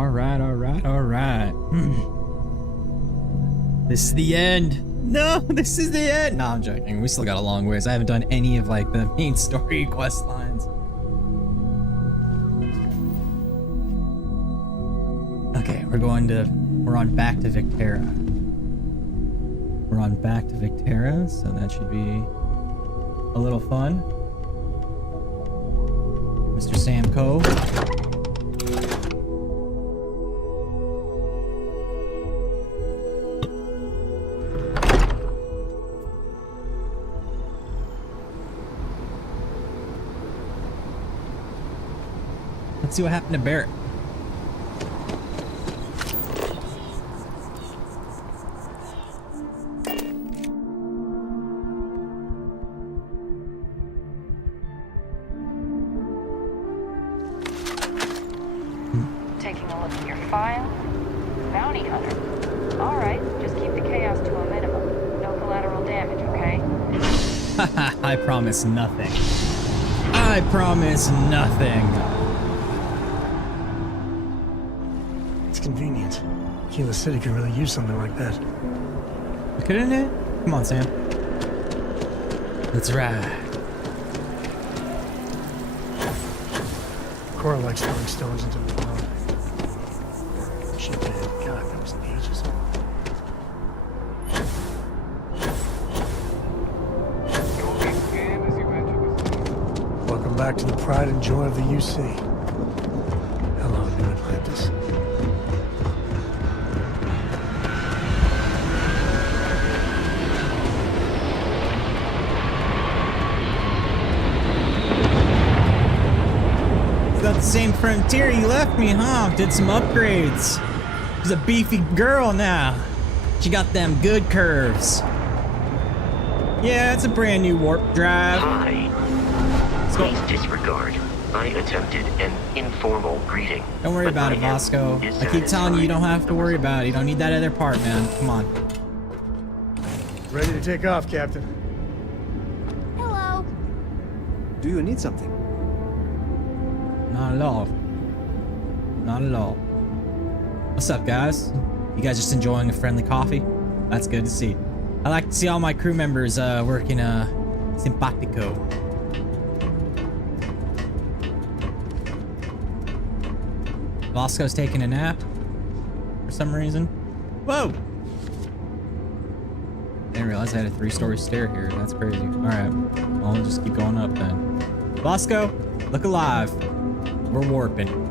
Alright. This is the end. No, this is the end. No, I'm joking. We still got a long ways. I haven't done any of like the main story quest lines. Okay, we're on back to Victera. We're on back to Victera, so that should be a little fun. Mr. Sam Cove. Let's see what happened to Barrett. Taking a look at your file. Bounty hunter. Alright, just keep the chaos to a minimum. No collateral damage, okay? I promise nothing. I promise nothing. It's convenient. Kila City could really use something like that. Couldn't it? Come on, Sam. Let's ride. Cora likes throwing stones into the water. She did. God, that was ages ago. Welcome back to the pride and joy of the UC. Hello, New Atlantis. It's not the same frontier you left me, huh? Did some upgrades. She's a beefy girl now. She got them good curves. Yeah, it's a brand new warp drive. Hi. Please disregard. I attempted an informal greeting. Don't worry about it, Vasco. I keep telling you, you don't have to worry about it. You don't need that other part, man. Come on. Ready to take off, Captain. Hello. Do you need something? Not at all. Not at all. What's up, guys? You guys just enjoying a friendly coffee? That's good to see. I like to see all my crew members working simpatico. Vasco's taking a nap for some reason. Whoa! I didn't realize I had a 3-story stair here. That's crazy. Alright. Well, we'll just keep going up then. Vasco, look alive. We're warping.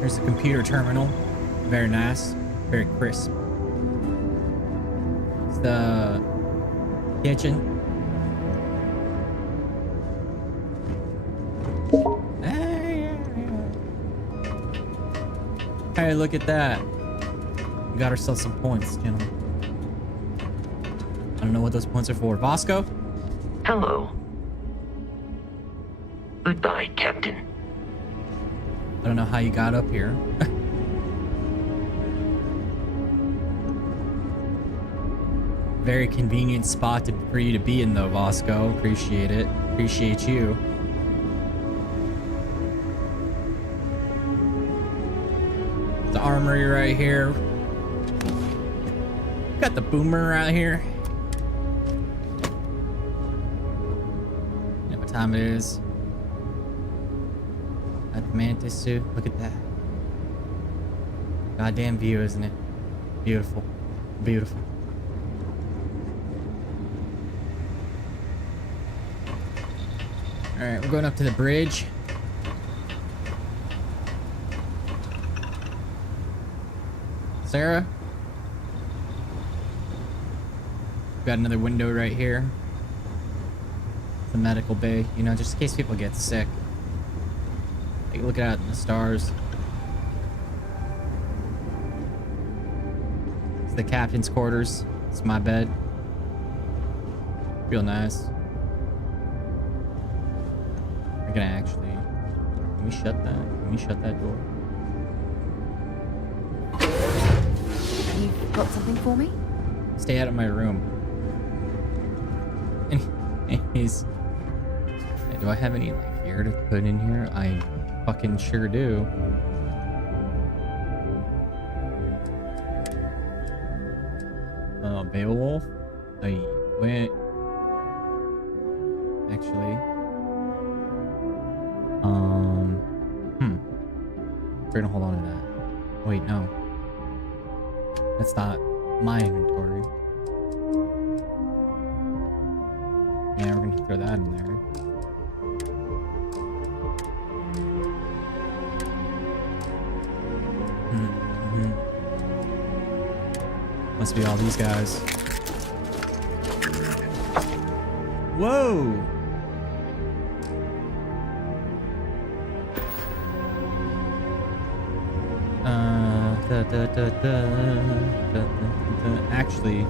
There's the computer terminal. Very nice. Very crisp. It's the kitchen. Hey, look at that. We got ourselves some points, gentlemen. I don't know what those points are for. Vasco? Hello. Goodbye, Captain. I don't know how you got up here. Very convenient spot for you to be in though, Vasco. Appreciate it. Appreciate you. The armory right here. Got the boomer right here. You know what time it is? At the mantis suit. Look at that. Goddamn view, isn't it? Beautiful. Beautiful. Alright, we're going up to the bridge. Sarah? Got another window right here. The medical bay, you know, just in case people get sick. Like, look out in the stars. It's the captain's quarters. It's my bed. Real nice. We're gonna actually... Can we shut that? Can we shut that door? You've got something for me? Stay out of my room. And Anyways, do I have any like gear to put in here? I fucking sure do. Beowulf. I went. Actually. We're gonna hold on to that. Wait, no. That's not my inventory. Yeah, we're gonna throw that in there. Must be all these guys. Whoa! Actually,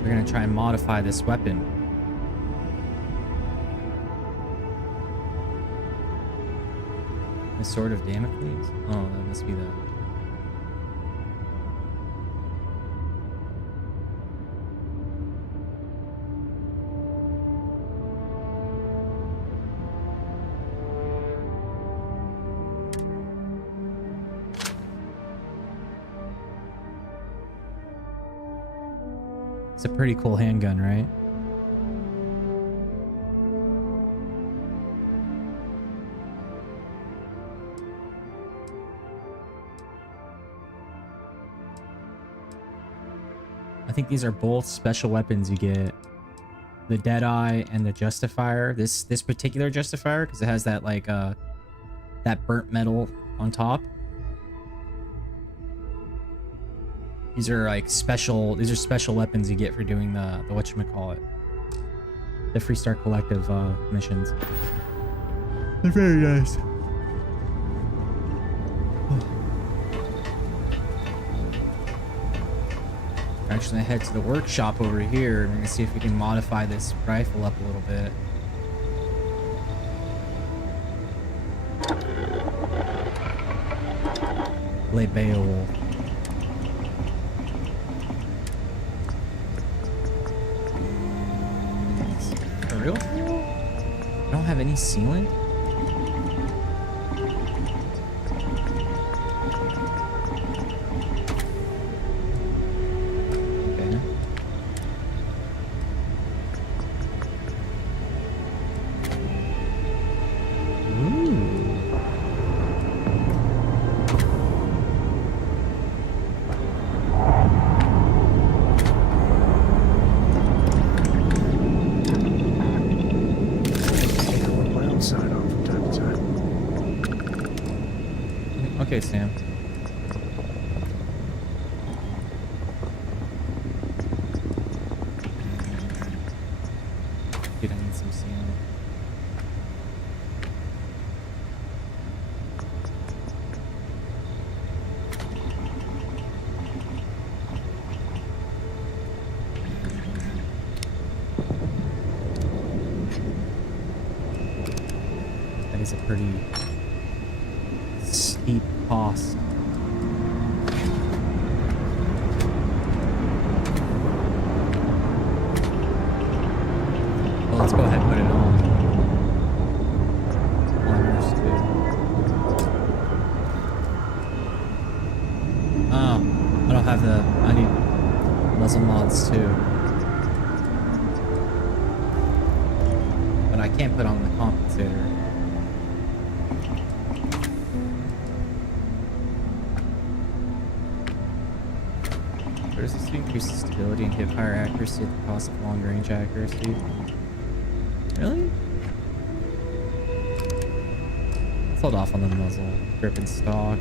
we're gonna try and modify this weapon. The Sword of Damocles? Oh, that must be that. It's a pretty cool handgun, right? I think these are both special weapons you get. The Deadeye and the Justifier. This particular Justifier, because it has that like that burnt metal on top. These are like special. These are special weapons you get for doing the whatchamacallit, the Freestar Collective missions. They're very nice. Actually, I head to the workshop over here. We're gonna see if we can modify this rifle up a little bit. Play Beowulf. For real? I don't have any sealant? Okay. My own side on from time to time. Okay, Sam. Dude, I need some sealant. That is a pretty steep cost. Well, let's go ahead and put it on. Armors too. Oh, I don't have the. I need muzzle mods too. But I can't put on the compensator. What does this do? Increase stability and hip fire accuracy at the cost of long range accuracy. Really? Let's hold off on the muzzle. Grip and stock.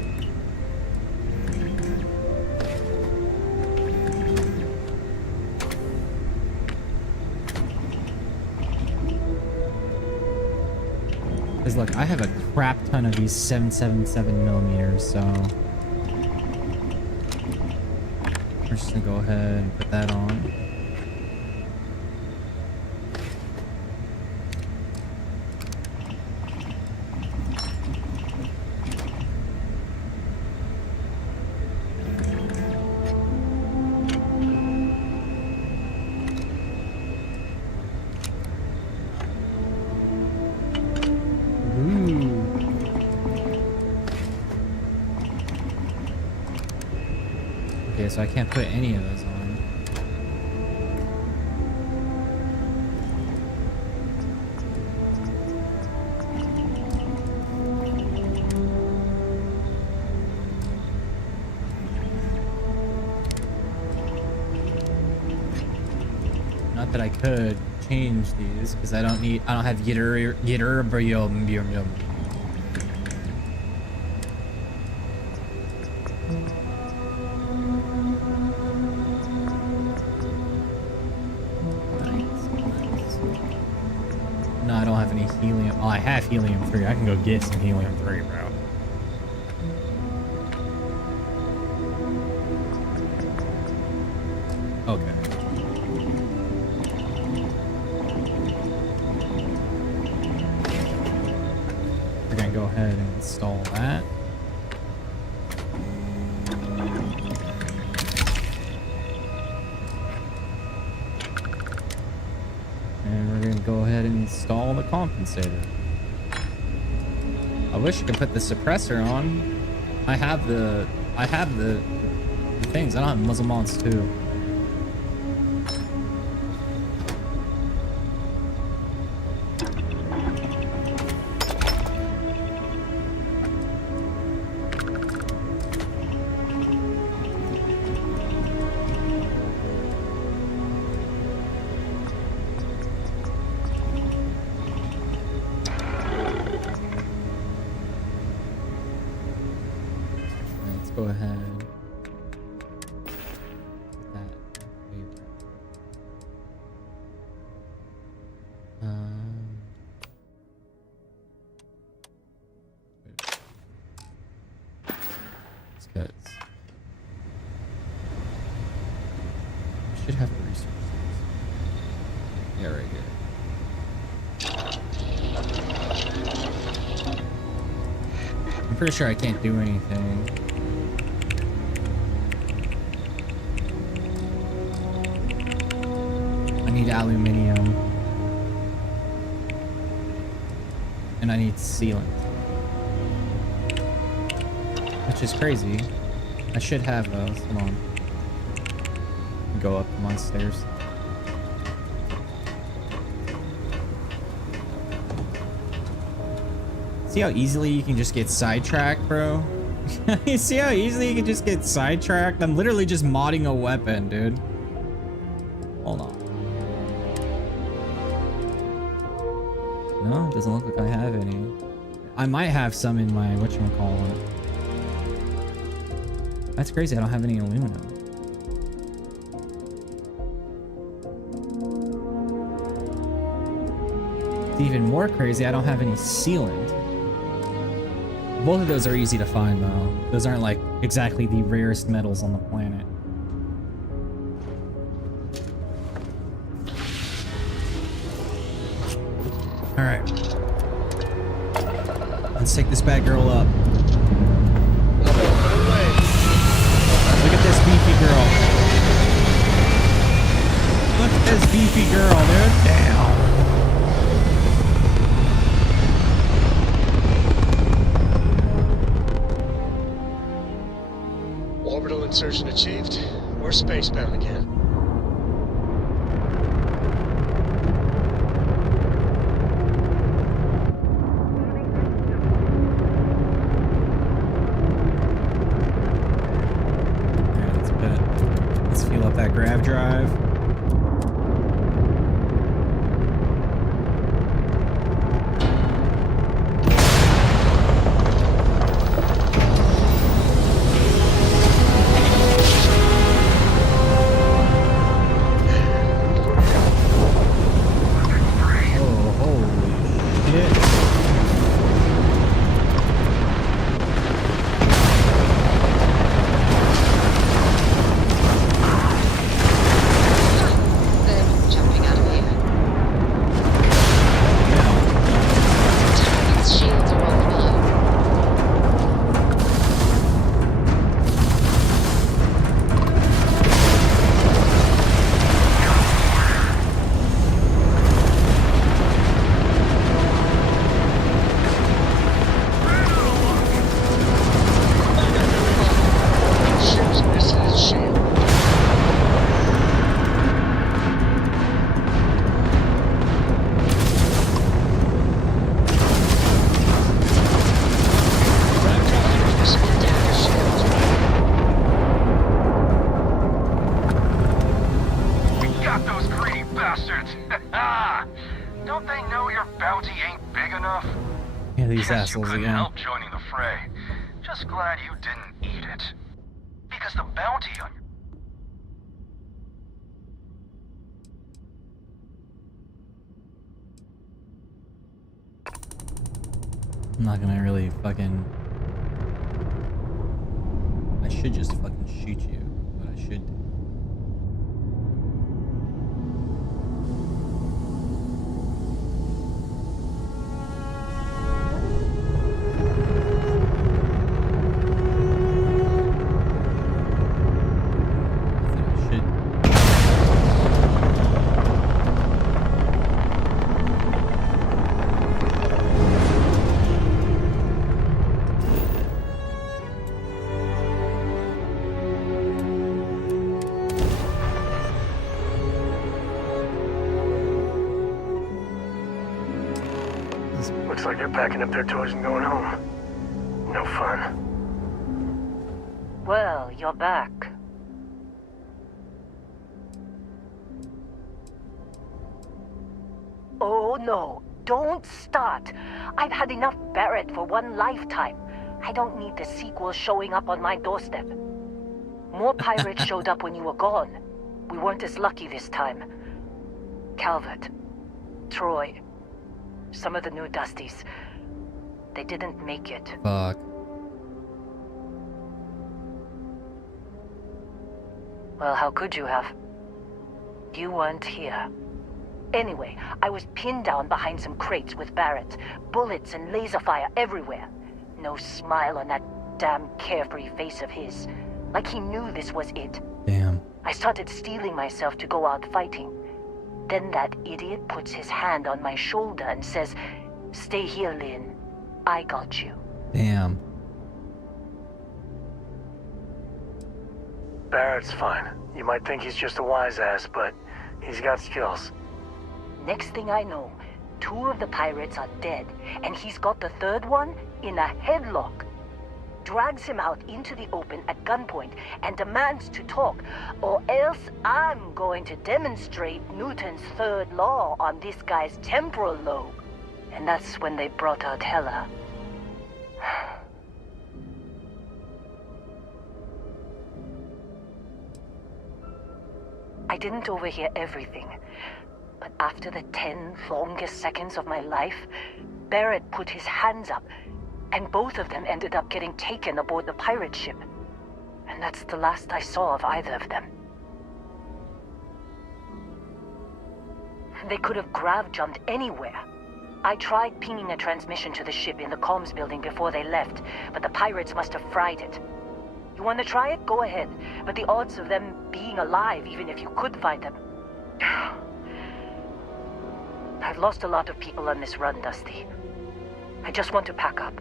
Because look, I have a crap ton of these 777 millimeters, so we're just gonna go ahead and put that on. Okay, so I can't put any of those on. Not that I could change these because I don't have ytterbium. No, I don't have any helium. Oh, I have helium-3. I can go get some helium-3, bro. Okay. We're gonna go ahead and install that. And we're gonna go ahead and install the compensator. I wish I could put the suppressor on. I have the things. I don't have muzzle mounts too. Go ahead. That. Let's get. Should have the resources. Yeah, right here. I'm pretty sure I can't do anything. I need aluminium. And I need sealant. Which is crazy. I should have those. Hold on. Go up my stairs. See how easily you can just get sidetracked, bro? You see how easily you can just get sidetracked? I'm literally just modding a weapon, dude. Hold on. No, it doesn't look like I have any. I might have some in my whatchamacallit. That's crazy, I don't have any aluminum. It's even more crazy, I don't have any sealant. Both of those are easy to find though. Those aren't like exactly the rarest metals on the planet. All right, let's take this bad girl up. Look at this beefy girl. Look at this beefy girl, dude. Damn. Orbital insertion achieved. We're spacebound again. That grav drive. Oh, holy shit. these Guess you assholes couldn't again. help joining the fray. Just glad you didn't eat it. Because the bounty on your... I'm not gonna really fucking... I should just fucking shoot you, but I should. Looks like they're packing up their toys and going home. No fun. Well, you're back. Oh no, don't start. I've had enough Barrett for one lifetime. I don't need the sequel showing up on my doorstep. More pirates showed up when you were gone. We weren't as lucky this time. Calvert, Troy, some of the new Dusties. They didn't make it. Fuck. Well, how could you have? You weren't here. Anyway, I was pinned down behind some crates with Barrett. Bullets and laser fire everywhere. No smile on that damn carefree face of his. Like he knew this was it. Damn. I started steeling myself to go out fighting. Then that idiot puts his hand on my shoulder and says, "Stay here, Lynn. I got you." Damn. Barrett's fine. You might think he's just a wise ass, but he's got skills. Next thing I know, 2 of the pirates are dead, and he's got the 3rd one in a headlock. Drags him out into the open at gunpoint and demands to talk, or else I'm going to demonstrate Newton's 3rd law on this guy's temporal lobe. And that's when they brought out Hela. I didn't overhear everything, but after the 10 longest seconds of my life, Barrett put his hands up, and both of them ended up getting taken aboard the pirate ship. And that's the last I saw of either of them. They could have grav-jumped anywhere. I tried pinging a transmission to the ship in the comms building before they left, but the pirates must have fried it. You want to try it? Go ahead. But the odds of them being alive, even if you could find them... I've lost a lot of people on this run, Dusty. I just want to pack up.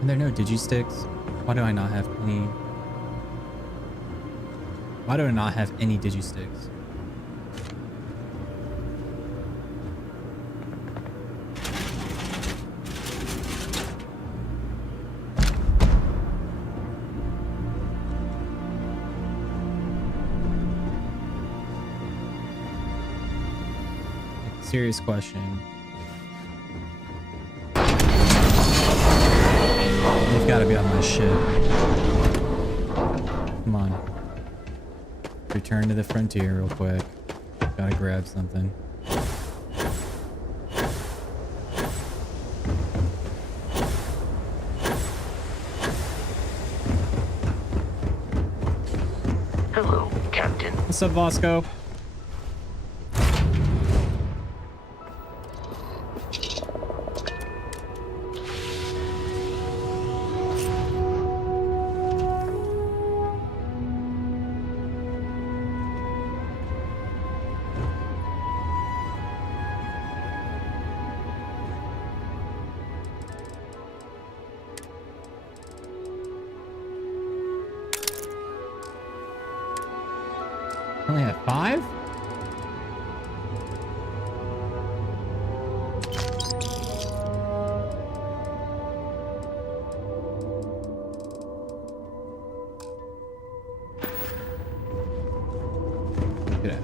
And there are no digisticks. Why do I not have any? Why do I not have any digisticks? serious question. They've got to be on my ship. Come on. Return to the frontier real quick. Gotta grab something. Hello, Captain. What's up, Vasco? Only have 5? Get out.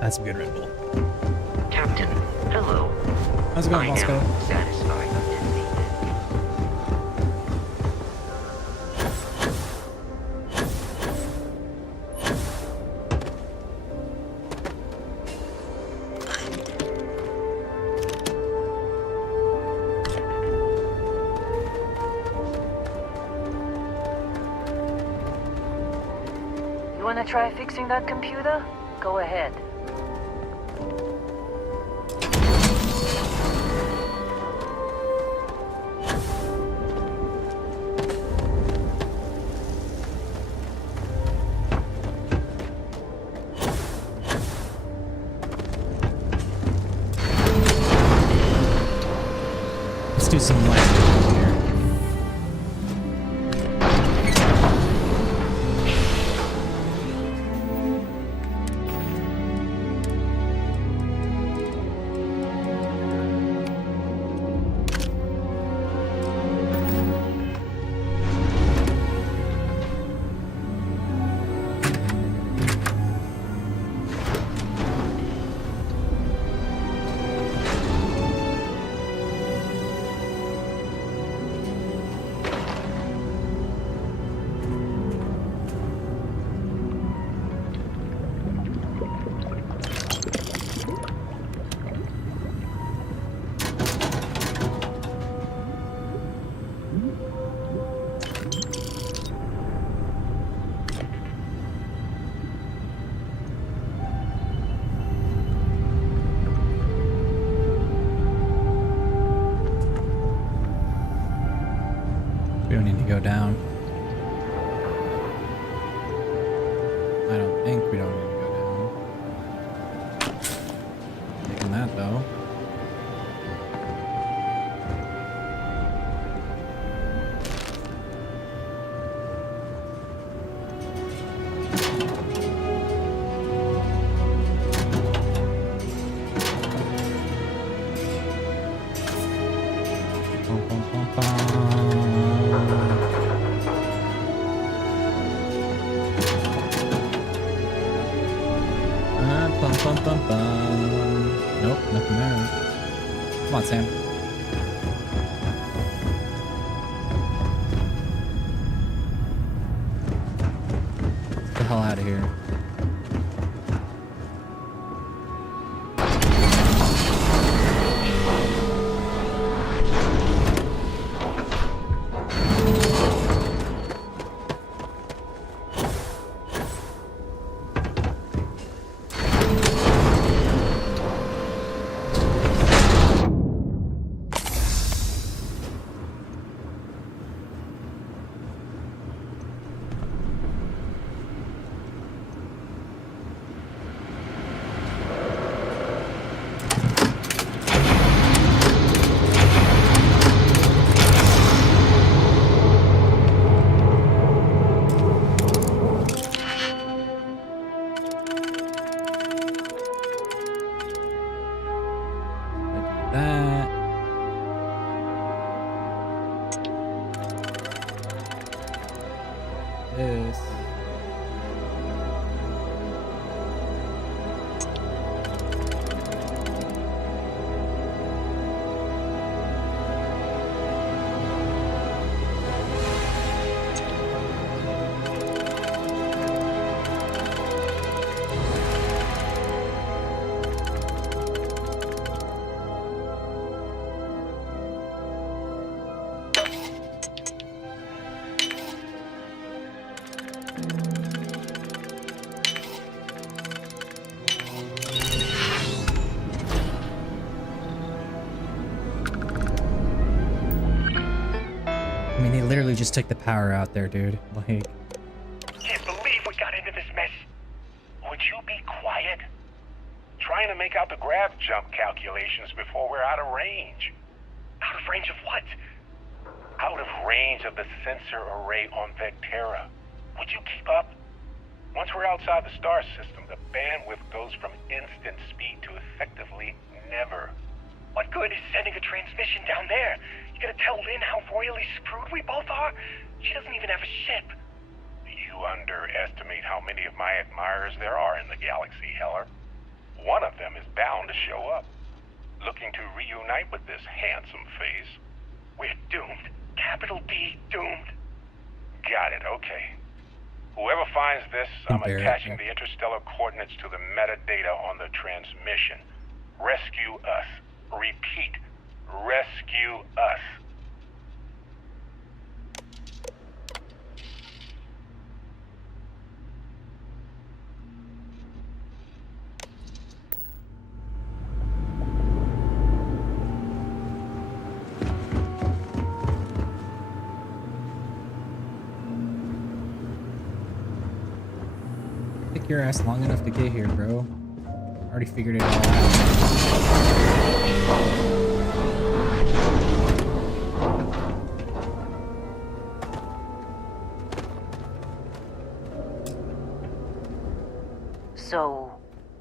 That's some good Red Bull. Captain, hello. How's it going, I Vasco? am satisfied with defeat. You wanna try fixing that computer? Go ahead. Let's do some light here. We don't need to go down. I don't think we don't need to go down. Taking that though. Bum, bum, bum, bum. Bum, bum, bum, bum. Nope, nothing there. Come on, Sam. Get the hell out of here. just took the power out there, dude. Like, Can't believe we got into this mess. Would you be quiet? Trying to make out the grav jump calculations before we're out of range. Out of range of what? Out of range of the sensor array on Vectera. Would you keep up? Once we're outside the star system, the bandwidth goes from instant speed to effectively never. What good is sending a transmission down there? You gonna tell Lynn how royally screwed we both are? She doesn't even have a ship. You underestimate how many of my admirers there are in the galaxy, Heller. One of them is bound to show up, looking to reunite with this handsome face. We're doomed. Capital D, doomed. Got it, okay. Whoever finds this, I'm attaching the interstellar coordinates to the metadata on the transmission. Rescue us. Repeat, rescue us. took your ass long enough to get here, bro. Already figured it all out. So,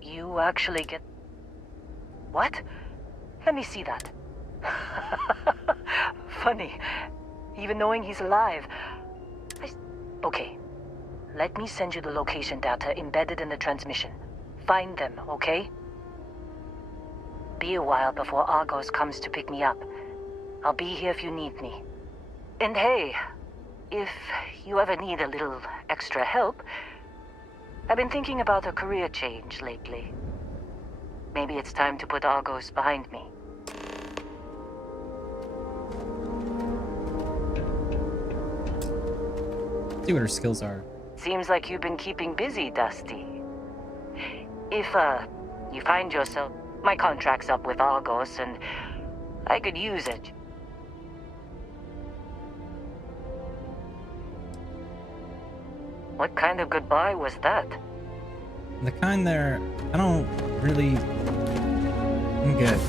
you actually get... What? Let me see that. Funny. Even knowing he's alive. Okay. Let me send you the location data embedded in the transmission. Find them, okay? Be a while before Argos comes to pick me up. I'll be here if you need me. And hey, if you ever need a little extra help, I've been thinking about a career change lately. Maybe it's time to put Argos behind me. See what her skills are. Seems like you've been keeping busy, Dusty. If, you find yourself... My contract's up with Argos, and I could use it. What kind of goodbye was that? The kind there, I don't really... I'm good.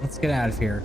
Let's get out of here.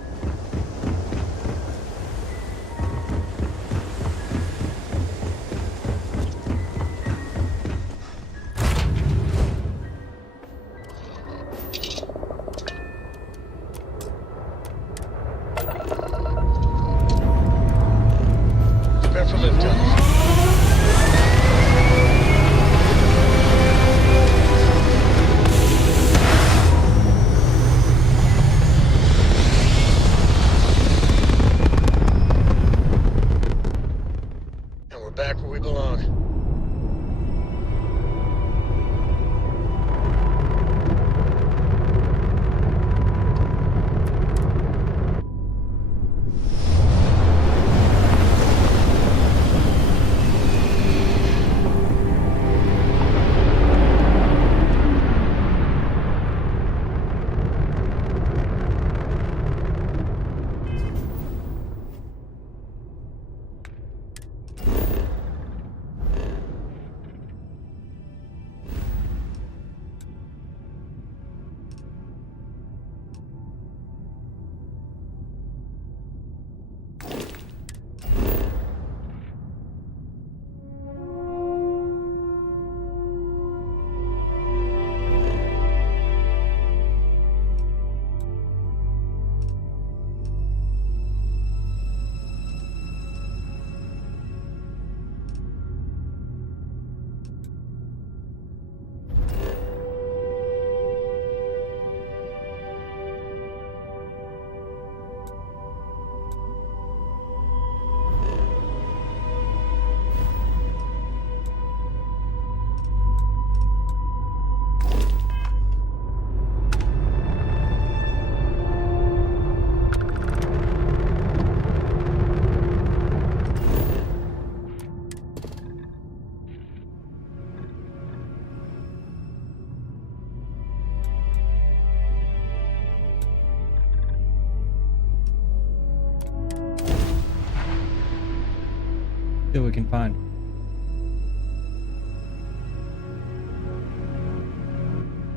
See what we can find.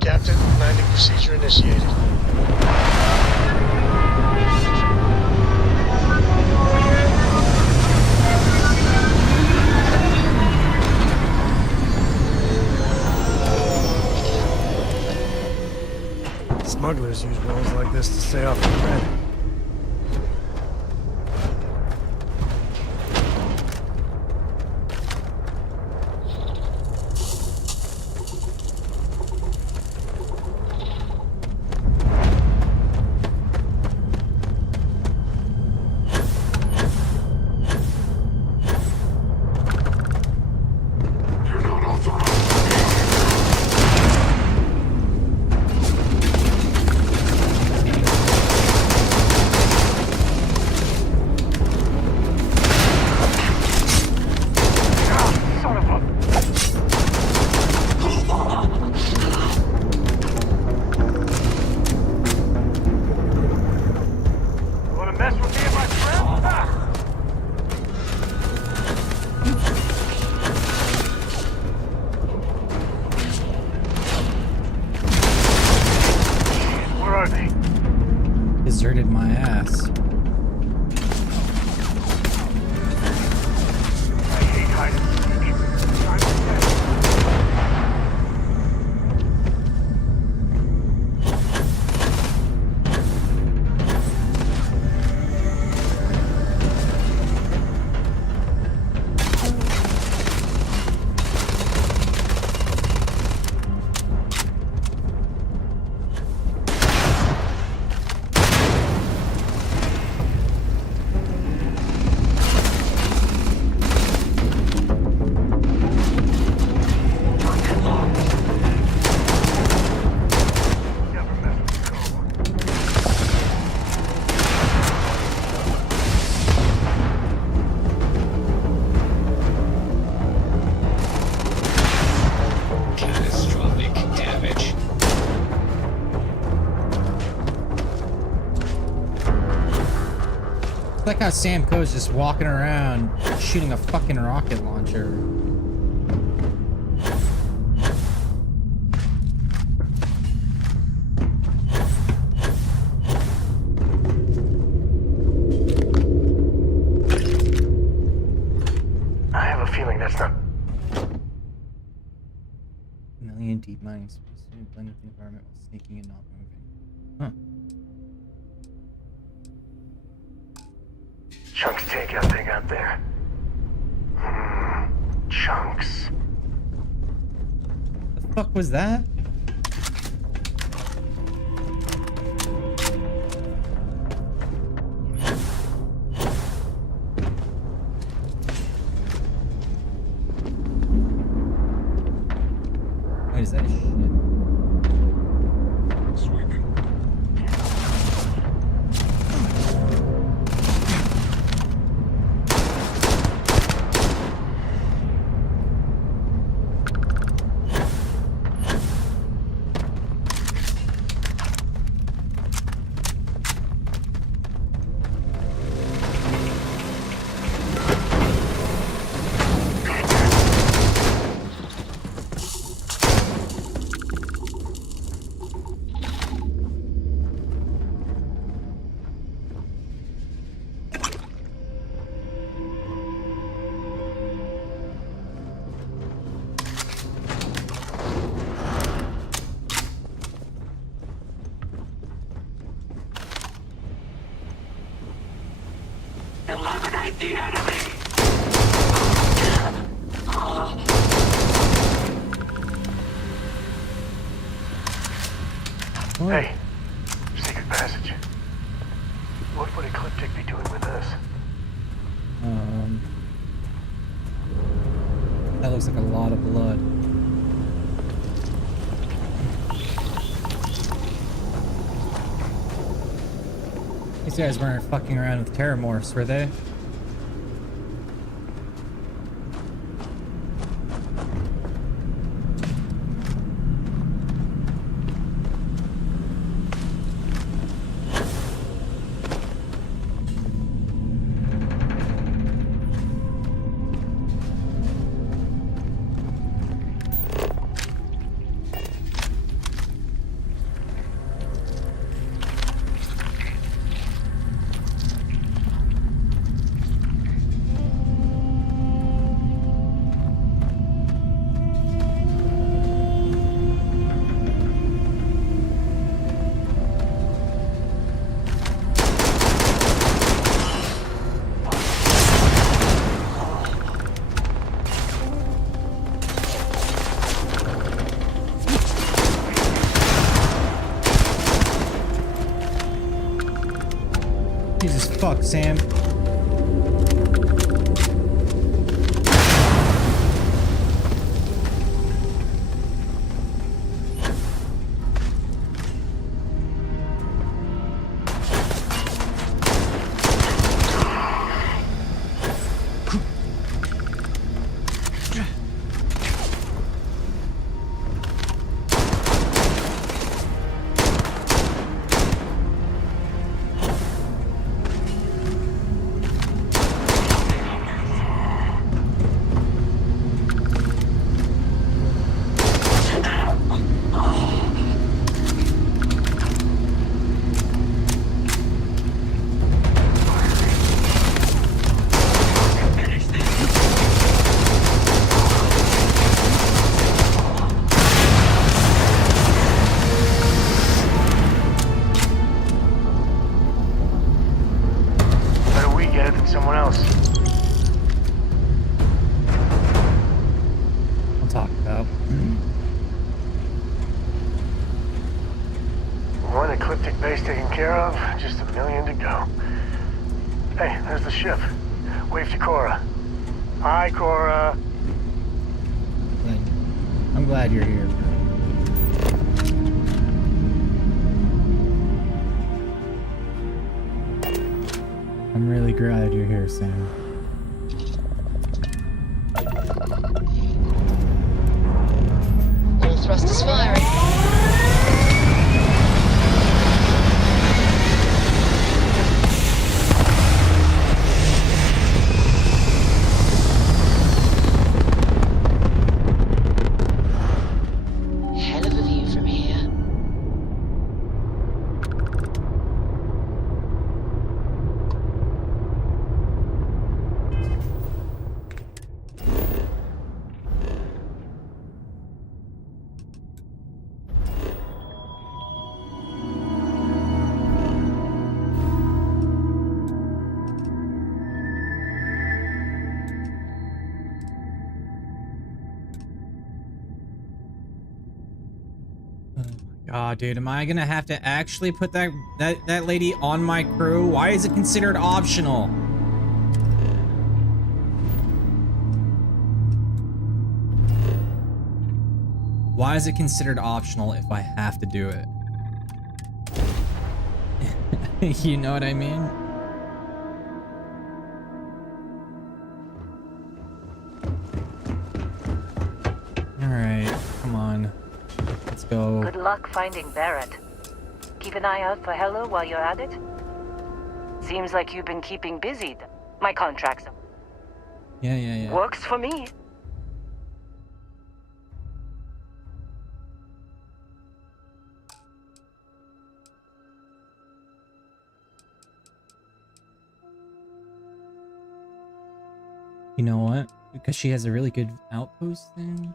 Captain, landing procedure initiated. Smugglers use walls like this to stay off the planet. Deserted my ass. I hate hide and seek. Time to get. I like how Sam Coe's just walking around shooting a fucking rocket launcher. I have a feeling that's not... Million deep mining space to blend with the environment while sneaking and not moving. Huh. Chunks takeout thing out there. Chunks. The fuck was that? Wait, is that a shit? Eliminate the enemy! Hey, secret passage. What would Ecliptic be doing with us? That looks like a lot of blood. These guys weren't fucking around with terramorphs, were they? Sam. Better we get it than someone else. I'll talk about. One ecliptic base taken care of, just 1 million to go. Hey, there's the ship. Wave to Cora. Hi, Cora. I'm glad you're here. I'm really glad you're here, Sam. All thrusters firing. Hell of a view from here. God, dude, am I gonna have to actually put that lady on my crew? Why is it considered optional? Why is it considered optional if I have to do it? You know what I mean? Alright, come on. Let's go. Good luck finding Barrett. Keep an eye out for Heller while you're at it. Seems like you've been keeping busy. My contract's Yeah. works for me. You know what? Because she has a really good outpost thing.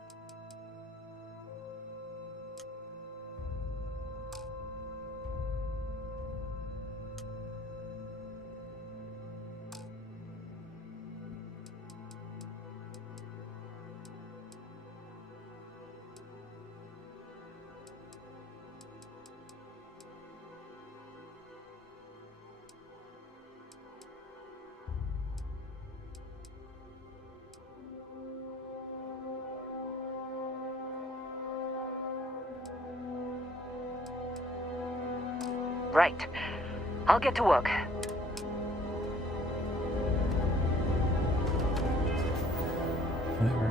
Right. I'll get to work. Whatever.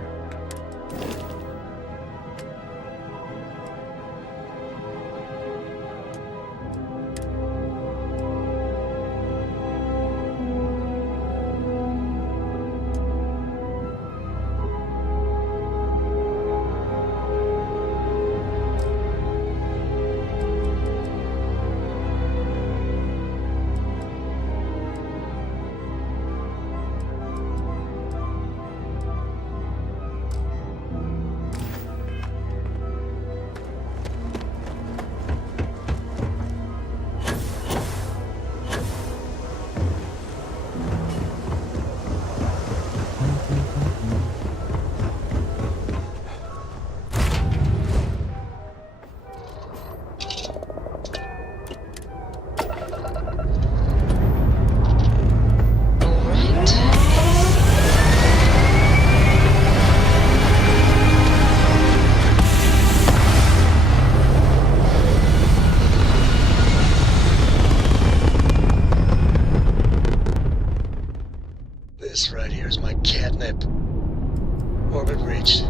This right here is my catnip. Orbit reached.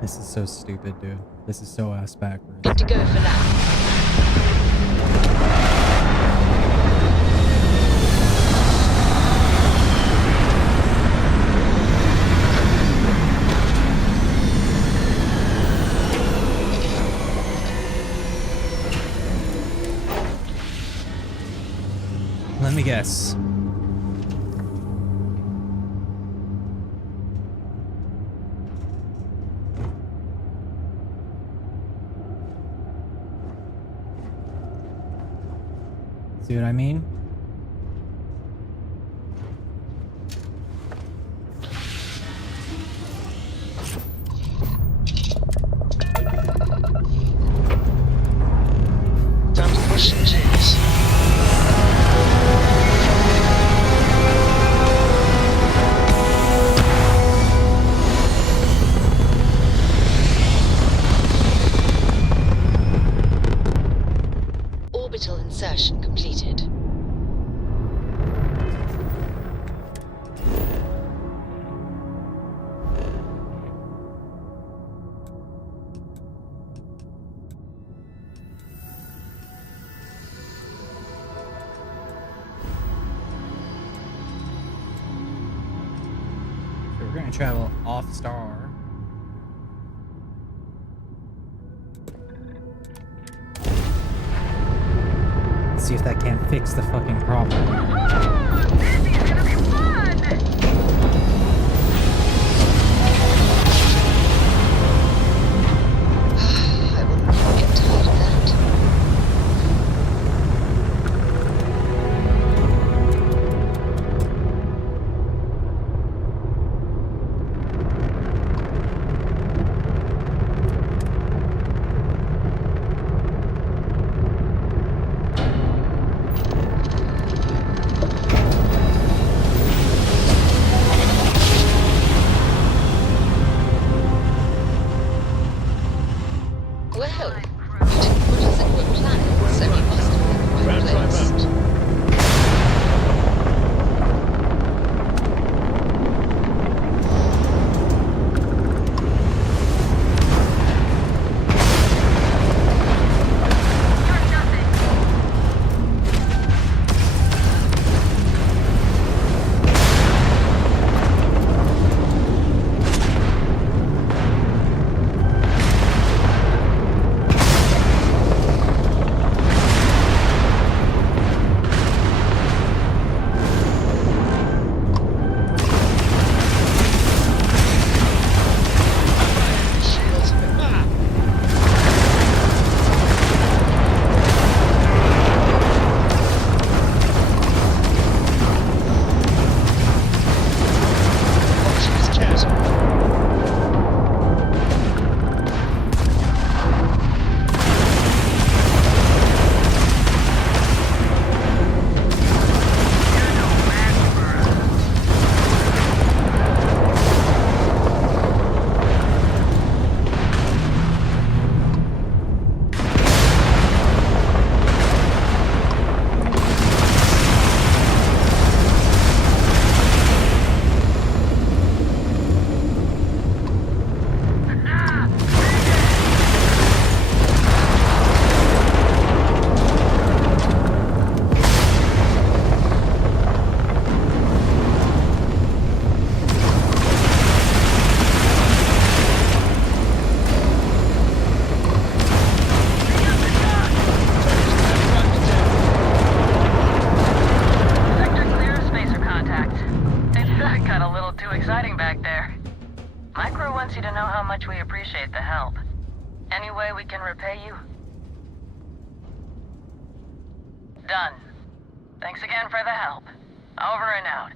This is so stupid, dude. This is so ass backwards. Good to go for now. Let me guess. See what I mean? Time to push some G's. Orbital insertion completed. So we're gonna travel off star. See if that can't fix the fucking problem. I will never get tired of that. we can repay you? Done. Thanks again for the help. Over and out.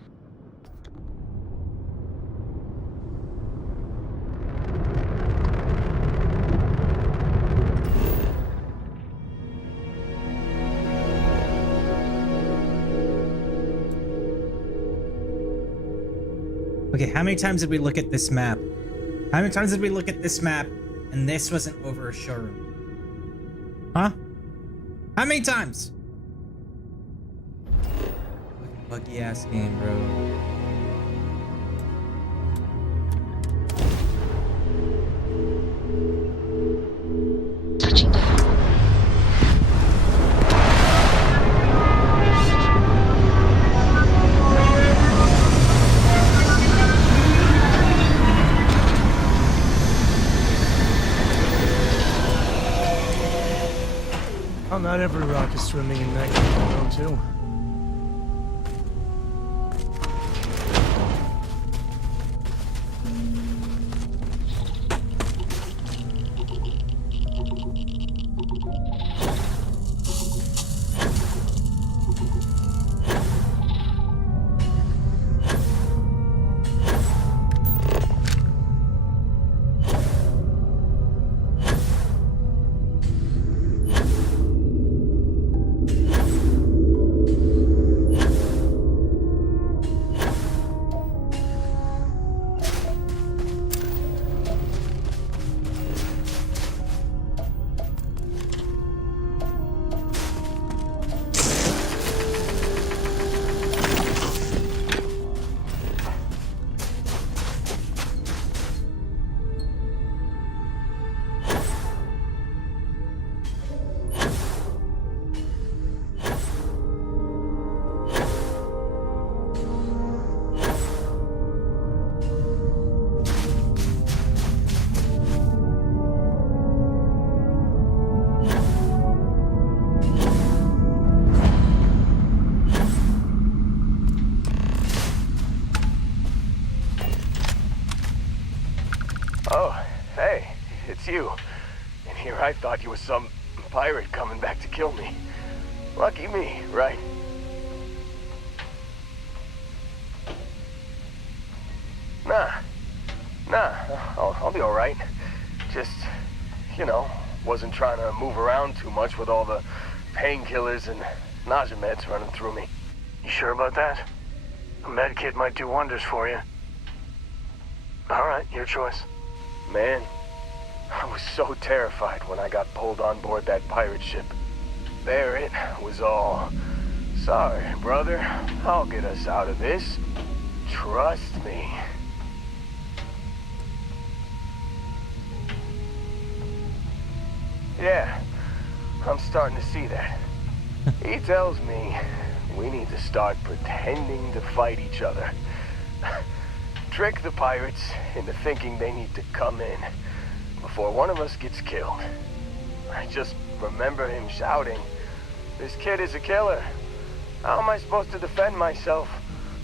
Okay, how many times did we look at this map? How many times did we look at this map and this wasn't over a showroom? Huh? How many times? Fucking buggy ass game, bro. Touching down. Well, not every rock is swimming in that though, too. Oh, hey, it's you. And here I thought you was some pirate coming back to kill me. Lucky me, right? Nah, I'll be alright. Just, you know, wasn't trying to move around too much with all the painkillers and nausea meds running through me. You sure about that? A med kit might do wonders for you. Alright, your choice. Man, I was so terrified when I got pulled on board that pirate ship. There it was all. Sorry, brother. I'll get us out of this. Trust me. Yeah, I'm starting to see that. He tells me we need to start pretending to fight each other. Trick the pirates into thinking they need to come in before one of us gets killed. I just remember him shouting, "This kid is a killer. How am I supposed to defend myself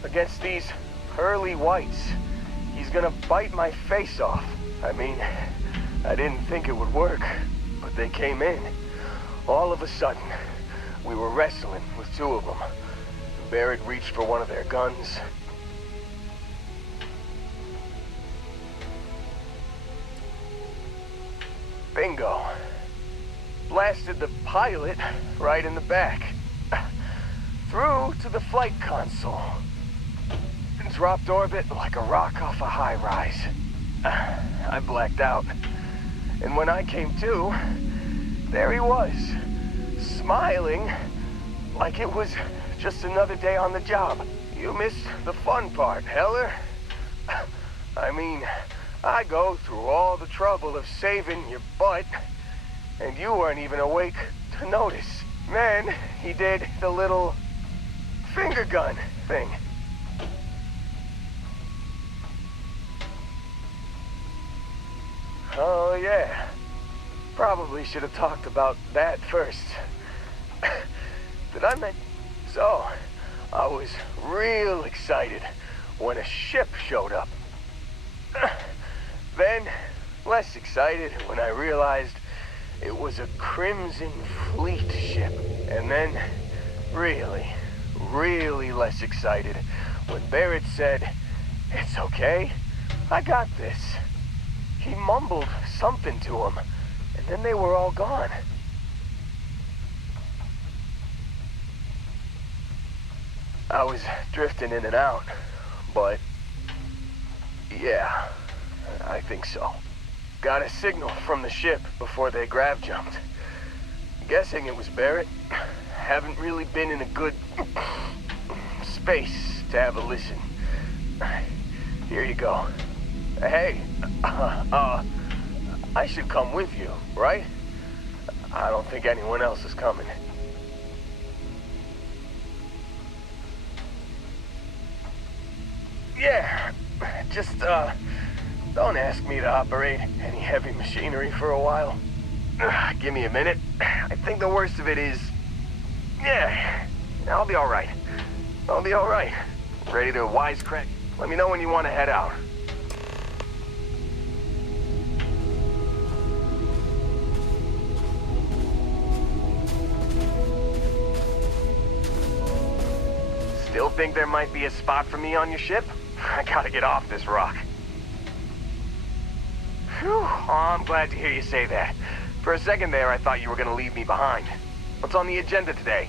against these pearly whites? He's gonna bite my face off." I mean, I didn't think it would work, but they came in. All of a sudden, we were wrestling with two of them. Barrett reached for one of their guns. Bingo. Blasted the pilot right in the back. Through to the flight console. And dropped orbit like a rock off a high rise. I blacked out. And when I came to, there he was. Smiling like it was just another day on the job. You missed the fun part, Heller. I mean, I go through all the trouble of saving your butt, and you weren't even awake to notice. Then he did the little finger gun thing. Oh yeah, probably should have talked about that first. Did I mention? So, I was real excited when a ship showed up. Then, less excited when I realized it was a Crimson Fleet ship. And then, really, really less excited when Barrett said, "It's okay, I got this." He mumbled something to him, and then they were all gone. I was drifting in and out, but yeah, I think so. Got a signal from the ship before they grav jumped. Guessing it was Barrett. Haven't really been in a good space to have a listen. Here you go. Hey, I should come with you, right? I don't think anyone else is coming. Yeah, just, don't ask me to operate any heavy machinery for a while. Give me a minute. I think the worst of it is... Yeah, I'll be alright. I'll be alright. Ready to wisecrack? Let me know when you want to head out. Still think there might be a spot for me on your ship? I gotta get off this rock. Whew, oh, I'm glad to hear you say that. For a second there, I thought you were gonna leave me behind. What's on the agenda today?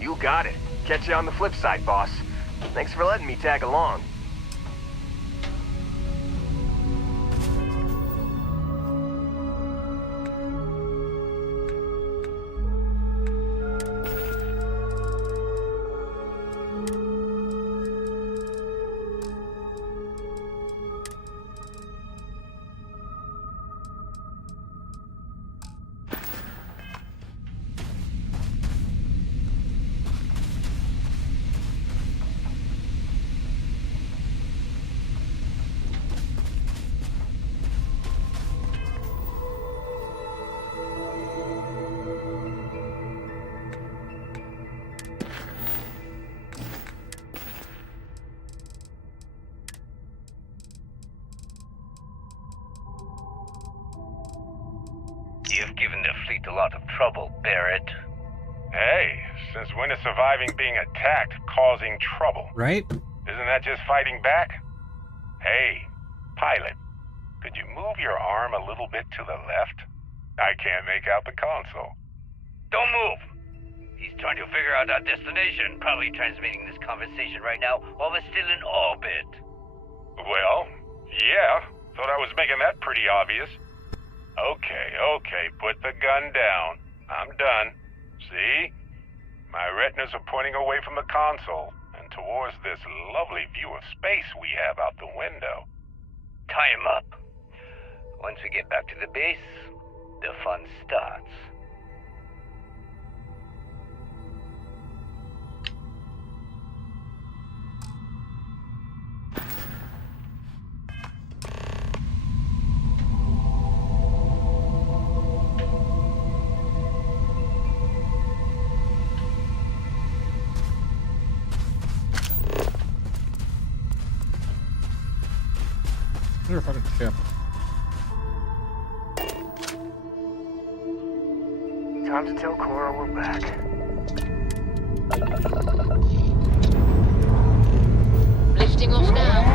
You got it. Catch you on the flip side, boss. Thanks for letting me tag along. You've given the fleet a lot of trouble, Barrett. Hey, since when is surviving being attacked causing trouble? Right? Isn't that just fighting back? Hey, pilot, could you move your arm a little bit to the left? I can't make out the console. Don't move! He's trying to figure out our destination, probably transmitting this conversation right now while we're still in orbit. Well, yeah, thought I was making that pretty obvious. Okay, put the gun down. I'm done. See? My retinas are pointing away from the console and towards this lovely view of space we have out the window. Tie him up. Once we get back to the base, the fun starts. ship. Time to tell Cora we're back. Lifting off now.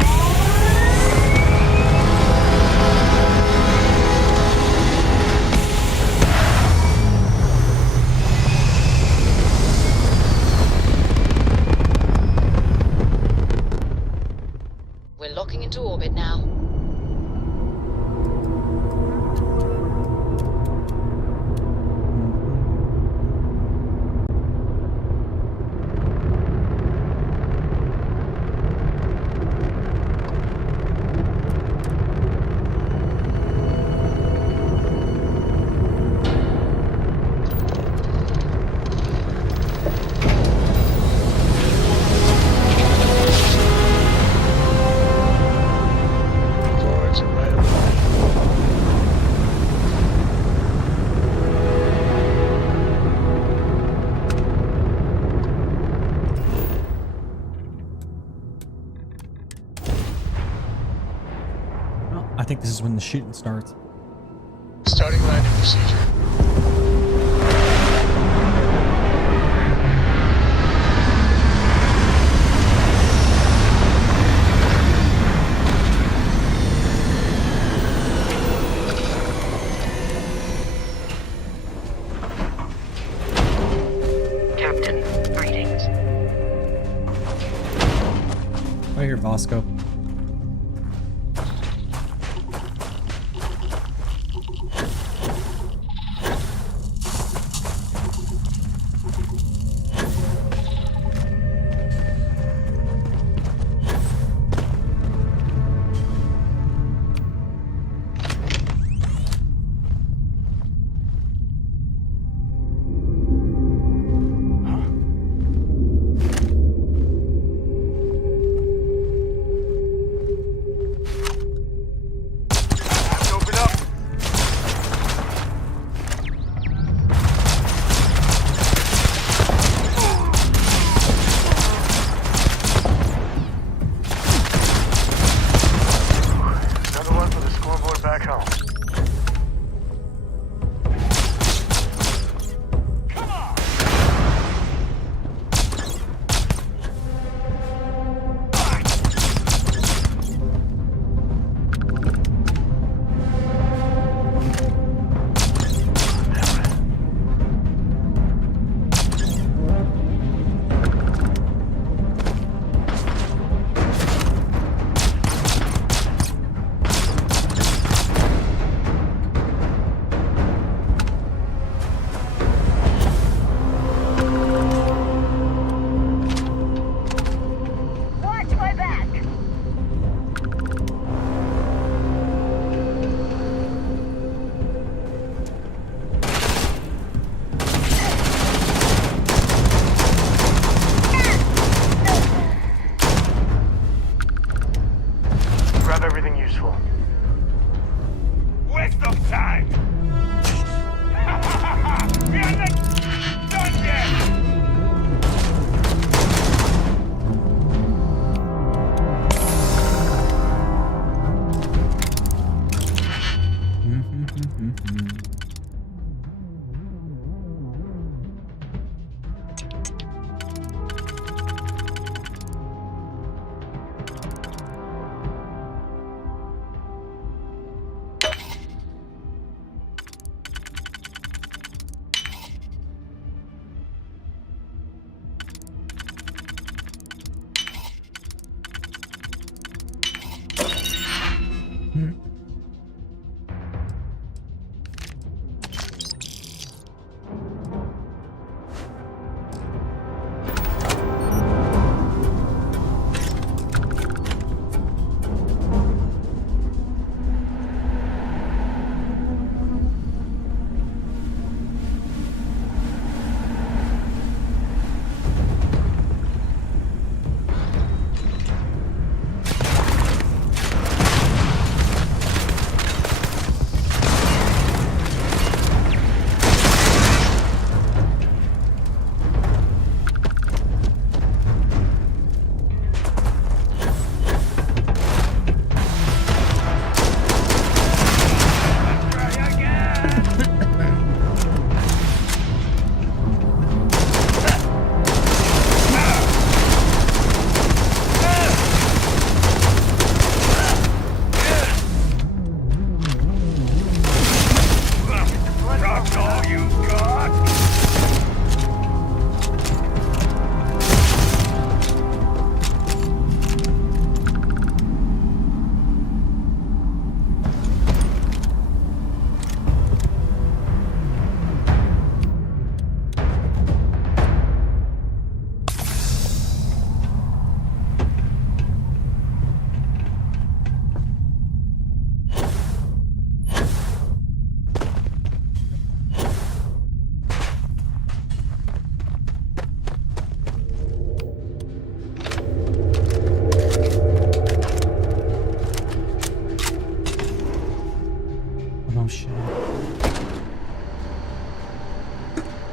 We're locking into orbit now. Towards it right away. Well, I think this is when the shooting starts. Starting landing procedure. Captain, greetings. Right here, Bosco.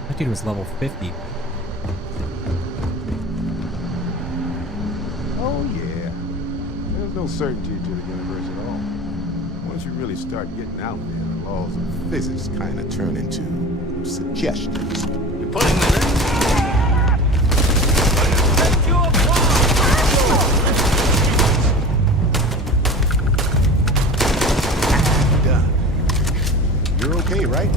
That dude was level 50. Oh yeah. There's no certainty to the universe at all. Once you really start getting out there, the laws of physics kind of turn into suggestions. You're pulling me in. Done. You're okay, right?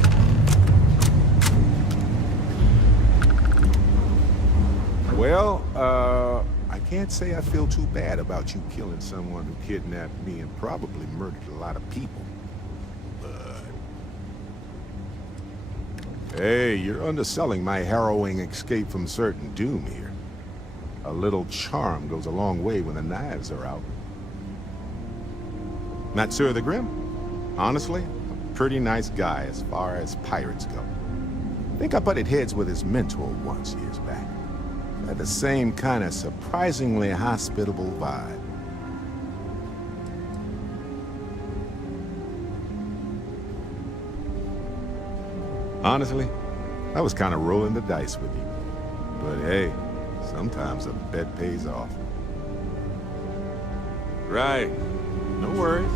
Well, I can't say I feel too bad about you killing someone who kidnapped me and probably murdered a lot of people. But... Hey, you're underselling my harrowing escape from certain doom here. A little charm goes a long way when the knives are out. Matsur the Grim? Honestly, a pretty nice guy as far as pirates go. I think I butted heads with his mentor once years back. Had the same kind of surprisingly hospitable vibe. Honestly, I was kind of rolling the dice with you. But hey, sometimes a bet pays off. Right. No worries.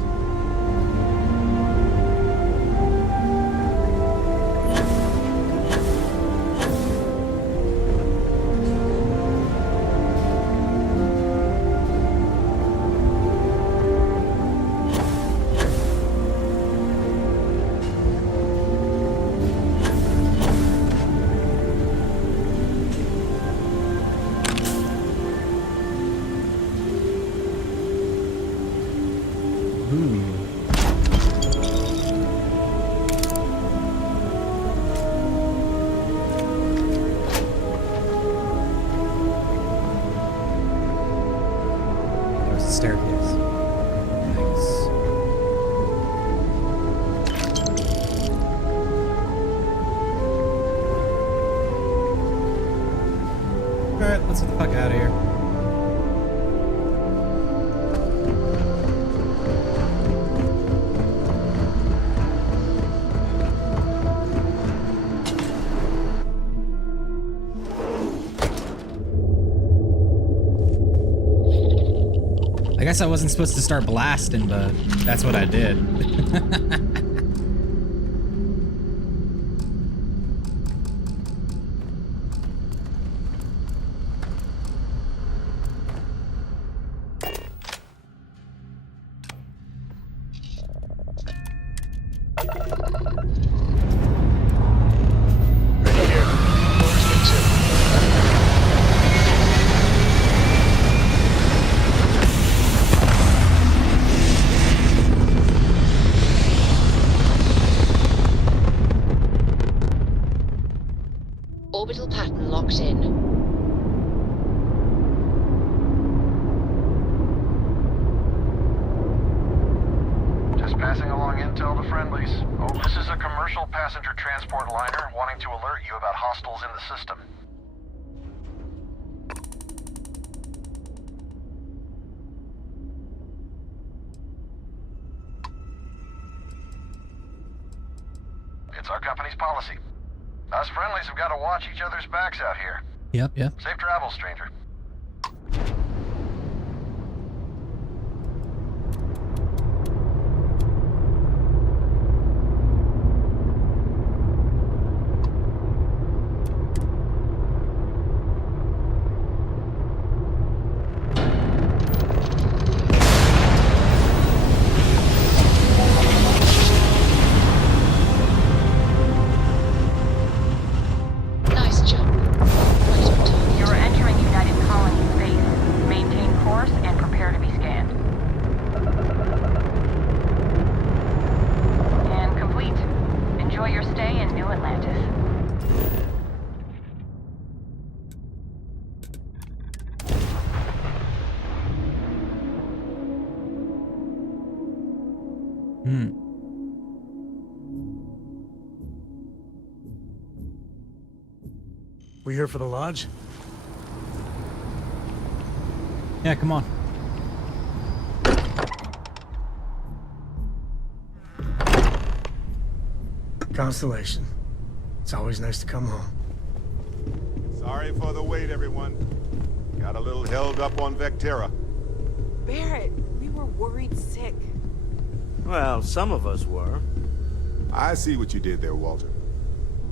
There's the staircase. Nice. Alright, let's get the fuck out of here. I guess I wasn't supposed to start blasting, but that's what I did. Orbital pattern locked in. Just passing along intel to friendlies. Oh, this is a commercial passenger transport liner wanting to alert you about hostiles in the system. It's our company's policy. Us friendlies have got to watch each other's backs out here. Yep, yep. Safe travels, stranger. Nice jump. Right on target. You're entering United Colony space. Maintain course and prepare to be scanned. And complete. Enjoy your stay in New Atlantis. We here for the lodge? Yeah, come on. Constellation. It's always nice to come home. Sorry for the wait, everyone. Got a little held up on Vectera. Barrett, we were worried sick. Well, some of us were. I see what you did there, Walter.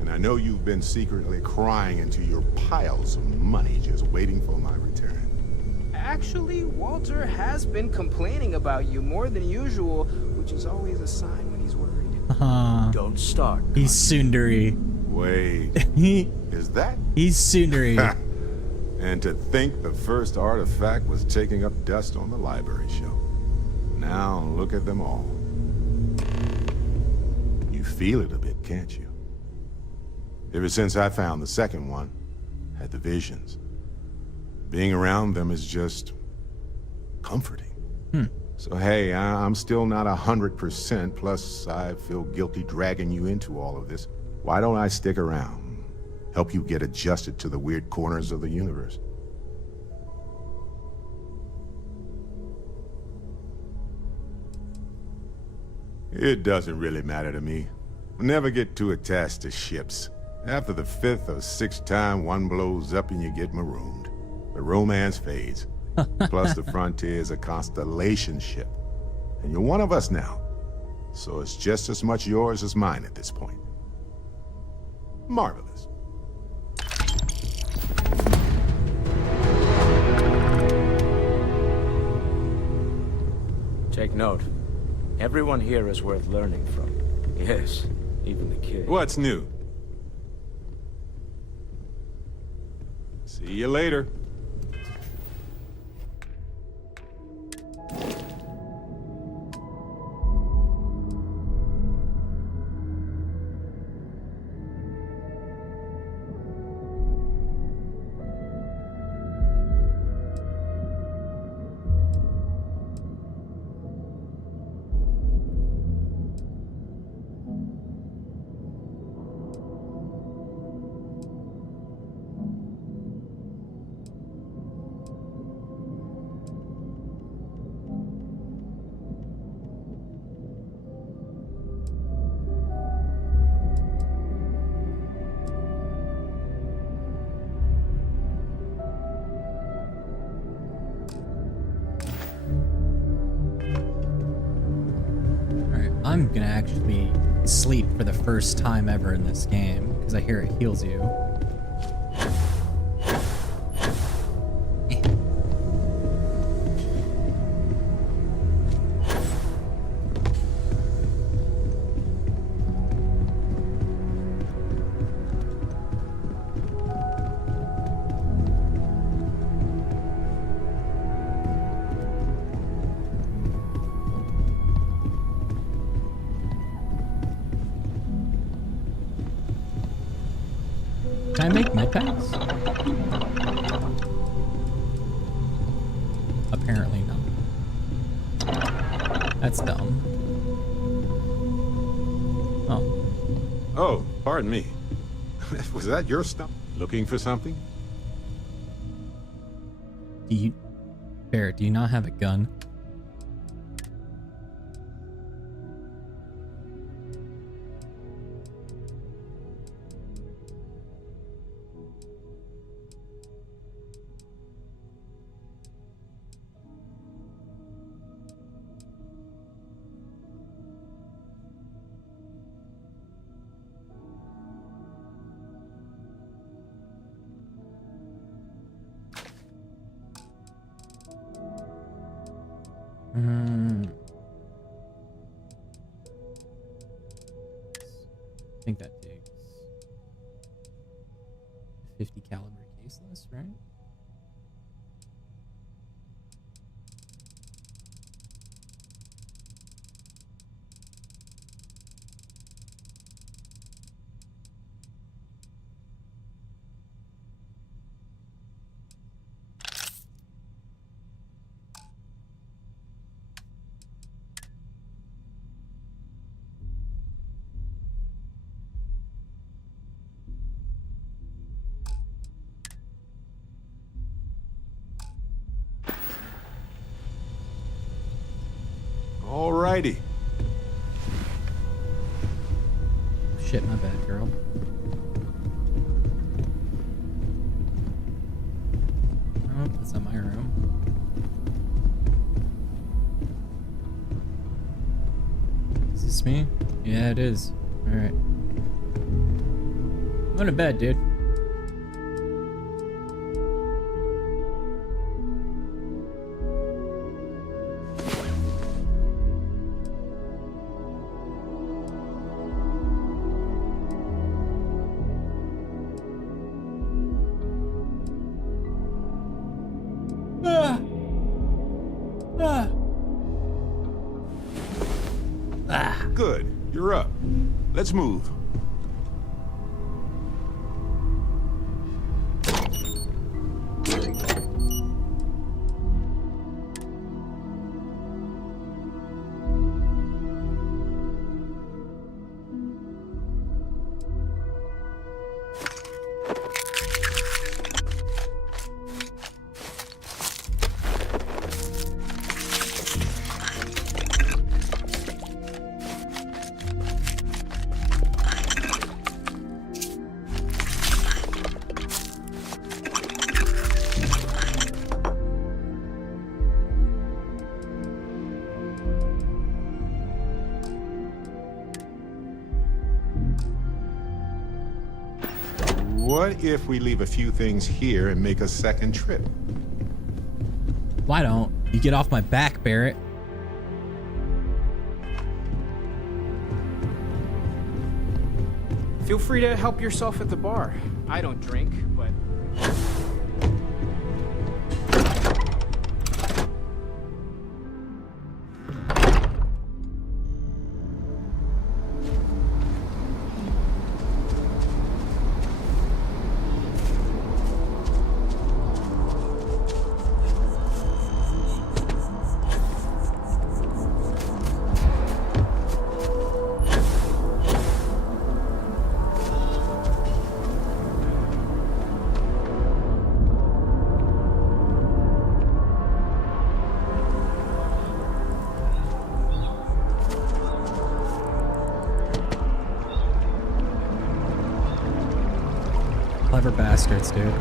And I know you've been secretly crying into your piles of money just waiting for my return. Actually, Walter has been complaining about you more than usual, which is always a sign when he's worried. Don't start. He's Sundari. Wait. Is that? He's Sundari. And to think the first artifact was taking up dust on the library shelf. Now look at them all. You feel it a bit, can't you? Ever since I found the second one, had the visions. Being around them is just comforting. So hey, I'm still not 100%, plus I feel guilty dragging you into all of this. Why don't I stick around? Help you get adjusted to the weird corners of the universe. It doesn't really matter to me. Never get too attached to ships. After the 5th or 6th time one blows up and you get marooned, the romance fades. Plus the Frontier's a constellation ship. And you're one of us now. So it's just as much yours as mine at this point. Marvelous. Take note. Everyone here is worth learning from. Yes, even the kid. What's new? See you later. I'm gonna actually sleep for the first time ever in this game, because I hear it heals you. Can I make med packs? Apparently not. That's dumb. Oh. Oh, pardon me. Was that your stuff? Looking for something? Barrett, do you not have a gun? I think that takes 50 caliber caseless, right? Alrighty. Shit, my bad, girl. That's not my room. Is this me? Yeah, it is. Alright. I'm going to bed, dude. Good. You're up. Let's move. What if we leave a few things here and make a second trip? Why don't you get off my back, Barrett? Feel free to help yourself at the bar. I don't drink, but... Clever bastards, dude.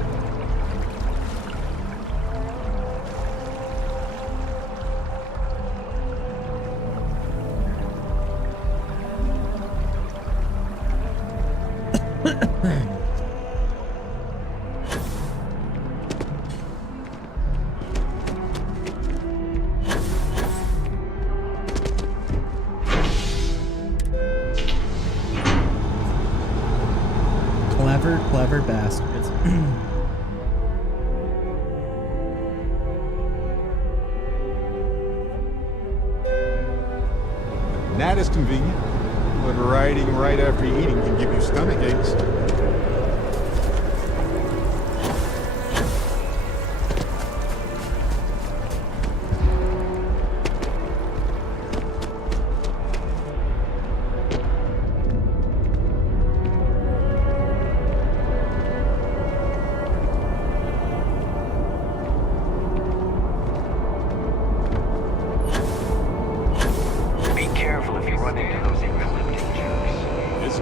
Clever bastards. That is convenient, but riding right after eating can give you stomach aches.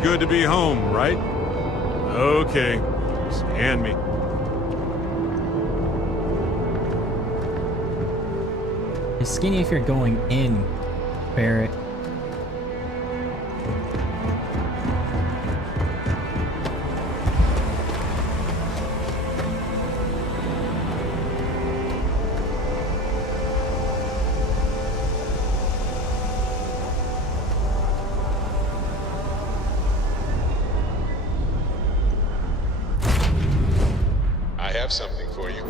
Good to be home, right? Okay, scan me. You're skinny if you're going in, Barrett. I have something for you.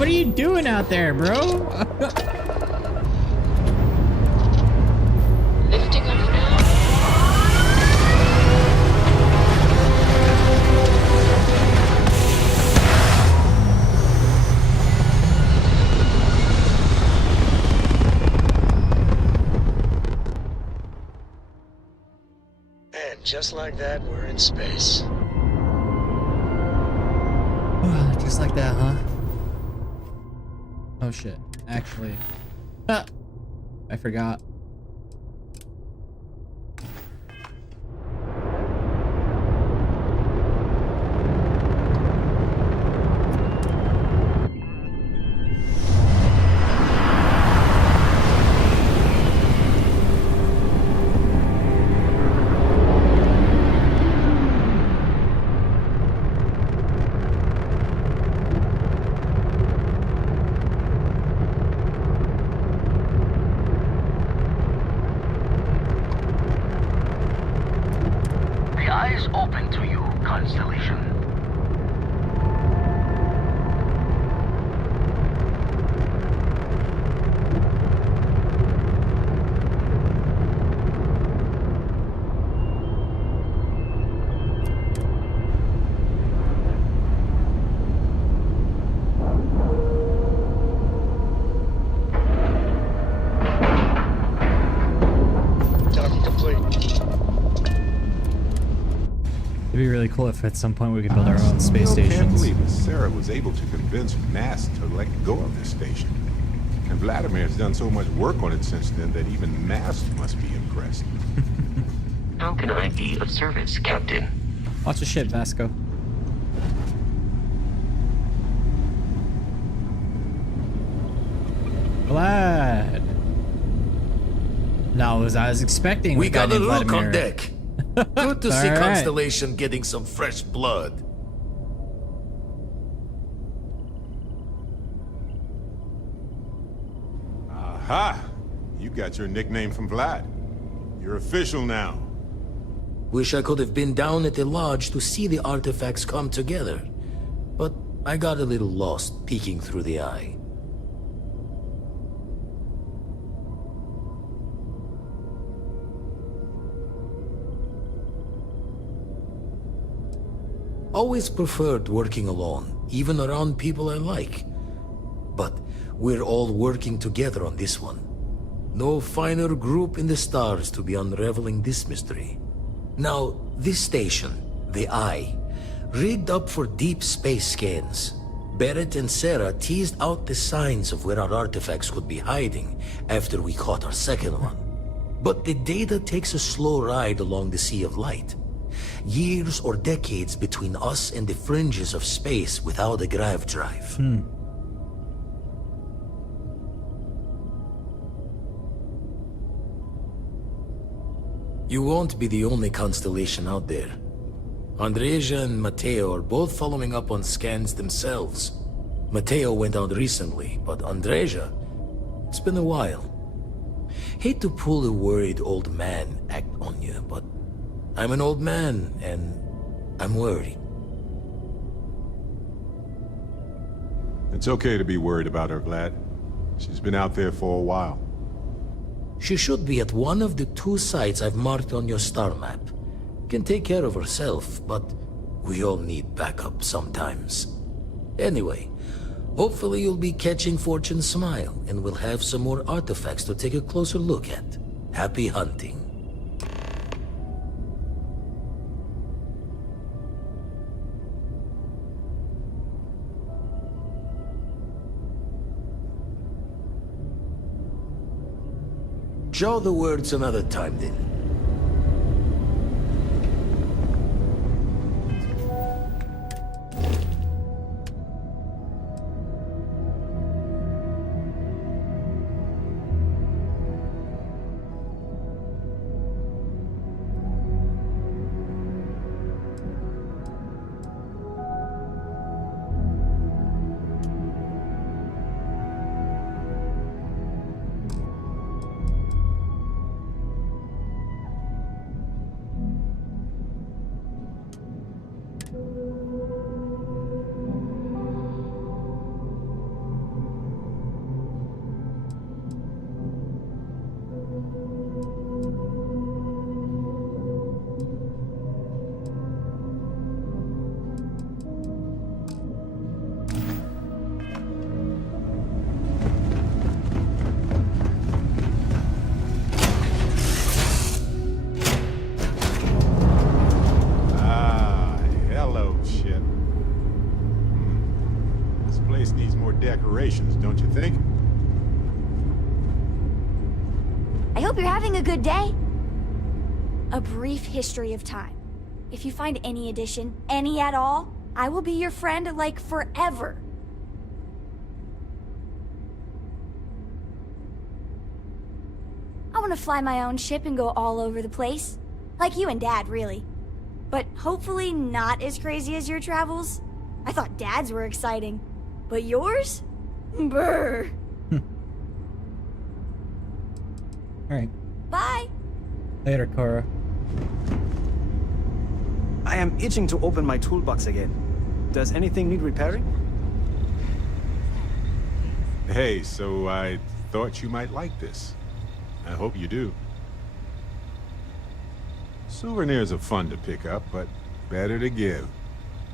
What are you doing out there, bro? Lifting off now. And just like that, we're in space. Just like that, huh? Oh shit. Actually. I forgot. Open to you, Constellation. Talking complete. It'd be really cool if at some point we could build our own space I can't stations. believe that Sarah was able to convince Mast to let go of this station. And Vladimir has done so much work on it since then that even Mast must be impressed. How can I be of service, Captain? Watch your shit, Vasco. Vlad. Not as I was expecting. We got a named look Vladimir. on deck. Good to see All right. Constellation getting some fresh blood. Aha! You got your nickname from Vlad. You're official now. Wish I could have been down at the lodge to see the artifacts come together. But I got a little lost peeking through the eye. Always preferred working alone, even around people I like. But we're all working together on this one. No finer group in the stars to be unraveling this mystery. Now, this station, the Eye, rigged up for deep space scans. Barrett and Sarah teased out the signs of where our artifacts could be hiding after we caught our second one. But the data takes a slow ride along the Sea of Light. Years or decades between us and the fringes of space without a grav drive. You won't be the only constellation out there. Andreja and Mateo are both following up on scans themselves. Mateo went out recently, but Andreja, it's been a while. Hate to pull a worried old man act on you, but I'm an old man, and I'm worried. It's okay to be worried about her, Vlad. She's been out there for a while. She should be at one of the 2 sites I've marked on your star map. Can take care of herself, but we all need backup sometimes. Anyway, hopefully you'll be catching Fortune's smile, and we'll have some more artifacts to take a closer look at. Happy hunting. Jaw the words another time, then. situations, don't you think? I hope you're having a good day. A brief history of time. If you find any addition, any at all, I will be your friend, like, forever. I want to fly my own ship and go all over the place. Like you and Dad, really. But hopefully not as crazy as your travels. I thought Dad's were exciting. But yours? Brr. Alright. Bye. Later, Cora. I am itching to open my toolbox again. Does anything need repairing? Hey, so I thought you might like this. I hope you do. Souvenirs are fun to pick up, but better to give.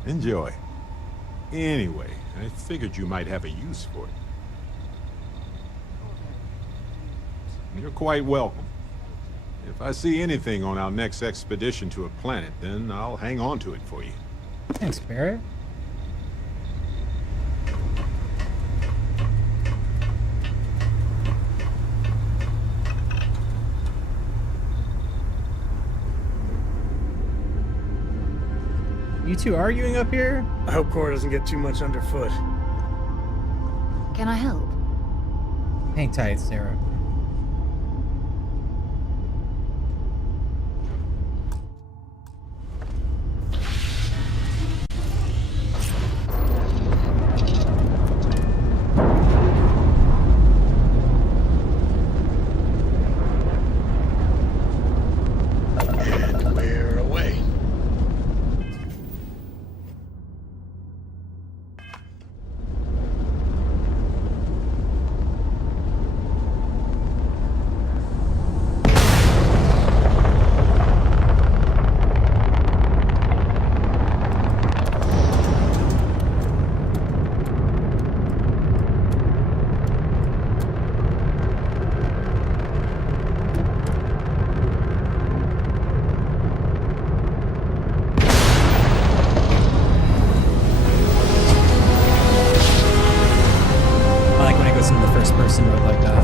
Enjoy. Anyway, I figured you might have a use for it. You're quite welcome. If I see anything on our next expedition to a planet, then I'll hang on to it for you. Thanks, Barrett. You two arguing up here? I hope Cora doesn't get too much underfoot. Can I help? Hang tight, Sarah. And we're away. I like when it goes into the first person mode like that.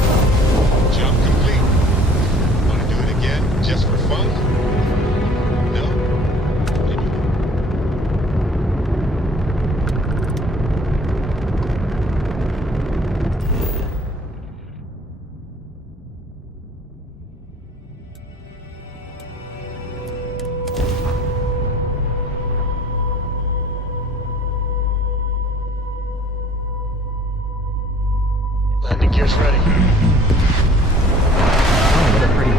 Jump complete. Want to do it again, just for fun? No? Maybe. Landing gear's ready. Oh, what a pretty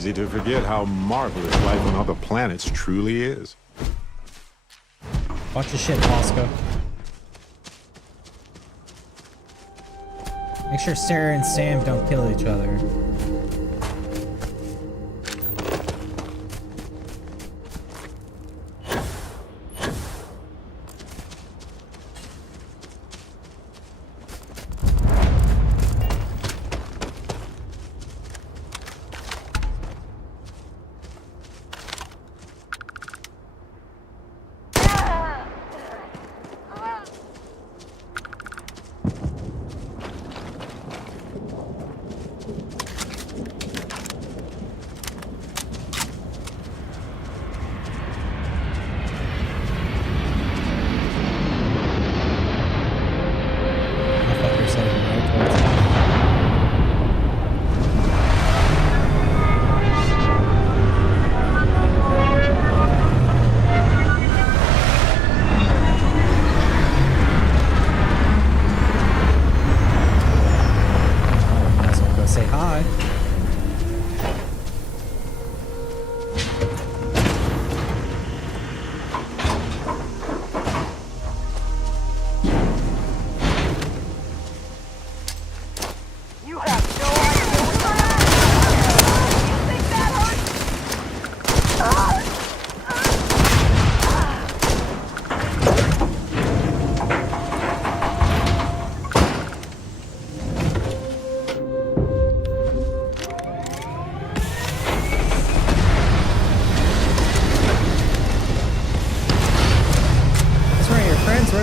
Easy to forget how marvelous life on other planets truly is. Watch your shit, Bosco. Make sure Sarah and Sam don't kill each other.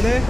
today?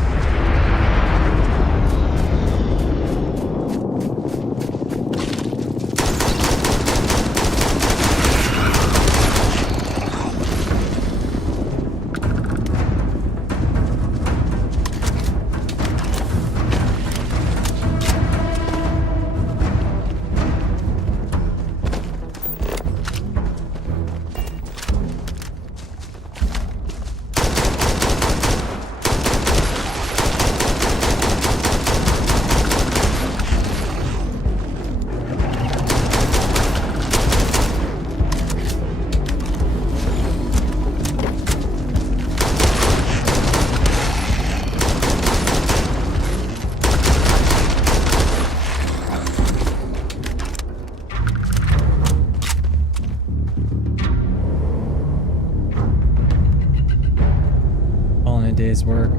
All in a day's work.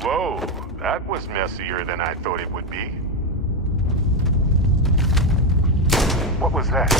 Whoa, that was messier than I thought it would be. What was that?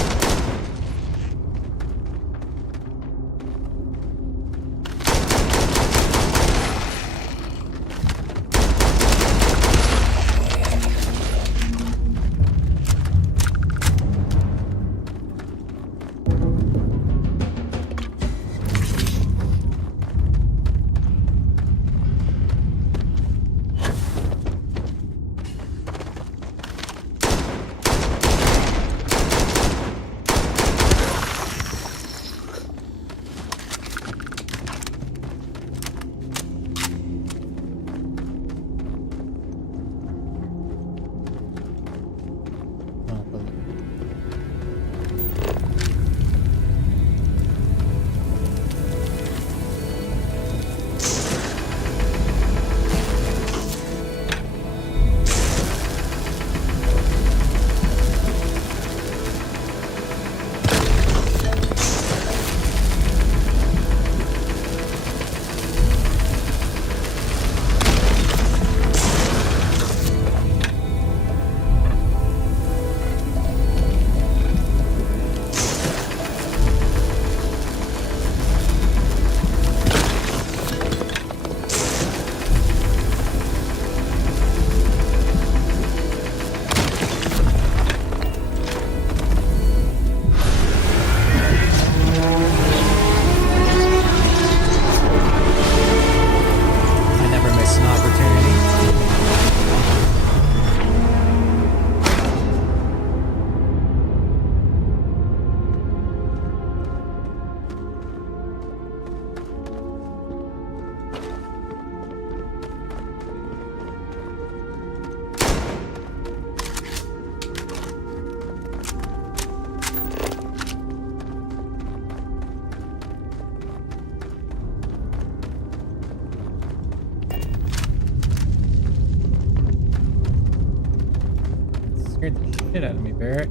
Scared the shit out of me, Barrett.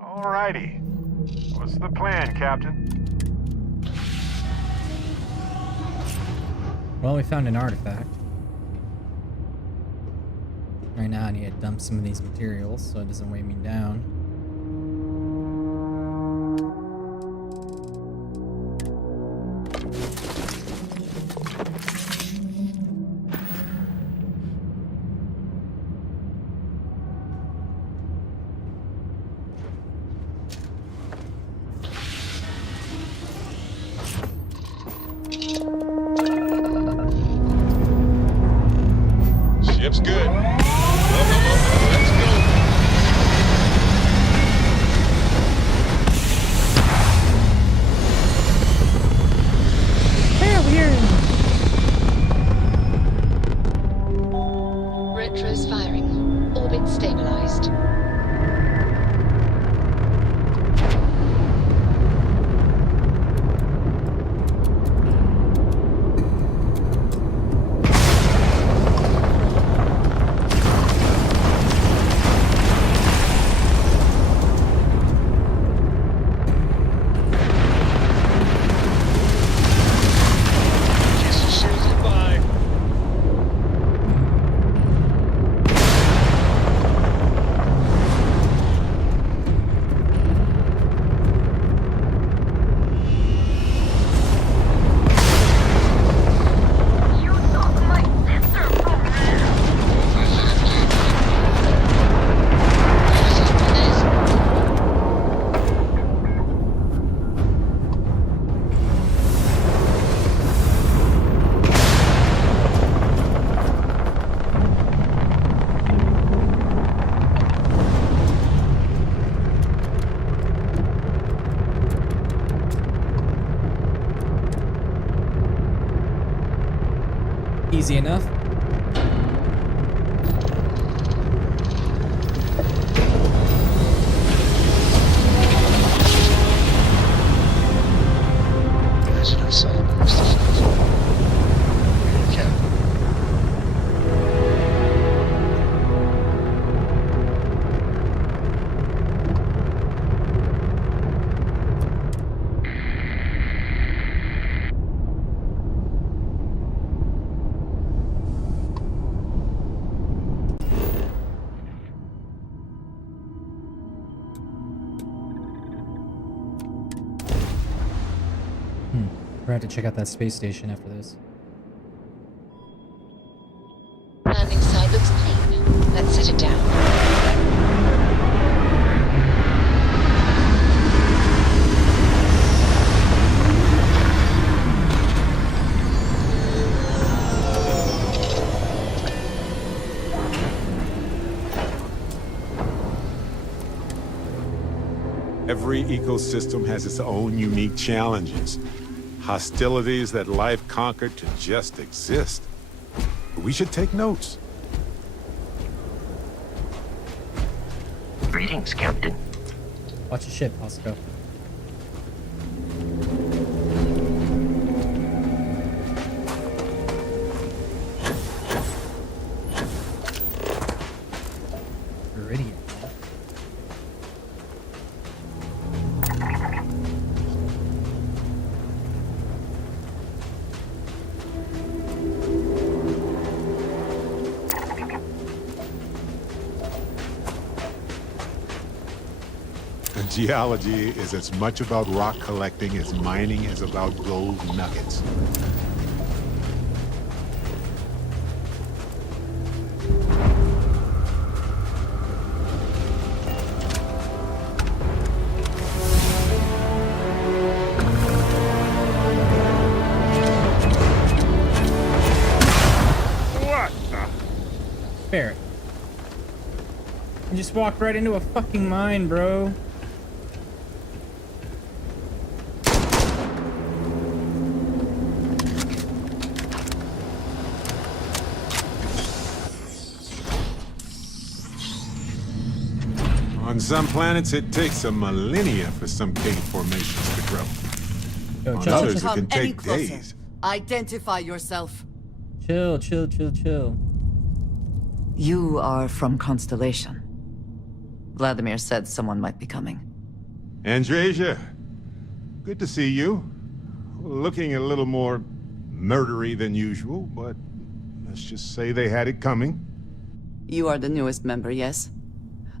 Alrighty. What's the plan, Captain? Well, we found an artifact. Right now I need to dump some of these materials so it doesn't weigh me down. Easy enough. There's no sign of Mr. Five. Okay. We're gonna have to check out that space station after this. Landing side looks clean. Let's set it down. Every ecosystem has its own unique challenges. Hostilities that life conquered to just exist. We should take notes. Greetings, Captain. Watch your ship, Oscar. Viridian. Geology is as much about rock collecting as mining is about gold nuggets. What the? Barrett. You just walked right into a fucking mine, bro. On some planets, it takes a millennia for some cave formations to grow. Yo, On chill, others, chill, it can Come any take closer. days. Identify yourself. chill, chill, chill, chill. You are from Constellation. Vladimir said someone might be coming. Andresia, good to see you. Looking a little more murdery than usual, but let's just say they had it coming. You are the newest member, yes?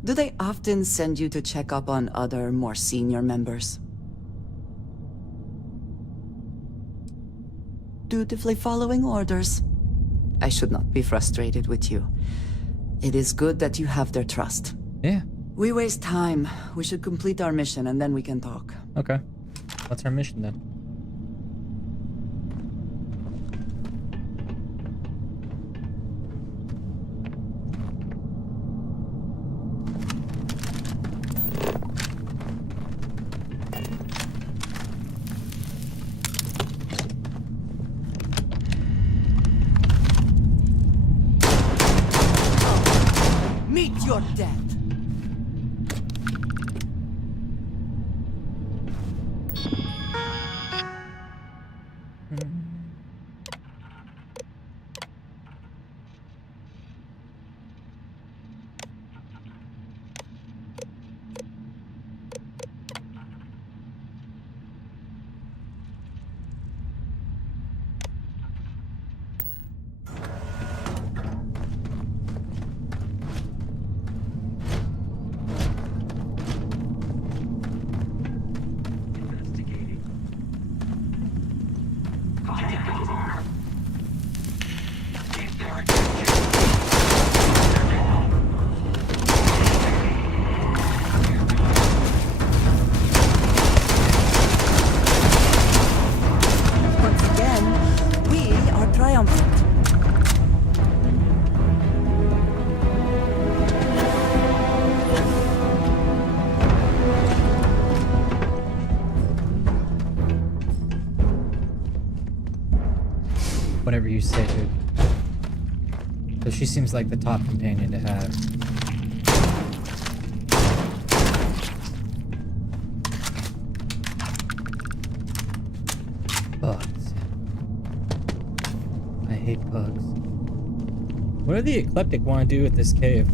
Do they often send you to check up on other, more senior members? Dutifully following orders. I should not be frustrated with you. It is good that you have their trust. Yeah. We waste time. We should complete our mission and then we can talk. Okay. What's our mission then? Meet your death. Once again, we are triumphant. Whatever you say, dude. So she seems like the top companion to have. Bugs. I hate bugs. What do the Eclectic want to do with this cave?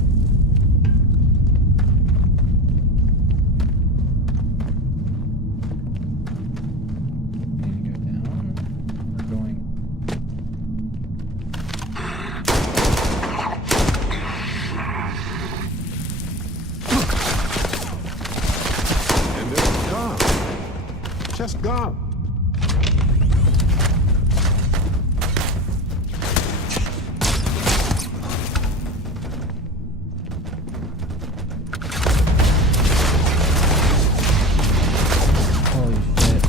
Just gone. Holy shit.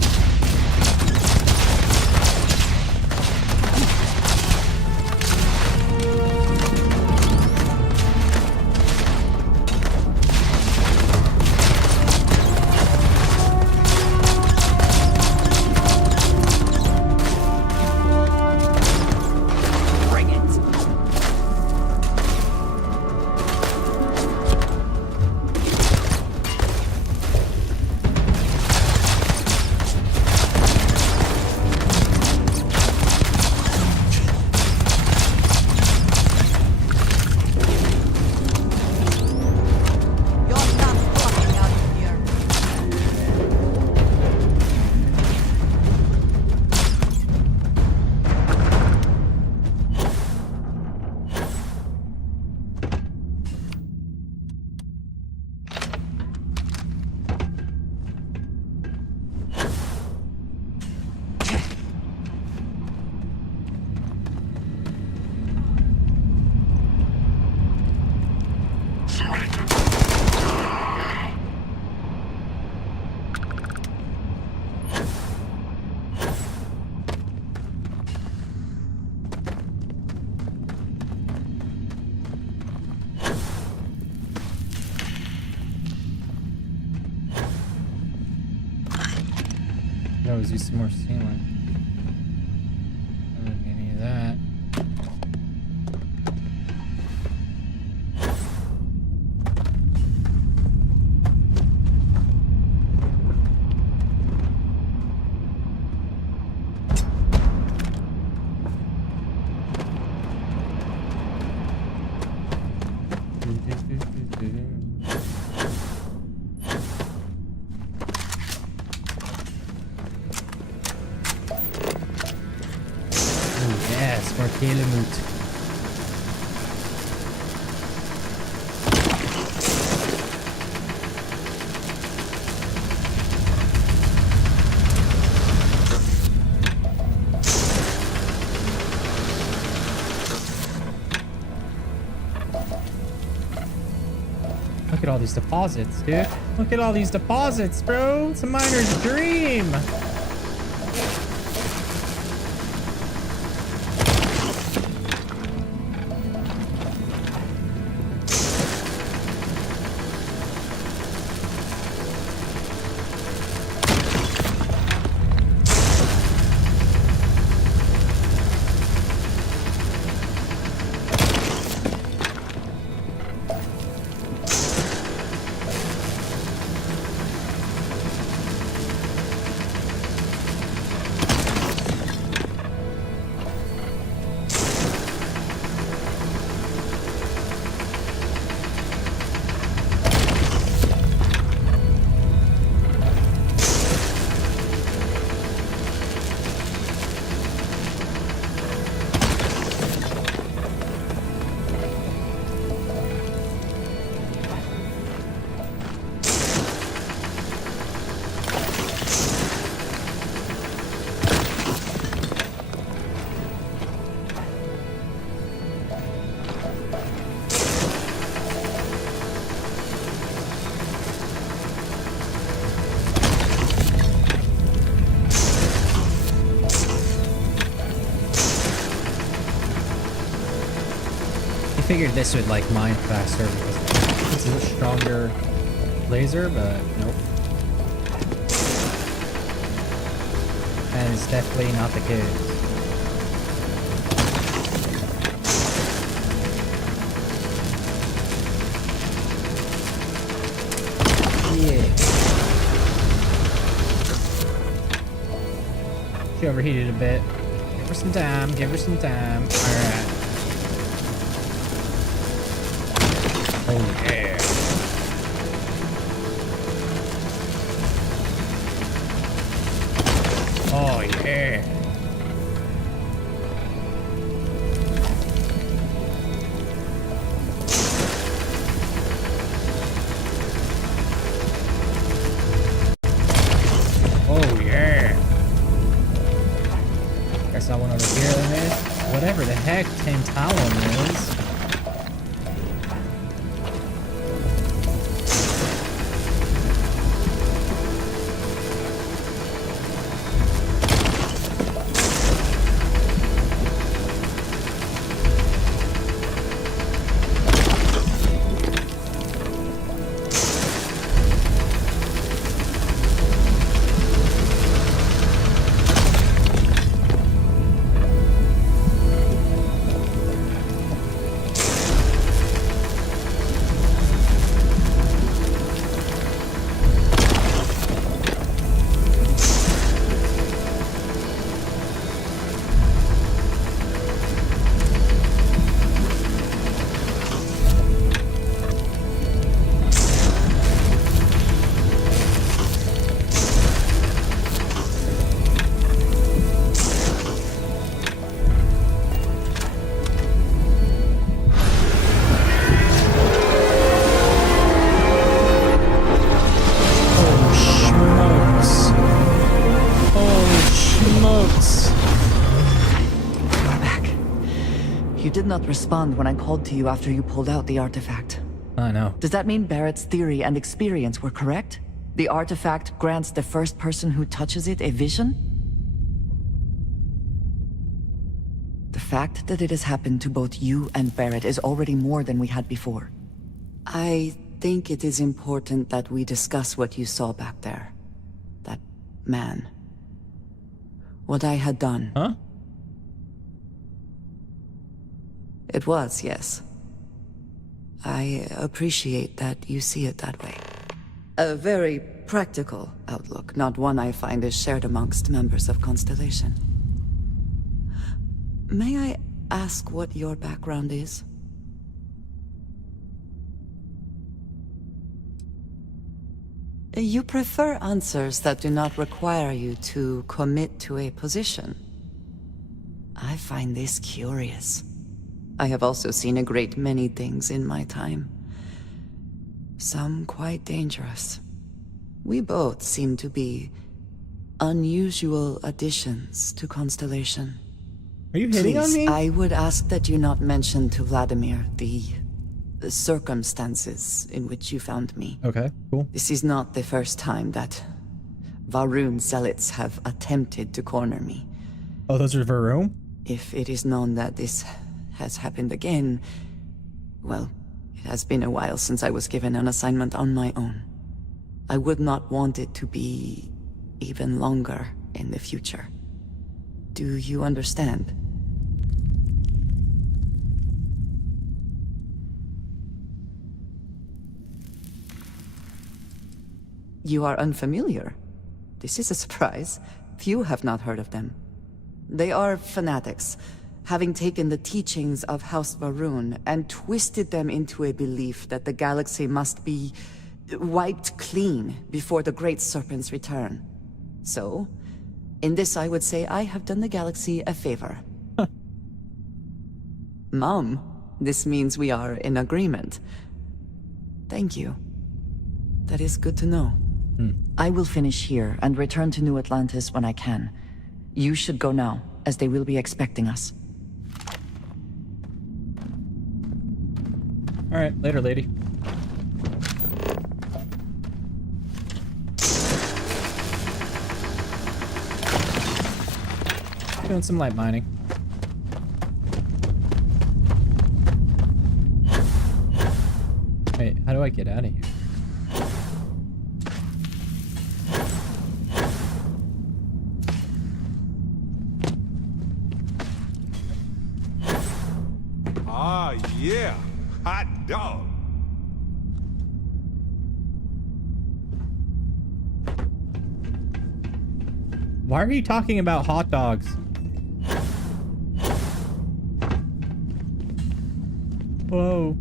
I always use some more sealant. I don't need any of that. Yes, more Kalemoot. Look at all these deposits, dude. Look at all these deposits, bro. It's a miner's dream. I figured this would like mine faster because it's a stronger laser, but nope. That is definitely not the case. She overheated a bit. Give her some time. Give her some time. All right. Oh yeah. Oh yeah. Oh yeah. Guess I went over here then is. Whatever the heck Tantalum is. You did not respond when I called to you after you pulled out the artifact. I know. Does that mean Barrett's theory and experience were correct? The artifact grants the first person who touches it a vision? The fact that it has happened to both you and Barrett is already more than we had before. I think it is important that we discuss what you saw back there. That man. What I had done. Huh? It was, yes. I appreciate that you see it that way. A very practical outlook, not one I find is shared amongst members of Constellation. May I ask what your background is? You prefer answers that do not require you to commit to a position. I find this curious. I have also seen a great many things in my time. Some quite dangerous. We both seem to be unusual additions to Constellation. Are you hitting on me? I would ask that you not mention to Vladimir the circumstances in which you found me. Okay, cool. This is not the first time that Varun zealots have attempted to corner me. Oh, those are Varun? If it is known that this has happened again, well, it has been a while since I was given an assignment on my own. I would not want it to be even longer in the future. Do you understand? You are unfamiliar. This is a surprise. Few have not heard of them. They are fanatics, having taken the teachings of House Varun and twisted them into a belief that the galaxy must be wiped clean before the Great Serpent's return. So, in this I would say I have done the galaxy a favor. Mom, this means we are in agreement. Thank you. That is good to know. I will finish here and return to New Atlantis when I can. You should go now, as they will be expecting us. All right, later, lady. Doing some light mining. Wait, how do I get out of here? Ah, yeah. Hot dog. Why are you talking about hot dogs? Whoa.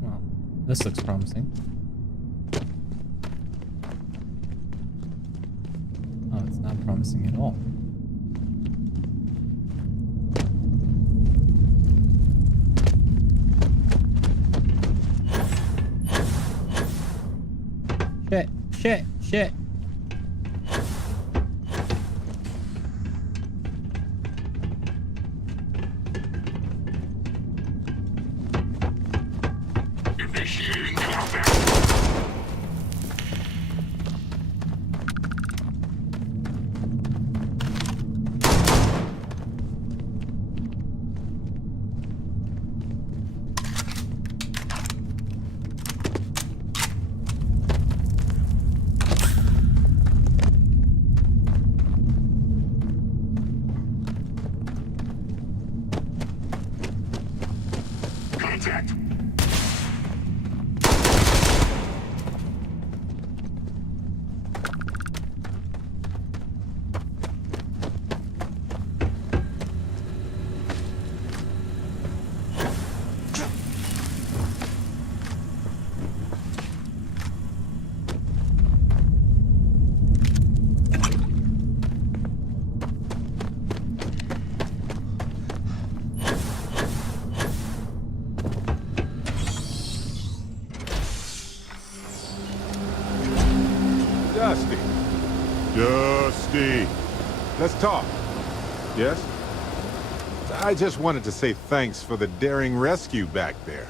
Well, this looks promising. Oh, it's not promising at all. Shit. Initiating combat. Contact. Dusty. Let's talk. Yes? I just wanted to say thanks for the daring rescue back there.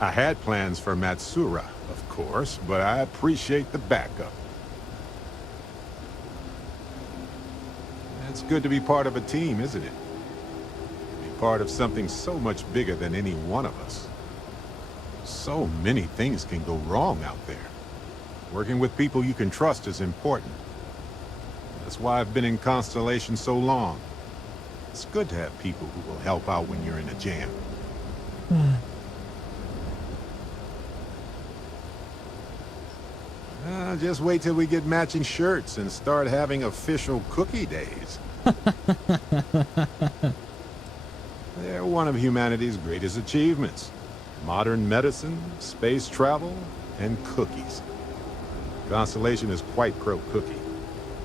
I had plans for Matsura, of course, but I appreciate the backup. It's good to be part of a team, isn't it? Be part of something so much bigger than any one of us. So many things can go wrong out there. Working with people you can trust is important. That's why I've been in Constellation so long. It's good to have people who will help out when you're in a jam. Just wait till we get matching shirts and start having official cookie days. They're one of humanity's greatest achievements. Modern medicine, space travel, and cookies. Constellation is quite pro-cookie.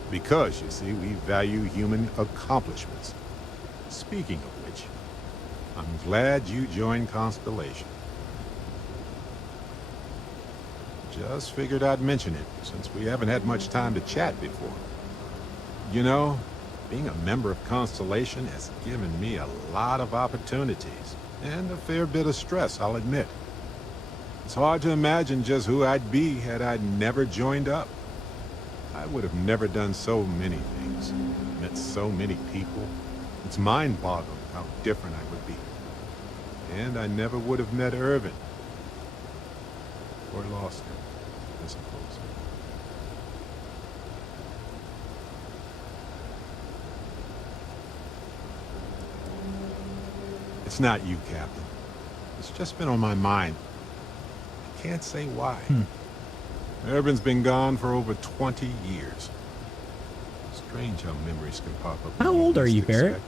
Because, you see, we value human accomplishments. Speaking of which, I'm glad you joined Constellation. Just figured I'd mention it, since we haven't had much time to chat before. You know, being a member of Constellation has given me a lot of opportunities, and a fair bit of stress, I'll admit. It's hard to imagine just who I'd be had I never joined up. I would have never done so many things, met so many people. It's mind-boggling how different I would be. And I never would have met Irvin. Or lost him, I suppose. It's not you, Captain. It's just been on my mind. I can't say why. Irvin's been gone for over 20 years. Strange how memories can pop up. How old are you, Barrett?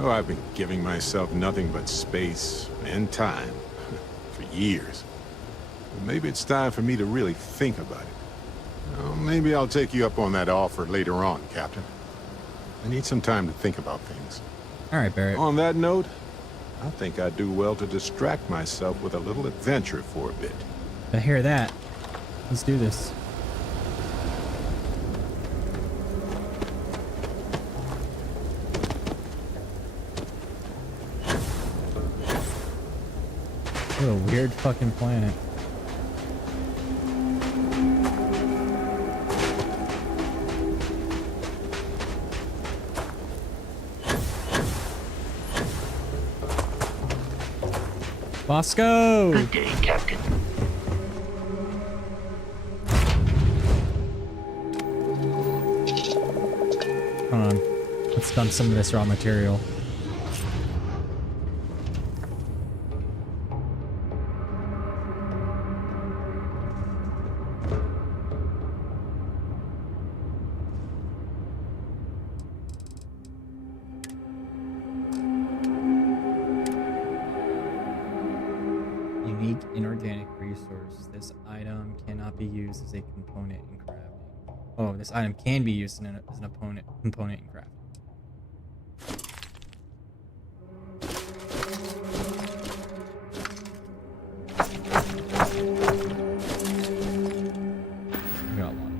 Oh, I've been giving myself nothing but space and time for years. Maybe it's time for me to really think about it. Well, maybe I'll take you up on that offer later on, Captain. I need some time to think about things. All right, Barrett. On that note, I think I'd do well to distract myself with a little adventure for a bit. I hear that. Let's do this. What a weird fucking planet. Bosco! Good day, Captain. Hold on. Let's dump some of this raw material. Unique inorganic resource. This item cannot be used as a component in crafting. Oh, this item can be used as an component in crafting. We got a lot.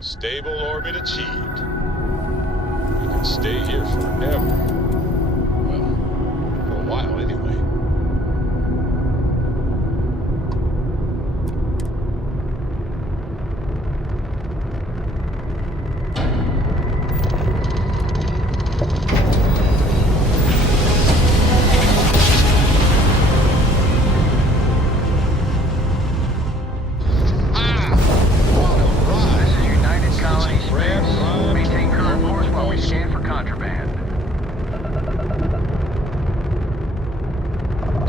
Stable orbit achieved. We can stay here forever. Well, for a while anyway. Maintain current course while we scan for contraband.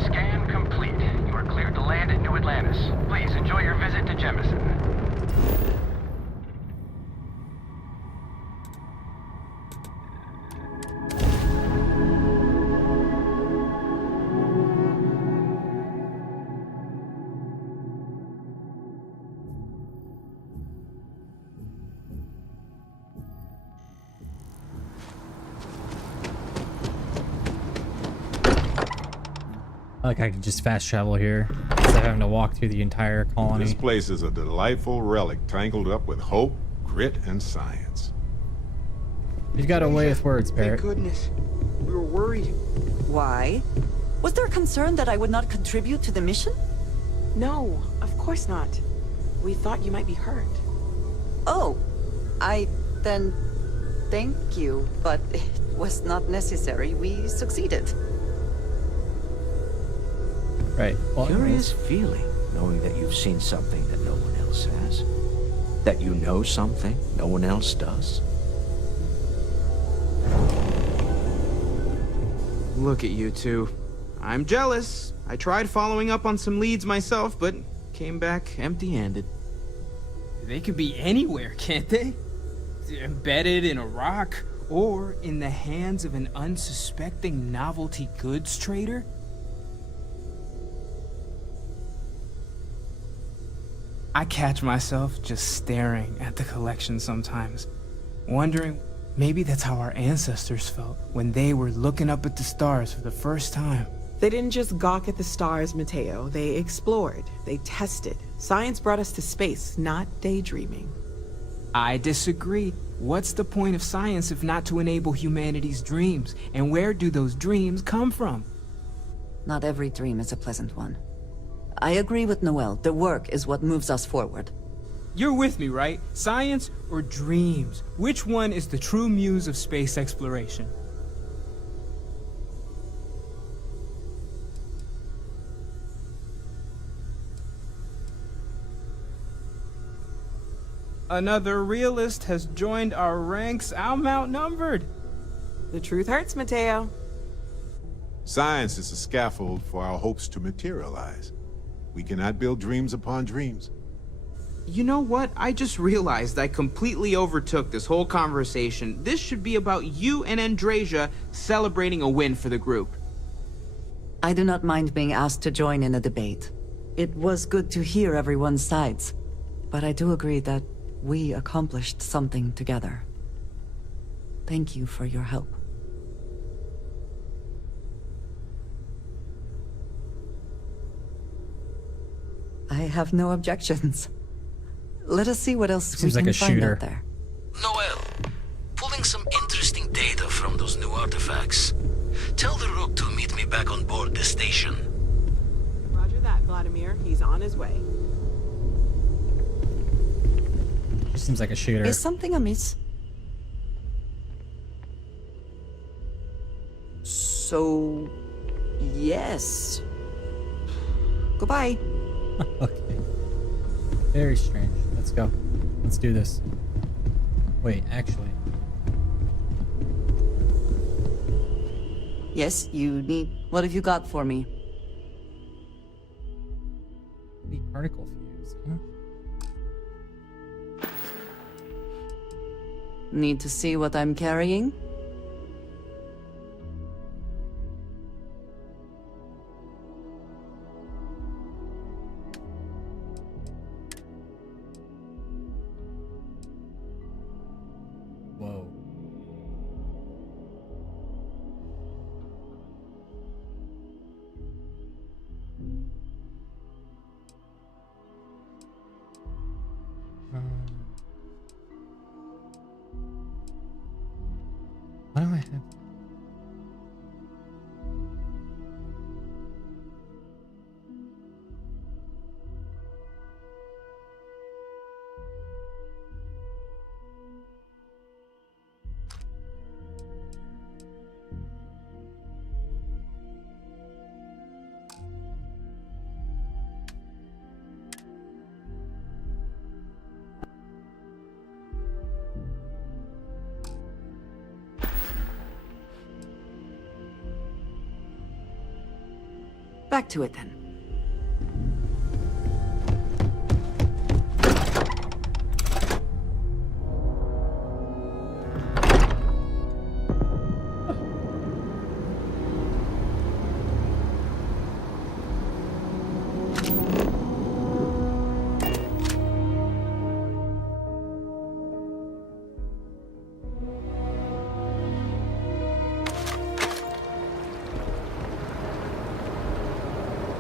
Scan complete. You are cleared to land at New Atlantis. Please enjoy your visit to Jemison. Like I can just fast travel here instead of having to walk through the entire colony. This place is a delightful relic tangled up with hope, grit, and science. You've got a way with words, Barrett. Thank goodness. We were worried. Why? Was there concern that I would not contribute to the mission? No, of course not. We thought you might be hurt. Oh, then thank you, but it was not necessary. We succeeded. Right. Well, Curious feeling, knowing that you've seen something that no one else has. That you know something no one else does. Look at you two. I'm jealous. I tried following up on some leads myself, but came back empty-handed. They could be anywhere, can't they? Embedded in a rock, or in the hands of an unsuspecting novelty goods trader? I catch myself just staring at the collection sometimes, wondering maybe that's how our ancestors felt when they were looking up at the stars for the first time. They didn't just gawk at the stars, Mateo. They explored. They tested. Science brought us to space, not daydreaming. I disagree. What's the point of science if not to enable humanity's dreams? And where do those dreams come from? Not every dream is a pleasant one. I agree with Noel. The work is what moves us forward. You're with me, right? Science or dreams? Which one is the true muse of space exploration? Another realist has joined our ranks. I'm outnumbered. The truth hurts, Mateo. Science is a scaffold for our hopes to materialize. We cannot build dreams upon dreams. You know what? I just realized I completely overtook this whole conversation. This should be about you and Andrasia celebrating a win for the group. I do not mind being asked to join in a debate. It was good to hear everyone's sides, but I do agree that we accomplished something together. Thank you for your help. I have no objections. Let us see what else Seems we like can a find shooter. out there. Noel, pulling some interesting data from those new artifacts. Tell the Rook to meet me back on board the station. Roger that, Vladimir. He's on his way. She seems like a shooter. Is something amiss? So, yes. Goodbye. Okay. Very strange. Let's go. Let's do this. Wait, actually. Yes, you need... What have you got for me? The particle fuse, huh? Need to see what I'm carrying? Whoa. What do I have? Back to it then.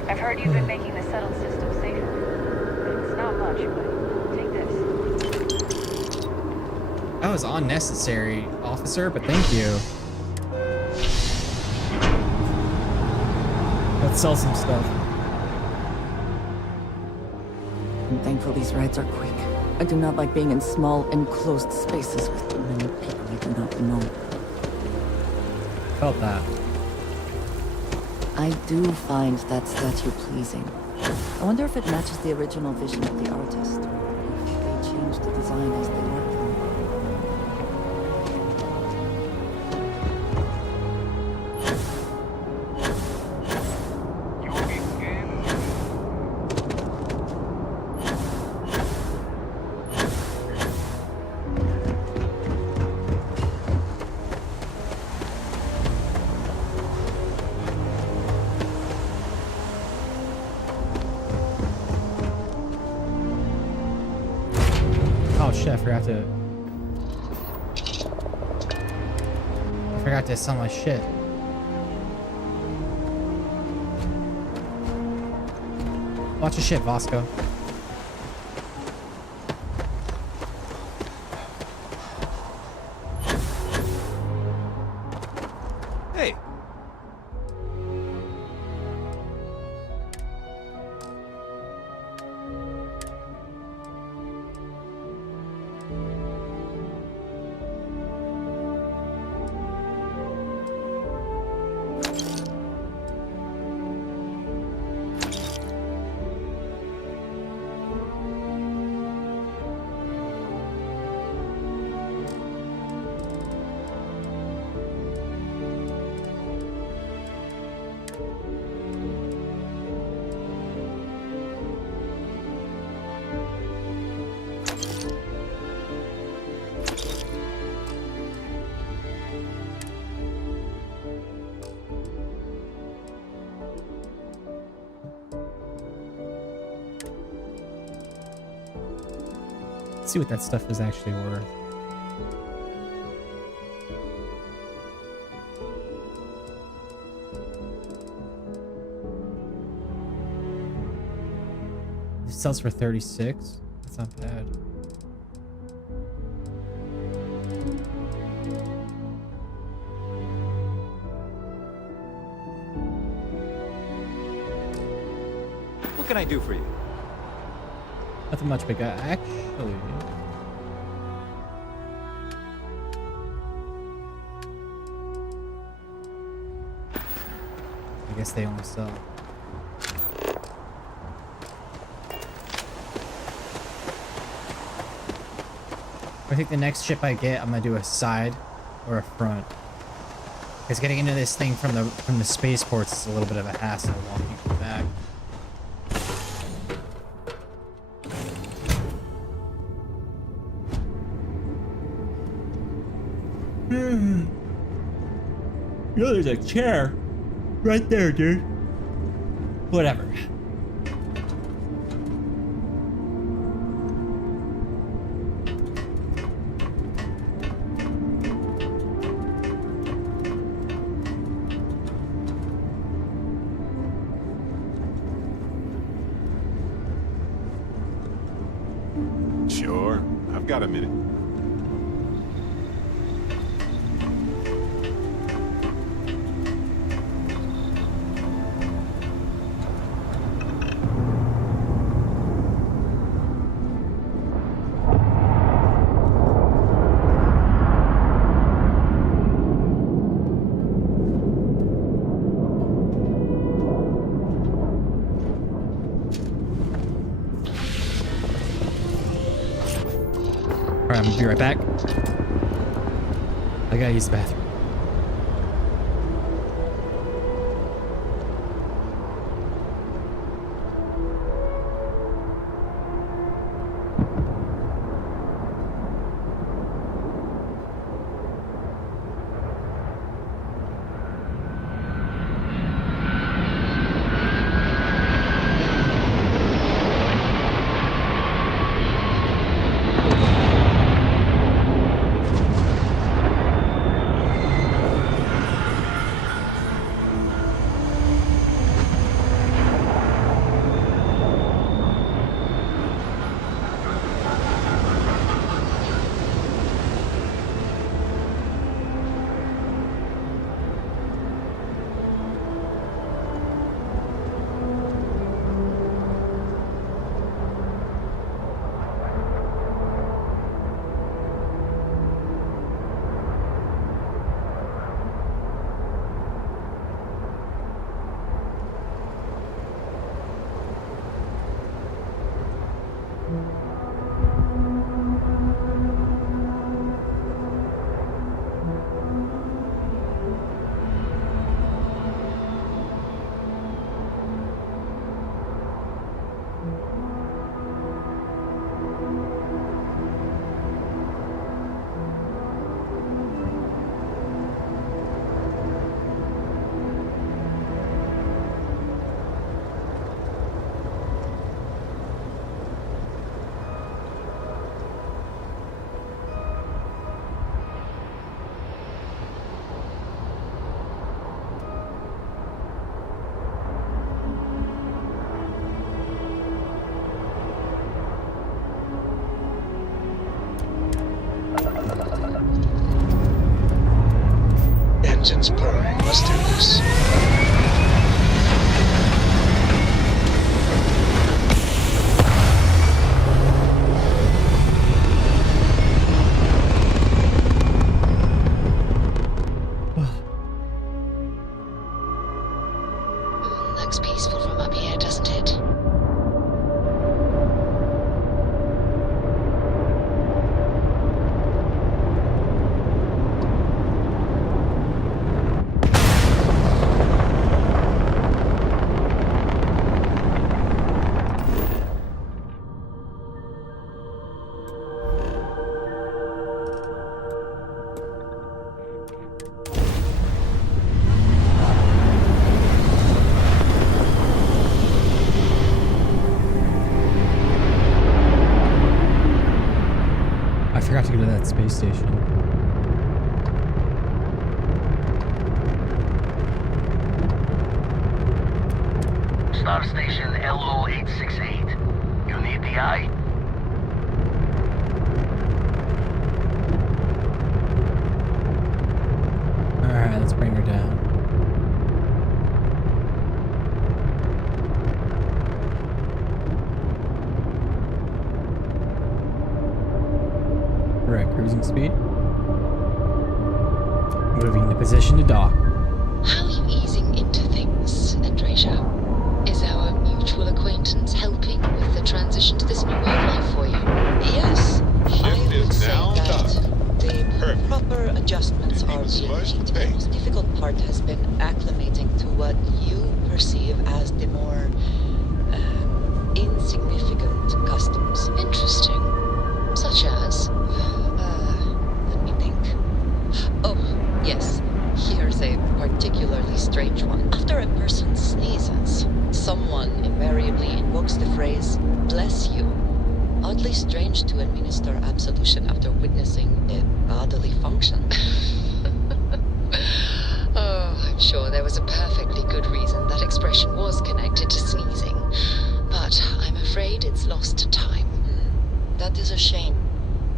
I've heard you've been making the settled system safer. It's not much, but take this. That was unnecessary, officer, but thank you. Let's sell some stuff. I'm thankful these rides are quick. I do not like being in small, enclosed spaces with too many people I do not know. Felt that. I do find that statue pleasing. I wonder if it matches the original vision of the artist, or if they changed the design as they worked on Oh shit, I forgot to sell my shit. Watch your shit, Vasco. Hey. Let's see what that stuff is actually worth. It sells for 36. That's not bad. What can I do for you? Nothing much, but actually. I guess they only sell. I think the next ship I get, I'm gonna do a side or a front. Because getting into this thing from the spaceports is a little bit of a hassle walking back. You know, there's a chair right there, dude. Whatever. Sure, I've got a minute. Alright, I'm gonna be right back. I gotta use the bathroom. Engines purring. Let's do this. Looks peaceful from up here, doesn't it? I forgot to go to that space station. Star Station LO-868. You need the eye? Alright, let's bring her down. We're at cruising speed. Moving to position to dock. How are you easing into things, Andreja? Is our mutual acquaintance helping with the transition to this new way of life for you? Yes, I would say that the proper adjustments are being made. The most difficult part has been acclimating to what you perceive as the more insignificant customs. Interesting. Such as? Let me think. Oh, yes. Here's a particularly strange one. After a person sneezes, someone invariably invokes the phrase, "bless you." Oddly strange to administer absolution after witnessing a bodily function. Oh, I'm sure there was a perfectly good reason that expression was connected to sneezing, but I'm afraid it's lost to time. That is a shame.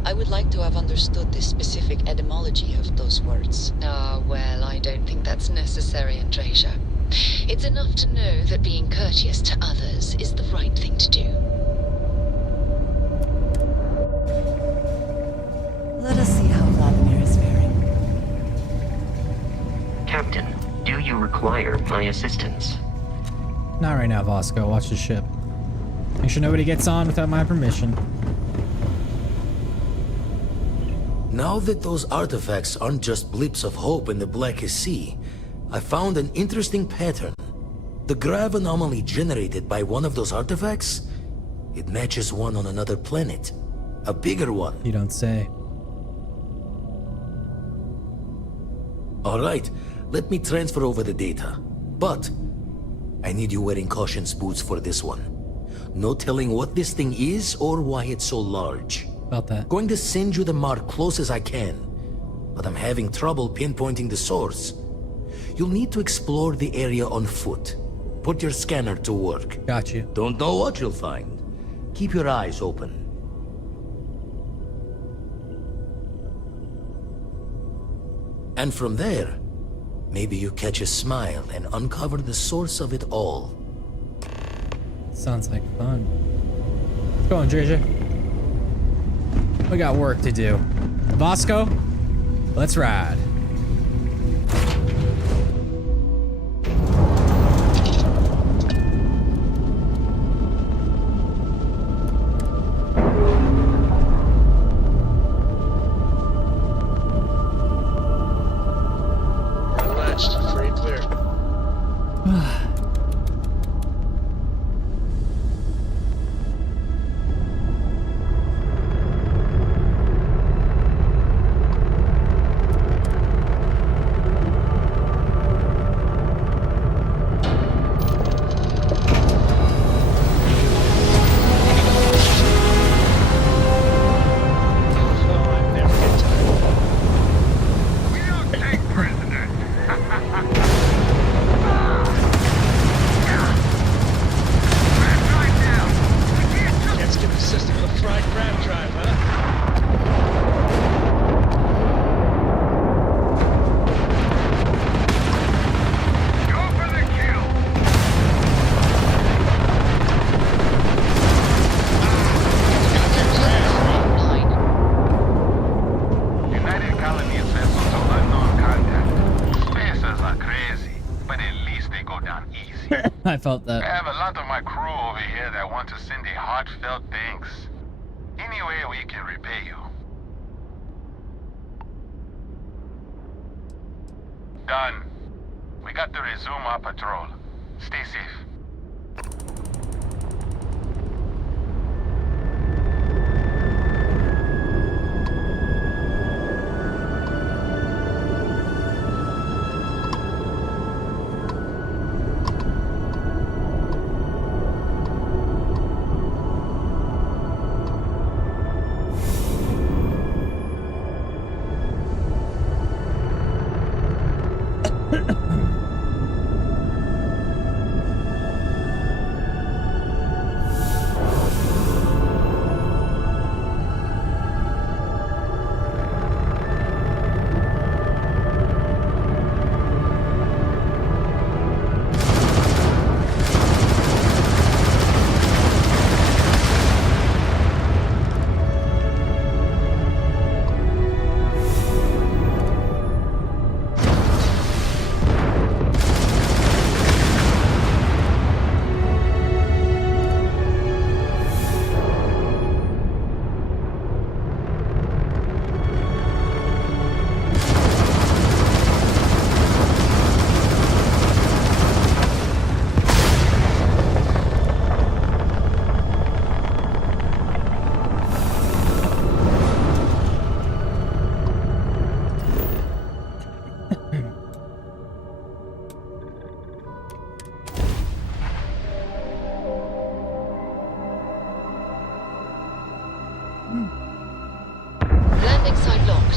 I would like to have understood the specific etymology of those words. Ah, well, I don't think that's necessary, Andreja. It's enough to know that being courteous to others is the right thing to do. Let us see how Vladimir is faring. Captain, do you require my assistance? Not right now, Vasco. Watch the ship. Make sure nobody gets on without my permission. Now that those artifacts aren't just blips of hope in the Blackest Sea, I found an interesting pattern. The grav anomaly generated by one of those artifacts, it matches one on another planet. A bigger one. You don't say. Alright, let me transfer over the data. But I need you wearing caution's boots for this one. No telling what this thing is or why it's so large. About that. Going to send you the mark close as I can, but I'm having trouble pinpointing the source. You'll need to explore the area on foot. Put your scanner to work. Got you. Don't know what you'll find. Keep your eyes open. And from there, maybe you catch a smile and uncover the source of it all. Sounds like fun. Let's go, Andreja. We got work to do. Vasco, let's ride. Free and clear. I felt that. I have a lot of my crew over here that want to send a heartfelt thanks. Any way we can repay you. Done. We got to resume our patrol. Stay safe.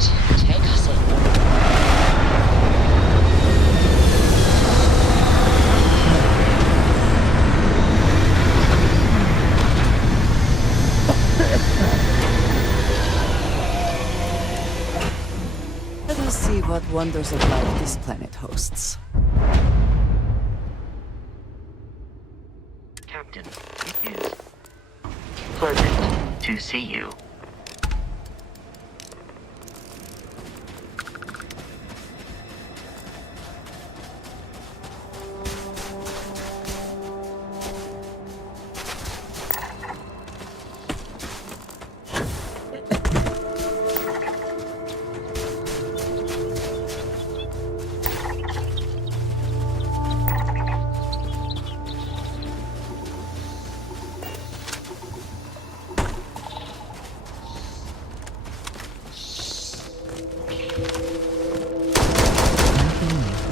Take us in. Let us see what wonders of life this planet hosts. Captain, it is pleasant to see you.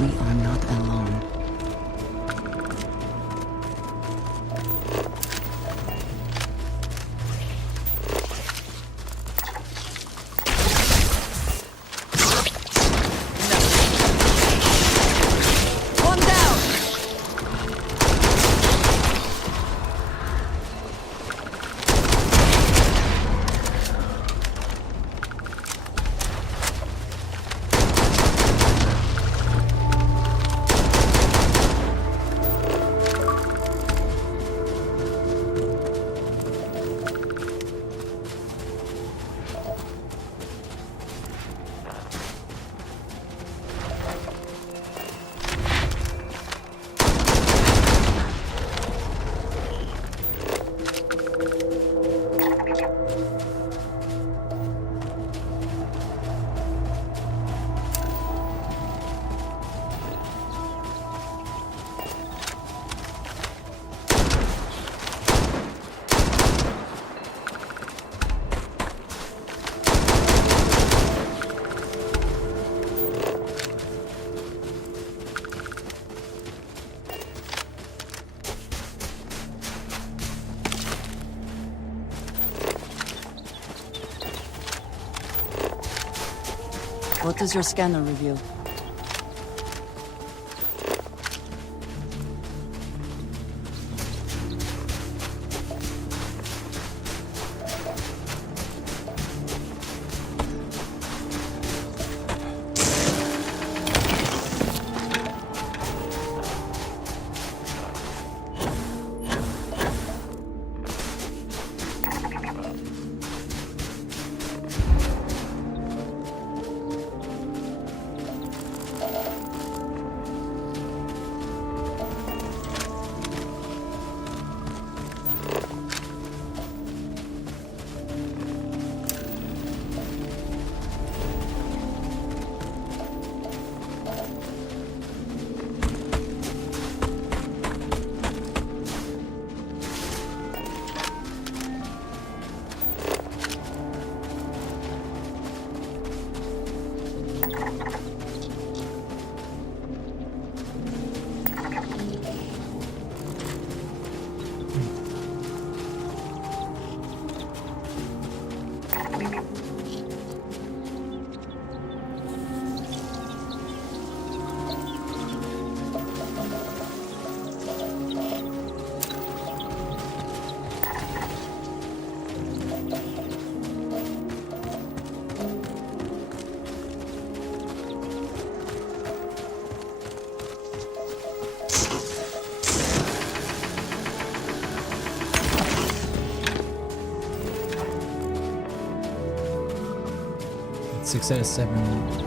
We are not alone. One down! What does your scanner reveal? Success 7.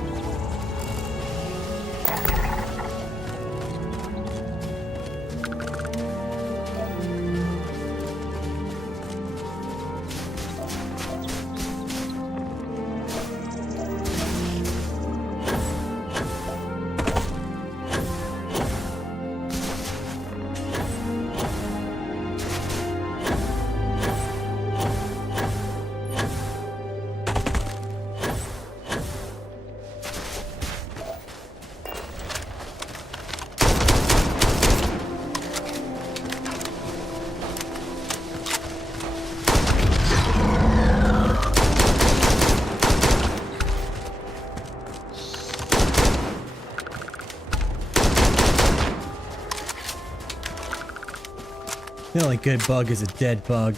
The only good bug is a dead bug.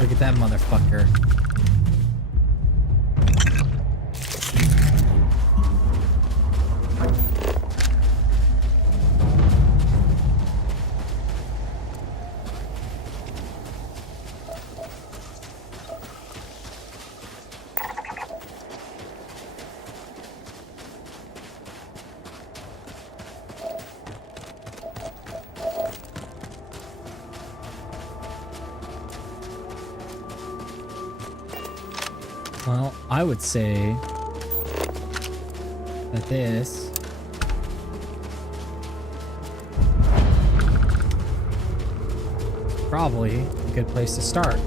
Look at that motherfucker. Well, I would say that this probably a good place to start.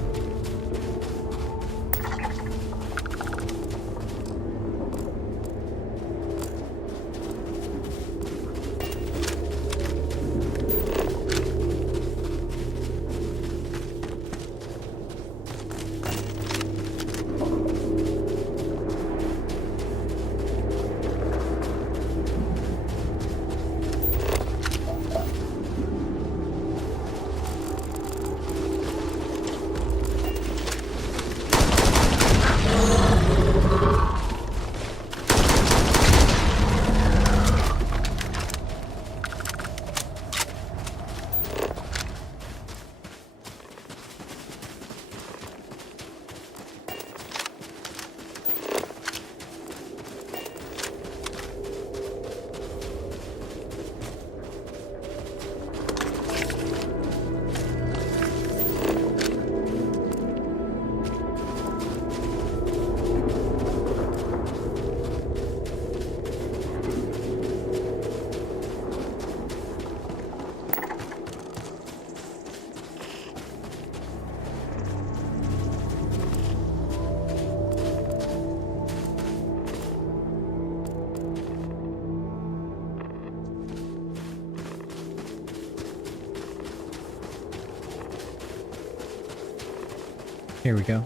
Here we go.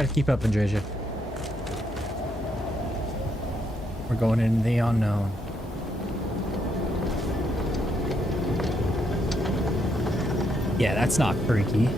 Gotta keep up, Andreja. We're going in the unknown. Yeah, that's not freaky.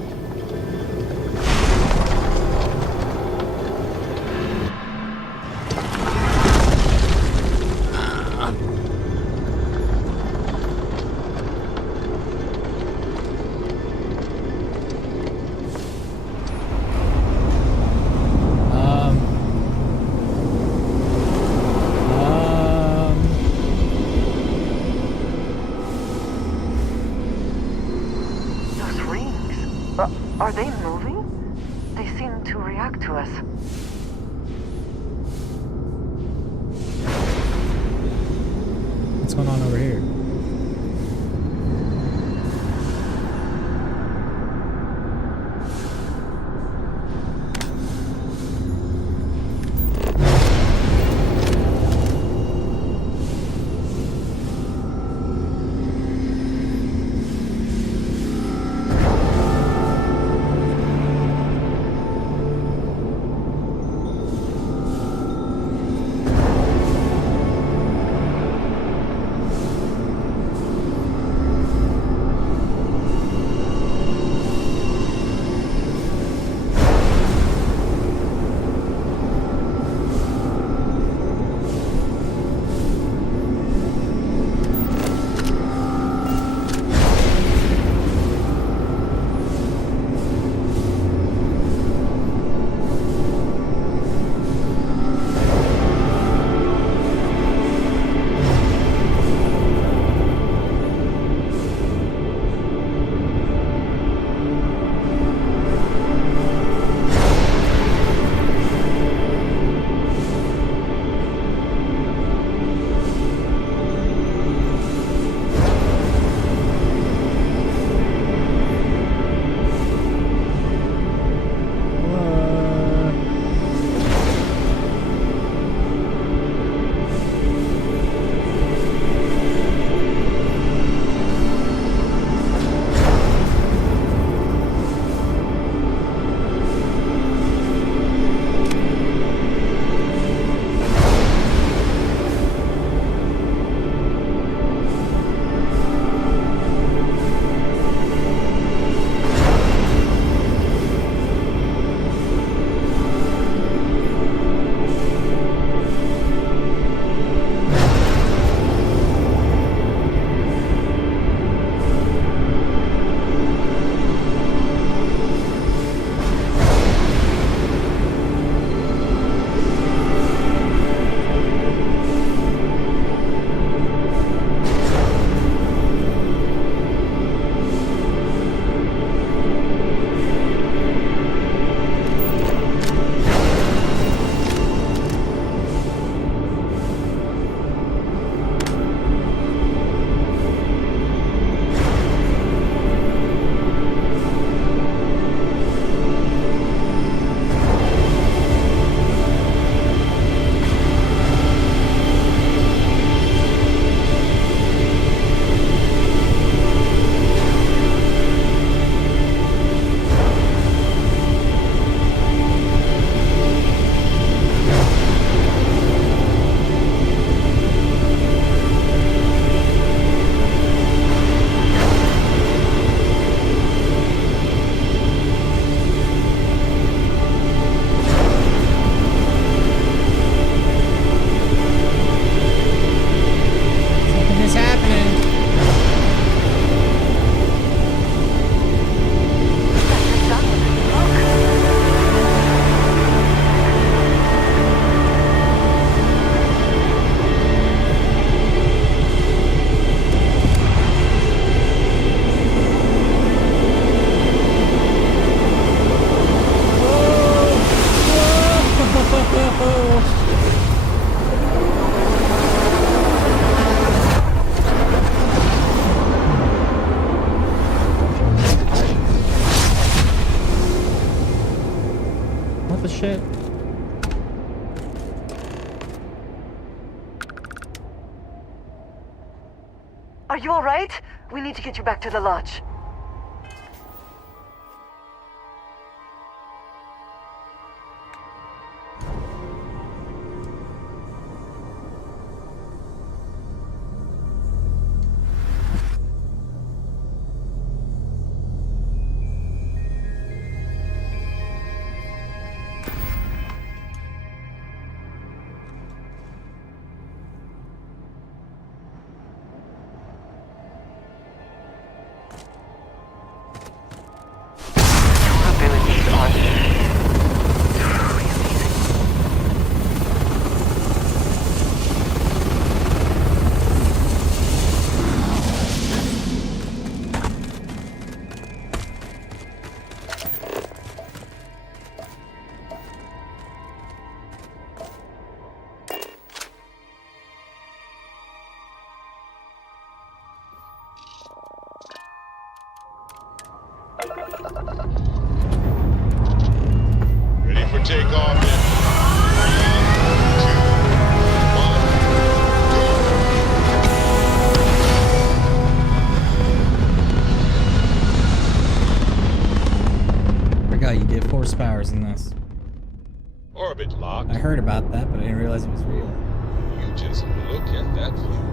Are they moving? They seem to react to us. What's going on over here? What the shit? Are you all right? We need to get you back to the lodge. heard about that, but I didn't realize it was real. You just look at that view.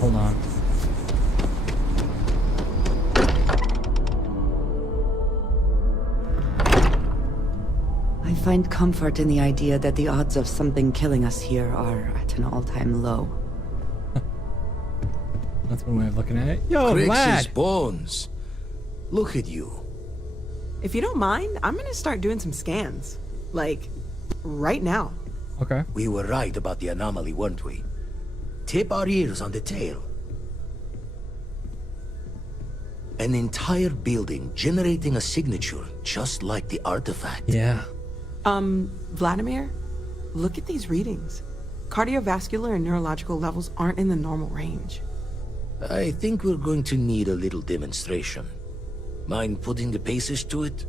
Hold on. I find comfort in the idea that the odds of something killing us here are at an all-time low. That's one way of looking at it. Yo, Crix's lad! bones. Look at you. If you don't mind, I'm gonna start doing some scans. Like, right now. Okay. We were right about the anomaly, weren't we? Tip our ears on the tail. An entire building generating a signature just like the artifact. Yeah. Vladimir, look at these readings. Cardiovascular and neurological levels aren't in the normal range. I think we're going to need a little demonstration. Mind putting the paces to it?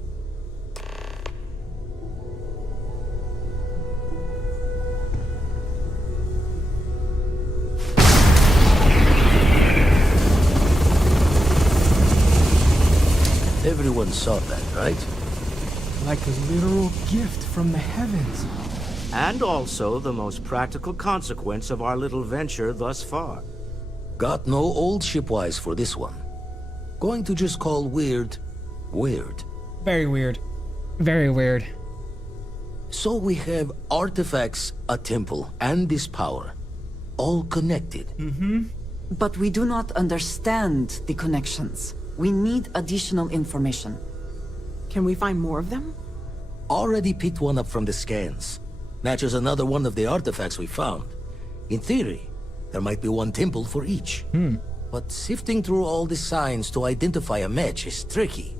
Everyone saw that, right? Like a literal gift from the heavens. And also the most practical consequence of our little venture thus far. Got no old shipwise for this one. Going to just call weird, weird. Very weird. Very weird. So we have artifacts, a temple, and this power. All connected. Mm-hmm. But we do not understand the connections. We need additional information. Can we find more of them? Already picked one up from the scans. Matches another one of the artifacts we found. In theory, there might be one temple for each. But sifting through all the signs to identify a match is tricky.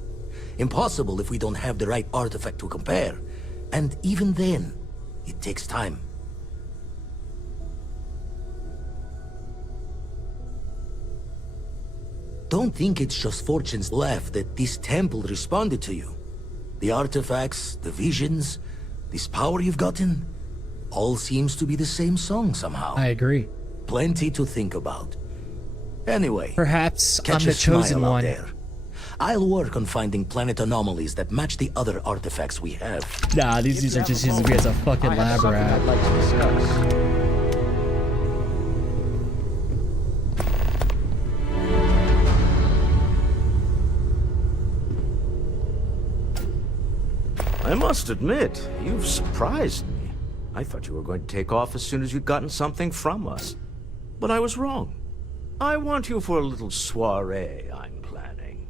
Impossible if we don't have the right artifact to compare. And even then, it takes time. Don't think it's just fortune's left that this temple responded to you. The artifacts, the visions, this power you've gotten, all seems to be the same song somehow. I agree. Plenty to think about. Anyway, perhaps I'm catch the a smile chosen out one. there. I'll work on finding planet anomalies that match the other artifacts we have. Nah, these dudes are just using me as a fucking lab rat. I'd like to discuss. I must admit, you've surprised me. I thought you were going to take off as soon as you'd gotten something from us. But I was wrong. I want you for a little soiree I'm planning.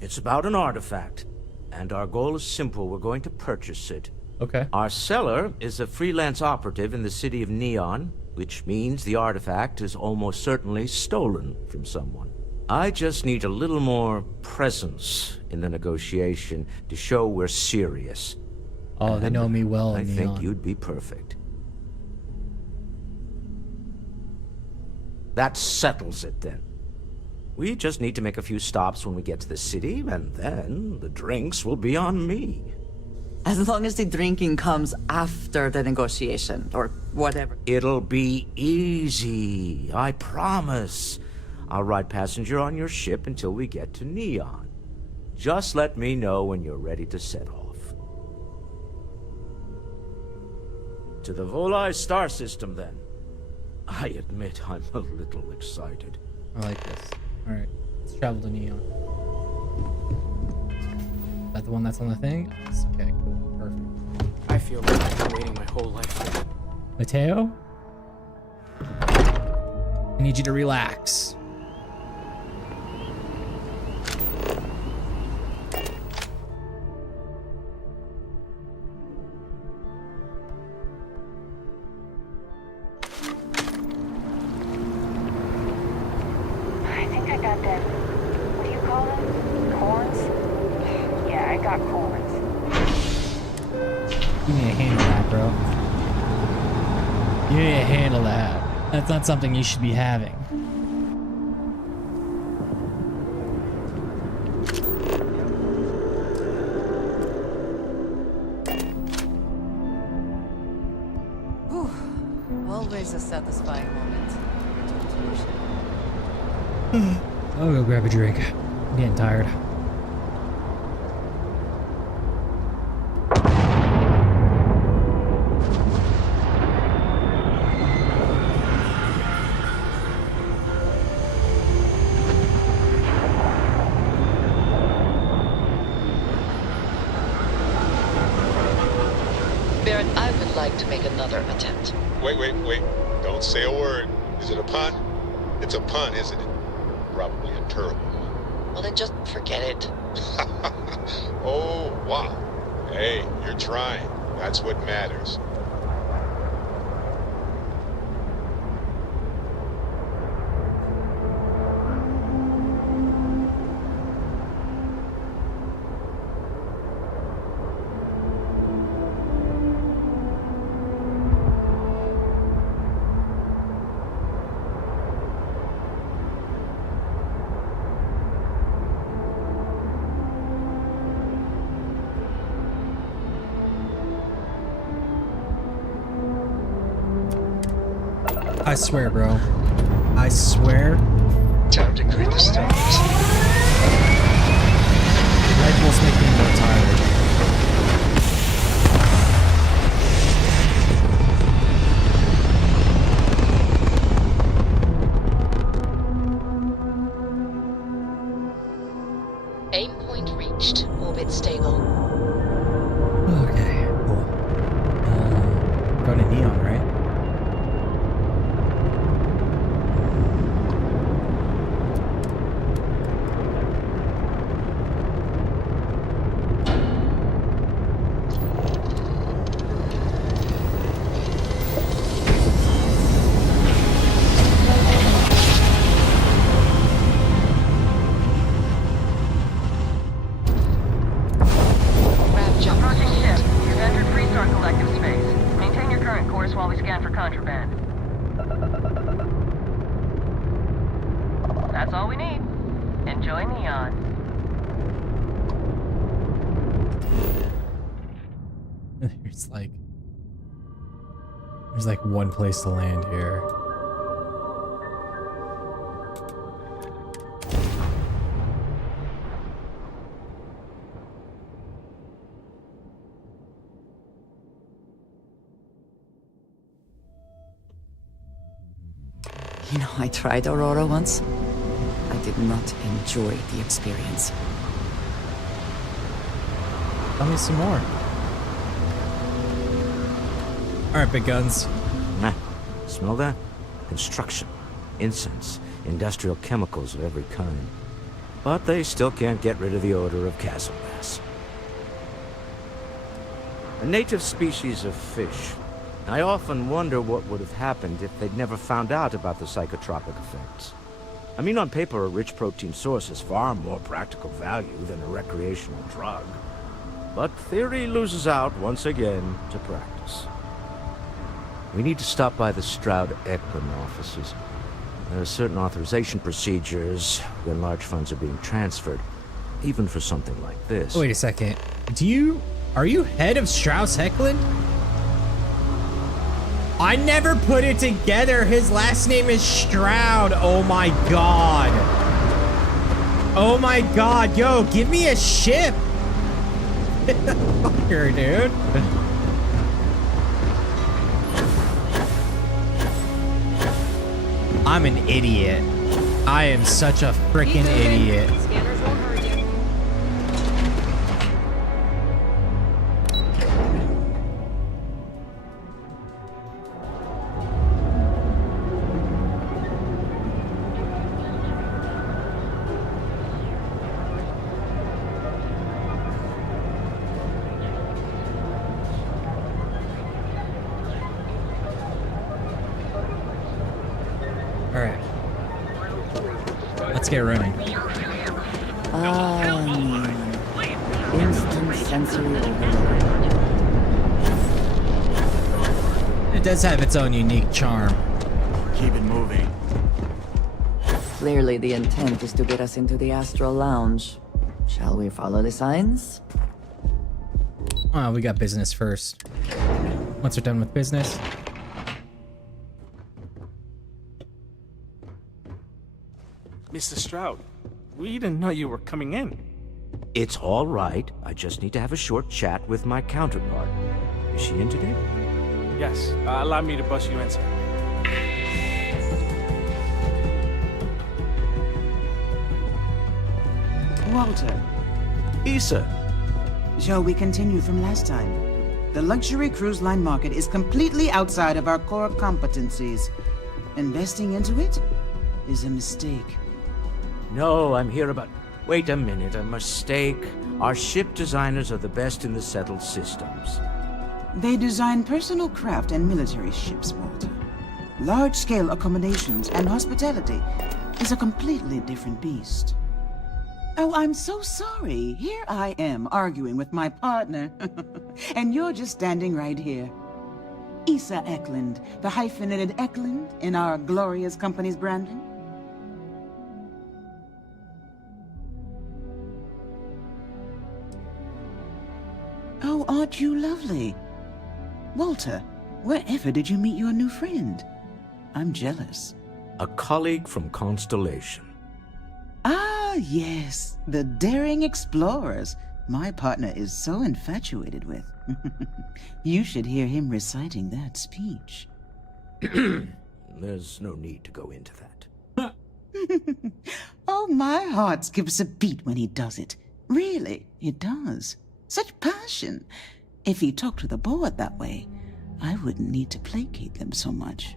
It's about an artifact, and our goal is simple. We're going to purchase it. Okay. Our seller is a freelance operative in the city of Neon, which means the artifact is almost certainly stolen from someone. I just need a little more presence in the negotiation to show we're serious. Oh, they know me well. I think you'd be perfect. That settles it then. We just need to make a few stops when we get to the city, and then the drinks will be on me. As long as the drinking comes after the negotiation, or whatever. It'll be easy, I promise. I'll ride passenger on your ship until we get to Neon. Just let me know when you're ready to set off. To the Volai star system, then. I admit I'm a little excited. I like this. Alright, let's travel to Neon. Is that the one that's on the thing? Yes. Okay, cool. Perfect. I feel like I've been waiting my whole life for it. Mateo? I need you to relax. I think I got them. What do you call them? Corns? Yeah, I got corns. You need to handle that, bro. You need to handle that. That's not something you should be having. Whew. Always a satisfying moment. I'll go grab a drink. I'm getting tired. Barrett, I would like to make another attempt. Wait. Don't say a word. Is it a pun? It's a pun, isn't it? Probably a terrible one. Well, then just forget it. Oh, wow. Hey, you're trying. That's what matters. I swear, bro. I swear. Time to greet the stars. Red Bulls make me more tired. Aim point reached. Orbit stable. Okay, cool. Go to Neon, right? Approaching ship. You've entered Freestar Collective space. Maintain your current course while we scan for contraband. That's all we need. Enjoy Neon. There's like one place to land here. You know, I tried Aurora once. I did not enjoy the experience. Tell me some more. Alright, big guns. Smell that? Construction, incense, industrial chemicals of every kind. But they still can't get rid of the odor of castle gas. A native species of fish. I often wonder what would have happened if they'd never found out about the psychotropic effects. I mean, on paper, a rich protein source has far more practical value than a recreational drug. But theory loses out once again to practice. We need to stop by the Stroud-Eklund offices. There are certain authorization procedures when large funds are being transferred, even for something like this. Wait a second. Are you head of Strauss-Eklund? I never put it together. His last name is Stroud. Oh my god. Oh my god. Yo, give me a ship. Fucker, dude. I'm an idiot. I am such a freaking idiot. Scanners won't hurt you. Let's get running. Instant sensory overload. It does have its own unique charm. Keep it moving. Clearly the intent is to get us into the Astral Lounge. Shall we follow the signs? Oh, we got business first. Once we're done with business. Mr. Stroud, we didn't know you were coming in. It's all right. I just need to have a short chat with my counterpart. Is she in today? Yes, allow me to bust you in, sir. Walter. Issa. Shall we continue from last time? The luxury cruise line market is completely outside of our core competencies. Investing into it is a mistake. No, I'm here about... Wait a minute, a mistake. Our ship designers are the best in the settled systems. They design personal craft and military ships, Walter. Large-scale accommodations and hospitality is a completely different beast. Oh, I'm so sorry. Here I am arguing with my partner. And you're just standing right here. Issa Eklund, the hyphenated Eklund in our glorious company's branding. Oh, aren't you lovely? Walter, wherever did you meet your new friend? I'm jealous. A colleague from Constellation. Ah, yes, the daring explorers my partner is so infatuated with. You should hear him reciting that speech. There's no need to go into that. Oh, my heart skips a beat when he does it. Really, it does. Such passion. If he talked to the board that way, I wouldn't need to placate them so much.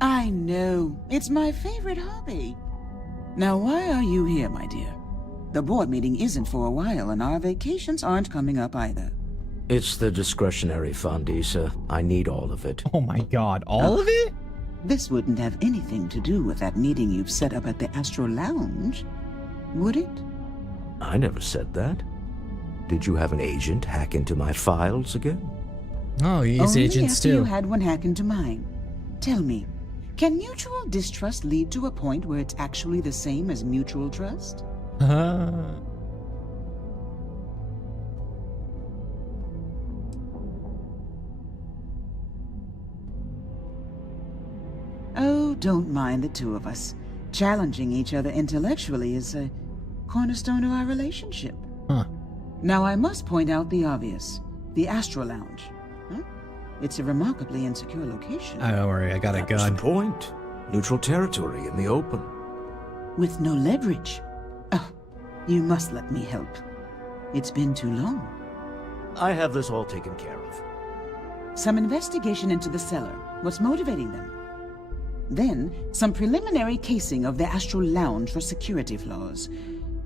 I know. It's my favorite hobby. Now, why are you here, my dear? The board meeting isn't for a while, and our vacations aren't coming up either. It's the discretionary fund, Issa. I need all of it. Oh my god, all of it? This wouldn't have anything to do with that meeting you've set up at the Astro Lounge, would it? I never said that. Did you have an agent hack into my files again? Oh, you use Only agents after too. you had one hack into mine. Tell me, can mutual distrust lead to a point where it's actually the same as mutual trust? Oh, don't mind the two of us. Challenging each other intellectually is a cornerstone of our relationship. Huh. Now, I must point out the obvious. The Astro Lounge. Huh? It's a remarkably insecure location. Oh, don't worry, I got a That was gun. the point. Neutral territory in the open. With no leverage. Oh, you must let me help. It's been too long. I have this all taken care of. Some investigation into the cellar. What's motivating them? Then, some preliminary casing of the Astral Lounge for security flaws.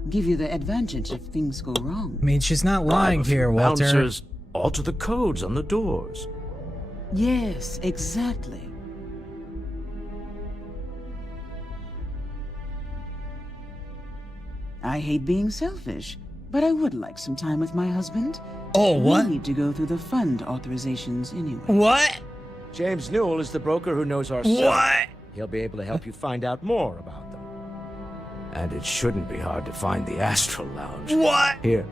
Give you the advantage if things go wrong. I mean, she's not lying here, Walter. Bouncers alter the codes on the doors. Yes, exactly. I hate being selfish, but I would like some time with my husband. Oh, what? We need to go through the fund authorizations anyway. What? James Newell is the broker who knows our What? site. He'll be able to help you find out more about them. And it shouldn't be hard to find the Astral Lounge. What? Here,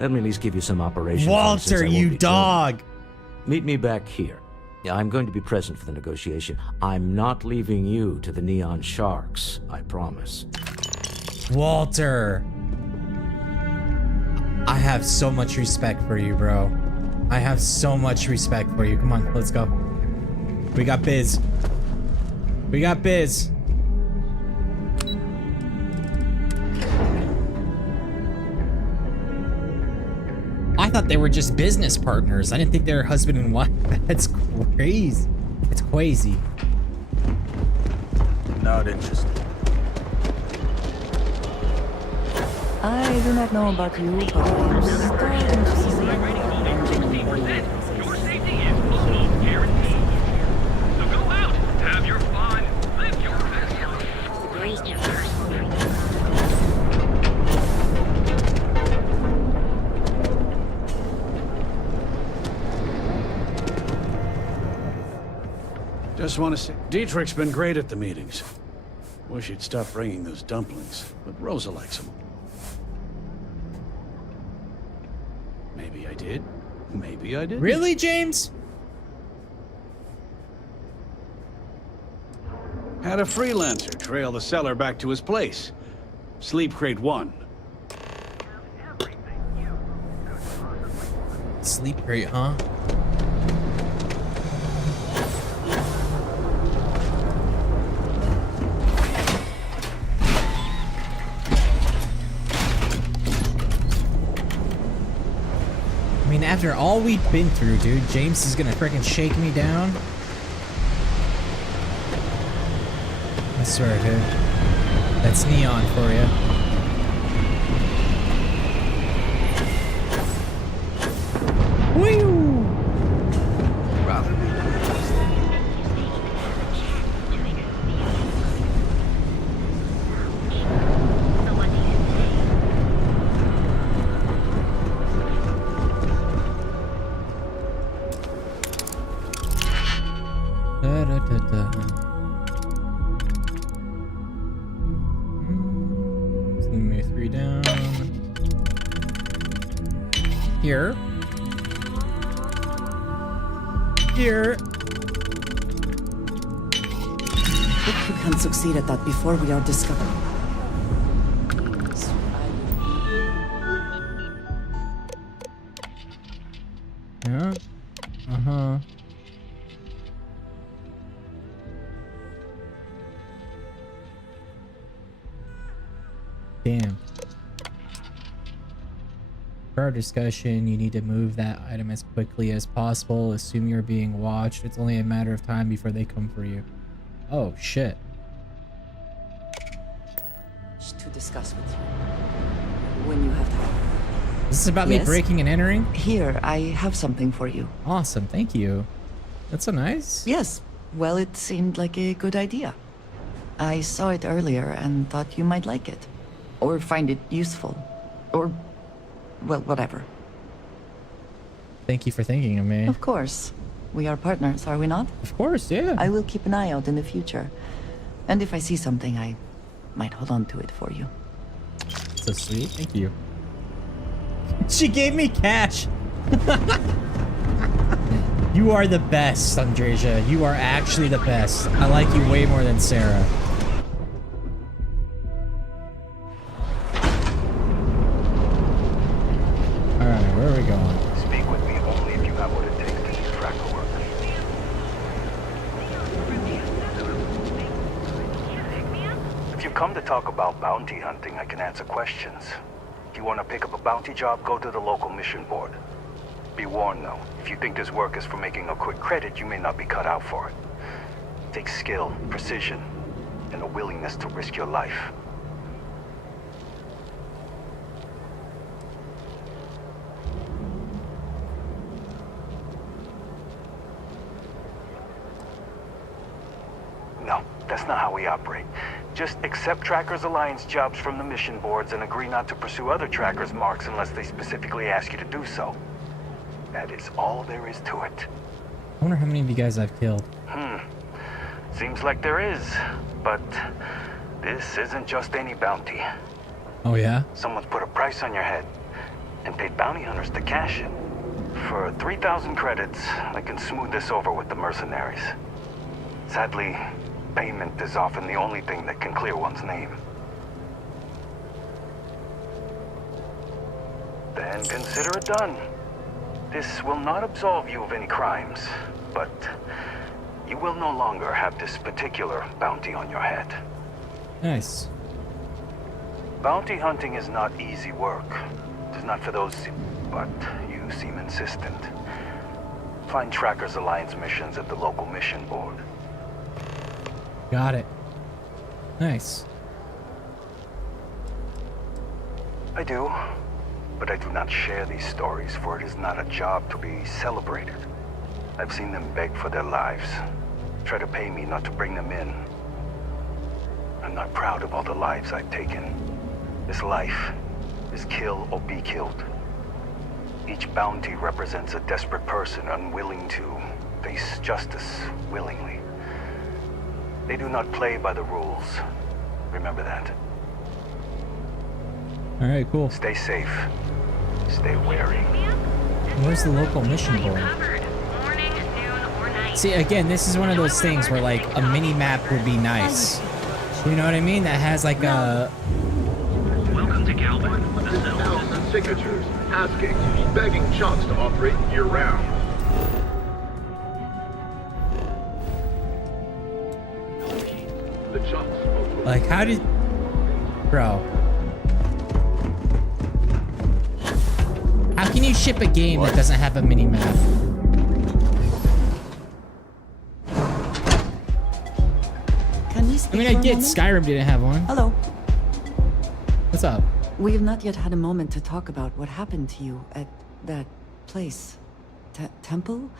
let me at least give you some operation funds since Walter, I won't you be dog. doing it. Meet me back here. I'm going to be present for the negotiation. I'm not leaving you to the Neon Sharks, I promise. Walter. I have so much respect for you, bro. I have so much respect for you. Come on, let's go. We got biz. We got biz. I thought they were just business partners. I didn't think they were husband and wife. That's crazy. It's crazy. Not interested. I do not know about you, but I am starting to see something. Your safety is almost guaranteed. So go out, have your fun, live your best life. Just want to say, Dietrich's been great at the meetings. Wish he'd stop bringing those dumplings, but Rosa likes them. Maybe I did. Maybe I didn't. Really, James? Had a freelancer trail the seller back to his place. Sleep crate 1. Sleep crate, huh? I mean, after all we've been through, dude, James is gonna freaking shake me down. I swear, dude. That's Neon for you. Woo! Here. Here. If you can succeed at that before we are discovered. Yeah. Uh-huh. Damn. For our discussion, you need to move that item as quickly as possible. Assume you're being watched. It's only a matter of time before they come for you. Oh, shit. To discuss with you. When you have time. Is this about me breaking and entering? Here, I have something for you. Awesome, thank you. That's so nice. Yes. Well, it seemed like a good idea. I saw it earlier and thought you might like it. Or find it useful. Or... well, whatever. Thank you for thinking of me. Of course. We are partners, are we not? Of course, yeah. I will keep an eye out in the future. And if I see something, I might hold on to it for you. So sweet. Thank you. She gave me cash. You are the best, Andreja. You are actually the best. I like you way more than Sarah. Alright, where are we going? Speak with me only if you have what it takes to do tracker work. If you come to talk about bounty hunting, I can answer questions. If you want to pick up a bounty job, go to the local mission board. Be warned though, if you think this work is for making a quick credit, you may not be cut out for it. It takes skill, precision, and a willingness to risk your life. No, that's not how we operate. Just accept Trackers Alliance jobs from the mission boards and agree not to pursue other Trackers marks unless they specifically ask you to do so. That is all there is to it. I wonder how many of you guys I've killed. Seems like there is, but this isn't just any bounty. Oh yeah? Someone's put a price on your head and paid bounty hunters to cash it. For 3,000 credits, I can smooth this over with the mercenaries. Sadly, payment is often the only thing that can clear one's name. Then consider it done. This will not absolve you of any crimes, but you will no longer have this particular bounty on your head. Nice. Bounty hunting is not easy work. It is not for those, but you seem insistent. Find Trackers Alliance missions at the local mission board. Got it. Nice. I do, but I do not share these stories, for it is not a job to be celebrated. I've seen them beg for their lives, try to pay me not to bring them in. I'm not proud of all the lives I've taken. This life is kill or be killed. Each bounty represents a desperate person unwilling to face justice willingly. They do not play by the rules. Remember that. All right, cool. Stay safe. Stay wary. Where's the local mission board? See, again, this is one of those things where like a mini map would be nice. You know what I mean? That has like a... Welcome to Calvin. The cell. Thousands signatures asking, begging Chunks to operate year-round. The Chunks. Like, how did... Bro. How can you ship a game that doesn't have a mini map? Can we speak I mean, I for a get moment? Skyrim didn't have one. Hello. What's up? We have not yet had a moment to talk about what happened to you at that place. Temple?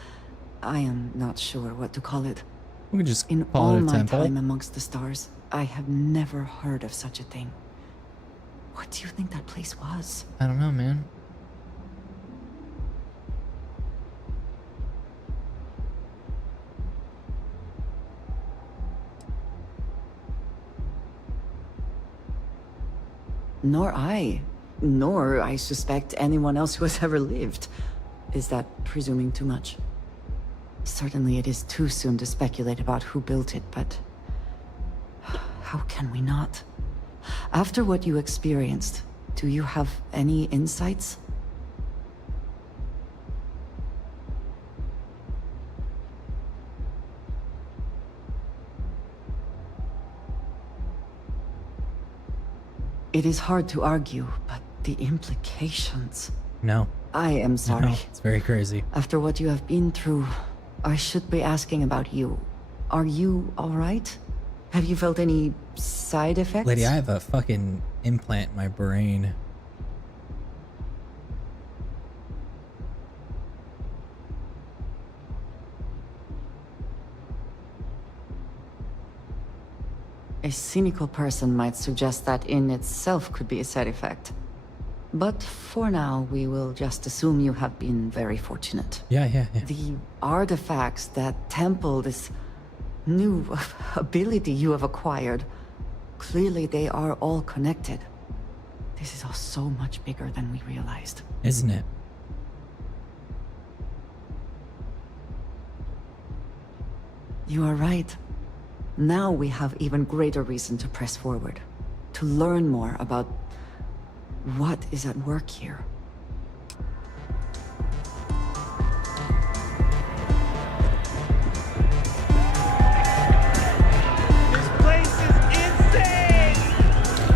I am not sure what to call it. We could just In call all it a my temple. time amongst the stars, I have never heard of such a thing. What do you think that place was? I don't know, man. Nor I suspect anyone else who has ever lived. Is that presuming too much? Certainly it is too soon to speculate about who built it, but how can we not? After what you experienced, do you have any insights? It is hard to argue, but the implications... No. I am sorry. No, it's very crazy. After what you have been through, I should be asking about you. Are you alright? Have you felt any side effects? Lady, I have a fucking implant in my brain. A cynical person might suggest that in itself could be a side effect. But for now, we will just assume you have been very fortunate. Yeah. The artifacts, that temple, this new ability you have acquired, clearly they are all connected. This is all so much bigger than we realized. Isn't it? You are right. Now we have even greater reason to press forward, to learn more about what is at work here.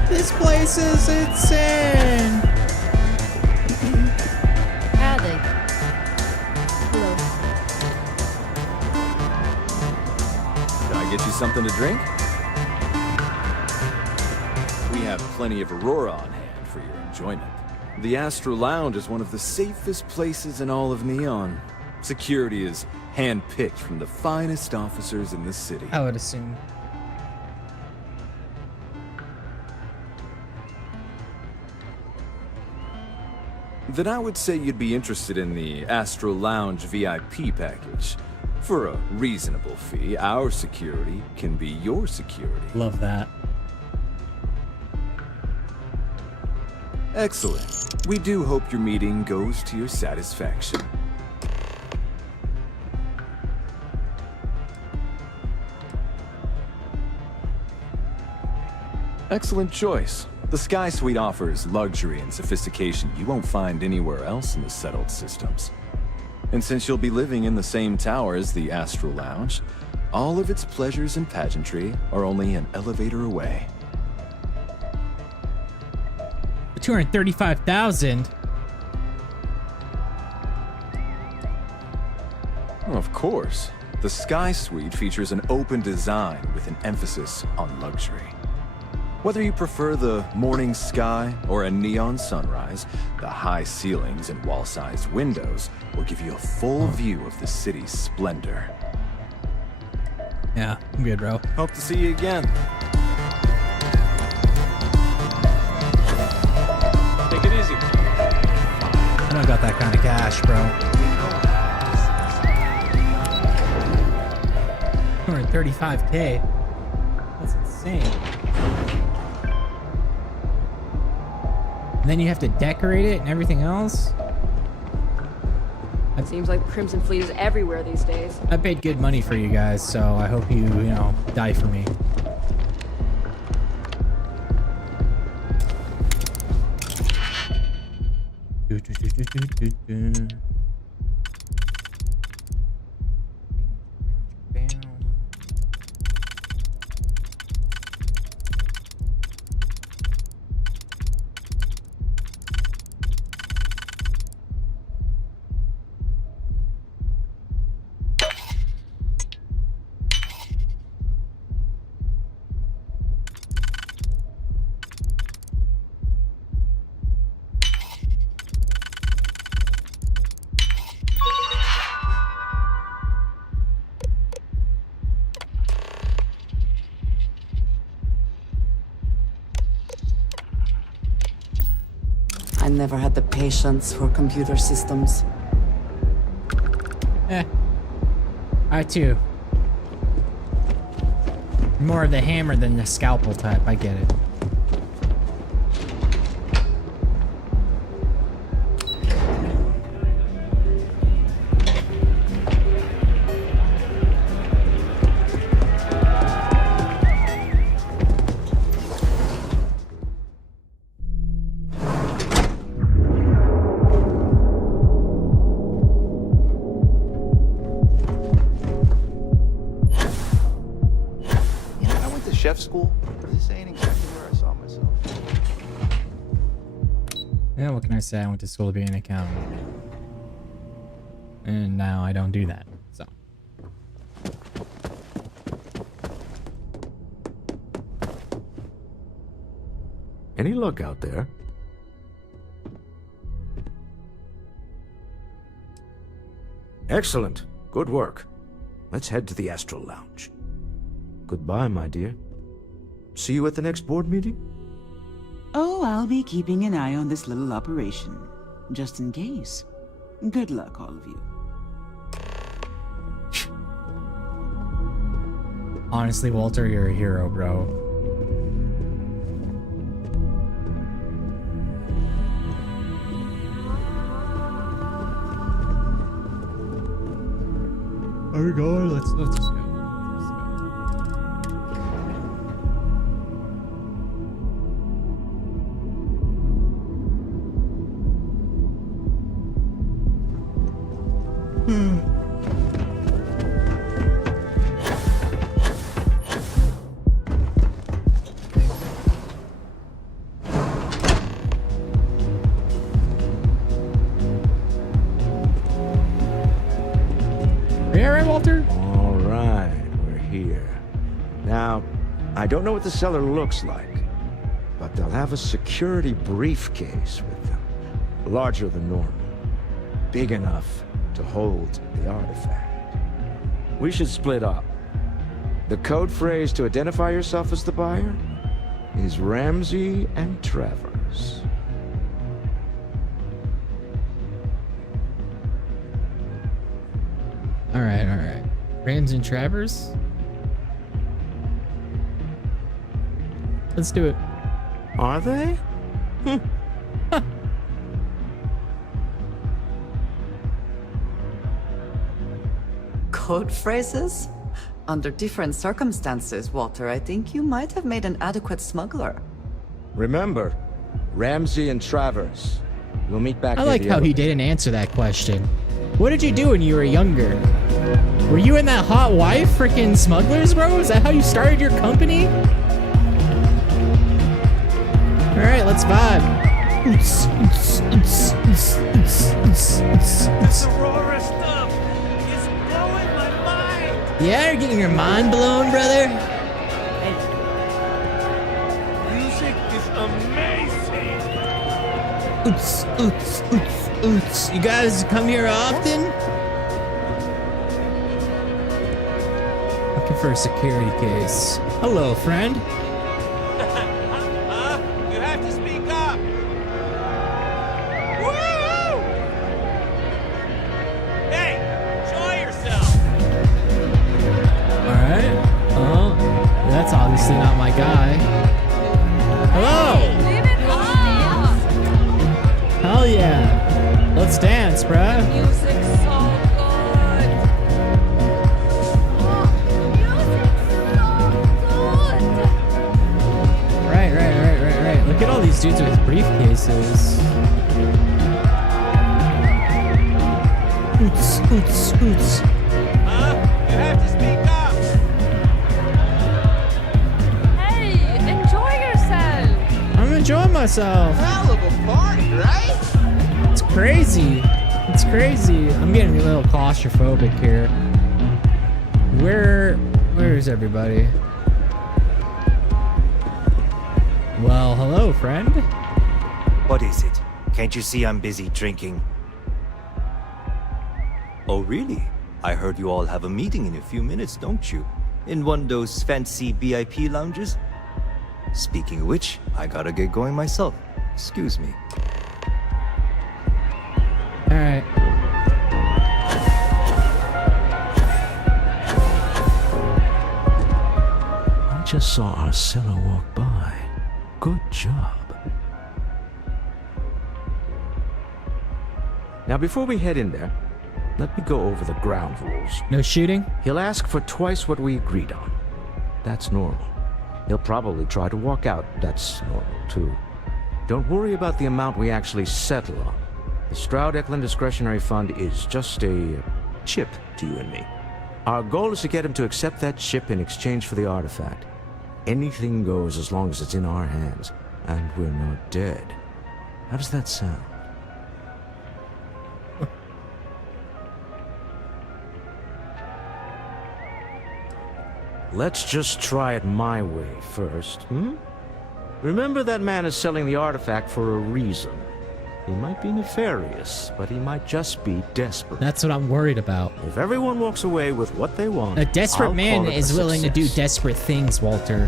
This place is insane! Howdy. Hello. Can I get you something to drink? We have plenty of Aurora on hand for your enjoyment. The Astro Lounge is one of the safest places in all of Neon. Security is hand-picked from the finest officers in the city. I would assume. Then I would say you'd be interested in the Astro Lounge VIP package. For a reasonable fee, our security can be your security. Love that. Excellent. We do hope your meeting goes to your satisfaction. Excellent choice. The Sky Suite offers luxury and sophistication you won't find anywhere else in the settled systems. And since you'll be living in the same tower as the Astro Lounge, all of its pleasures and pageantry are only an elevator away. 235,000. Of course. The Sky Suite features an open design with an emphasis on luxury. Whether you prefer the morning sky or a neon sunrise, the high ceilings and wall-sized windows will give you a full view of the city's splendor. Yeah, I'm good, bro. Hope to see you again. Take it easy. I don't got that kind of cash, bro. 235K. That's insane. And then you have to decorate it and everything else. Seems like the Crimson Fleet is everywhere these days. I paid good money for you guys, so I hope you know, die for me. I never had the patience for computer systems. I too. More of the hammer than the scalpel type, I get it. Chef school, but this ain't exactly where I saw myself. Yeah, what can I say? I went to school to be an accountant. And now I don't do that, so. Any luck out there? Excellent. Good work. Let's head to the Astral Lounge. Goodbye, my dear. See you at the next board meeting? Oh, I'll be keeping an eye on this little operation, just in case. Good luck, all of you. Honestly, Walter, you're a hero, bro. Are we going? Let's just go. I don't know what the cellar looks like, but they'll have a security briefcase with them. Larger than normal. Big enough to hold the artifact. We should split up. The code phrase to identify yourself as the buyer is Ramsey and Travers. All right. Ramsey and Travers? Let's do it. Are they? Code phrases? Under different circumstances, Walter, I think you might have made an adequate smuggler. Remember, Ramsey and Travers. We'll meet back I near like the how he elevator. didn't answer that question. What did you do when you were younger? Were you and that hot wife freaking smugglers, bro? Is that how you started your company? Alright, let's vibe. This Aurora stuff is blowing my mind. Yeah, you're getting your mind blown, brother. Oots, oots, oots, oots. You guys come here often? Looking for a security case. Hello, friend. You have to speak up. Woo! Hey, enjoy yourself. All right. Oh, that's obviously not my guy. Hello. Leave it off! Hell yeah. Let's dance, bruh. Music's so good. Oh, music's so good. Right. Look at all these dudes with briefcases. Oots. You have to speak up. Hey, enjoy yourself. I'm enjoying myself. Hell of a party, right? It's crazy. I'm getting a little claustrophobic here. Where is everybody? Well, hello, friend. What is it? Can't you see I'm busy drinking? Oh, really? I heard you all have a meeting in a few minutes, don't you? In one of those fancy VIP lounges? Speaking of which, I gotta get going myself. Excuse me. All right. I just saw Arcella walk by. Good job. Now, before we head in there, let me go over the ground rules. No shooting? He'll ask for twice what we agreed on. That's normal. He'll probably try to walk out. That's normal, too. Don't worry about the amount we actually settle on. The Stroud-Eklund Discretionary Fund is just a chip to you and me. Our goal is to get him to accept that chip in exchange for the artifact. Anything goes as long as it's in our hands, and we're not dead. How does that sound? Let's just try it my way first, Remember, that man is selling the artifact for a reason. He might be nefarious, but he might just be desperate. That's what I'm worried about. If everyone walks away with what they want, A desperate I'll man call it is a willing to do success. desperate things, Walter.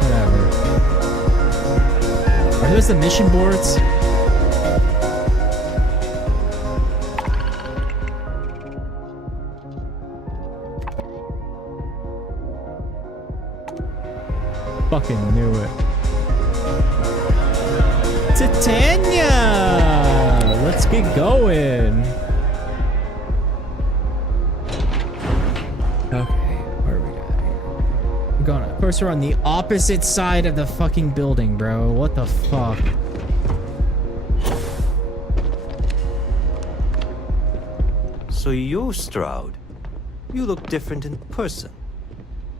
Whatever. Are those the mission boards? Fucking knew it. Titania! Let's get going. Okay, where are we at here? We're going, of course, we're on the opposite side of the fucking building, bro. What the fuck? So you're Stroud. You look different in person.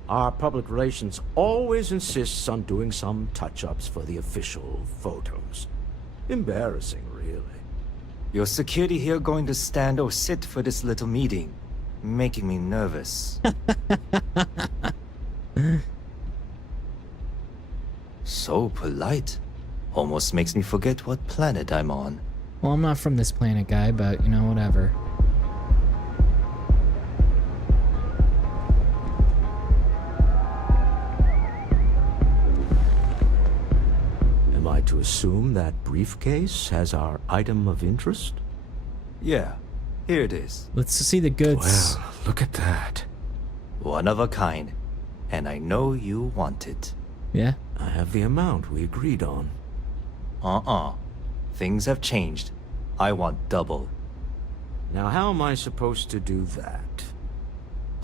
Our public relations always insists on doing some touch-ups for the official photos. Embarrassing, really. Your security here going to stand or sit for this little meeting? Making me nervous. So polite. Almost makes me forget what planet I'm on. Well, I'm not from this planet, guy, but, you know, whatever. Am I to assume that briefcase has our item of interest? Yeah, here it is. Let's see the goods. Well, look at that. One of a kind. And I know you want it. Yeah? I have the amount we agreed on. Things have changed. I want double. Now, how am I supposed to do that?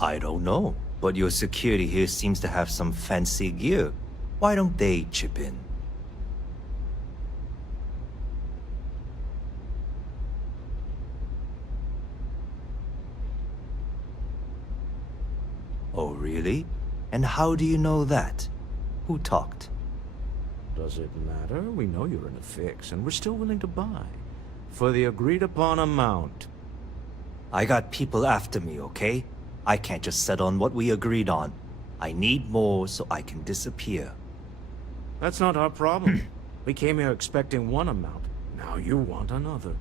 I don't know, but your security here seems to have some fancy gear. Why don't they chip in? Oh, really? And how do you know that? Who talked? Does it matter? We know you're in a fix, and we're still willing to buy. For the agreed-upon amount. I got people after me, okay? I can't just settle on what we agreed on. I need more so I can disappear. That's not our problem. We came here expecting one amount. Now you want another.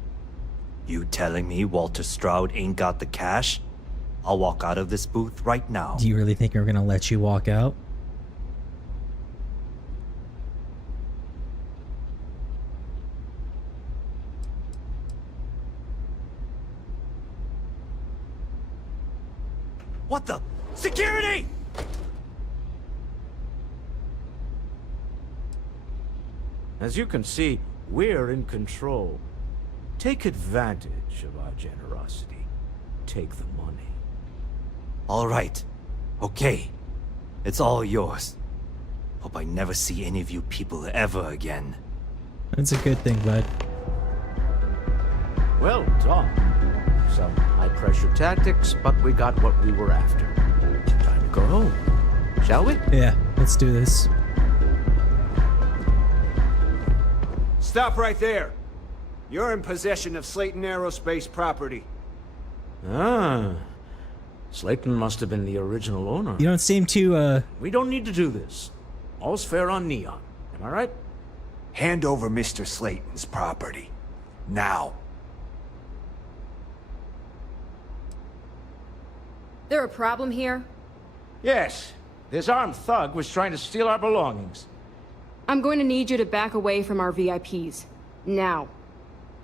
You telling me Walter Stroud ain't got the cash? I'll walk out of this booth right now. Do you really think we're gonna let you walk out? What the? Security! As you can see, we're in control. Take advantage of our generosity. Take the money. All right. Okay. It's all yours. Hope I never see any of you people ever again. That's a good thing, bud. Well done. Some high-pressure tactics, but we got what we were after. Time to go home. Shall we? Yeah, let's do this. Stop right there. You're in possession of Slayton Aerospace property. Ah. Slayton must have been the original owner. You don't seem to, We don't need to do this. All's fair on Neon. Am I right? Hand over Mr. Slayton's property. Now. There a problem here? Yes. This armed thug was trying to steal our belongings. I'm going to need you to back away from our VIPs. Now.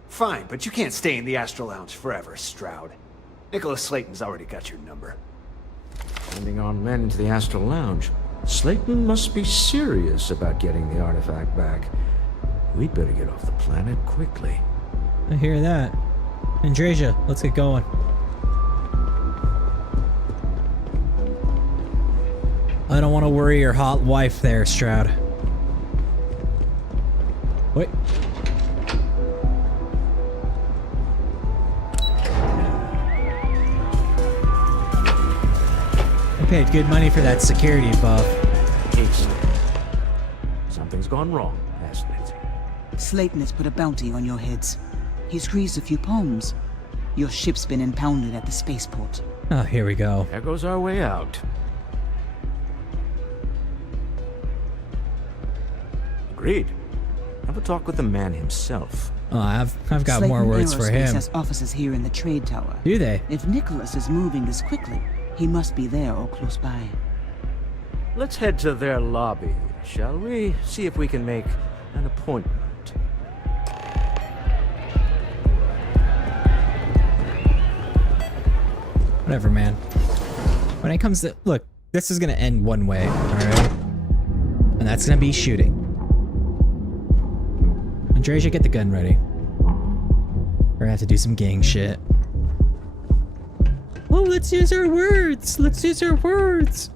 Fine, but you can't stay in the Astral Lounge forever, Stroud. Nicholas Slayton's already got your number. Sending our men to the Astral Lounge. Slayton must be serious about getting the artifact back. We'd better get off the planet quickly. I hear that. Andresia, let's get going. I don't want to worry your hot wife there, Stroud. Wait. I paid good money for that security buff. Something's gone wrong, hasn't it? Slayton has put a bounty on your heads. He's greased a few palms. Your ship's been impounded at the spaceport. Oh, here we go. There goes our way out. Agreed. Have a talk with the man himself. Oh, I've got Slayton more words for Aerospace him. has offices here in the trade tower. Do they? If Nicholas is moving this quickly, he must be there or close by. Let's head to their lobby, shall we? See if we can make an appointment. Whatever, man. When it comes to... Look, this is gonna end one way, alright? And that's gonna be shooting. Andresia, get the gun ready. We're gonna have to do some gang shit. Oh, let's use our words! Let's use our words!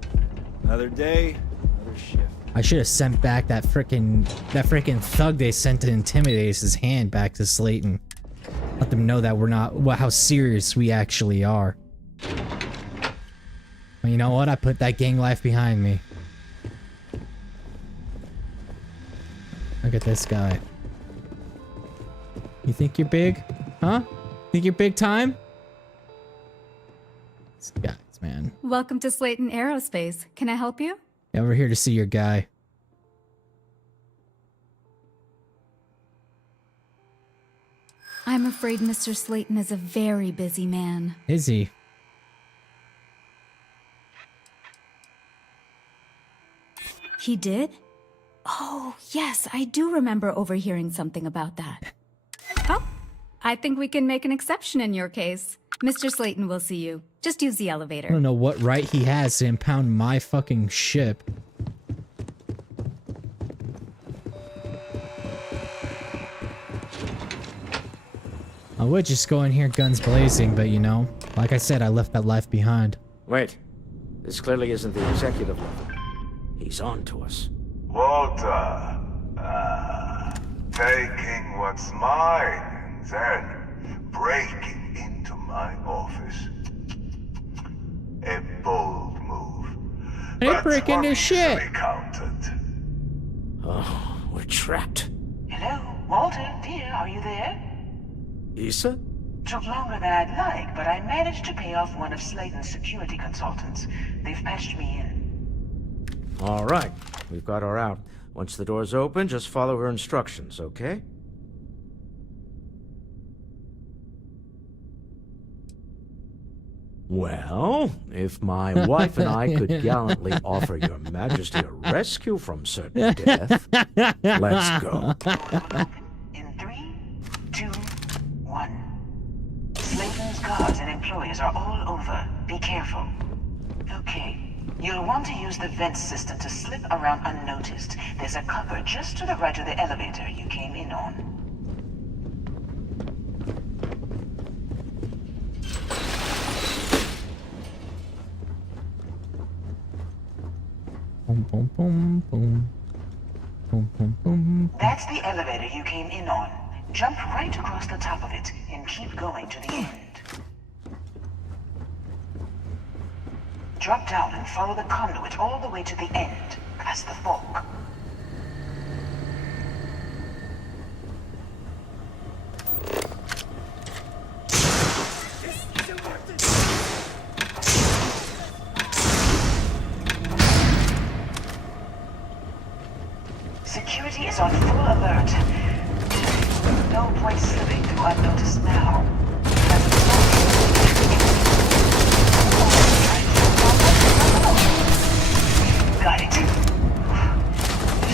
Another day, another shift. I should have sent back that frickin' thug they sent to intimidate his hand back to Slayton. Let them know that we're not... well, how serious we actually are. Well, you know what? I put that gang life behind me. Look at this guy. You think you're big? Huh? Think you're big time? These guys, man. Welcome to Slayton Aerospace. Can I help you? Yeah, we're here to see your guy. I'm afraid Mr. Slayton is a very busy man. Is he? He did? Oh, yes, I do remember overhearing something about that. Oh, I think we can make an exception in your case. Mr. Slayton will see you. Just use the I elevator. don't know what right he has to impound my fucking ship. I would just go in here guns blazing, but you know, like I said, I left that life behind. Wait. This clearly isn't the executive level. He's on to us. Walter, taking what's mine and then breaking into my office. A bold move. Hey, break into shit. Counted. Oh, we're trapped. Hello, Walter, dear, are you there? Issa? Took longer than I'd like, but I managed to pay off one of Slayton's security consultants. They've patched me in. All right, we've got her out. Once the door's open, just follow her instructions, okay? Well, if my wife and I could gallantly offer your majesty a rescue from certain death, let's go. In 3, 2, 1. Slayton's guards and employees are all over. Be careful. Okay. You'll want to use the vent system to slip around unnoticed. There's a cover just to the right of the elevator you came in on. Boom, boom, boom, boom. Boom, boom, boom. That's the elevator you came in on. Jump right across the top of it and keep going to the end. Drop down and follow the conduit all the way to the end, past the fork. Security is on full alert. No point slipping through unnoticed now. Got it.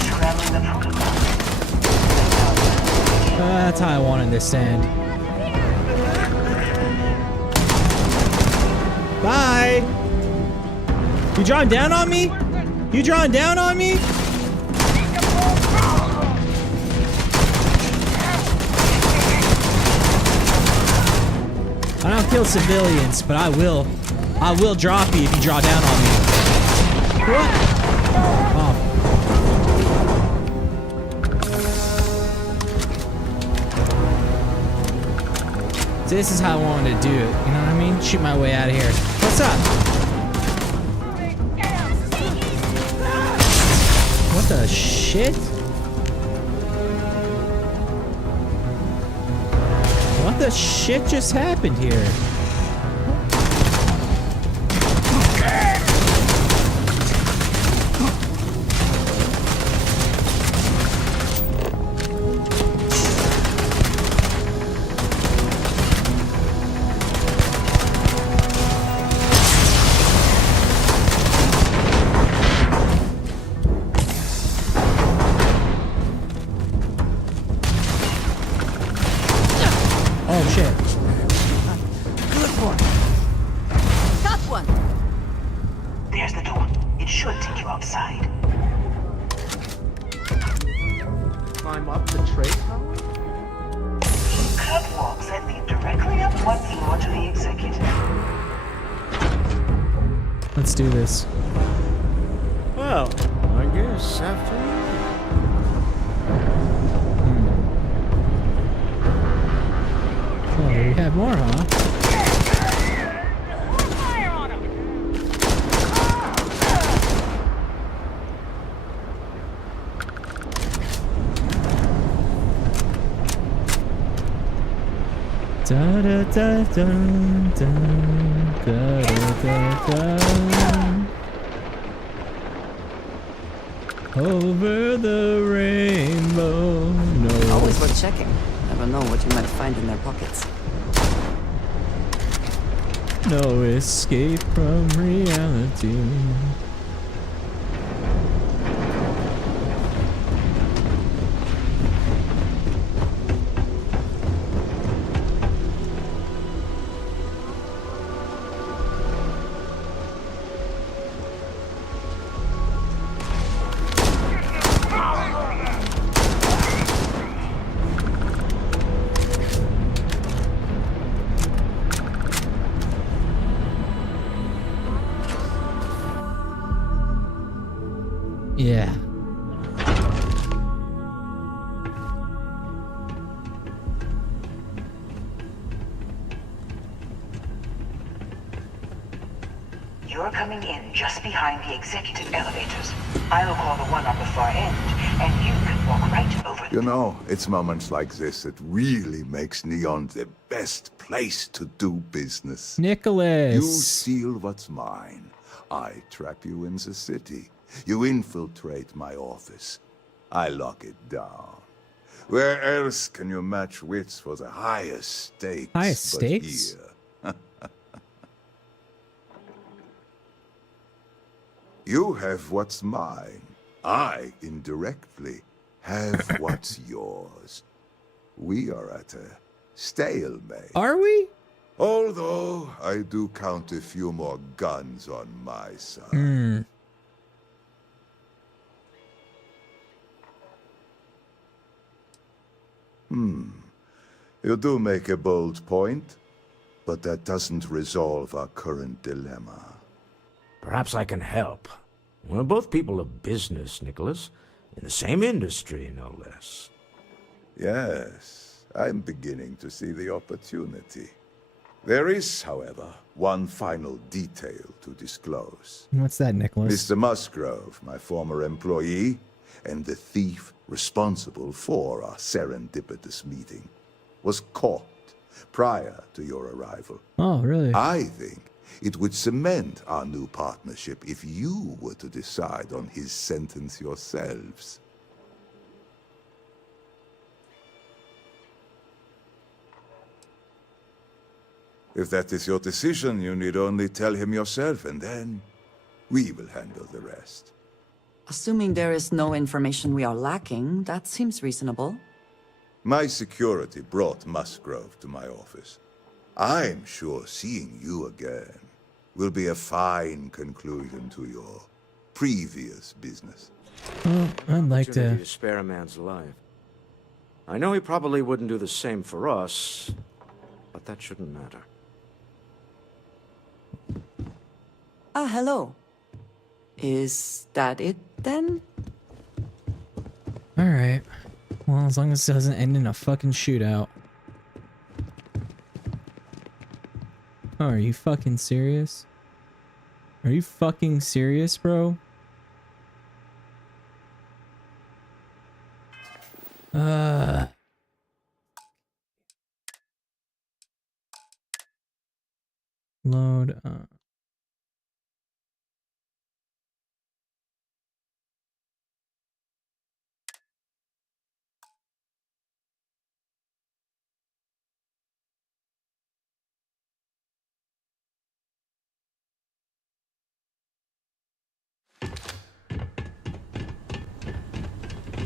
Scrambling the protocol. That's how I wanted this to end. Bye! You drawing down on me? You drawing down on me? I don't kill civilians, but I will drop you if you draw down on me. What? Oh. So this is how I wanted to do it, you know what I mean? Shoot my way out of here. What's up? What the shit? What the shit just happened here? Oh shit. Good boy. Got one. There's the door. It should take you outside. Climb up the tray tower? Catwalks that lead directly up one floor to the executive. Let's do this. Well, I guess after all. Oh, we have more, huh? Fire on him. Da da da da da da da da. Over the rainbow. No. Always worth checking. Never know what you might find in their pockets. No escape from reality. Yeah. You're coming in just behind the executive elevators. I'll call the one on the far end, and you can walk right over. You know, it's moments like this that really makes Neon the best place to do business. Nicholas. You steal what's mine. I trap you in the city. You infiltrate my office. I lock it down. Where else can you match wits for the highest stakes? Highest but stakes? Here? You have what's mine. I, indirectly, have what's yours. We are at a stalemate. Are we? Although I do count a few more guns on my side. You do make a bold point, but that doesn't resolve our current dilemma. Perhaps I can help. We're both people of business, Nicholas. In the same industry, no less. Yes, I'm beginning to see the opportunity. There is, however, one final detail to disclose. What's that, Nicholas? Mr. Musgrove, my former employee, and the thief responsible for our serendipitous meeting, was caught prior to your arrival. Oh, really? I think it would cement our new partnership if you were to decide on his sentence yourselves. If that is your decision, you need only tell him yourself, and then we will handle the rest. Assuming there is no information we are lacking, that seems reasonable. My security brought Musgrove to my office. I'm sure seeing you again will be a fine conclusion to your previous business. Well, I'd like Opportunity to... to spare a man's life. I know he probably wouldn't do the same for us, but that shouldn't matter. Ah, hello. Is that it, then? Alright. Well, as long as it doesn't end in a fucking shootout. Oh, are you fucking serious? Are you fucking serious, bro? Load up.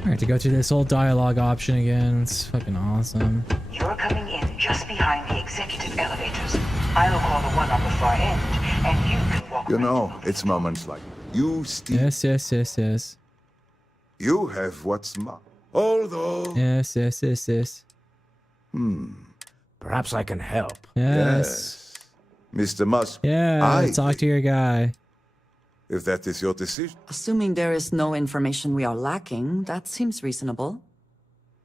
Alright, to go through this whole dialogue option again. It's fucking awesome. You're coming in just behind the executive elevators. I'll call the one on the far end, and you can walk. You know, it's moments like you, Steve. Yes. You have what's mine. Although. Yes. Perhaps I can help. Yes. Mr. Musk. Yeah, talk to your guy. If that is your decision. Assuming there is no information we are lacking, that seems reasonable.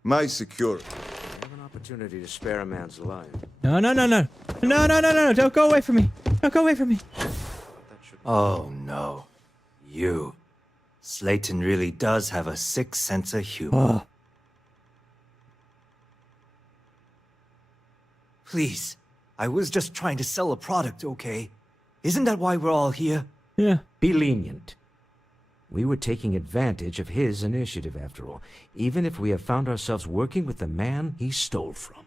My security. I have an opportunity to spare a man's life. No. Don't go away from me. Don't go away from me. Oh no. You. Slayton really does have a sick sense of humor. Oh. Please. I was just trying to sell a product, okay? Isn't that why we're all here? Yeah. Be lenient. We were taking advantage of his initiative, after all, even if we have found ourselves working with the man he stole from.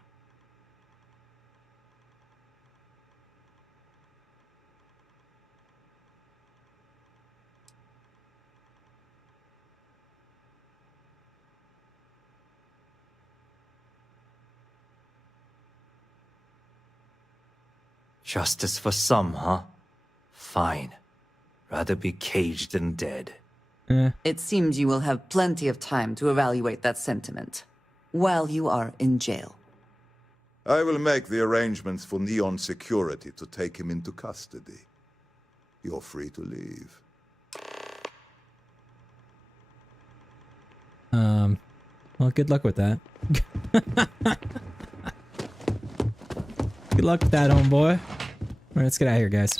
Justice for some, huh? Fine. Rather be caged than dead. It seems you will have plenty of time to evaluate that sentiment while you are in jail. I will make the arrangements for Neon Security to take him into custody. You're free to leave. Well, good luck with that. Good luck with that, homeboy. Alright, let's get out of here, guys.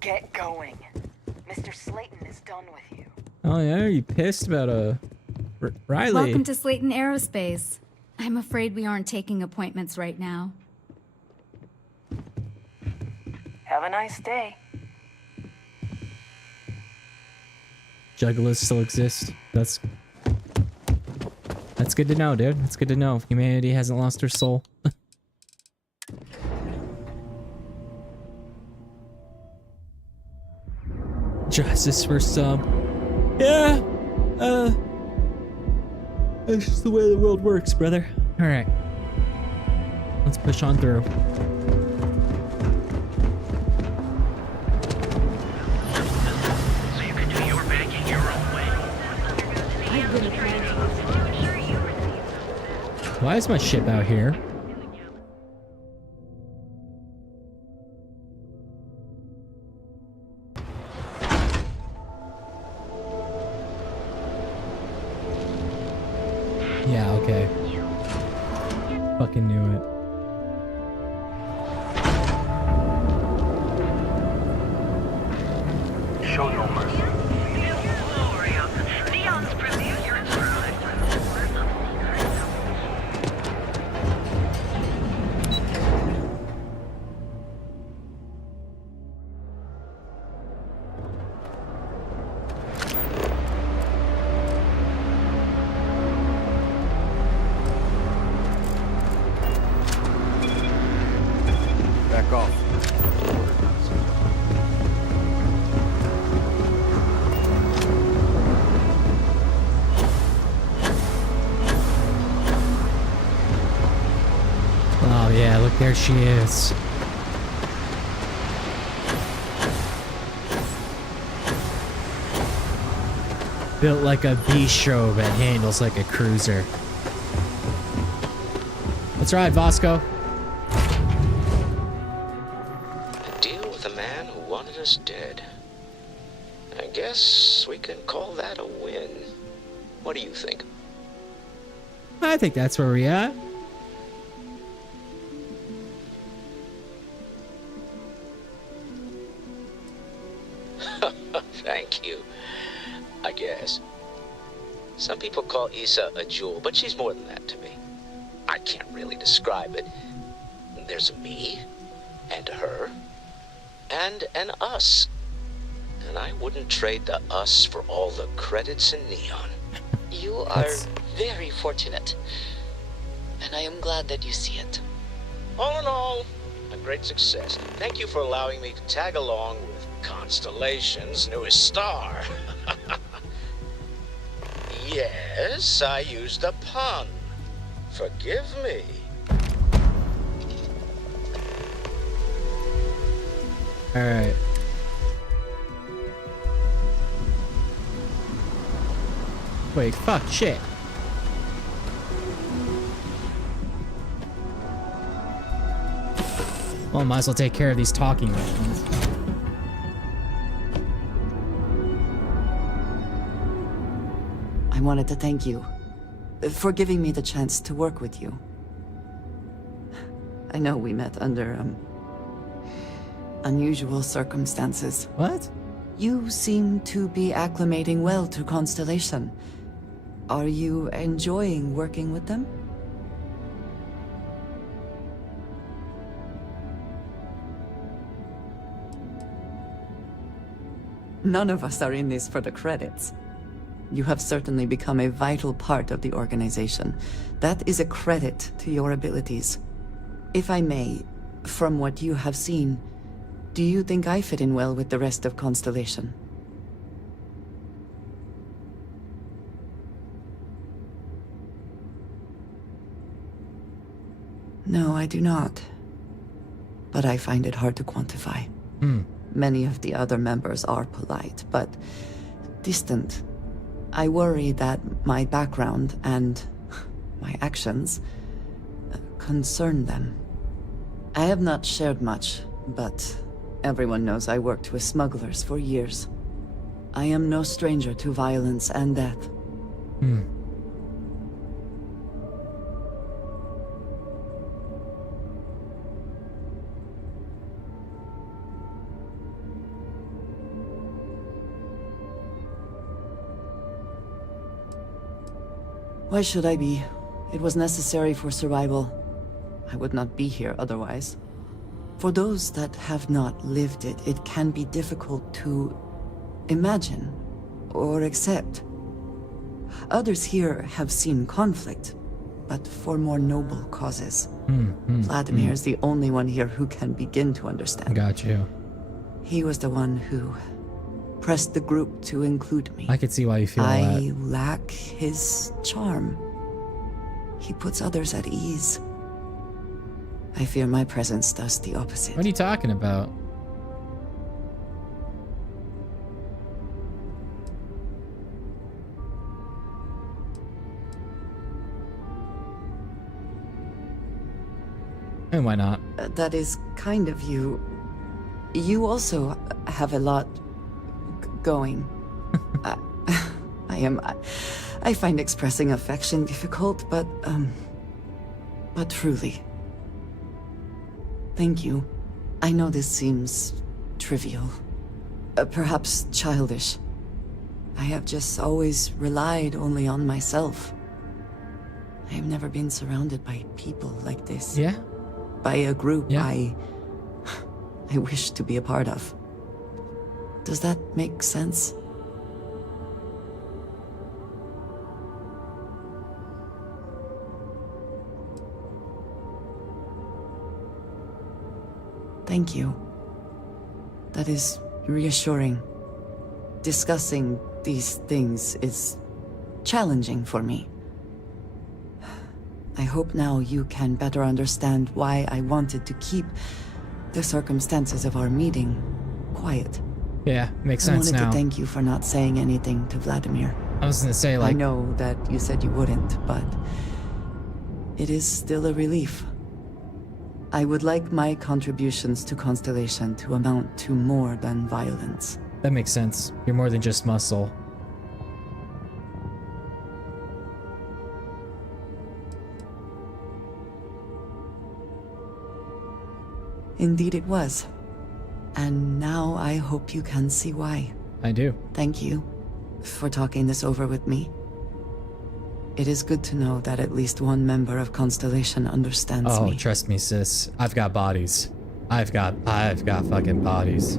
Get going. Mr. Slayton is done with you. Oh yeah, are you pissed about Riley? Welcome to Slayton Aerospace. I'm afraid we aren't taking appointments right now. Have a nice day. Juggalos still exist. That's good to know, dude. That's good to know. Humanity hasn't lost her soul. Justice for some. Yeah. That's just the way the world works, brother. All right. Let's push on through. So you can do your banking your own way. Why is my ship out here? Yeah, okay. Fucking knew it. Show no mercy. Back off. Oh yeah, look, there she is. Built like a bistro that handles like a cruiser. Let's ride, Vasco. A deal with a man who wanted us dead. I guess we can call that a win. What do you think? I think that's where we at. Thank you. I guess. Some people call Issa a jewel, but she's more than that to me. I can't really describe it. There's a me, and a her, and an us. And I wouldn't trade the us for all the credits in Neon. You are very fortunate. And I am glad that you see it. All in all, a great success. Thank you for allowing me to tag along with Constellation's newest star. Yes, I used a pun. Forgive me. All right. Wait, fuck, shit. Well, might as well take care of these talking missions. I wanted to thank you for giving me the chance to work with you. I know we met under, unusual circumstances. What? You seem to be acclimating well to Constellation. Are you enjoying working with them? None of us are in this for the credits. You have certainly become a vital part of the organization. That is a credit to your abilities. If I may, from what you have seen, do you think I fit in well with the rest of Constellation? No, I do not. But I find it hard to quantify. Many of the other members are polite, but distant. I worry that my background and my actions concern them. I have not shared much, but everyone knows I worked with smugglers for years. I am no stranger to violence and death. Why should I be? It was necessary for survival. I would not be here otherwise. For those that have not lived it, it can be difficult to imagine or accept. Others here have seen conflict, but for more noble causes. Vladimir is the only one here who can begin to understand. Got you. He was the one who pressed the group to include me. I could see why you feel that. I lack his charm. He puts others at ease. I fear my presence does the opposite. What are you talking about? And why not? That is kind of you. You also have a lot going. I find expressing affection difficult, but truly. Thank you. I know this seems trivial. Perhaps childish. I have just always relied only on myself. I have never been surrounded by people like this. Yeah? By a group Yeah. I wish to be a part of. Does that make sense? Thank you. That is reassuring. Discussing these things is challenging for me. I hope now you can better understand why I wanted to keep the circumstances of our meeting quiet. Yeah, makes sense I wanted now. to thank you for not saying anything to Vladimir. I was gonna say, like... I know that you said you wouldn't, but it is still a relief. I would like my contributions to Constellation to amount to more than violence. That makes sense. You're more than just muscle. Indeed it was. And now I hope you can see why. I do. Thank you for talking this over with me. It is good to know that at least one member of Constellation understands me. Oh, trust me, sis. I've got bodies. I've got fucking bodies.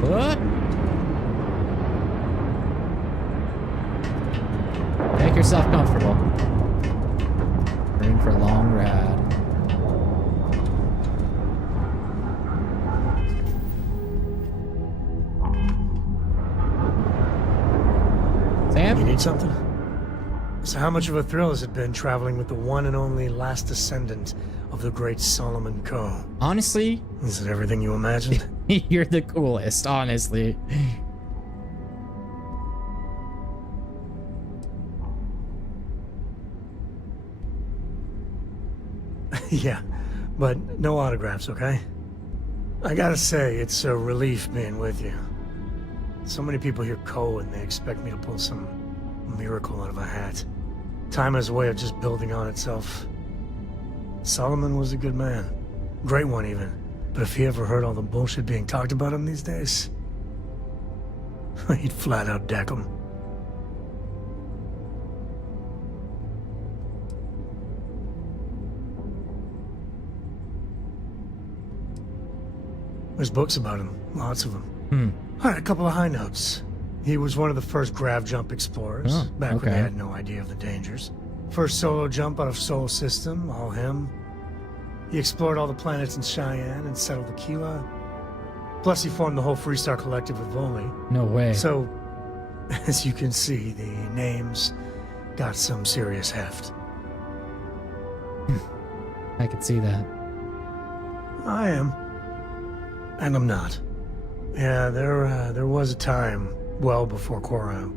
What? Make yourself comfortable. We're in for a long ride. Sam? You need something? So how much of a thrill has it been traveling with the one and only last descendant of the great Solomon Coe? Honestly? Is it everything you imagined? You're the coolest, honestly. Yeah, but no autographs, okay? I gotta say, it's a relief being with you. So many people hear Coe and they expect me to pull some miracle out of a hat. Time has a way of just building on itself. Solomon was a good man. Great one, even. But if he ever heard all the bullshit being talked about him these days, he'd flat out deck him. There's books about him, lots of them. All right, a couple of high notes. He was one of the first grav jump explorers, back when they had no idea of the dangers. First solo jump out of Sol System, all him. He explored all the planets in Cheyenne and settled Aquila. Plus, he formed the whole Freestar Collective with Voli. No way. So, as you can see, the names got some serious heft. I could see that. I am. And I'm not. Yeah, there was a time, well before Korra,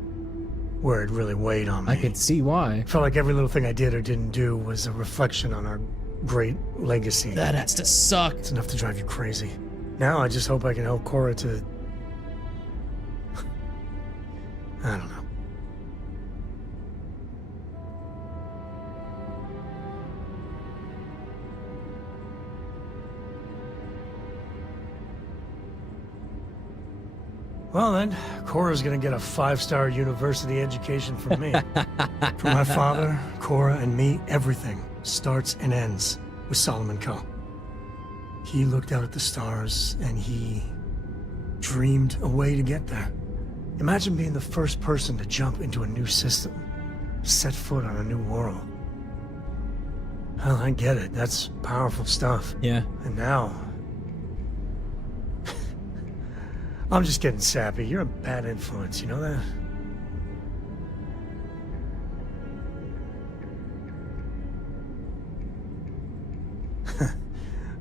where it really weighed on me. I could see why. Felt like every little thing I did or didn't do was a reflection on our great legacy. That has to suck. It's enough to drive you crazy. Now I just hope I can help Korra to... I don't know. Well then, Cora's gonna get a 5-star university education from me. For my father, Cora, and me, everything starts and ends with Solomon Coe. He looked out at the stars, and he dreamed a way to get there. Imagine being the first person to jump into a new system, set foot on a new world. Well, I get it. That's powerful stuff. Yeah. And now... I'm just getting sappy. You're a bad influence, you know that?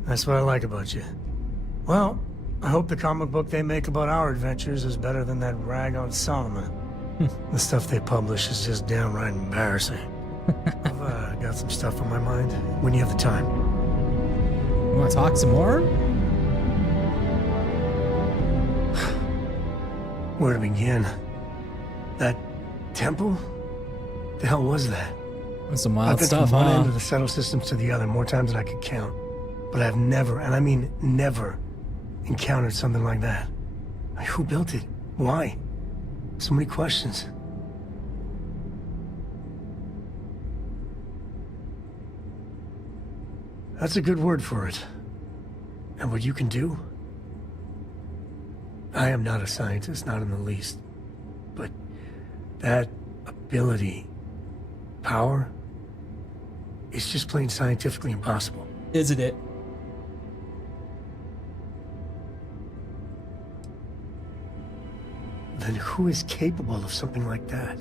That's what I like about you. Well, I hope the comic book they make about our adventures is better than that rag on Solomon. The stuff they publish is just downright embarrassing. I've got some stuff on my mind. When you have the time. You want to talk some more? Where to begin? That temple? The hell was that? That's some wild I've been stuff, from one huh? end of the settled systems to the other more times than I could count. But I've never, and I mean never, encountered something like that. Like, who built it? Why? So many questions. That's a good word for it. And what you can do? I am not a scientist, not in the least. But that ability, power, is just plain scientifically impossible. Isn't it? Then who is capable of something like that?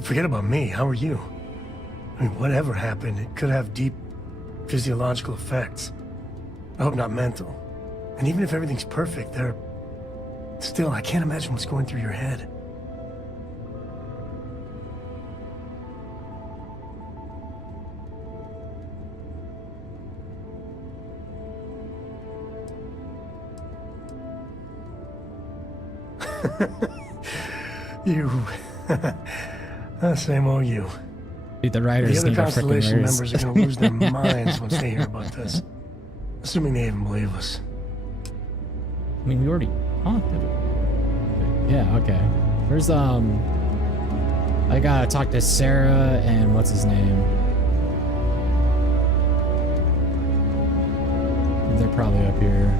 Forget about me, how are you? I mean, whatever happened, it could have deep physiological effects. I hope not mental. And even if everything's perfect, still, I can't imagine what's going through your head. You. Same old you. Dude, the writers The need other a freaking Constellation raise. members are going to lose their minds once they hear about this. Assuming they even believe us. I mean, we already... Huh? Yeah, okay. Where's, I gotta talk to Sarah and what's his name? They're probably up here.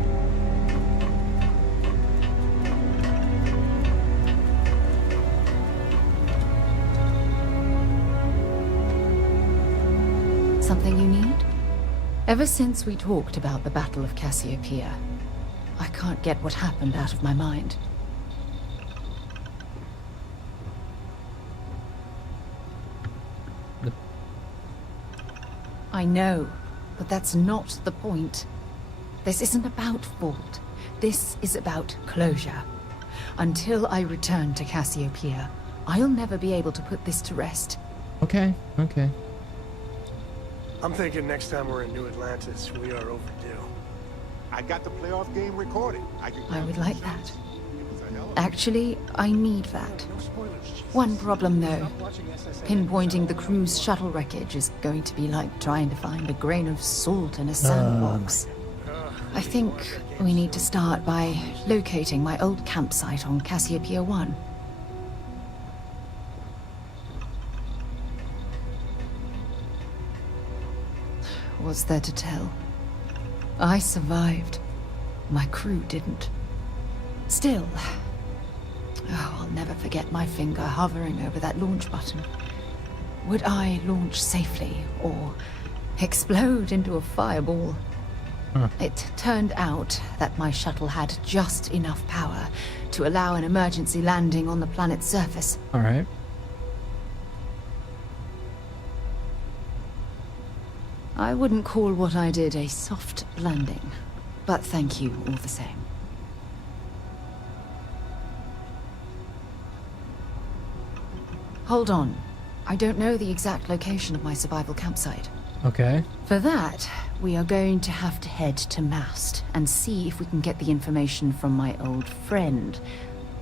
Something you need? Ever since we talked about the Battle of Cassiopeia, I can't get what happened out of my mind. I know, but that's not the point. This isn't about fault. This is about closure. Until I return to Cassiopeia, I'll never be able to put this to rest. Okay, okay. I'm thinking next time we're in New Atlantis, we are overdue. I got the playoff game recorded. I would like that. Actually, I need that. One problem, though. Pinpointing the crew's shuttle wreckage is going to be like trying to find a grain of salt in a sandbox. I think we need to start by locating my old campsite on Cassiopeia 1. What's there to tell? I survived. My crew didn't. Still, I'll never forget my finger hovering over that launch button. Would I launch safely or explode into a fireball? It turned out that my shuttle had just enough power to allow an emergency landing on the planet's surface. All right. I wouldn't call what I did a soft landing, but thank you all the same. Hold on. I don't know the exact location of my survival campsite. Okay. For that, we are going to have to head to Mast and see if we can get the information from my old friend,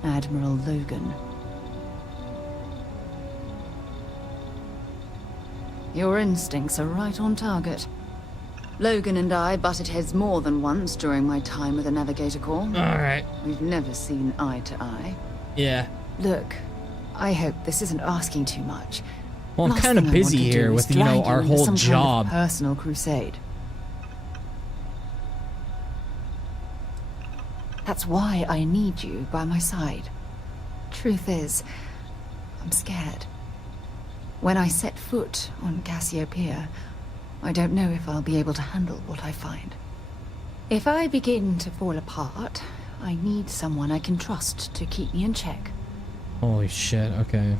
Admiral Logan. Your instincts are right on target. Logan and I butted heads more than once during my time with the Navigator Corps. Alright. We've never seen eye to eye. Yeah. Look, I hope this isn't asking too much. Well, I'm Last kind of thing I want busy to here do with, is you know, drag our into whole some job. kind of personal crusade. That's why I need you by my side. Truth is, I'm scared. When I set foot on Cassiopeia, I don't know if I'll be able to handle what I find. If I begin to fall apart, I need someone I can trust to keep me in check. Holy shit, okay.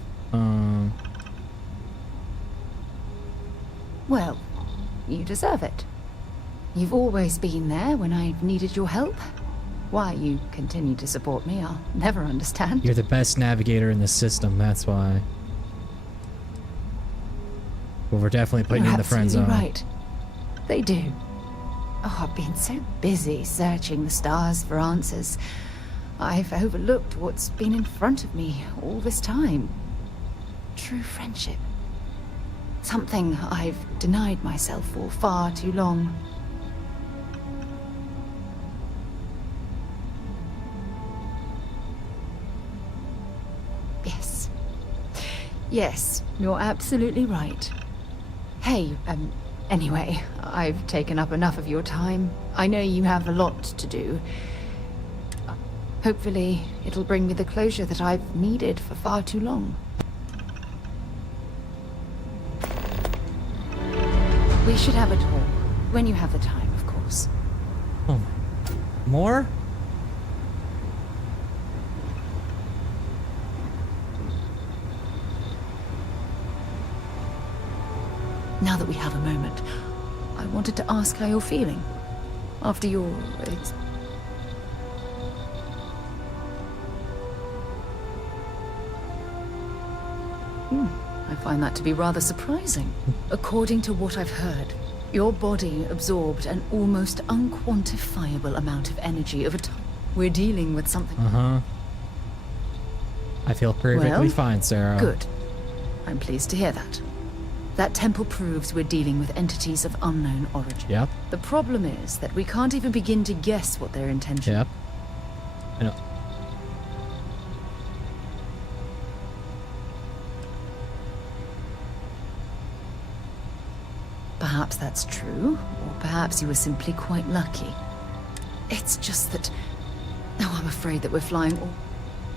Well, you deserve it. You've always been there when I've needed your help. Why you continue to support me, I'll never understand. You're the best navigator in the system, that's why. Well, we're definitely putting you in the friend zone. You're right. They do. Oh, I've been so busy searching the stars for answers. I've overlooked what's been in front of me all this time. True friendship. Something I've denied myself for far too long. Yes. Yes, you're absolutely right. Hey, anyway, I've taken up enough of your time. I know you have a lot to do. Hopefully, it'll bring me the closure that I've needed for far too long. We should have a talk. When you have the time, of course. Oh, more? Now that we have a moment, I wanted to ask how you're feeling. After your... I find that to be rather surprising. According to what I've heard, your body absorbed an almost unquantifiable amount of energy over time. We're dealing with something... Uh-huh. I feel perfectly fine, Sarah. Good. I'm pleased to hear that. That temple proves we're dealing with entities of unknown origin. Yep. The problem is that we can't even begin to guess what their intention. Yep. I know. Perhaps that's true, or perhaps you were simply quite lucky. It's just that... Oh, I'm afraid that we're flying...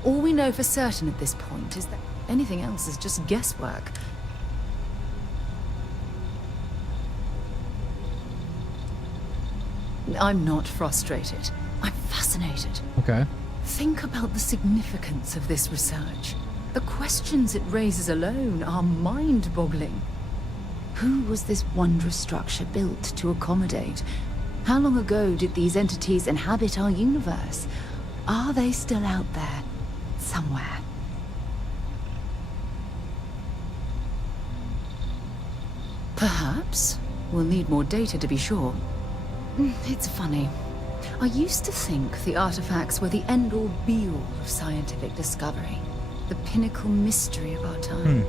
All we know for certain at this point is that anything else is just guesswork. I'm not frustrated. I'm fascinated. Okay. Think about the significance of this research. The questions it raises alone are mind-boggling. Who was this wondrous structure built to accommodate? How long ago did these entities inhabit our universe? Are they still out there, somewhere? Perhaps. We'll need more data to be sure. It's funny. I used to think the artifacts were the end-all be-all of scientific discovery. The pinnacle mystery of our time.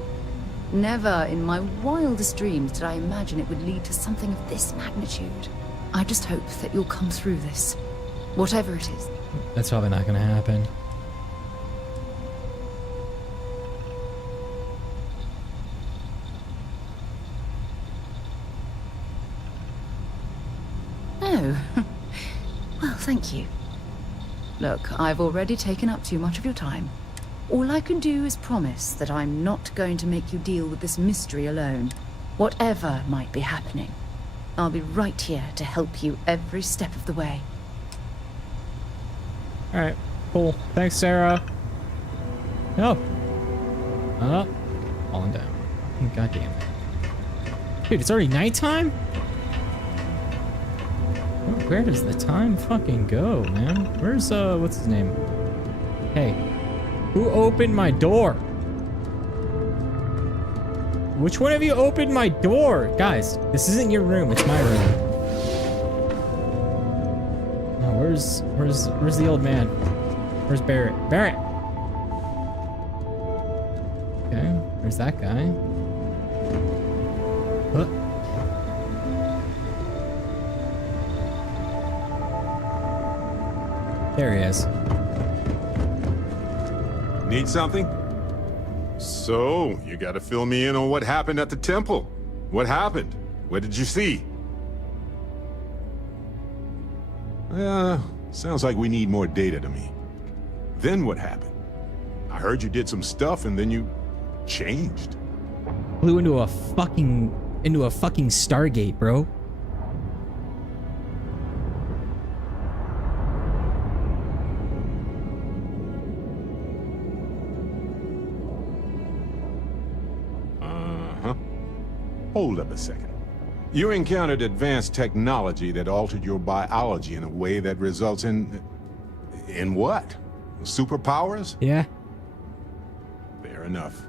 Never in my wildest dreams did I imagine it would lead to something of this magnitude. I just hope that you'll come through this. Whatever it is. That's probably not gonna happen. Oh. Well, thank you. Look, I've already taken up too much of your time. All I can do is promise that I'm not going to make you deal with this mystery alone. Whatever might be happening, I'll be right here to help you every step of the way. Alright, cool. Thanks, Sarah. No. Up. Falling down. God damn it. Dude, it's already nighttime? Where does the time fucking go, man? Where's, what's his name? Hey. Who opened my door? Which one of you opened my door? Guys, this isn't your room, it's my room. No, where's the old man? Where's Barrett? Barrett! Okay, where's that guy? Huh. There he is. Need something? So, you gotta fill me in on what happened at the temple. What happened? What did you see? Sounds like we need more data to me. Then what happened? I heard you did some stuff and then you changed. Flew into a fucking Stargate, bro. Hold up a second. You encountered advanced technology that altered your biology in a way that results in what? Superpowers? Yeah. Fair enough.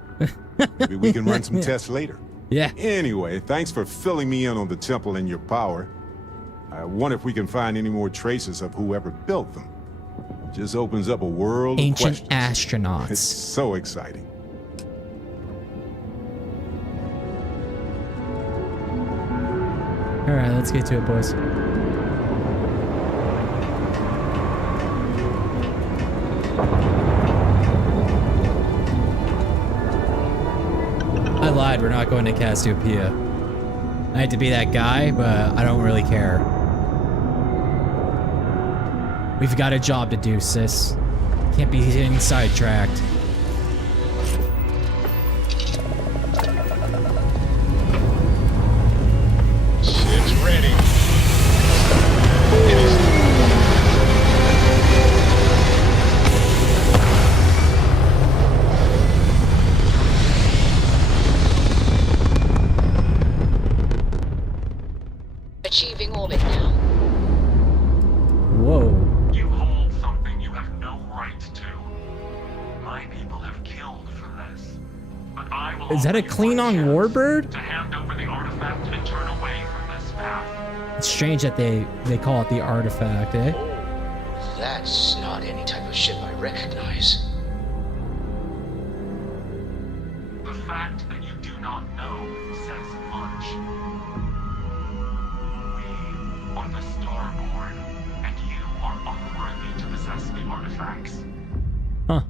Maybe we can run some tests later. Yeah. Anyway, thanks for filling me in on the temple and your power. I wonder if we can find any more traces of whoever built them. Just opens up a world of questions. Ancient astronauts. It's so exciting. All right, let's get to it, boys. I lied, we're not going to Cassiopeia. I hate to be that guy, but I don't really care. We've got a job to do, sis. Can't be getting sidetracked. Ship's ready. It is. Achieving orbit now. Whoa. You hold something you have no right to. My people have killed for this. But I will Is that a Klingon warbird? to hand over the artifact and turn away from this path. It's strange that they call it the artifact, eh? That's not any type of ship I recognize. The fact that you do not know says much. We are the Starborn, and you are unworthy to possess the artifacts. Huh.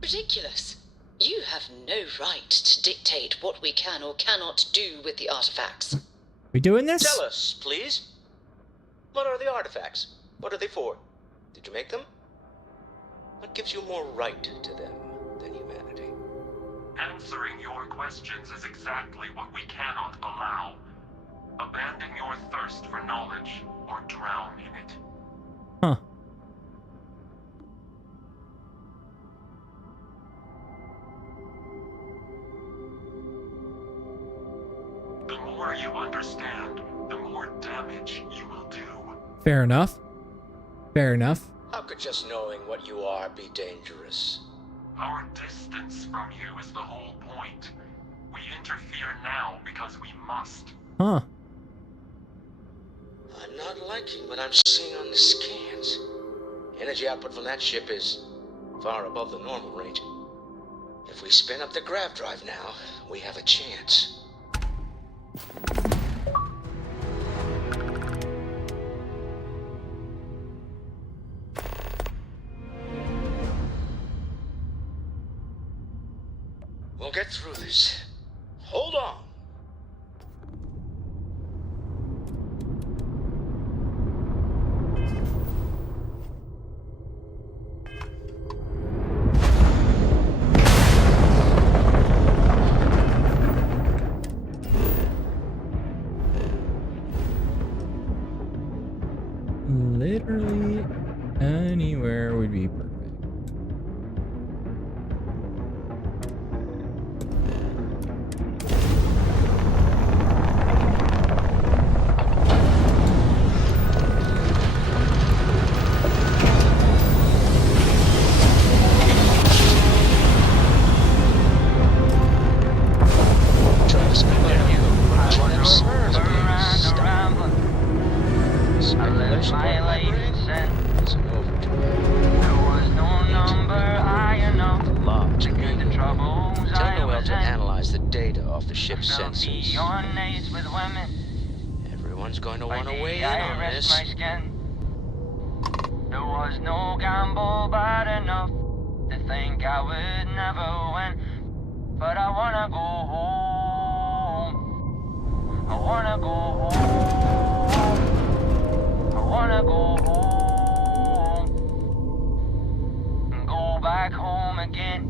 Ridiculous. You have no right to dictate what we can or cannot do with the artifacts. We doing this? Tell us, please. What are the artifacts? What are they for? Did you make them? What gives you more right to them than humanity? Answering your questions is exactly what we cannot allow. Abandon your thirst for knowledge or drown in it. Huh. The more you understand, the more damage you will do. Fair enough. Fair enough. How could just knowing what you are be dangerous? Our distance from you is the whole point. We interfere now because we must. Huh. I'm not liking what I'm seeing on the scans. Energy output from that ship is far above the normal range. If we spin up the grav drive now, we have a chance. We'll get through this. Hold on. Literally anywhere would be perfect. Everyone's going to want to weigh in on this. was no gamble bad enough to think I would never win. But I wanna go home. I wanna go home. I wanna go home. And go back home again.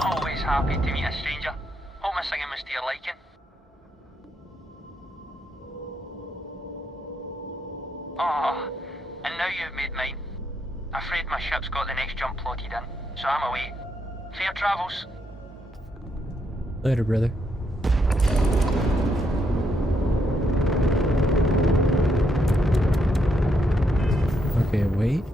Always happy to meet a stranger. Hope my singing was to your liking. Oh, and now you've made mine. Afraid my ship's got the next jump plotted in, so I'm away. Fair travels. Later, brother. Okay, wait.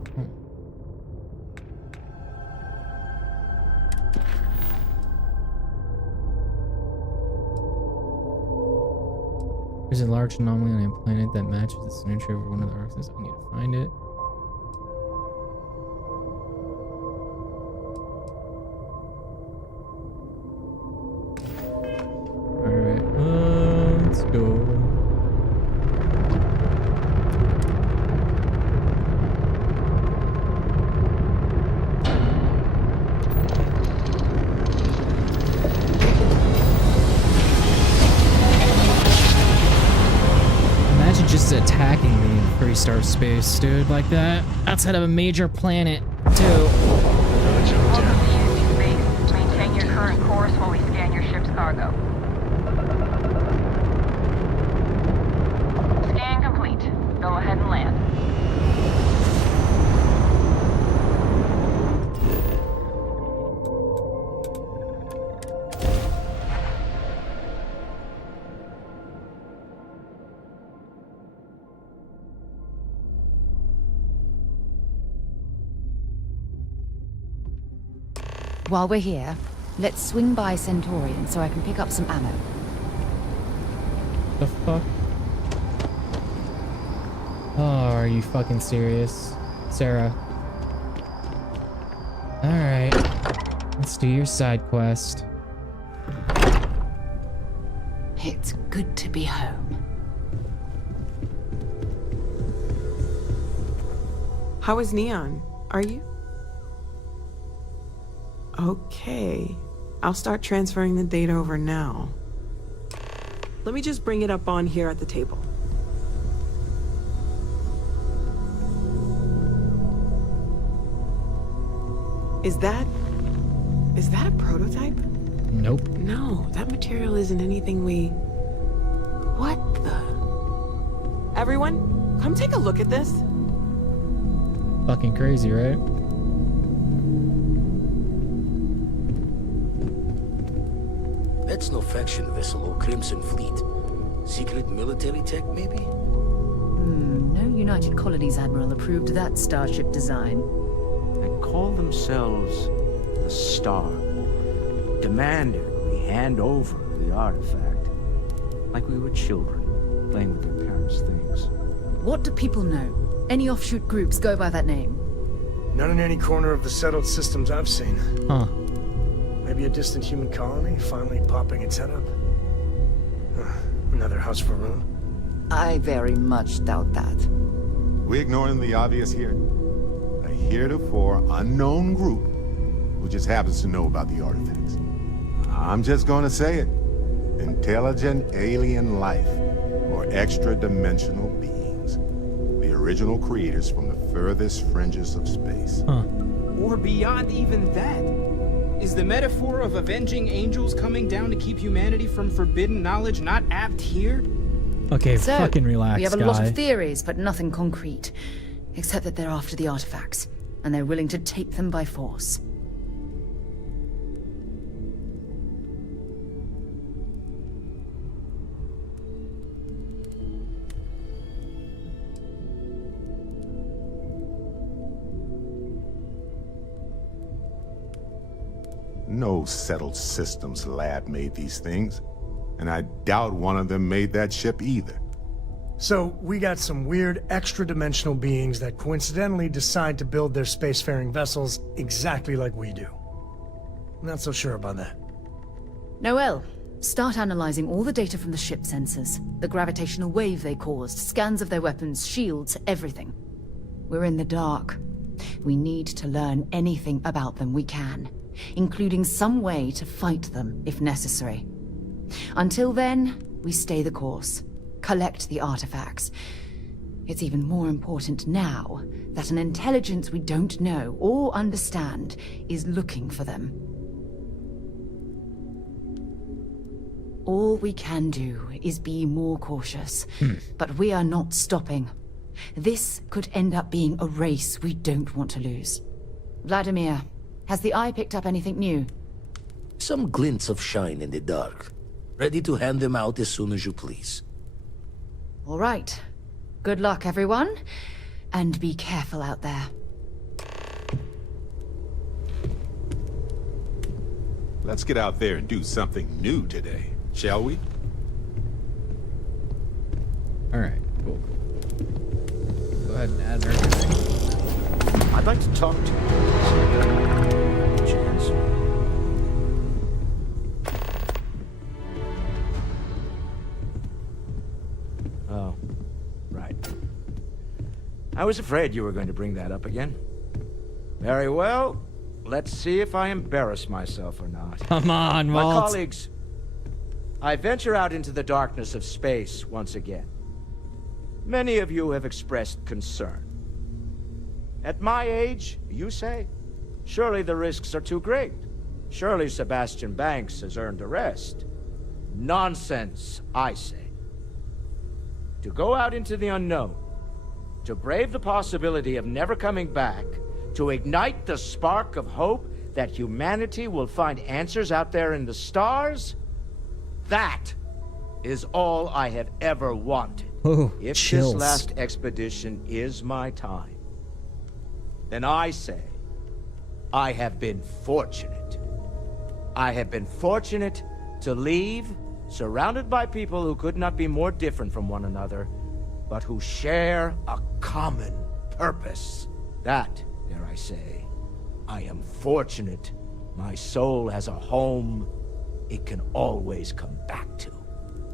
There's a large anomaly on a planet that matches the signature of one of the arcs. I need to find it. Alright, let's go. Just attacking me in free-star space, dude, like that. Outside of a major planet, too. Welcome to Unity Space. Maintain your current course while we scan your ship's cargo. Scan complete. Go ahead and land. While we're here, let's swing by Centaurian so I can pick up some ammo. The fuck? Oh, are you fucking serious? Sarah. Alright. Let's do your side quest. It's good to be home. How is Neon? Are you? Okay. I'll start transferring the data over now. Let me just bring it up on here at the table. Is that a prototype? Nope. No, that material isn't anything we... What the... Everyone, come take a look at this. Fucking crazy, right? That's no faction vessel or Crimson Fleet. Secret military tech, maybe? No United Colonies Admiral approved that starship design. They call themselves the Star. Demanded we hand over the artifact. Like we were children, playing with their parents' things. What do people know? Any offshoot groups go by that name? Not in any corner of the settled systems I've seen. Huh. Maybe a distant human colony finally popping its head up? Another house for Rune? I very much doubt that. We ignoring the obvious here? A heretofore unknown group who just happens to know about the artifacts. I'm just gonna say it. Intelligent alien life, or extra-dimensional beings. The original creators from the furthest fringes of space. Huh. Or beyond even that. Is the metaphor of avenging angels coming down to keep humanity from forbidden knowledge not apt here? Okay, So, fucking relax, we have a guy. lot of theories, but nothing concrete. Except that they're after the artifacts, and they're willing to take them by force. No settled systems lab made these things, and I doubt one of them made that ship either. So, we got some weird extra-dimensional beings that coincidentally decide to build their spacefaring vessels exactly like we do. Not so sure about that. Noel, Start analyzing all the data from the ship sensors, the gravitational wave they caused, scans of their weapons, shields, everything. We're in the dark. We need to learn anything about them we can, including some way to fight them if necessary. Until then, we stay the course, collect the artifacts. It's even more important now that an intelligence we don't know or understand is looking for them. All we can do is be more cautious, but we are not stopping. This could end up being a race we don't want to lose. Vladimir, has the Eye picked up anything new? Some glints of shine in the dark. Ready to hand them out as soon as you please. All right. Good luck, everyone. And be careful out there. Let's get out there and do something new today, shall we? All right, cool. Go ahead and add everything. I'd like to talk to you. Chance. Oh, right. I was afraid you were going to bring that up again. Very well. Let's see if I embarrass myself or not. Come on, Walt. My colleagues, I venture out into the darkness of space once again. Many of you have expressed concern. At my age, you say, surely the risks are too great. Surely Sebastian Banks has earned a rest. Nonsense, I say. To go out into the unknown, to brave the possibility of never coming back, to ignite the spark of hope that humanity will find answers out there in the stars, that is all I have ever wanted. Ooh, if chills. this last expedition is my time, then I say, I have been fortunate. I have been fortunate to leave, surrounded by people who could not be more different from one another, but who share a common purpose. That, dare I say, I am fortunate. My soul has a home it can always come back to.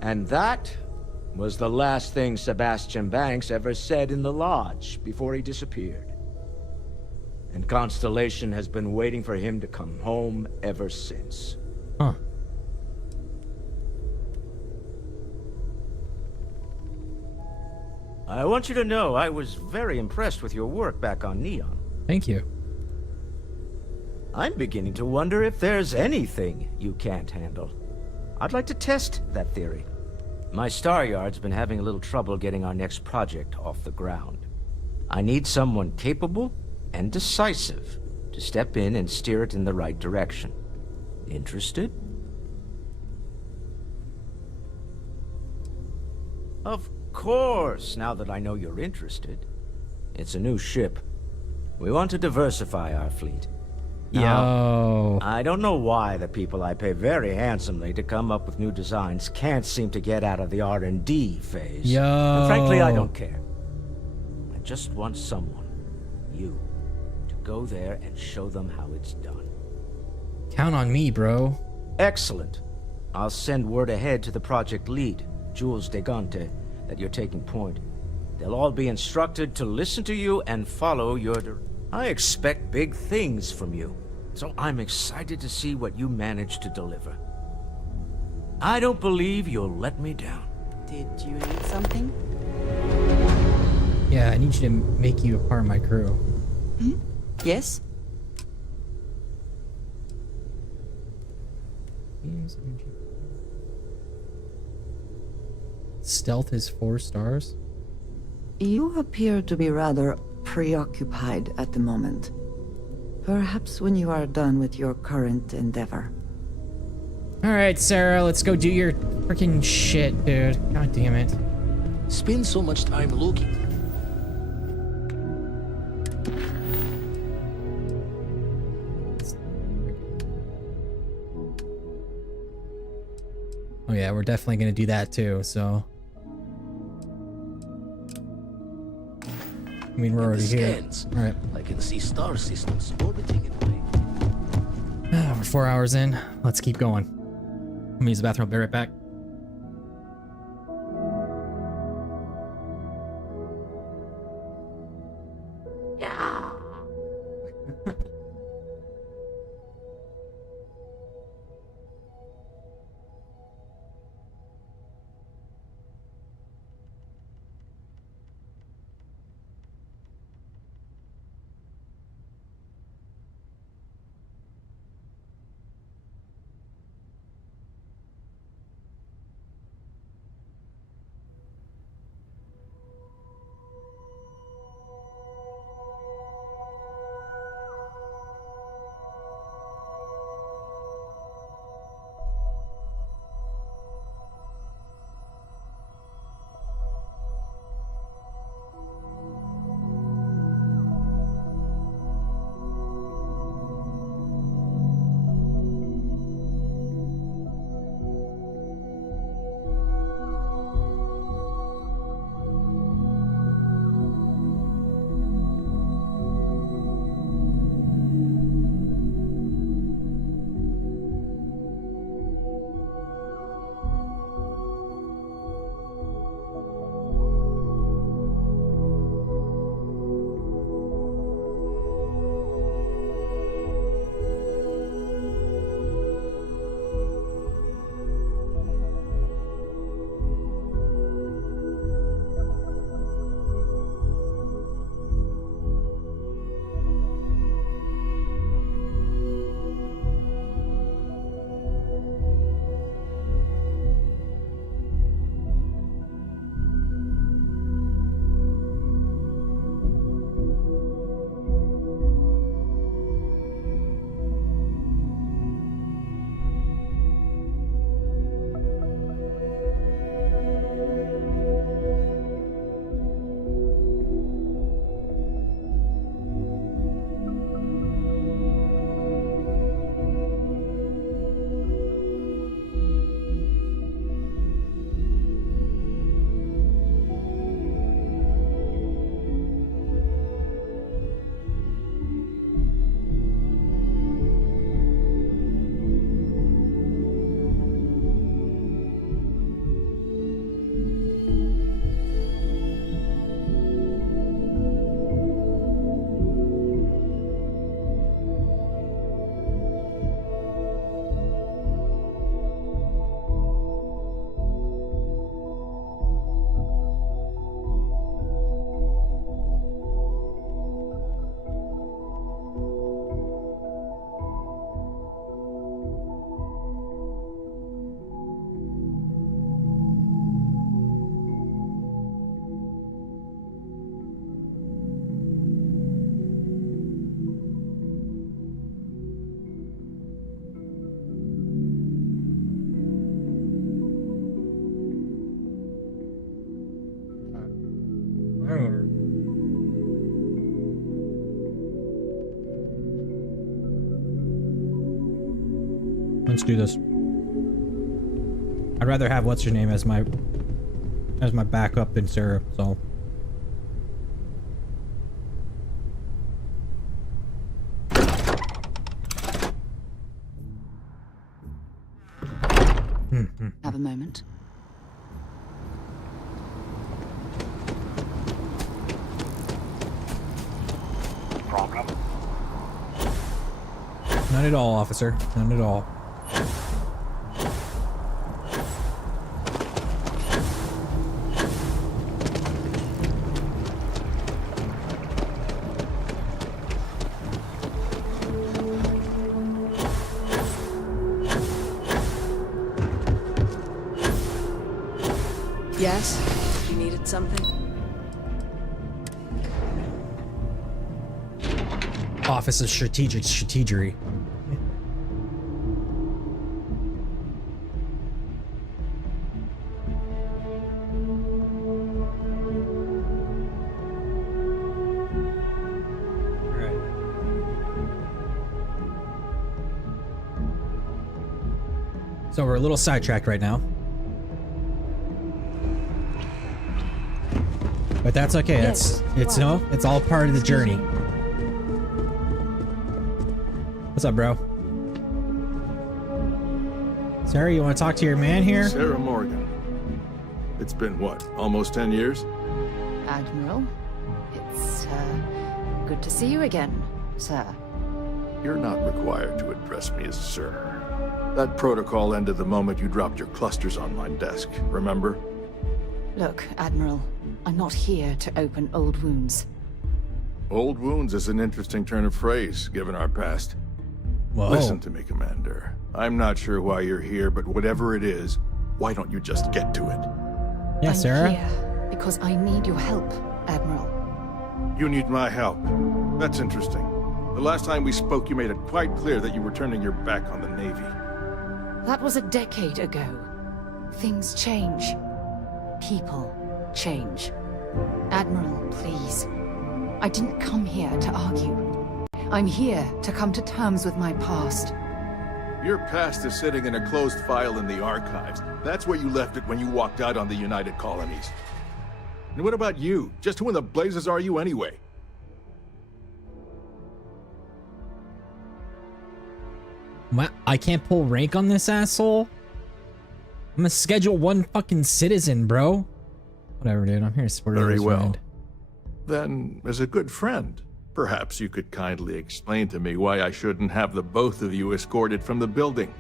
And that was the last thing Sebastian Banks ever said in the lodge before he disappeared. And Constellation has been waiting for him to come home ever since. Huh. I want you to know I was very impressed with your work back on Neon. Thank you. I'm beginning to wonder if there's anything you can't handle. I'd like to test that theory. My Star Yard's been having a little trouble getting our next project off the ground. I need someone capable and decisive to step in and steer it in the right direction. Interested? Of course, now that I know you're interested. It's a new ship. We want to diversify our fleet. Now, I don't know why the people I pay very handsomely to come up with new designs can't seem to get out of the R&D phase. And frankly, I don't care. I just want someone, you, to go there and show them how it's done. Count on me, bro. Excellent. I'll send word ahead to the project lead, Jules Degante, that you're taking point. They'll all be instructed to listen to you and follow your I expect big things from you, so I'm excited to see what you manage to deliver. I don't believe you'll let me down. Did you need something? Yeah, I need you to make you a part of my crew. Hmm? Yes? Stealth is 4 stars. You appear to be rather preoccupied at the moment. Perhaps when you are done with your current endeavor. All right, Sarah, let's go do your freaking shit, dude. God damn it. Spend so much time looking. Oh yeah, we're definitely gonna do that too, so. I mean, we're already here. All right. I can see star systems orbiting in way. We're 4 hours in. Let's keep going. Let me use the bathroom. I'll be right back. Let's do this. I'd rather have what's her name as my backup than Sarah, so. Have a moment. Problem? None at all, officer. None at all. Yes? You needed something? Office of Strategery. So we're a little sidetracked right now. But that's okay. Yes. It's all part of the journey. What's up, bro? Sarah, you want to talk to your man here? Sarah Morgan. It's been what, almost 10 years? Admiral, it's good to see you again, sir. You're not required to address me as sir. That protocol ended the moment you dropped your clusters on my desk, remember? Look, Admiral, I'm not here to open old wounds. Old wounds is an interesting turn of phrase, given our past. Whoa. Listen to me, Commander. I'm not sure why you're here, but whatever it is, why don't you just get to it? Yeah, I'm Sarah? here because I need your help, Admiral. You need my help. That's interesting. The last time we spoke, you made it quite clear that you were turning your back on the Navy. That was a decade ago. Things change. People change. Admiral, please. I didn't come here to argue. I'm here to come to terms with my past. Your past is sitting in a closed file in the archives. That's where you left it when you walked out on the United Colonies. And what about you? Just who in the blazes are you anyway? What? I can't pull rank on this asshole? I'm a Schedule 1 fucking citizen, bro. Whatever, dude. I'm here to support Very this well. friend. Then, as a good friend, perhaps you could kindly explain to me why I shouldn't have the both of you escorted from the building.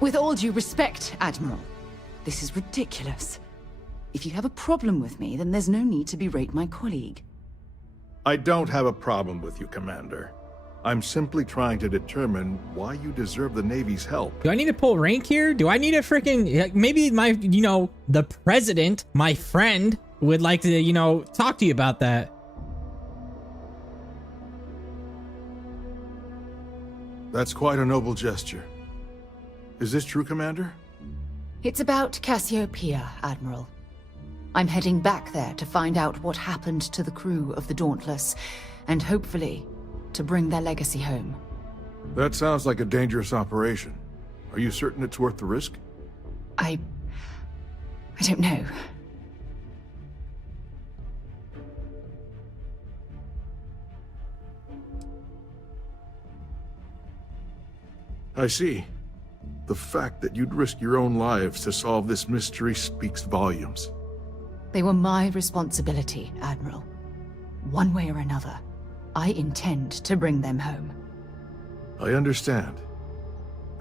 With all due respect, Admiral, this is ridiculous. If you have a problem with me, then there's no need to berate my colleague. I don't have a problem with you, Commander. I'm simply trying to determine why you deserve the Navy's help. Do I need to pull rank here? Do I need a freaking... Maybe my, the president, my friend, would like to, talk to you about that. That's quite a noble gesture. Is this true, Commander? It's about Cassiopeia, Admiral. I'm heading back there to find out what happened to the crew of the Dauntless, and hopefully, to bring their legacy home. That sounds like a dangerous operation. Are you certain it's worth the risk? I don't know. I see. The fact that you'd risk your own lives to solve this mystery speaks volumes. They were my responsibility, Admiral. One way or another, I intend to bring them home. I understand.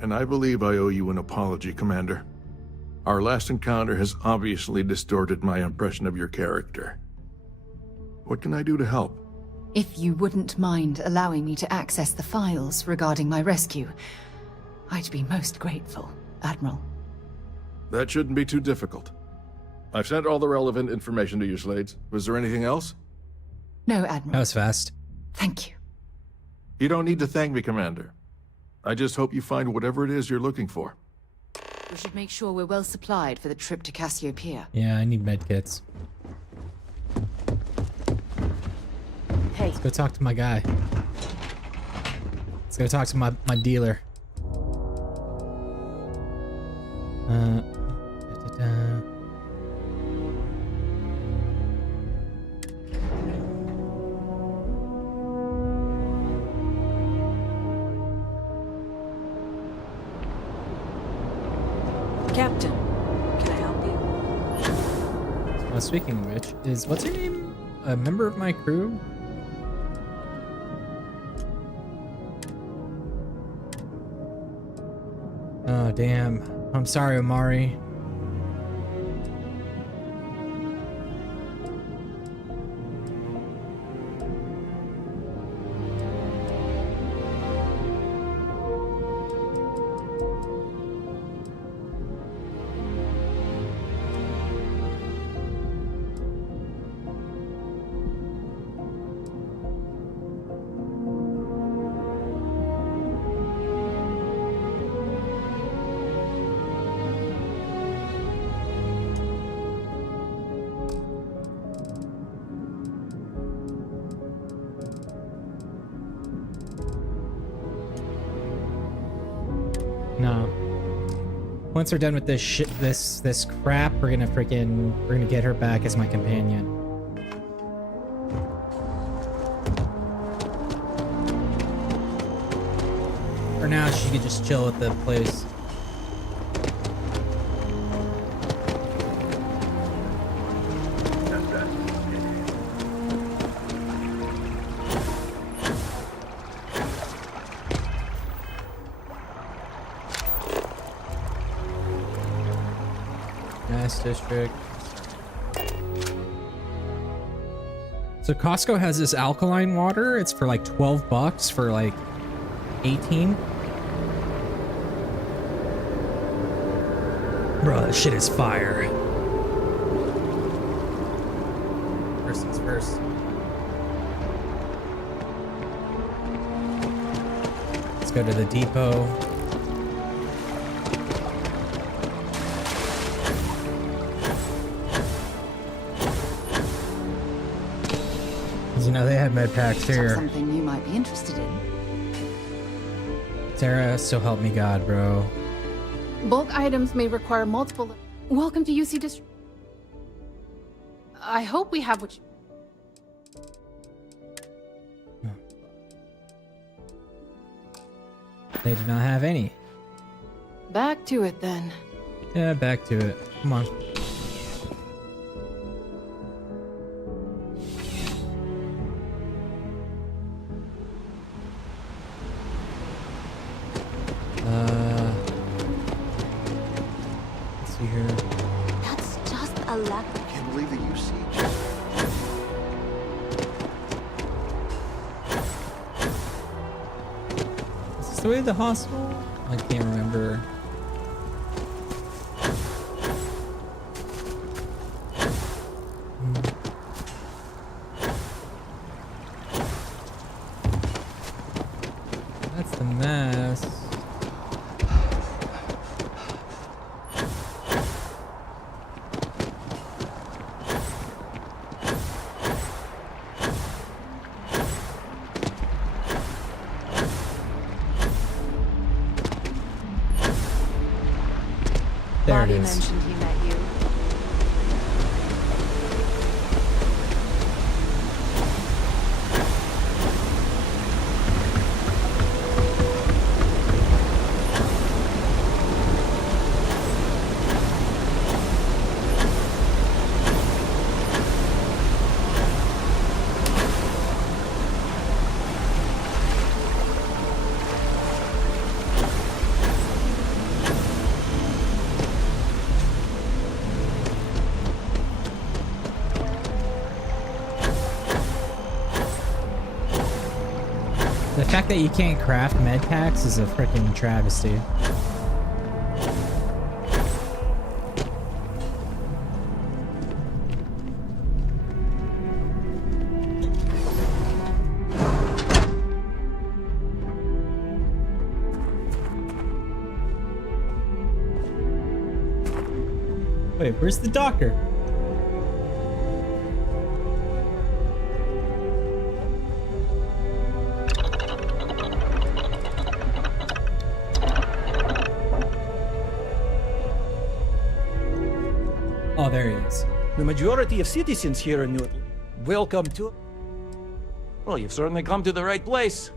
And I believe I owe you an apology, Commander. Our last encounter has obviously distorted my impression of your character. What can I do to help? If you wouldn't mind allowing me to access the files regarding my rescue, I'd be most grateful, Admiral. That shouldn't be too difficult. I've sent all the relevant information to you, Slades. Was there anything else? No, Admiral. That was fast. Thank you. You don't need to thank me, Commander. I just hope you find whatever it is you're looking for. We should make sure we're well supplied for the trip to Cassiopeia. Yeah, I need medkits. Hey. Let's go talk to my guy. Let's go talk to my dealer. Captain, can I help you? Speaking of which, what's her name a member of my crew? Oh, damn. I'm sorry, Omari. No. Once we're done with this shit, this crap, we're gonna get her back as my companion. For now, she could just chill at the place. business district. So Costco has this alkaline water. It's for like 12 bucks for like 18. Bro, that shit is fire. First things first. Let's go to the depot. You know, they have med packs here. Something you might be interested in. Sarah, so help me God, bro. Bulk items may require multiple... Welcome to UC District. I hope we have what you... They do not have any. Back to it then. Yeah, back to it. Come on. Let's see here. That's just a luck. Can't believe the UC. Is this the way to the hospital? I can't remember. That's the mess. There it is. Mentioned he met you. The fact that you can't craft med packs is a freaking travesty. Wait, where's the doctor? Oh, there he is. The majority of citizens here in Newton welcome to... Well, you've certainly come to the right place.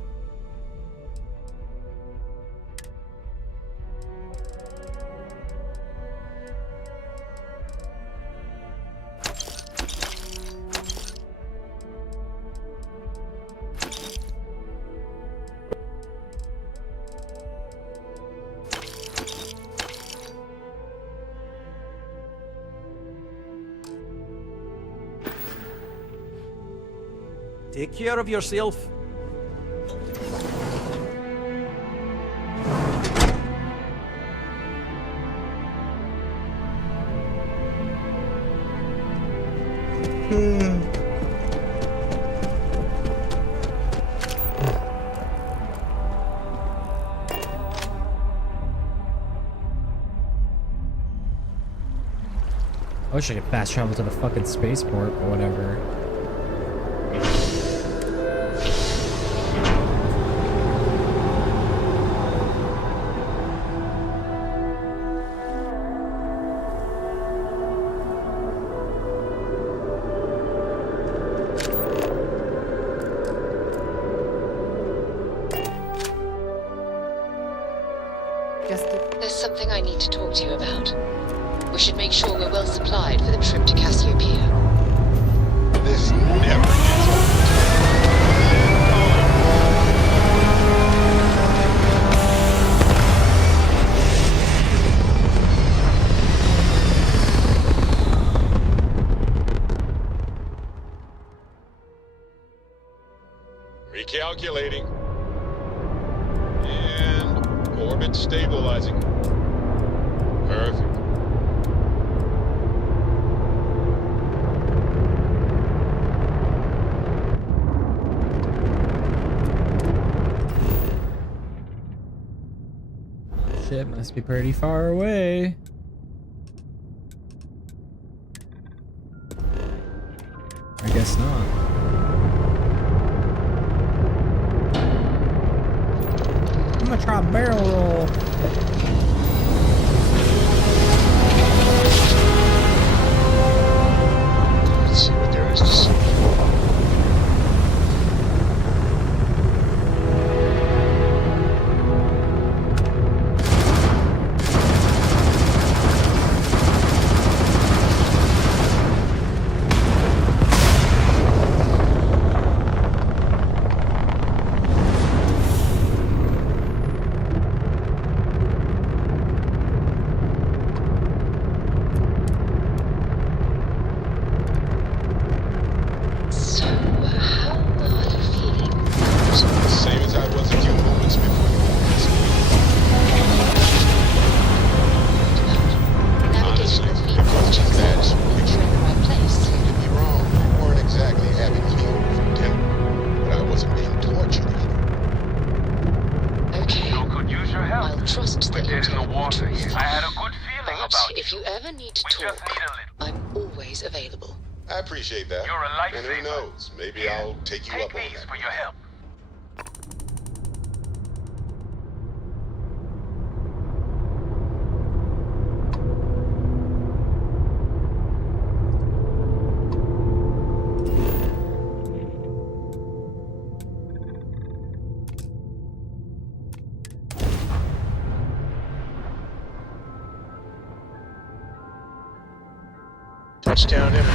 Take care of yourself. I wish I could fast travel to the fucking spaceport or whatever. There's something I need to talk to you about. We should make sure we're well supplied for the trip to Cassiopeia. This never gets old. Calculating. And orbit stabilizing. Perfect. Shit must be pretty far away. I guess not. I'm gonna try a barrel roll. Let's see what there is to see. I appreciate that. You're a lifesaver. And who knows, maybe I'll take you up on that. For your help. Touchdown, Emily.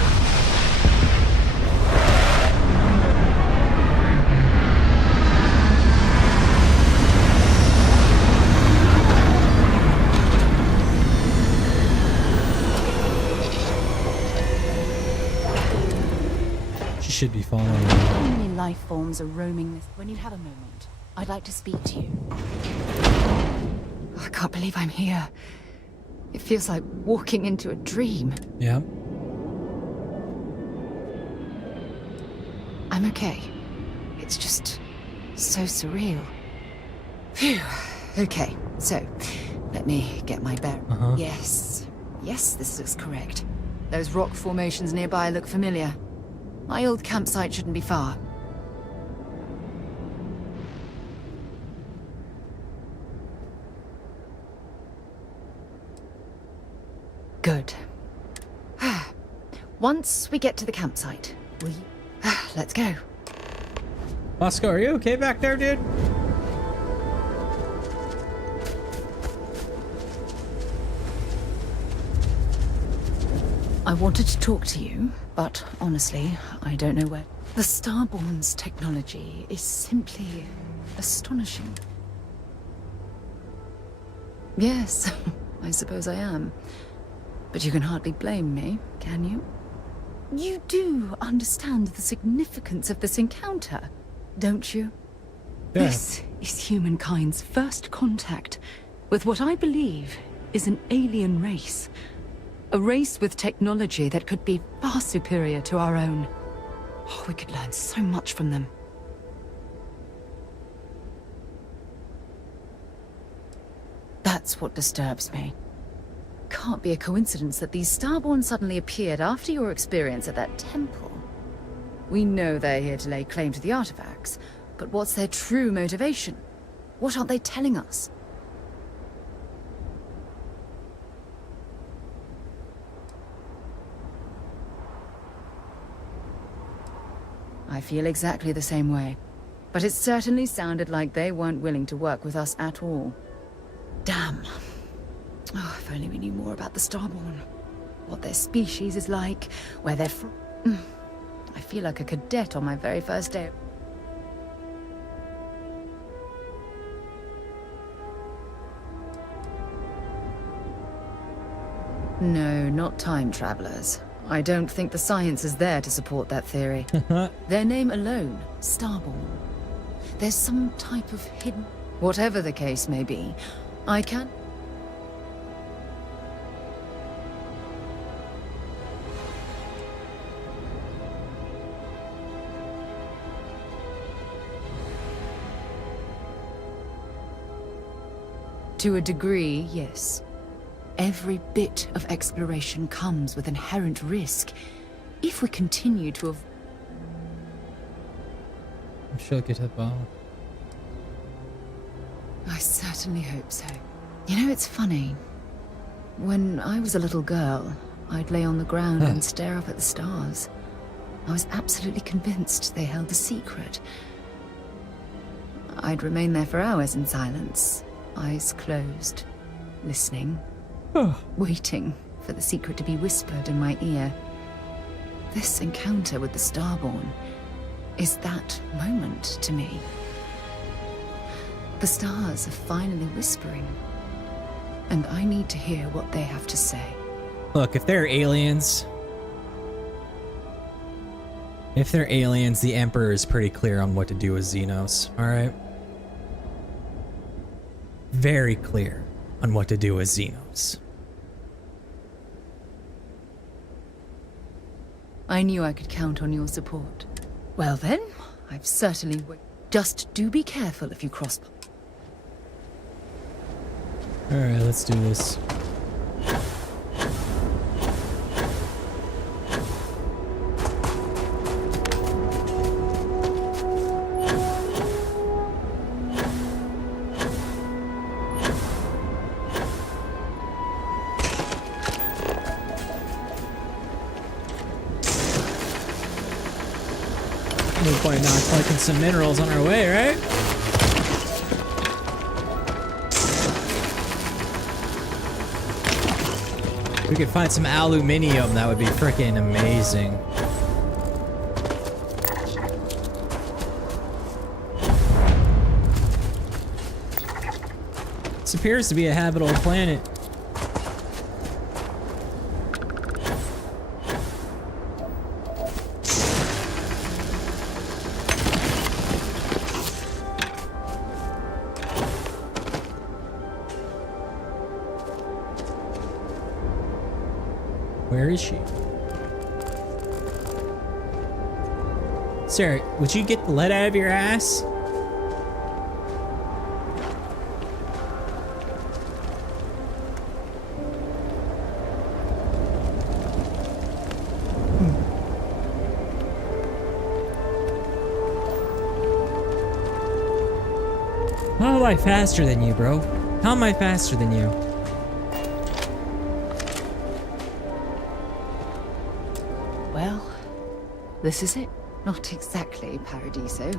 She should be following. How many life forms are roaming this? When you have a moment, I'd like to speak to you. I can't believe I'm here. It feels like walking into a dream. Yeah. I'm okay. It's just so surreal. Phew. Okay, so let me get my bear. Yes. Yes, this looks correct. Those rock formations nearby look familiar. My old campsite shouldn't be far. Good. Once we get to the campsite, will you... Let's go. Moscow, are you okay back there, dude? I wanted to talk to you, but honestly, I don't know where. The Starborn's technology is simply astonishing. Yes, I suppose I am. But you can hardly blame me, can you? You do understand the significance of this encounter, don't you? Yeah. This is humankind's first contact with what I believe is an alien race. A race with technology that could be far superior to our own. Oh, we could learn so much from them. That's what disturbs me. Can't be a coincidence that these Starborn suddenly appeared after your experience at that temple. We know they're here to lay claim to the artifacts, but what's their true motivation? What aren't they telling us? I feel exactly the same way, but it certainly sounded like they weren't willing to work with us at all. Damn. Oh, if only we knew more about the Starborn. What their species is like, where they're from. I feel like a cadet on my very first day. No, not time travelers. I don't think the science is there to support that theory. Their name alone, Starborn. There's some type of hidden... Whatever the case may be, I can... To a degree, yes. Every bit of exploration comes with inherent risk. If we continue to... She'll get it all. I certainly hope so. You know, it's funny. When I was a little girl, I'd lay on the ground and stare up at the stars. I was absolutely convinced they held a secret. I'd remain there for hours in silence, eyes closed, listening, waiting for the secret to be whispered in my ear. This encounter with the Starborn is that moment to me. The stars are finally whispering, and I need to hear what they have to say. Look, if they're aliens, the Emperor is pretty clear on what to do with Xenos, alright? Very clear on what to do with Xenos. I knew I could count on your support. Well then, I've certainly... Just do be careful if you cross... Alright, let's do this. No point not collecting some minerals on our way, right? If we could find some aluminium, that would be freaking amazing. This appears to be a habitable planet. Where is she? Sarah, would you get the lead out of your ass? How am I faster than you, bro? How am I faster than you? Well, this is it. Not exactly Paradiso.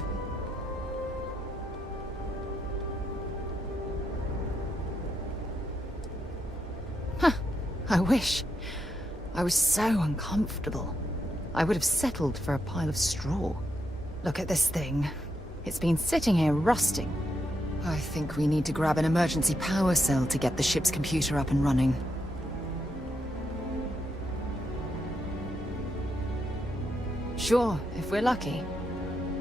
Huh. I wish. I was so uncomfortable. I would have settled for a pile of straw. Look at this thing. It's been sitting here rusting. I think we need to grab an emergency power cell to get the ship's computer up and running. Sure, if we're lucky.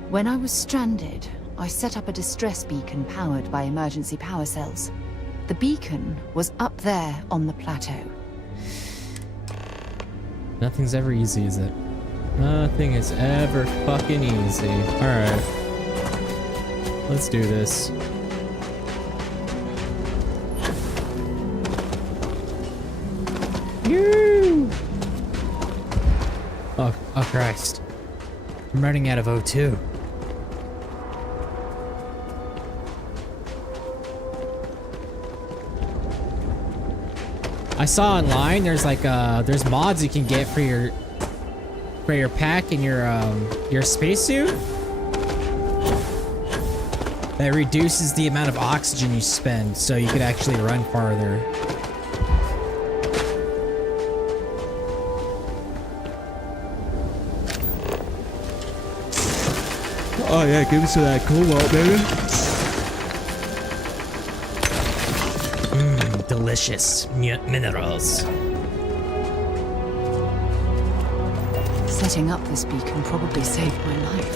When I was stranded, I set up a distress beacon powered by emergency power cells. The beacon was up there on the plateau. Nothing's ever easy, is it? Nothing is ever fucking easy. Alright. Let's do this. Yoo! Oh Christ. I'm running out of O2. I saw online there's like there's mods you can get for your pack and your spacesuit that reduces the amount of oxygen you spend so you could actually run farther. Oh yeah, give me some of that cobalt, baby. Delicious minerals. Setting up this beacon probably saved my life.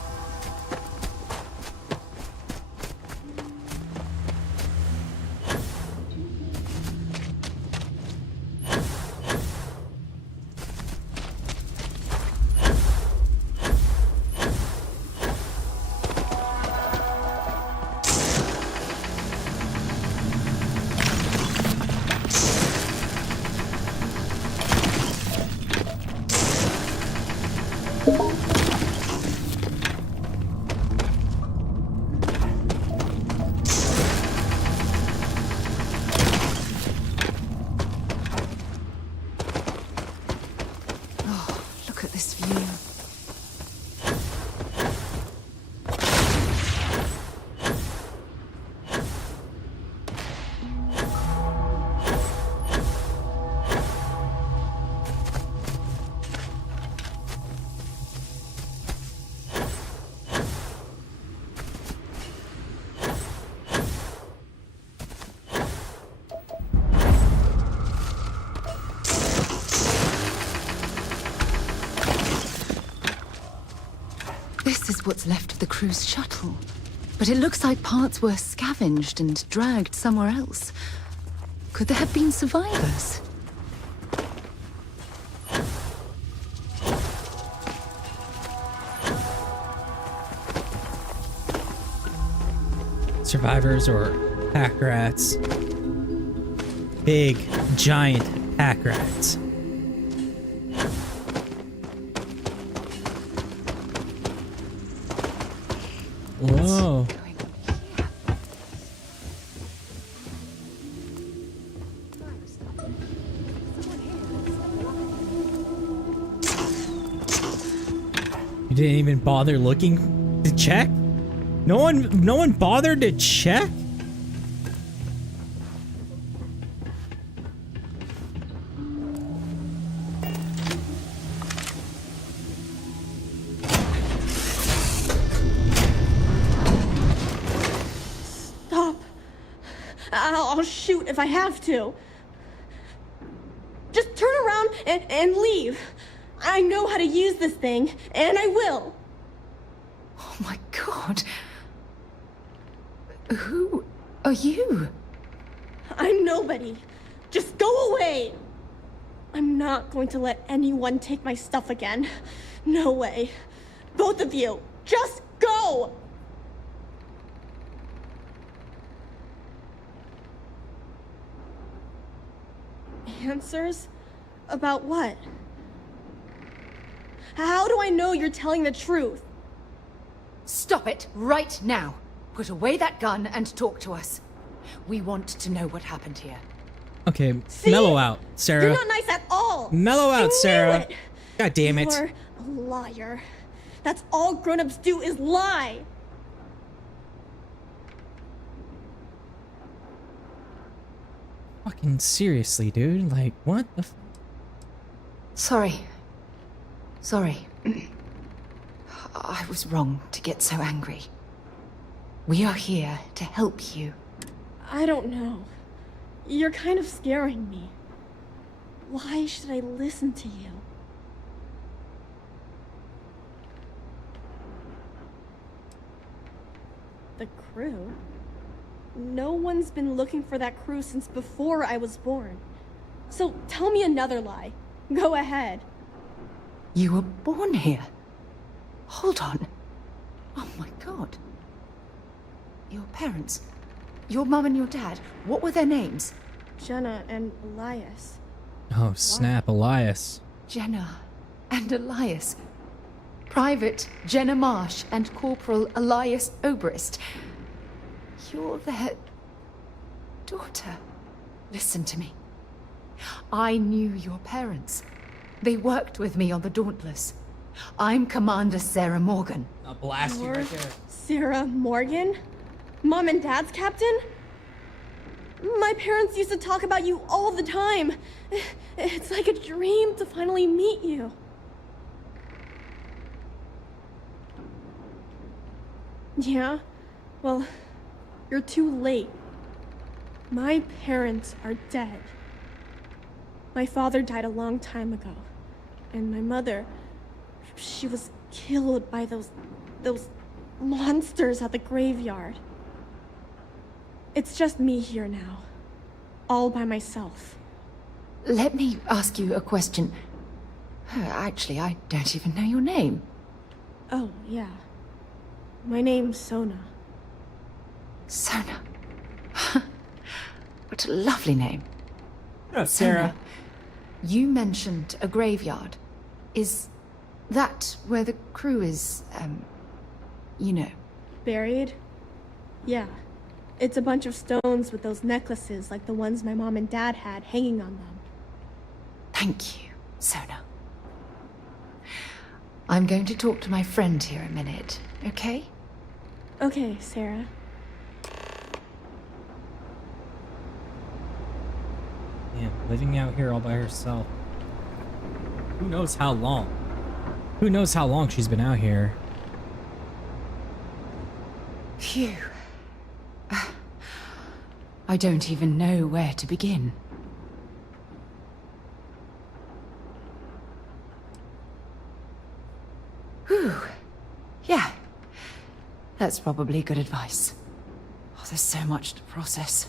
This is what's left of the cruise shuttle. But it looks like parts were scavenged and dragged somewhere else. Could there have been survivors? Survivors or pack rats. Big, giant pack rats. Whoa. You didn't even bother looking to check? No one bothered to check? Stop. I'll shoot if I have to. Just turn around and leave. I know how to use this thing, and I will. Oh my god. Who are you? I'm nobody. Just go away. I'm not going to let anyone take my stuff again. No way. Both of you, just go! Answers? About what? How do I know you're telling the truth? Stop it right now. Put away that gun and talk to us. We want to know what happened here. Okay, See? mellow out, Sarah. You're not nice at all. Mellow out, Sarah. It. God damn it. You're a liar. That's all grown-ups do is lie. Fucking seriously, dude. Like, what the f— Sorry. I was wrong to get so angry. We are here to help you. I don't know. You're kind of scaring me. Why should I listen to you? The crew? No one's been looking for that crew since before I was born. So tell me another lie. Go ahead. You were born here. Hold on. Oh my god. Your parents, your mum and your dad, what were their names? Jenna and Elias. Oh, snap, Elias. Jenna and Elias. Private Jenna Marsh and Corporal Elias Obrist. You're their daughter. Listen to me. I knew your parents. They worked with me on the Dauntless. I'm Commander Sarah Morgan. I'll blast you right there. Sarah Morgan? Mom and Dad's captain? My parents used to talk about you all the time. It's like a dream to finally meet you. Yeah? Well, you're too late. My parents are dead. My father died a long time ago. And my mother, she was killed by those monsters at the graveyard. It's just me here now. All by myself. Let me ask you a question. Actually, I don't even know your name. Oh, yeah. My name's Sona. Sona. What a lovely name. Oh, Sarah. You mentioned a graveyard. Is that where the crew is, you know? Buried? Yeah. It's a bunch of stones with those necklaces like the ones my mom and dad had hanging on them. Thank you, Sona. I'm going to talk to my friend here a minute, okay? Okay, Sarah. Man, living out here all by herself. Who knows how long? Who knows how long she's been out here? Phew. I don't even know where to begin. Whew. Yeah. That's probably good advice. Oh, there's so much to process.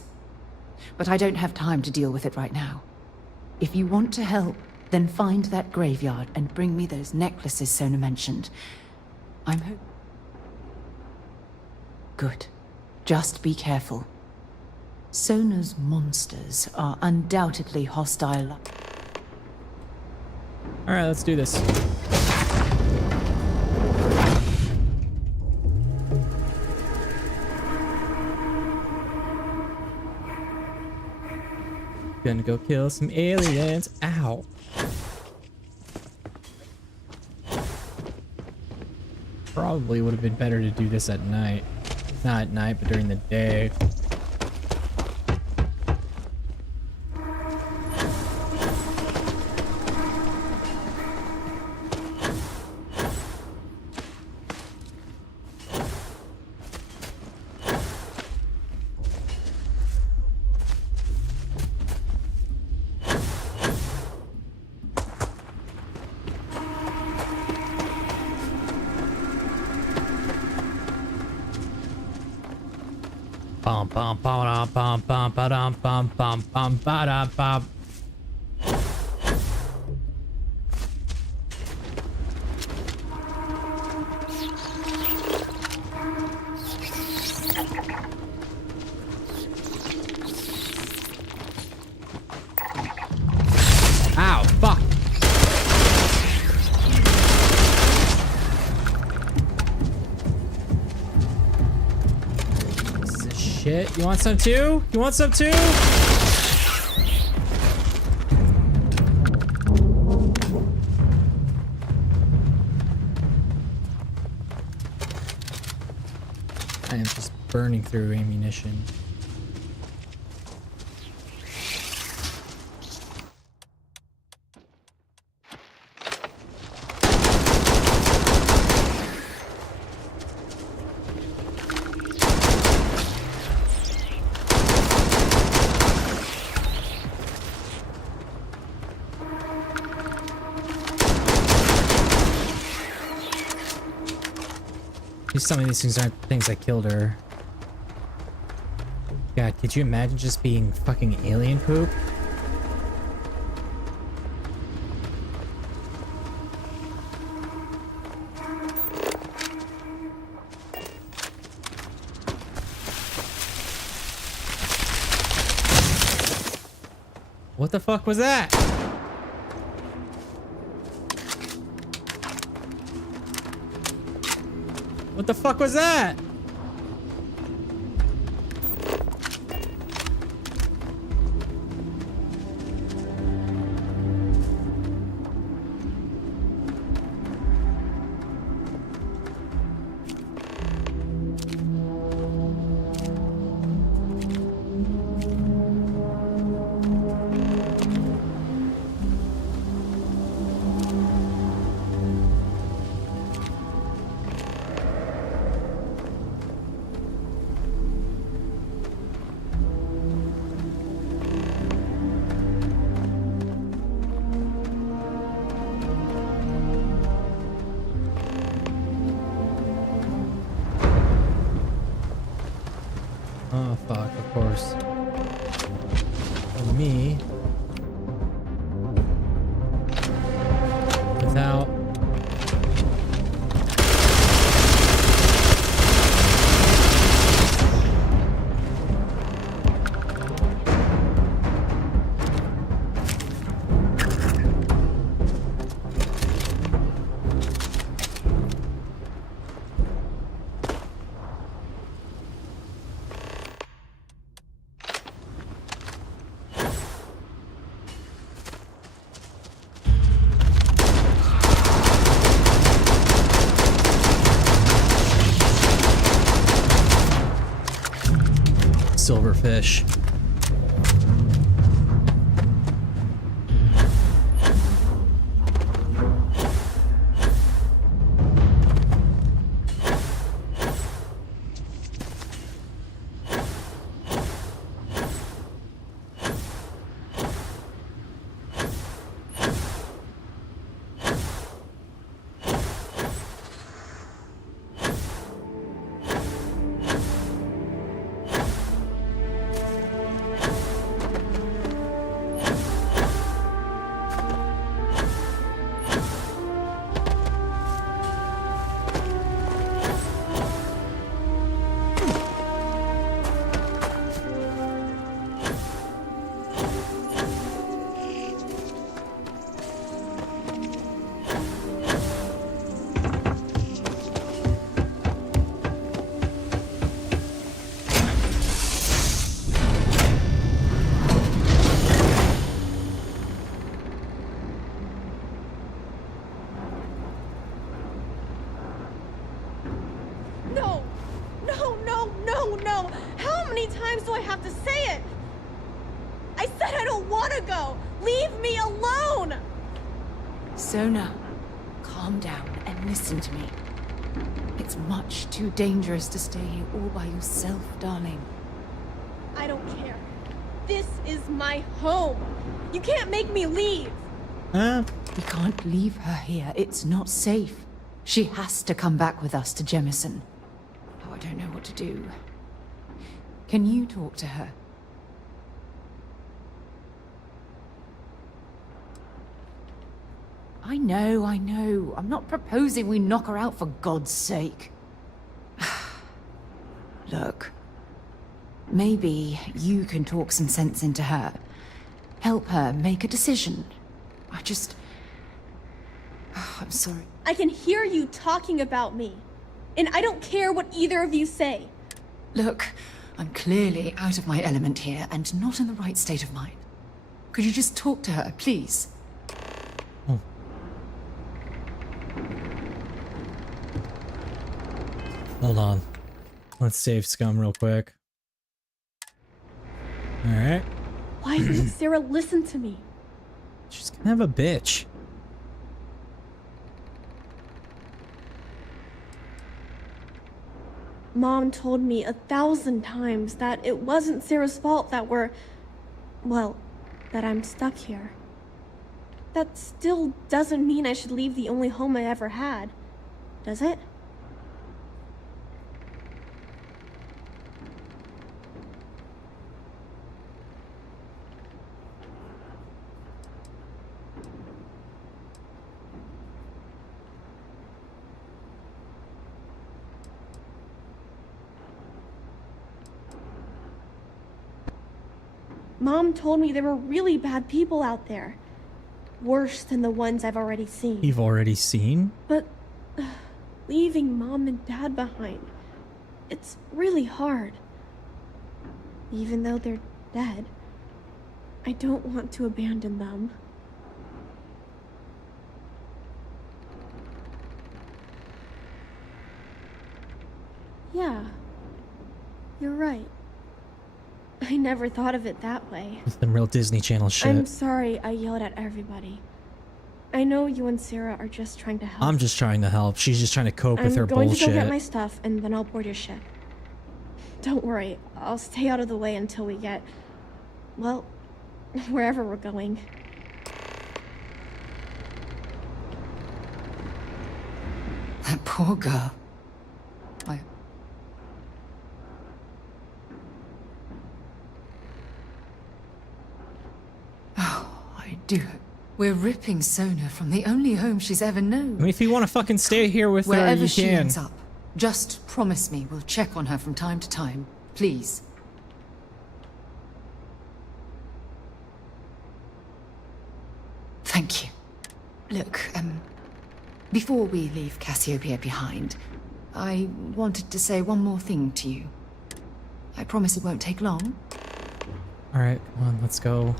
But I don't have time to deal with it right now. If you want to help, then find that graveyard and bring me those necklaces Sona mentioned. I'm Good. Just be careful. Sona's monsters are undoubtedly hostile. Alright, let's do this. Gonna go kill some aliens. Ow. Probably would have been better to do this at night. Not at night, but during the day. Bum bum bum bum bum bum bum bum bum bum bum. Ow, fuck. Shit, you want some too? You want some too? I am just burning through ammunition. Some of these things aren't things that killed her. God, could you imagine just being fucking alien poop? What the fuck was that? What the fuck was that? Oh fuck, of course. And me. Without. Silverfish. No, no! How many times do I have to say it? I said I don't want to go! Leave me alone! Sona, calm down and listen to me. It's much too dangerous to stay here all by yourself, darling. I don't care. This is my home. You can't make me leave. We can't leave her here. It's not safe. She has to come back with us to Jemison. Oh, I don't know what to do. Can you talk to her? I know. I'm not proposing we knock her out for God's sake. Look, maybe you can talk some sense into her. Help her make a decision. I'm sorry. I can hear you talking about me. And I don't care what either of you say. Look, I'm clearly out of my element here and not in the right state of mind. Could you just talk to her, please? Hold on. Let's save Scum real quick. Alright. Why didn't Sarah listen to me? She's kind of a bitch. Mom told me 1,000 times that it wasn't Sarah's fault that that I'm stuck here. That still doesn't mean I should leave the only home I ever had, does it? Mom told me there were really bad people out there. Worse than the ones I've already seen. You've already seen? But leaving Mom and Dad behind, it's really hard. Even though they're dead, I don't want to abandon them. Yeah, you're right. I never thought of it that way. It's some real Disney Channel shit. I'm sorry I yelled at everybody. I know you and Sarah are just trying to help. I'm just trying to help. She's just trying to cope with her bullshit. I'm going to go get my stuff, and then I'll board your ship. Don't worry, I'll stay out of the way until we get, well, wherever we're going. That poor girl. I do. We're ripping Sona from the only home she's ever known. I mean, if you want to fucking stay here with her, you can. Wherever she ends up, just promise me we'll check on her from time to time, please. Thank you. Look, before we leave Cassiopeia behind, I wanted to say one more thing to you. I promise it won't take long. Alright, come on, let's go.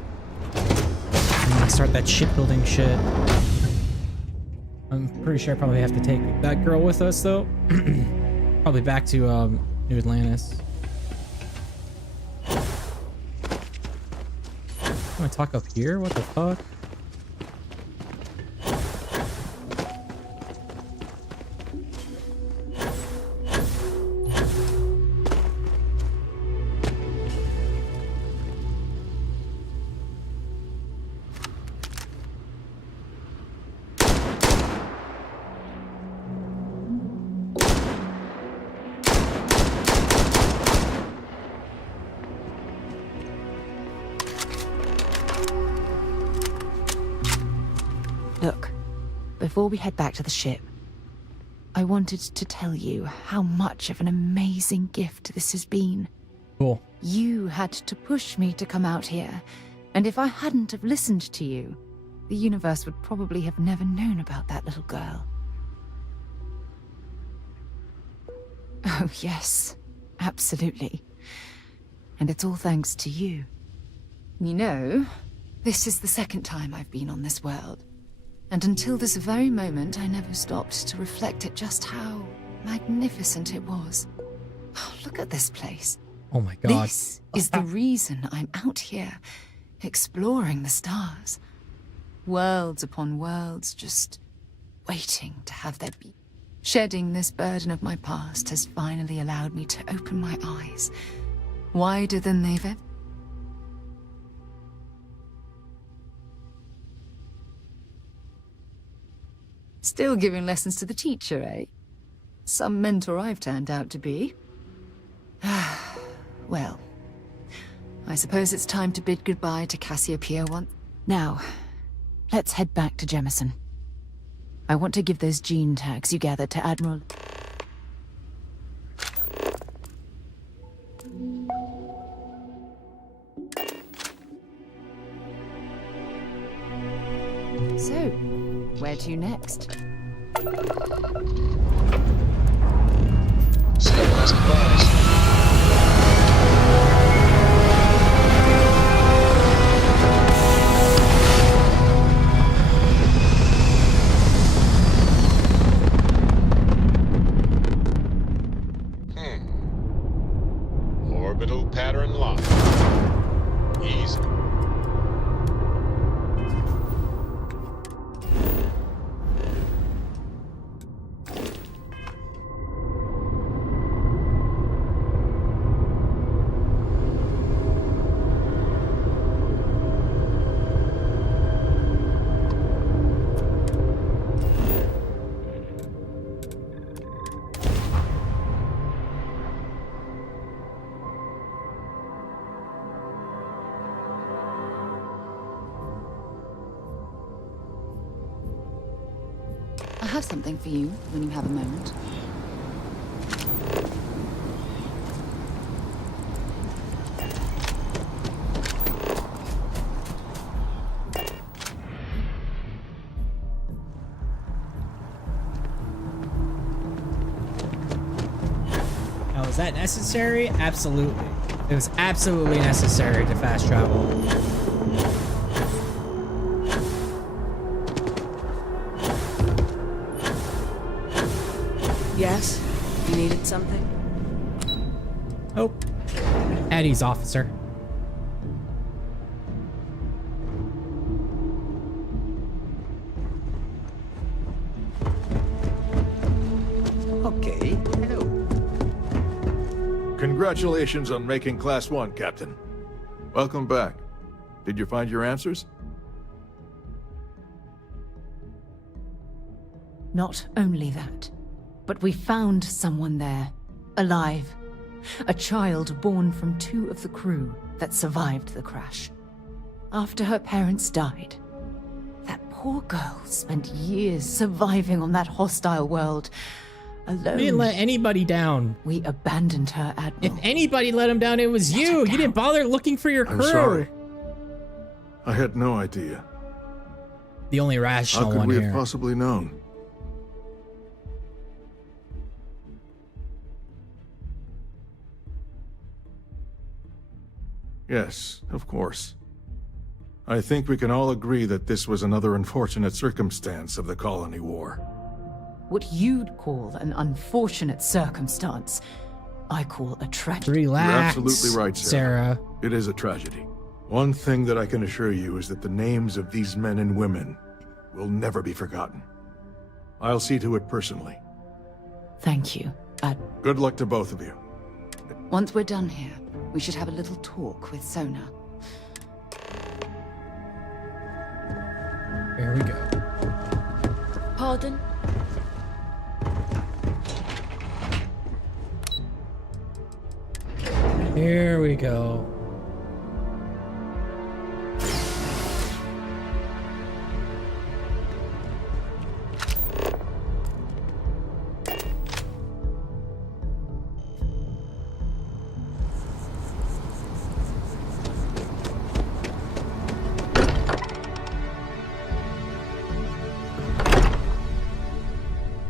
I'm gonna start that shipbuilding shit. I'm pretty sure I probably have to take that girl with us, though. Probably back to, New Atlantis. I'm gonna talk up here? What the fuck? Look, before we head back to the ship, I wanted to tell you how much of an amazing gift this has been. Cool. You had to push me to come out here, and if I hadn't have listened to you, the universe would probably have never known about that little girl. Oh, yes, absolutely. And it's all thanks to you. You know, this is the second time I've been on this world. And until this very moment, I never stopped to reflect at just how magnificent it was. Oh, look at this place. Oh my god. This is the reason I'm out here, exploring the stars. Worlds upon worlds, just waiting to have their be. Shedding this burden of my past has finally allowed me to open my eyes, wider than they've ever. Still giving lessons to the teacher, eh? Some mentor I've turned out to be. Well, I suppose it's time to bid goodbye to Cassiopeia once. Now, let's head back to Jemison. I want to give those gene tags you gathered to Admiral... So, where to next? Say last goodbyes. Orbital pattern lock. Easy. I have something for you when you have a moment. Now, was that necessary? Absolutely. It was absolutely necessary to fast travel. Yes? You needed something? Oh. Eddie's officer. Okay, hello. Congratulations on making Class 1, Captain. Welcome back. Did you find your answers? Not only that, but we found someone there, alive. A child born from 2 of the crew that survived the crash. After her parents died, that poor girl spent years surviving on that hostile world, alone. We didn't let anybody down. We abandoned her, Admiral. If anybody let him down, it was you. You didn't bother looking for your crew. I'm sorry. I had no idea. The only rational one here. How could we here. have possibly known? Yes, of course. I think we can all agree that this was another unfortunate circumstance of the colony war. What you'd call an unfortunate circumstance, I call a tragedy. Relax. You're absolutely right, Sarah. It is a tragedy. One thing that I can assure you is that the names of these men and women will never be forgotten. I'll see to it personally. Thank you, Good luck to both of you. Once we're done here, we should have a little talk with Sona. Here we go. Pardon? Here we go.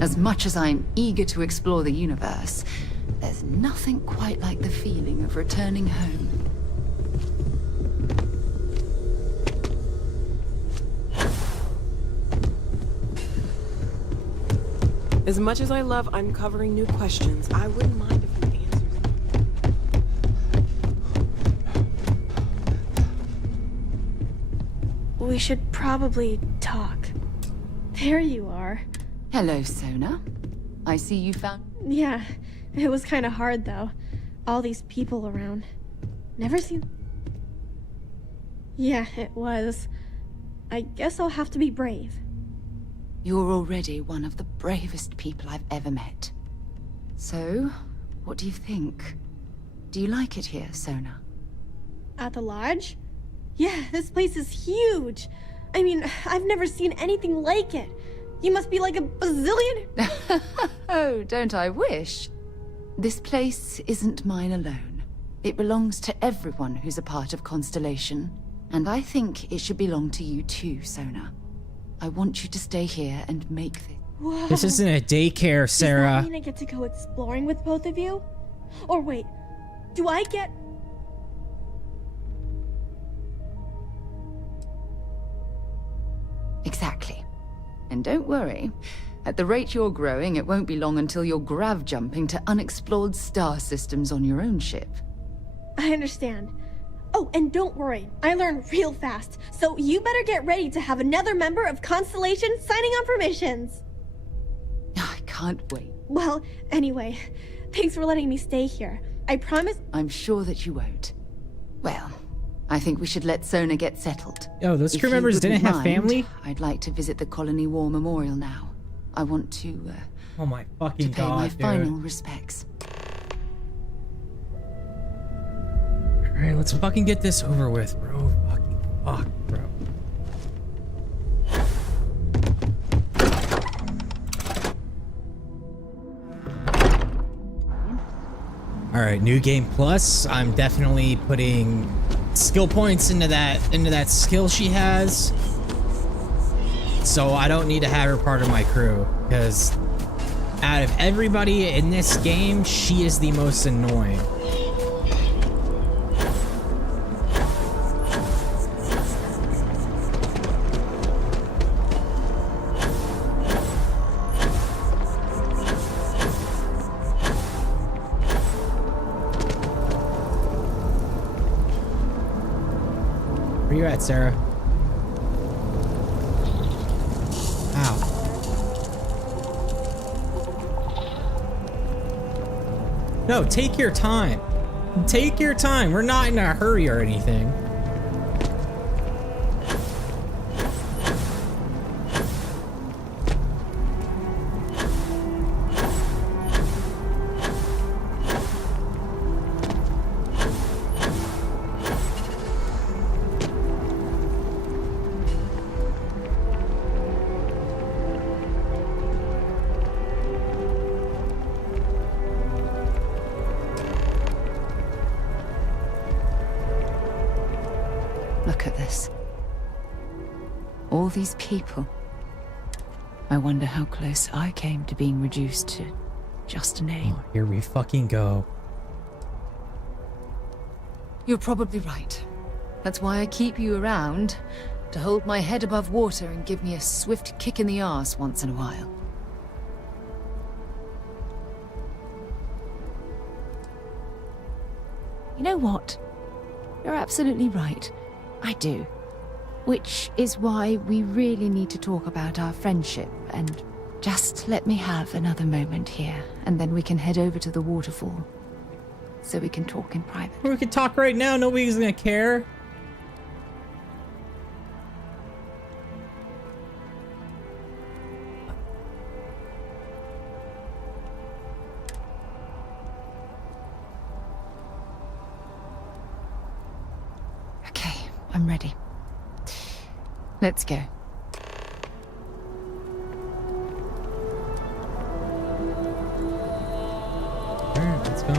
As much as I'm eager to explore the universe, there's nothing quite like the feeling of returning home. As much as I love uncovering new questions, I wouldn't mind if you answered. We should probably talk. There you are. Hello, Sona. I see you found... Yeah, it was kind of hard though. All these people around. Never seen... Yeah, it was. I guess I'll have to be brave. You're already one of the bravest people I've ever met. So, what do you think? Do you like it here, Sona? At the lodge? Yeah, this place is huge. I mean, I've never seen anything like it. You must be like a bazillion... Oh, don't I wish? This place isn't mine alone. It belongs to everyone who's a part of Constellation. And I think it should belong to you too, Sona. I want you to stay here and make this... Whoa. This isn't a daycare, Sarah. Does that mean I get to go exploring with both of you? Or wait, do I get... Exactly. And don't worry. At the rate you're growing, it won't be long until you're grav jumping to unexplored star systems on your own ship. I understand. Oh, and don't worry, I learn real fast, so you better get ready to have another member of Constellation signing on for missions. I can't wait. Well, anyway, thanks for letting me stay here. I promise... I'm sure that you won't. Well, I think we should let Sona get settled. Oh, those crew members didn't have family? I'd like to visit the Colony War Memorial now. I want to, oh my fucking to pay god, my dude. final respects. Alright, let's fucking get this over with, bro. Fucking fuck, bro. Alright, new game plus. I'm definitely putting skill points into that skill she has. So I don't need to have her part of my crew, because out of everybody in this game, she is the most annoying. Where you at, Sarah? Ow. No, take your time. Take your time. We're not in a hurry or anything. Look at this. All these people. I wonder how close I came to being reduced to just a name. Oh, here we fucking go. You're probably right. That's why I keep you around, to hold my head above water and give me a swift kick in the arse once in a while. You know what? You're absolutely right. I do. Which is why we really need to talk about our friendship, and just let me have another moment here, and then we can head over to the waterfall. So we can talk in private. We could talk right now, nobody's gonna care. Okay, I'm ready. Let's go. Alright, let's go.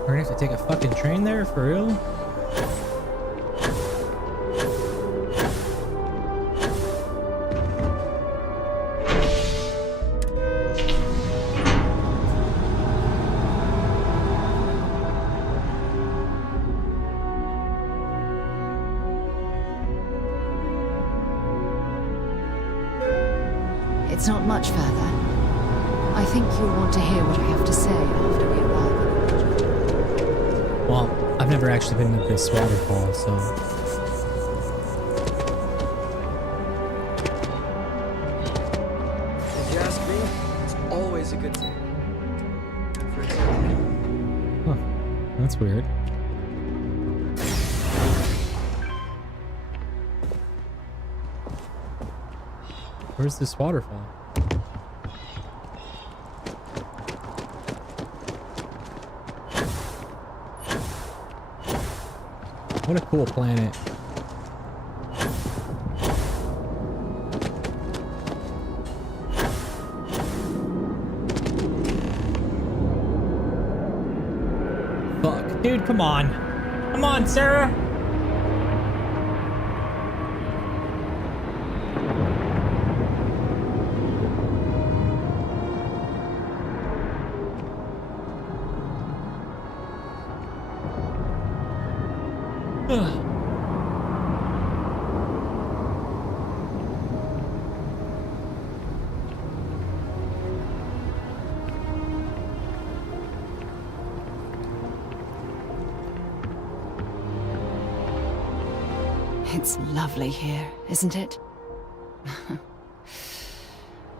We're gonna have to take a fucking train there, for real? It's not much further. I think you'll want to hear what I have to say after we arrive. Well, I've never actually been to this waterfall, so... If you ask me, it's always a good thing. For Huh. That's weird. Where's this waterfall? What a cool planet. Fuck. Dude, come on. Come on, Sarah! It's lovely here, isn't it?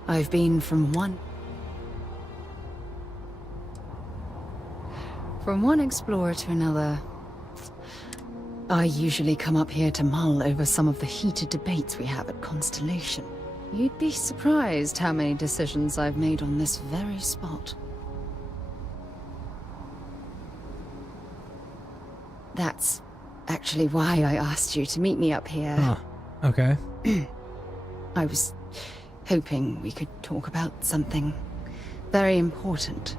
I've been from one explorer to another. I usually come up here to mull over some of the heated debates we have at Constellation. You'd be surprised how many decisions I've made on this very spot. That's actually why I asked you to meet me up here. Huh. Okay. I was hoping we could talk about something very important.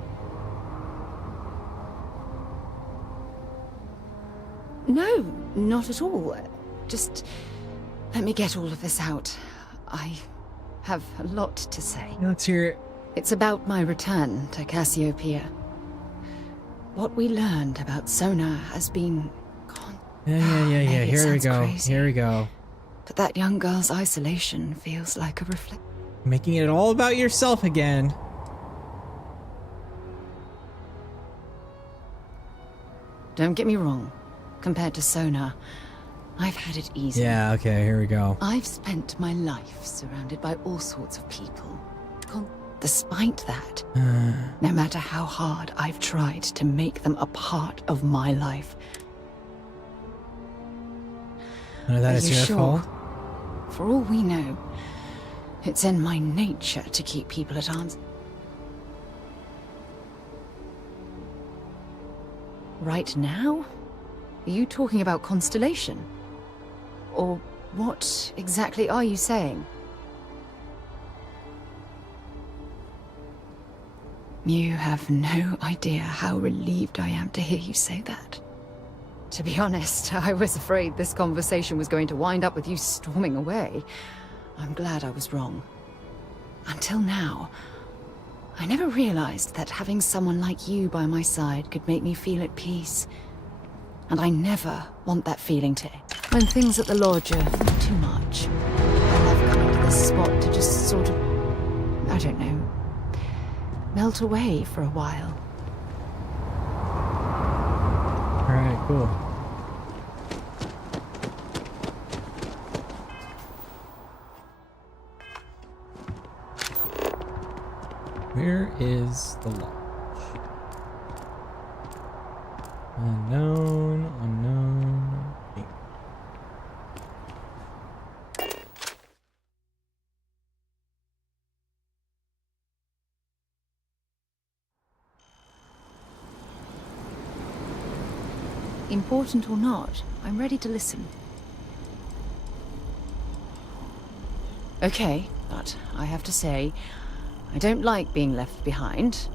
No, not at all. Just let me get all of this out. I have a lot to say. Let's hear it. It's about my return to Cassiopeia. What we learned about Sona has been... Yeah. Maybe Here we go. crazy, Here we go. But that young girl's isolation feels like a reflection. Making it all about yourself again. Don't get me wrong. Compared to Sona, I've had it easy. Yeah, okay, here we go. I've spent my life surrounded by all sorts of people. Despite that, no matter how hard I've tried to make them a part of my life. None of that is your fault. For all we know, it's in my nature to keep people at arm's. Right now? Are you talking about Constellation? Or what exactly are you saying? You have no idea how relieved I am to hear you say that. To be honest, I was afraid this conversation was going to wind up with you storming away. I'm glad I was wrong. Until now, I never realized that having someone like you by my side could make me feel at peace. And I never want that feeling to end. When things at the lodge are too much, I love coming to this spot to just sort of, I don't know, melt away for a while. Alright, cool. Where is the lodge? Unknown. Important or not, I'm ready to listen. Okay, but I have to say, I don't like being left behind.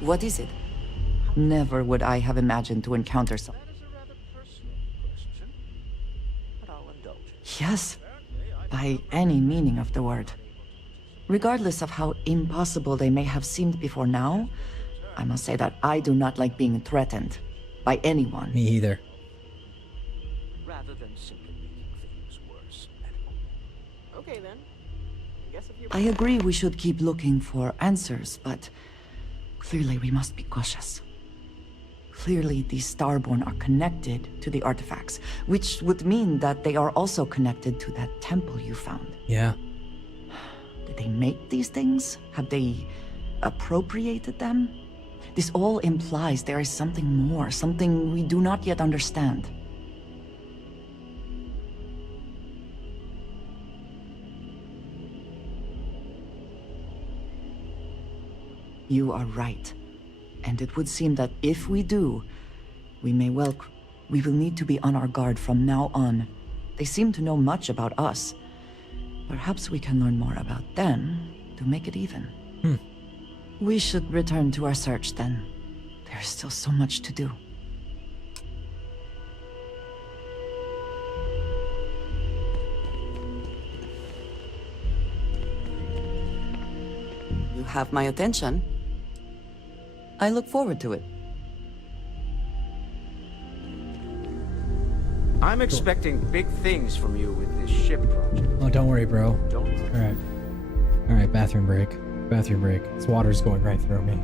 What is it? Never would I have imagined to encounter some. Yes. by any meaning of the word. Regardless of how impossible they may have seemed before now, I must say that I do not like being threatened by anyone. Me either. Rather than simply making things worse. Okay then. I agree we should keep looking for answers, but clearly we must be cautious. Clearly these Starborn are connected to the artifacts, which would mean that they are also connected to that temple you found. Yeah. Did they make these things? Have they appropriated them? This all implies there is something more, something we do not yet understand. You are right. And it would seem that if we do, we will need to be on our guard from now on. They seem to know much about us. Perhaps we can learn more about them to make it even. We should return to our search then. There is still so much to do. You have my attention. I look forward to it. I'm expecting big things from you with this ship project. Oh, don't worry, bro. Don't worry. All right, bathroom break. Bathroom break. This water's going right through me.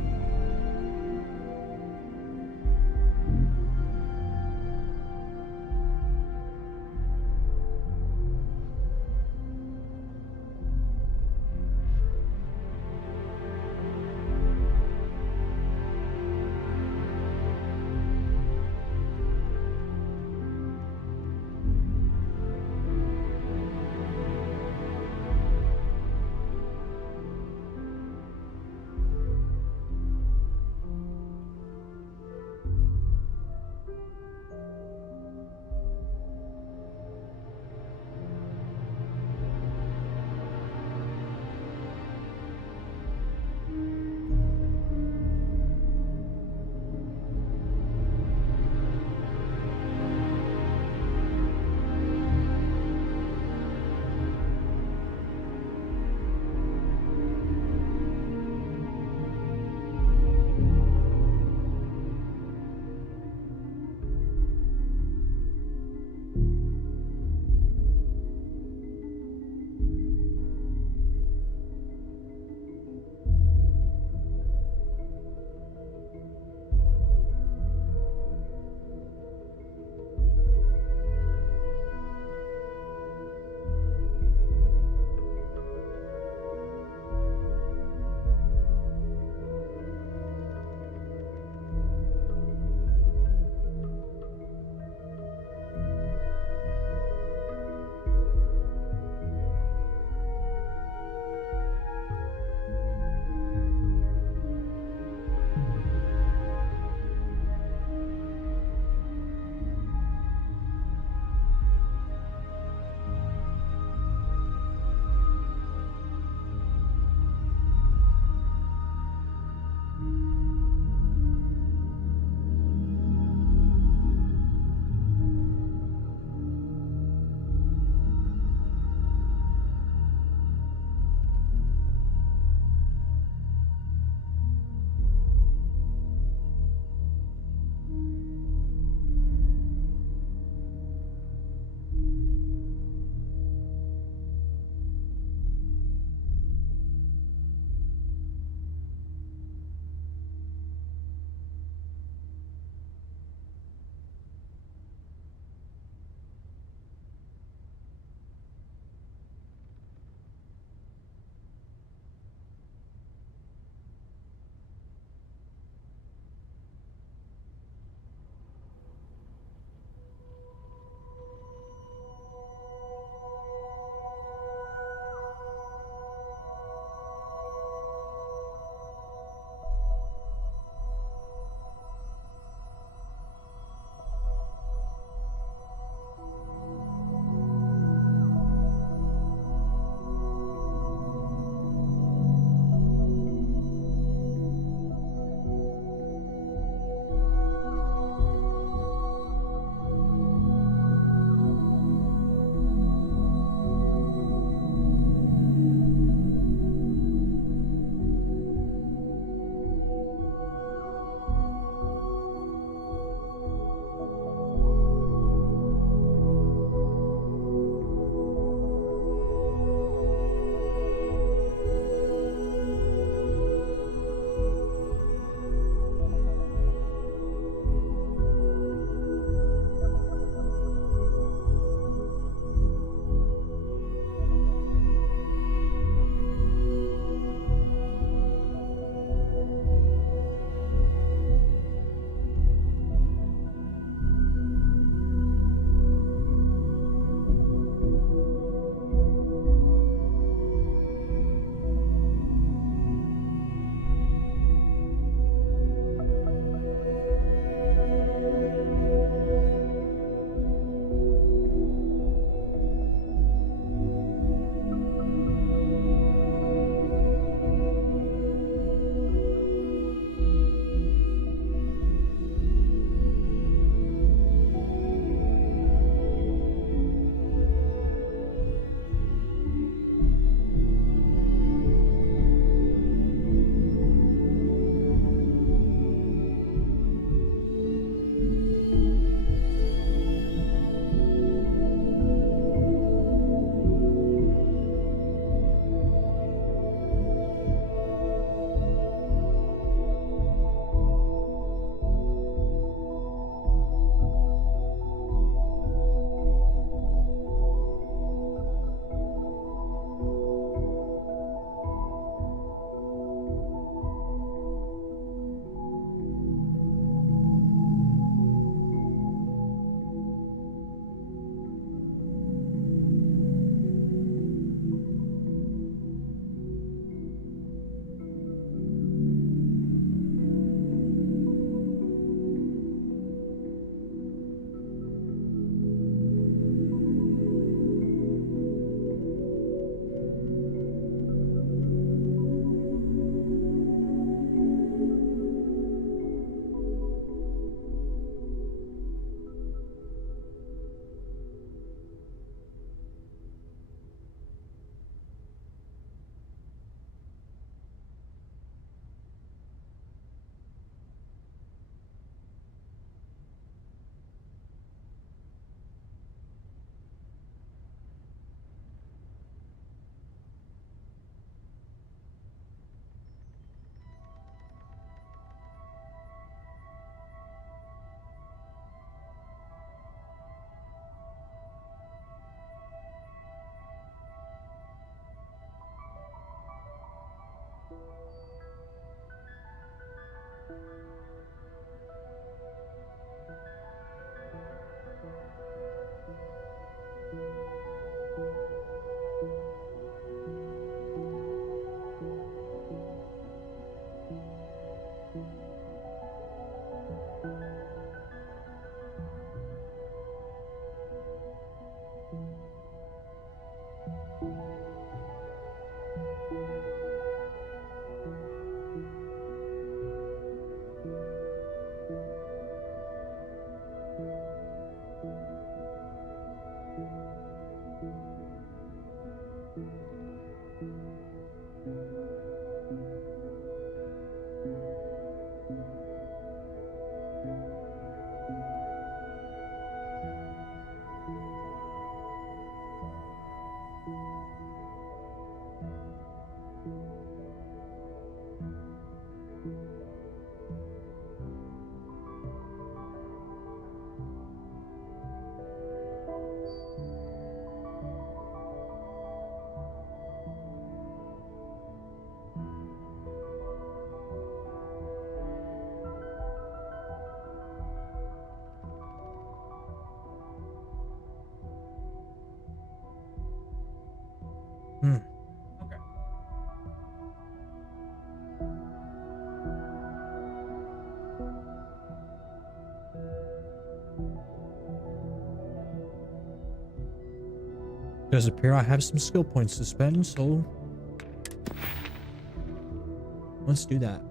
Hmm. Does appear I have some skill points to spend, so let's do that.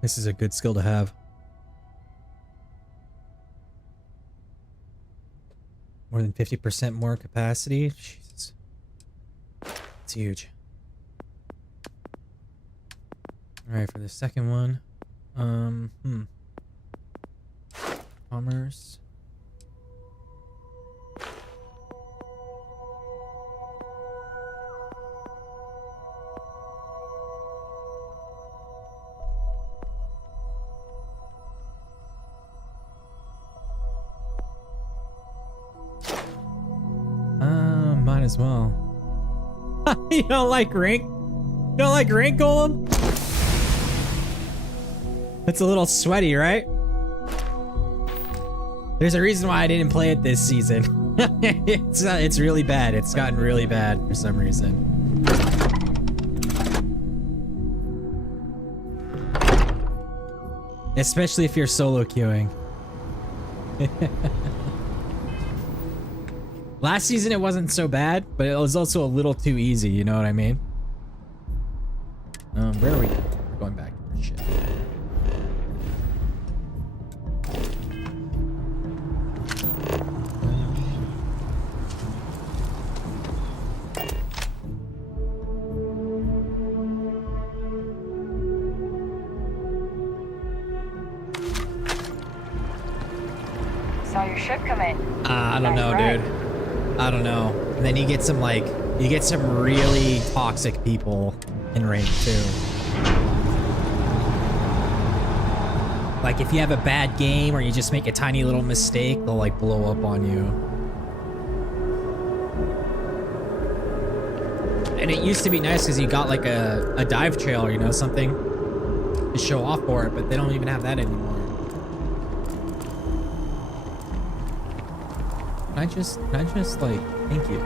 This is a good skill to have. More than 50% more capacity. Jesus. It's huge. Alright, for the second one. Commerce. Might as well. You don't like rank? You don't like rank golem? It's a little sweaty, right? There's a reason why I didn't play it this season. It's really bad. It's gotten really bad for some reason. Especially if you're solo queuing. Last season it wasn't so bad, but it was also a little too easy, you know what I mean? Where are we? We're going back to shit. Saw your ship come in. I don't know, Right. dude. I don't know. And then you get some really toxic people in rank too. Like if you have a bad game or you just make a tiny little mistake, they'll like blow up on you. And it used to be nice because you got like a dive trail, you know, something to show off for it, but they don't even have that anymore. Can I just like, thank you.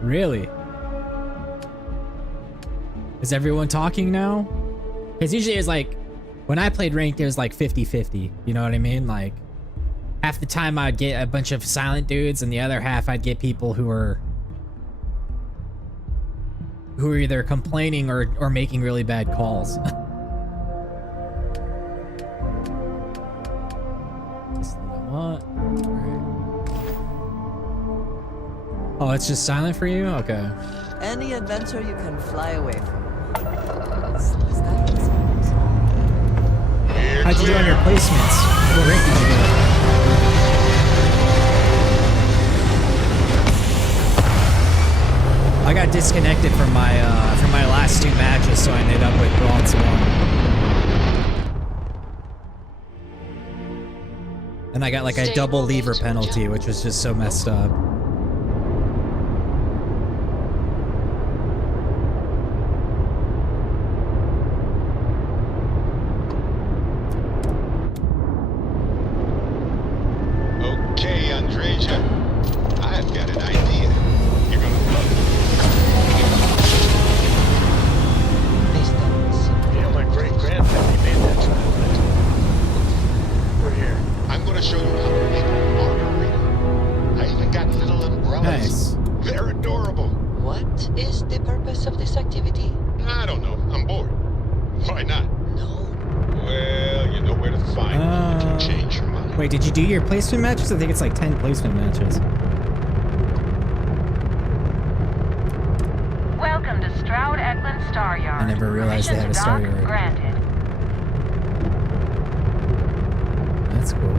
Really? Is everyone talking now? Because usually it's like, when I played ranked, it was like 50-50. You know what I mean? Like, half the time I'd get a bunch of silent dudes, and the other half I'd get people who are either complaining or making really bad calls. Just what I want. Alright. Oh, it's just silent for you? Okay. Any adventure you can fly away from. Is that what it sounds? How'd you do on your placements? What rank did you get? I got disconnected from my last 2 matches, so I ended up with bronze 1. And I got like a double lever penalty, which was just so messed up. Placement matches? I think it's like 10 placement matches. Welcome to Stroud Eklund Star Yard. I never realized they had a Star Yard. Granted. That's cool.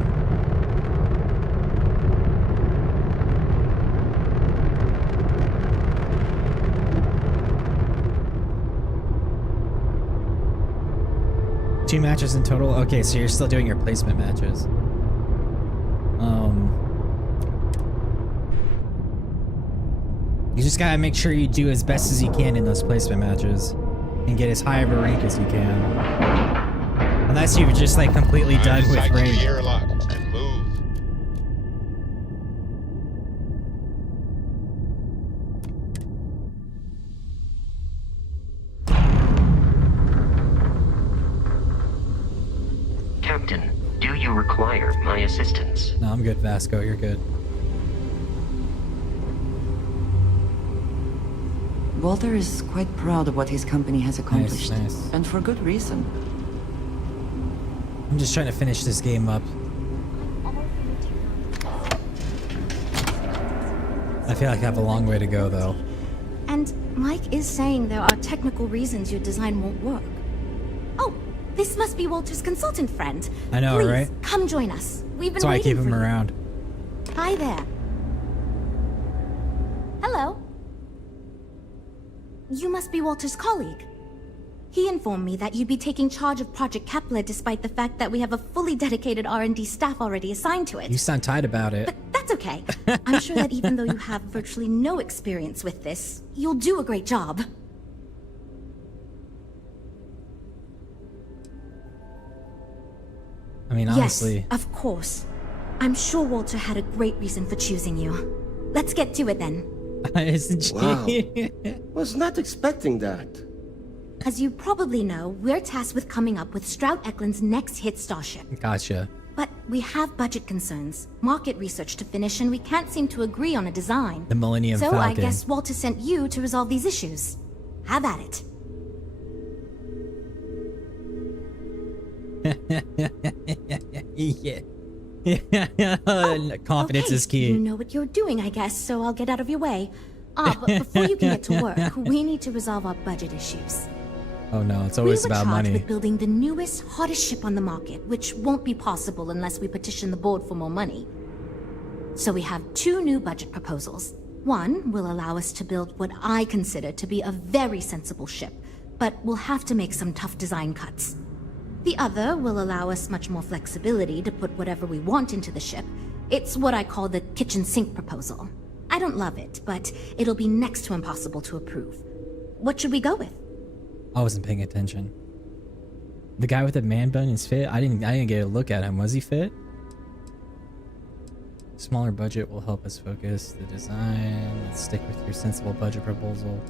2 matches in total? Okay, so you're still doing your placement matches. You just gotta make sure you do as best as you can in those placement matches and get as high of a rank as you can. Unless you're just like completely done with rank. And move. Captain, do you require my assistance? No, I'm good, Vasco. You're good. Walter is quite proud of what his company has accomplished. Nice. And for good reason. I'm just trying to finish this game up. I feel like I have a long way to go, though. And Mike is saying there are technical reasons your design won't work. Oh, this must be Walter's consultant friend. I know, Please, right? come join us. We've been That's why I waiting keep for him you. around. Hi there. Hello. You must be Walter's colleague. He informed me that you'd be taking charge of Project Kepler despite the fact that we have a fully dedicated R&D staff already assigned to it. You sound tight about it. But that's okay. I'm sure that even though you have virtually no experience with this, you'll do a great job. I mean, honestly. Yes, of course. I'm sure Walter had a great reason for choosing you. Let's get to it then. Isn't she? Wow. Was not expecting that. As you probably know, we're tasked with coming up with Strout Eklund's next hit starship. Gotcha. But we have budget concerns, market research to finish, and we can't seem to agree on a design. The Millennium So Falcon. I guess Walter sent you to resolve these issues. Have at it. Yeah. Confidence is key. You know what you're doing, I guess, so I'll get out of your way. But before you can get to work, we need to resolve our budget issues. Oh no, it's always about We were charged money. with building the newest, hottest ship on the market, which won't be possible unless we petition the board for more money. So we have 2 new budget proposals. One will allow us to build what I consider to be a very sensible ship, but we'll have to make some tough design cuts. The other will allow us much more flexibility to put whatever we want into the ship. It's what I call the kitchen sink proposal. I don't love it, but it'll be next to impossible to approve. What should we go with? I wasn't paying attention. The guy with the man bun is fit? I didn't get a look at him. Was he fit? Smaller budget will help us focus the design. Let's stick with your sensible budget proposal.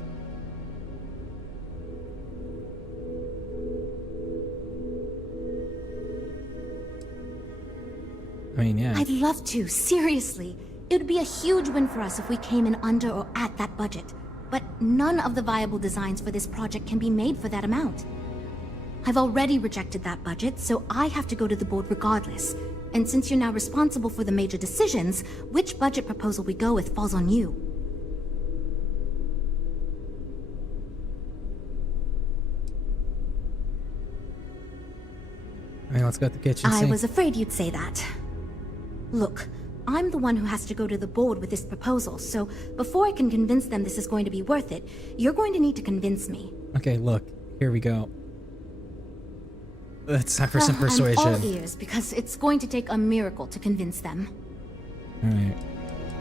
I mean, yeah. I'd love to, seriously. It would be a huge win for us if we came in under or at that budget. But none of the viable designs for this project can be made for that amount. I've already rejected that budget, so I have to go to the board regardless. And since you're now responsible for the major decisions, which budget proposal we go with falls on you. I mean, let's go to the kitchen sink. I was afraid you'd say that. Look, I'm the one who has to go to the board with this proposal, so before I can convince them this is going to be worth it, you're going to need to convince me. Okay, look. Here we go. It's time for some persuasion. I'm all ears, because it's going to take a miracle to convince them. Alright.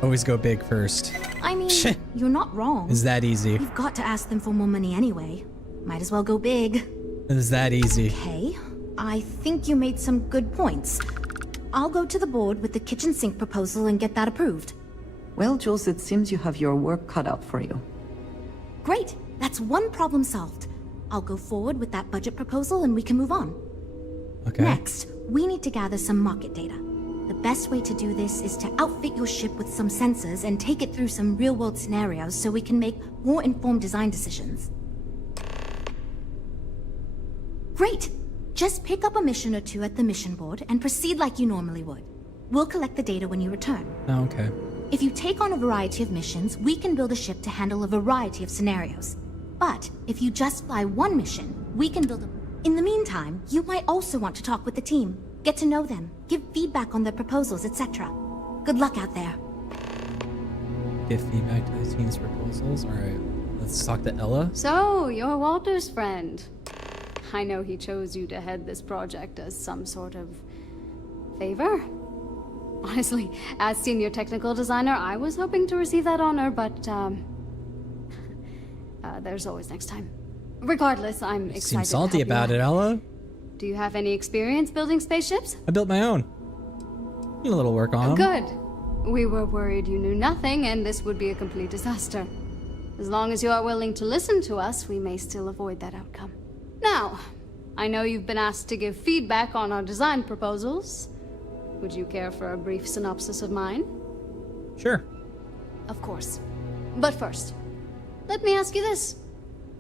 Always go big first. I mean, you're not wrong. It's that easy. You've got to ask them for more money anyway. Might as well go big. It's that easy. Okay, I think you made some good points. I'll go to the board with the kitchen sink proposal and get that approved. Well, Jules, it seems you have your work cut out for you. Great, that's one problem solved. I'll go forward with that budget proposal and we can move on. Okay. Next, we need to gather some market data. The best way to do this is to outfit your ship with some sensors and take it through some real-world scenarios so we can make more informed design decisions. Great! Just pick up a mission or 2 at the mission board and proceed like you normally would. We'll collect the data when you return. Oh, okay. If you take on a variety of missions, we can build a ship to handle a variety of scenarios. But if you just fly one mission, we can build a... In the meantime, you might also want to talk with the team, get to know them, give feedback on their proposals, etc. Good luck out there. Give feedback to the team's proposals? Alright. Let's talk to Ella. So, you're Walter's friend. I know he chose you to head this project as some sort of favor. Honestly, as senior technical designer, I was hoping to receive that honor, but there's always next time. Regardless, I'm excited. Seem salty about it, Ella. Do you have any experience building spaceships? I built my own. A little work on them. Good. We were worried you knew nothing and this would be a complete disaster. As long as you are willing to listen to us, we may still avoid that outcome. Now, I know you've been asked to give feedback on our design proposals. Would you care for a brief synopsis of mine? Sure. Of course. But first, let me ask you this.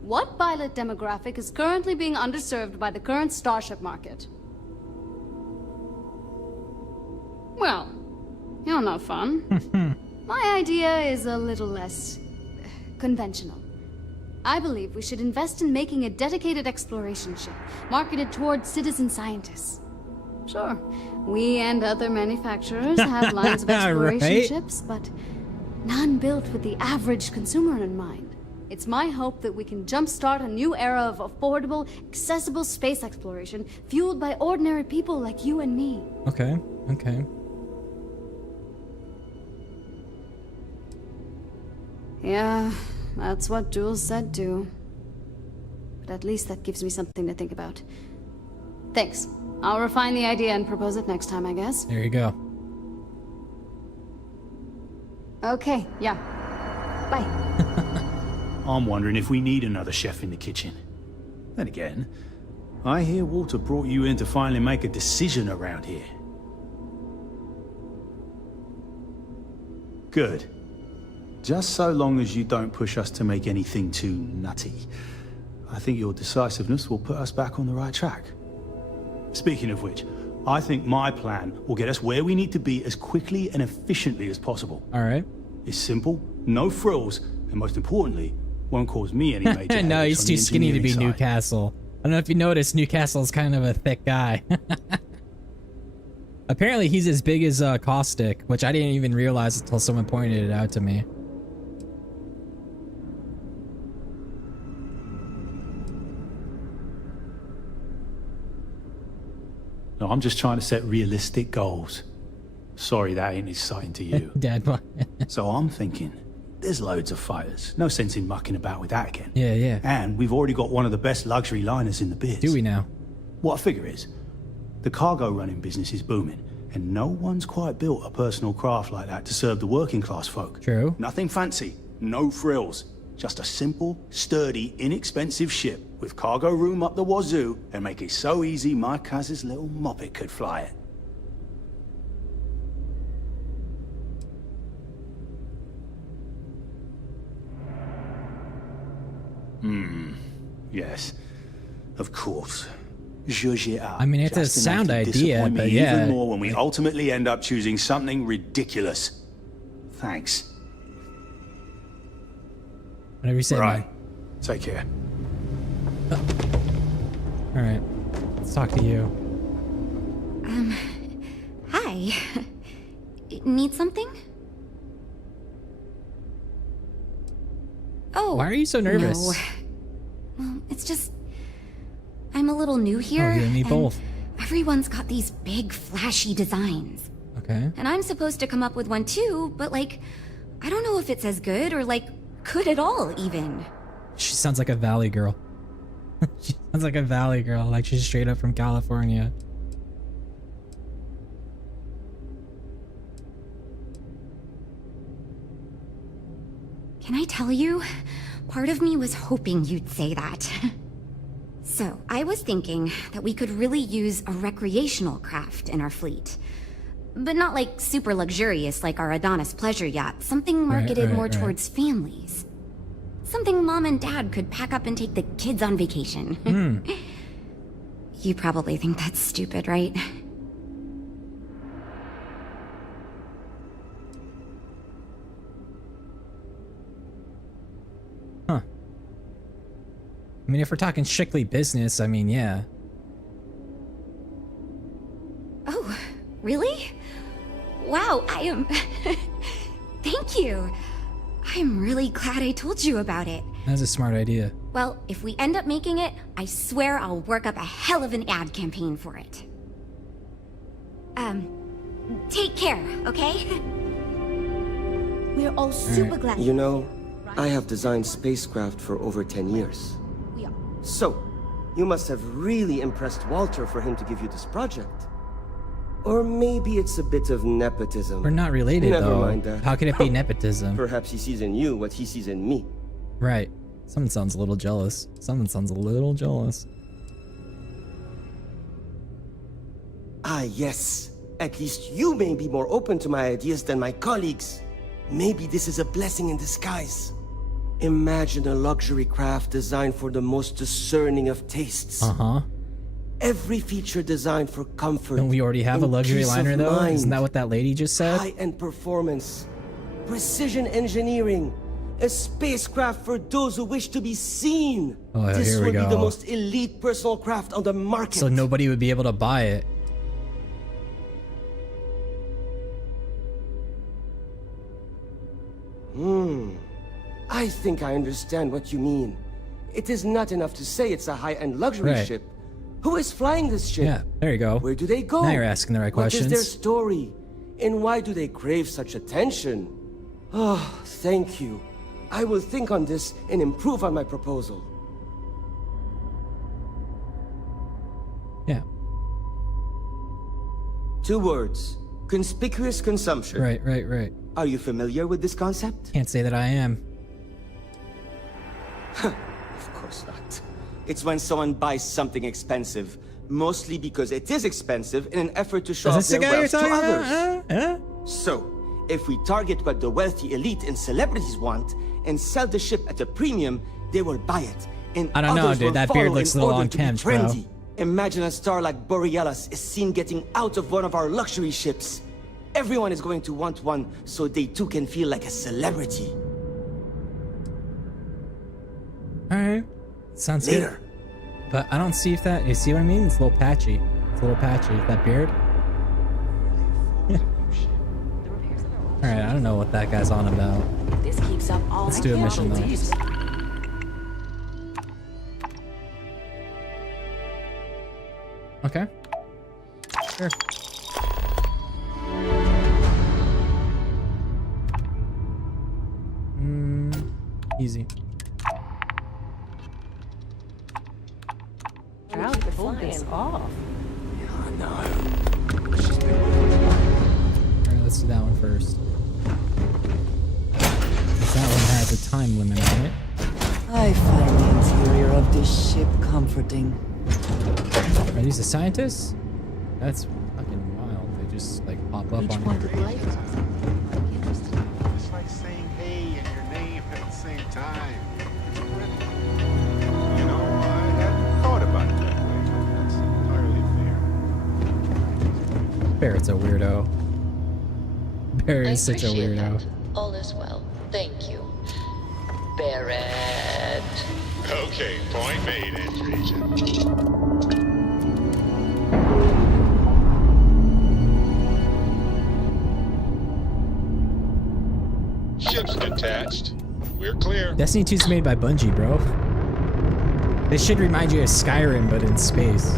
What pilot demographic is currently being underserved by the current Starship market? Well, you're not fun. My idea is a little less conventional. I believe we should invest in making a dedicated exploration ship, marketed towards citizen scientists. Sure, we and other manufacturers have lines of exploration Right? ships, but none built with the average consumer in mind. It's my hope that we can jumpstart a new era of affordable, accessible space exploration, fueled by ordinary people like you and me. Okay, okay. Yeah, that's what Jules said too. But at least that gives me something to think about. Thanks. I'll refine the idea and propose it next time, I guess. There you go. Okay, yeah. Bye. I'm wondering if we need another chef in the kitchen. Then again, I hear Walter brought you in to finally make a decision around here. Good. Just so long as you don't push us to make anything too nutty. I think your decisiveness will put us back on the right track. Speaking of which, I think my plan will get us where we need to be as quickly and efficiently as possible. All right. It's simple, no frills, and most importantly, won't cause me any major No, headaches he's on too the skinny to be engineering side. Newcastle. I don't know if you noticed, Newcastle's kind of a thick guy. Apparently he's as big as Caustic, which I didn't even realize until someone pointed it out to me. No, I'm just trying to set realistic goals. Sorry that ain't exciting to you. Dad, what? So I'm thinking, there's loads of fighters. No sense in mucking about with that again. Yeah, yeah. And we've already got one of the best luxury liners in the biz. Do we now? What I figure is, the cargo running business is booming, and no one's quite built a personal craft like that to serve the working class folk. True. Nothing fancy, no frills. Just a simple, sturdy, inexpensive ship with cargo room up the wazoo and make it so easy my cousin's little moppet could fly it. Yes. Of course. I mean, it's a sound idea, but yeah. Even more when we ultimately end up choosing something ridiculous. Thanks. Whatever you say, Right. man. Take care. All right. Let's talk to you. Hi. Need something? Oh. Why are you so nervous? No. Well, it's just... I'm a little new here. Oh, you and me both. Everyone's got these big, flashy designs. Okay. And I'm supposed to come up with one too, but like, I don't know if it's as good or like, good at all, even. She sounds like a valley girl. She sounds like a valley girl, like she's straight up from California. Can I tell you? Part of me was hoping you'd say that. So, I was thinking that we could really use a recreational craft in our fleet. But not like super luxurious like our Adonis pleasure yacht. Something marketed more towards families. Something mom and dad could pack up and take the kids on vacation. You probably think that's stupid, right? Huh. I mean, if we're talking strictly business, I mean, yeah. Oh, really? Wow, I am... Thank you. I'm really glad I told you about it. That's a smart idea. Well, if we end up making it, I swear I'll work up a hell of an ad campaign for it. Take care, okay? We're all super glad. You know, I have designed spacecraft for over 10 years. We are. So, you must have really impressed Walter for him to give you this project. Or maybe it's a bit of nepotism. We're not related, Never though. mind that. How can it be nepotism? Perhaps he sees in you what he sees in me. Right. Someone sounds a little jealous. Someone sounds a little jealous. Ah, yes. At least you may be more open to my ideas than my colleagues. Maybe this is a blessing in disguise. Imagine a luxury craft designed for the most discerning of tastes. Uh-huh. Every feature designed for comfort. Don't we already have a and luxury peace of liner, though? mind. Isn't that what that lady just said? High-end performance. Precision engineering. A spacecraft for those who wish to be seen. Oh, This here we would go. be the most elite personal craft on the market. So nobody would be able to buy it. I think I understand what you mean. It is not enough to say it's a high-end luxury Right. ship. Who is flying this ship? Yeah, there you go. Where do they go? Now you're asking the right questions. What is their story? And why do they crave such attention? Oh, thank you. I will think on this and improve on my proposal. Yeah. 2 words. Conspicuous consumption. Right. Are you familiar with this concept? Can't say that I am. Of course not. It's when someone buys something expensive, mostly because it is expensive in an effort to show Is off this the their guy you're wealth to talking others. about? So, if we target what the wealthy elite and celebrities want and sell the ship at a premium, they will buy it. And I don't know, others dude. will That follow beard looks a in little order to be unkempt, bro. trendy. Imagine a star like Borealis is seen getting out of one of our luxury ships. Everyone is going to want one, so they too can feel like a celebrity. Alright. Sounds Later. good. But I don't see if that... You see what I mean? It's a little patchy. It's a little patchy. That beard. Alright, I don't know what that guy's on about. This keeps up all Let's do a mission, though. Okay. Sure. Easy. How to pull this off? Alright, let's do that one first. That one has a time limit on it. I find the interior of this ship comforting. Are these the scientists? That's fucking wild. They just like pop up on here. It's like saying hey and your name at the same time. You know, I hadn't thought about it that way, but that's entirely fair. Barrett's a weirdo. Barrett is such a appreciate weirdo. that. All is well. Thank you. Barrett. Okay, point made, Entry Agent. Ship's detached. We're clear. Destiny 2 is made by Bungie, bro. This should remind you of Skyrim, but in space.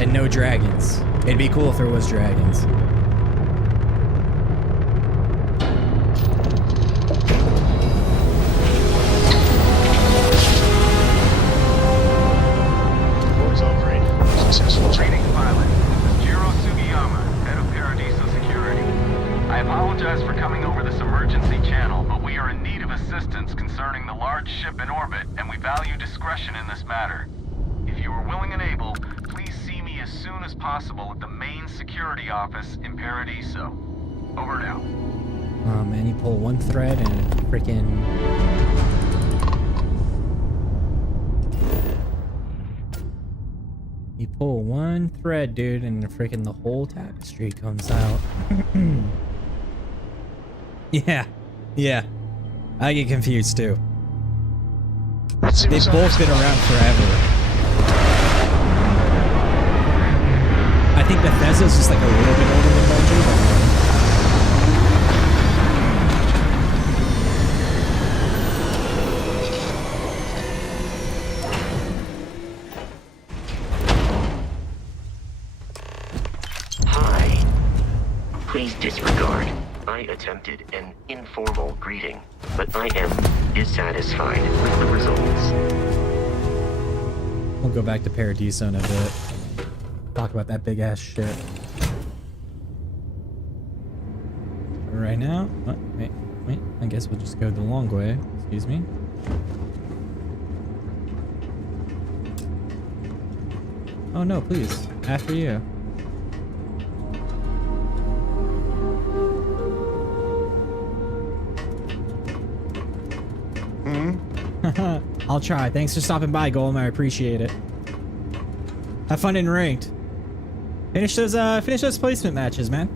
And no dragons. It'd be cool if there was dragons. Reports operating. Successful. Training pilot. This is Jiro Sugiyama, head of Paradiso Security. I apologize for coming over this emergency channel, but we are in need of assistance concerning the large ship in orbit, and we value discretion in this matter. If you are willing and able, please see me as soon as possible at the main security office in Paradiso. Over now. Oh man, you pull one thread and freaking... You pull one thread, dude, and freaking the whole tapestry comes out. Yeah. I get confused too. They've both been around forever. I think Bethesda's just like a little bit older than Bungie, but Please disregard. I attempted an informal greeting, but I am dissatisfied with the results. We'll go back to Paradiso in a bit. Talk about that big ass shit. Right now, oh, wait. I guess we'll just go the long way. Excuse me. Oh no, please. After you. I'll try. Thanks for stopping by, Golem. I appreciate it. Have fun in ranked. Finish those placement matches, man.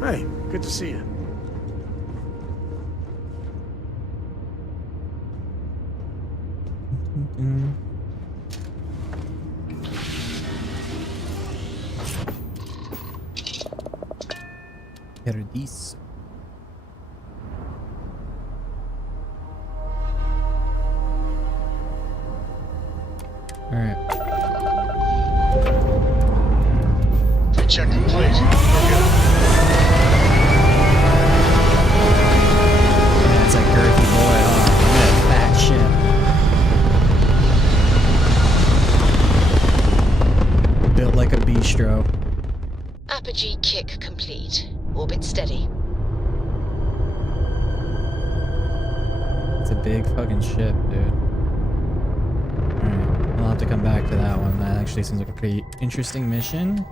Hey, good to see you. Paradiso. All right. Check complete. Go get it. That's a girthy boy, huh? That fat shit. Built like a bistro. Apogee kick complete. Orbit steady. It's a big fucking ship, dude. Alright, we'll have to come back to that one. That actually seems like a pretty interesting mission.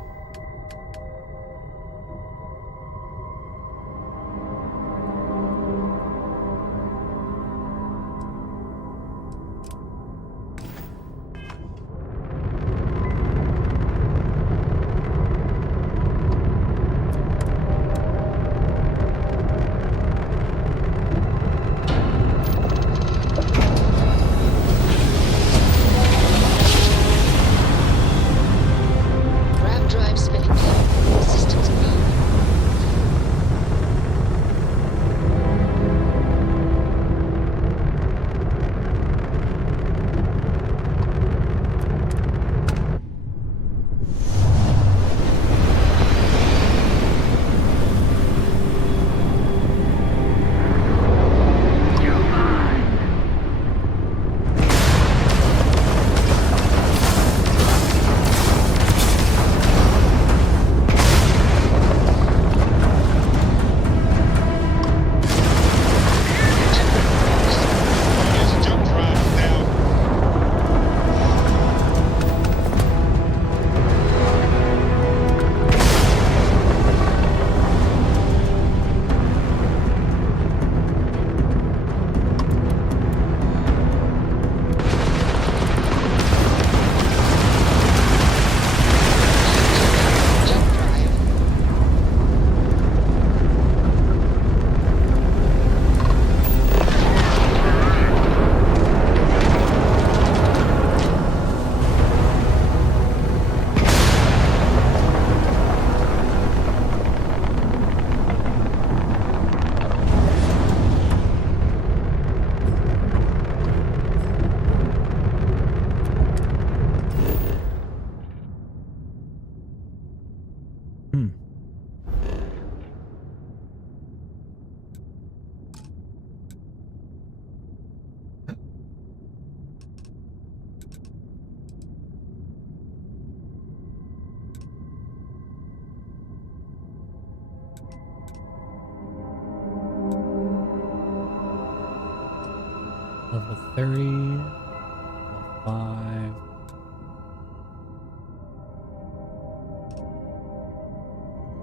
Level 30, level 5.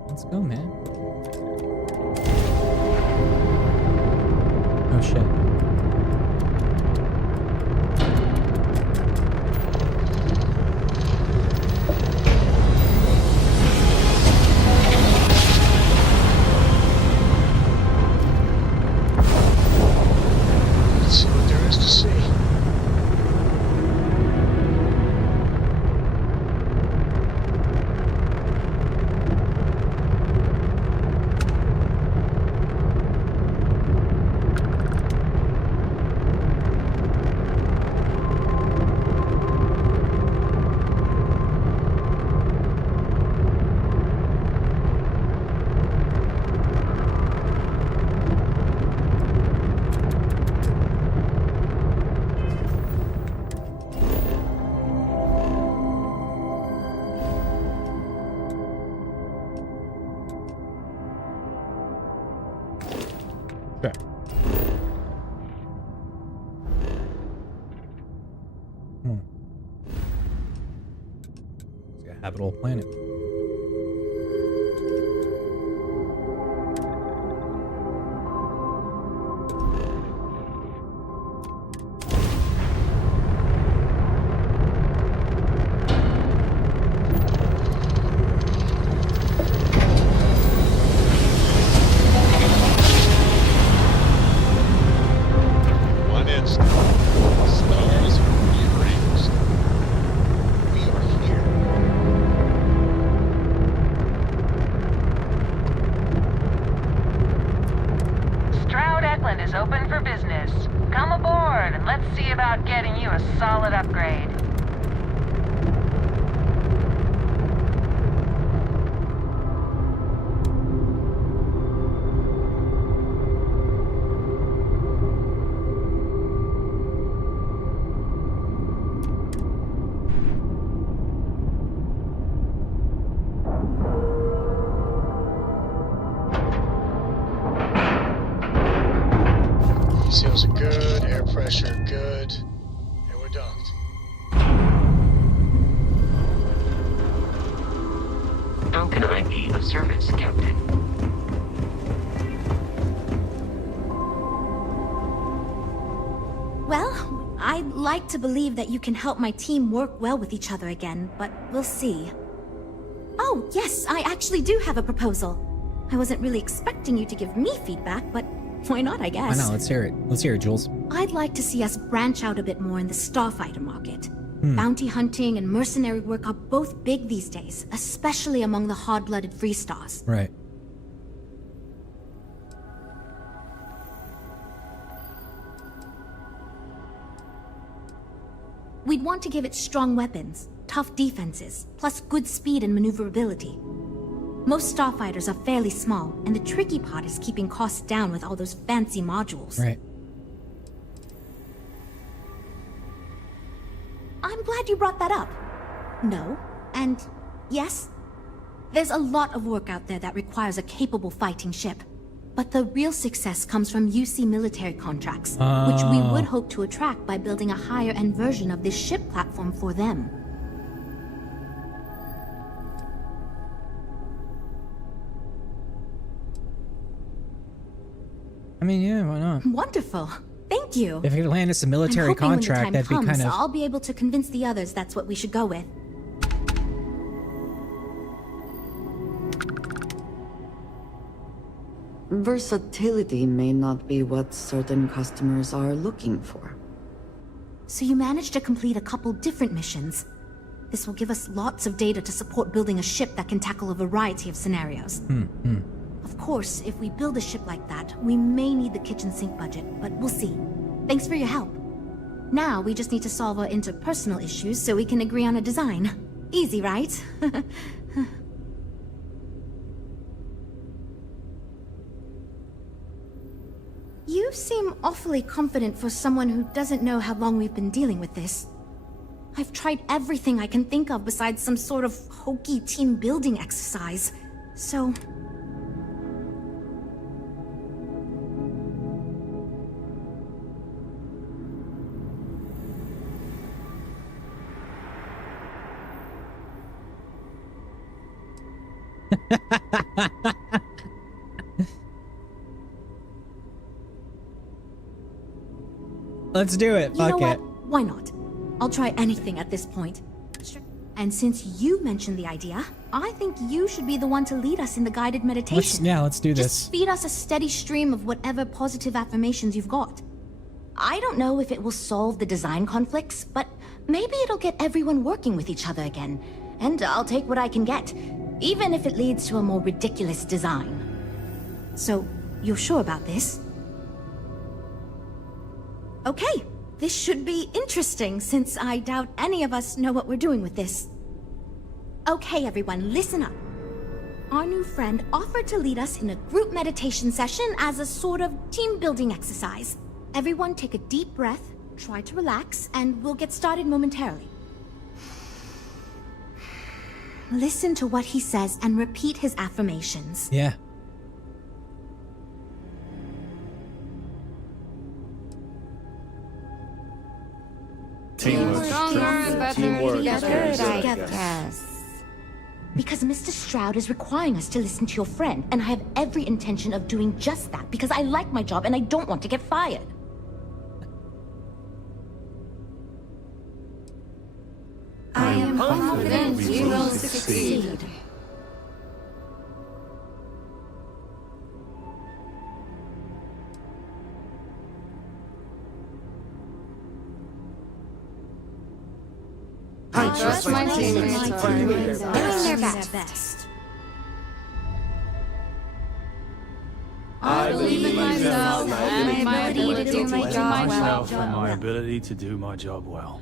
Let's go, man. Oh shit. Habitable planet. One instant. Stars were erased. We are here. Stroud Eklund is open for business. Come aboard and let's see about getting you a solid upgrade. Seals are good, air pressure good, and we're docked. How can I be of service, Captain? Well, I'd like to believe that you can help my team work well with each other again, but we'll see. Oh, yes, I actually do have a proposal. I wasn't really expecting you to give me feedback, but why not, I guess? I know, let's hear it. Let's hear it, Jules. I'd like to see us branch out a bit more in the starfighter market. Bounty hunting and mercenary work are both big these days, especially among the hard-blooded free stars. Right. We'd want to give it strong weapons, tough defenses, plus good speed and maneuverability. Most starfighters are fairly small, and the tricky part is keeping costs down with all those fancy modules. Right. I'm glad you brought that up. No, and yes, there's a lot of work out there that requires a capable fighting ship. But the real success comes from UC military contracts, which we would hope to attract by building a higher-end version of this ship platform for them. I mean, yeah, why not? Wonderful. Thank you. If you could land us a military I'm hoping contract, when the that'd time be comes, kind of... I'll be able to convince the others that's what we should go with. Versatility may not be what certain customers are looking for. So you managed to complete a couple different missions. This will give us lots of data to support building a ship that can tackle a variety of scenarios. Of course, if we build a ship like that, we may need the kitchen sink budget, but we'll see. Thanks for your help. Now we just need to solve our interpersonal issues so we can agree on a design. Easy, right? You seem awfully confident for someone who doesn't know how long we've been dealing with this. I've tried everything I can think of besides some sort of hokey team building exercise. So... Let's do it. Fuck it. Why not? I'll try anything at this point. And since you mentioned the idea, I think you should be the one to lead us in the guided meditation. Let's do this. Just feed us a steady stream of whatever positive affirmations you've got. I don't know if it will solve the design conflicts, but maybe it'll get everyone working with each other again. And I'll take what I can get, even if it leads to a more ridiculous design. So, you're sure about this? Okay, this should be interesting since I doubt any of us know what we're doing with this. Okay, everyone, listen up. Our new friend offered to lead us in a group meditation session as a sort of team-building exercise. Everyone take a deep breath, try to relax, and we'll get started momentarily. Listen to what he says and repeat his affirmations. Yeah. Teamwork. Stronger, better Teamwork. together. Together. Yes. Because Mr. Stroud is requiring us to listen to your friend, and I have every intention of doing just that because I like my job and I don't want to get fired. I am confident we will succeed. I trust my teammates are doing their best. I believe in myself and my ability to do my job well. My ability to do my job well.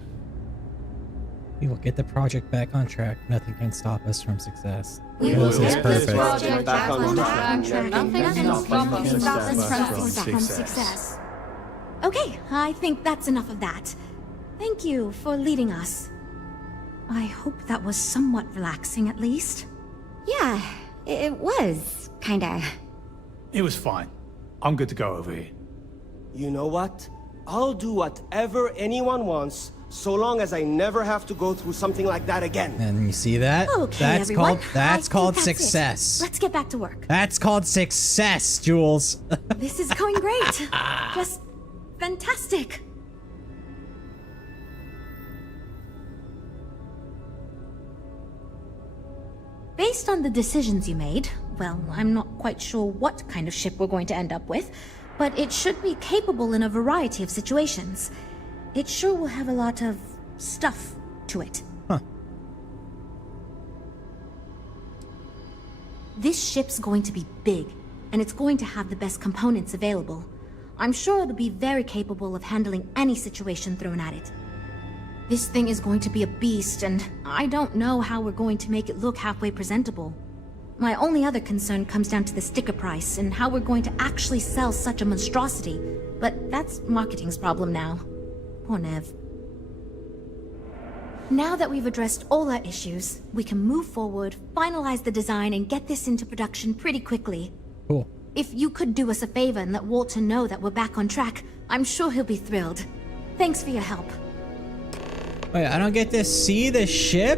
We will get the project back on track. Nothing can stop us from success. We Yeah, will this is get this perfect. project back on track. Nothing can stop us from success. Okay, I think that's enough of that. Thank you for leading us. I hope that was somewhat relaxing, at least. Yeah, it was, kinda. It was fine. I'm good to go over here. You know what? I'll do whatever anyone wants, so long as I never have to go through something like that again. And you see that? Okay, that's everyone. called I think that's success. it. Let's get back to work. That's called success, Jules. This is going great. Just fantastic. Based on the decisions you made, well, I'm not quite sure what kind of ship we're going to end up with, but it should be capable in a variety of situations. It sure will have a lot of stuff to it. Huh. This ship's going to be big, and it's going to have the best components available. I'm sure it'll be very capable of handling any situation thrown at it. This thing is going to be a beast, and I don't know how we're going to make it look halfway presentable. My only other concern comes down to the sticker price and how we're going to actually sell such a monstrosity, but that's marketing's problem now. Poor Nev. Now that we've addressed all our issues, we can move forward, finalize the design, and get this into production pretty quickly. Cool. If you could do us a favor and let Walter know that we're back on track, I'm sure he'll be thrilled. Thanks for your help. Wait, I don't get to see the ship?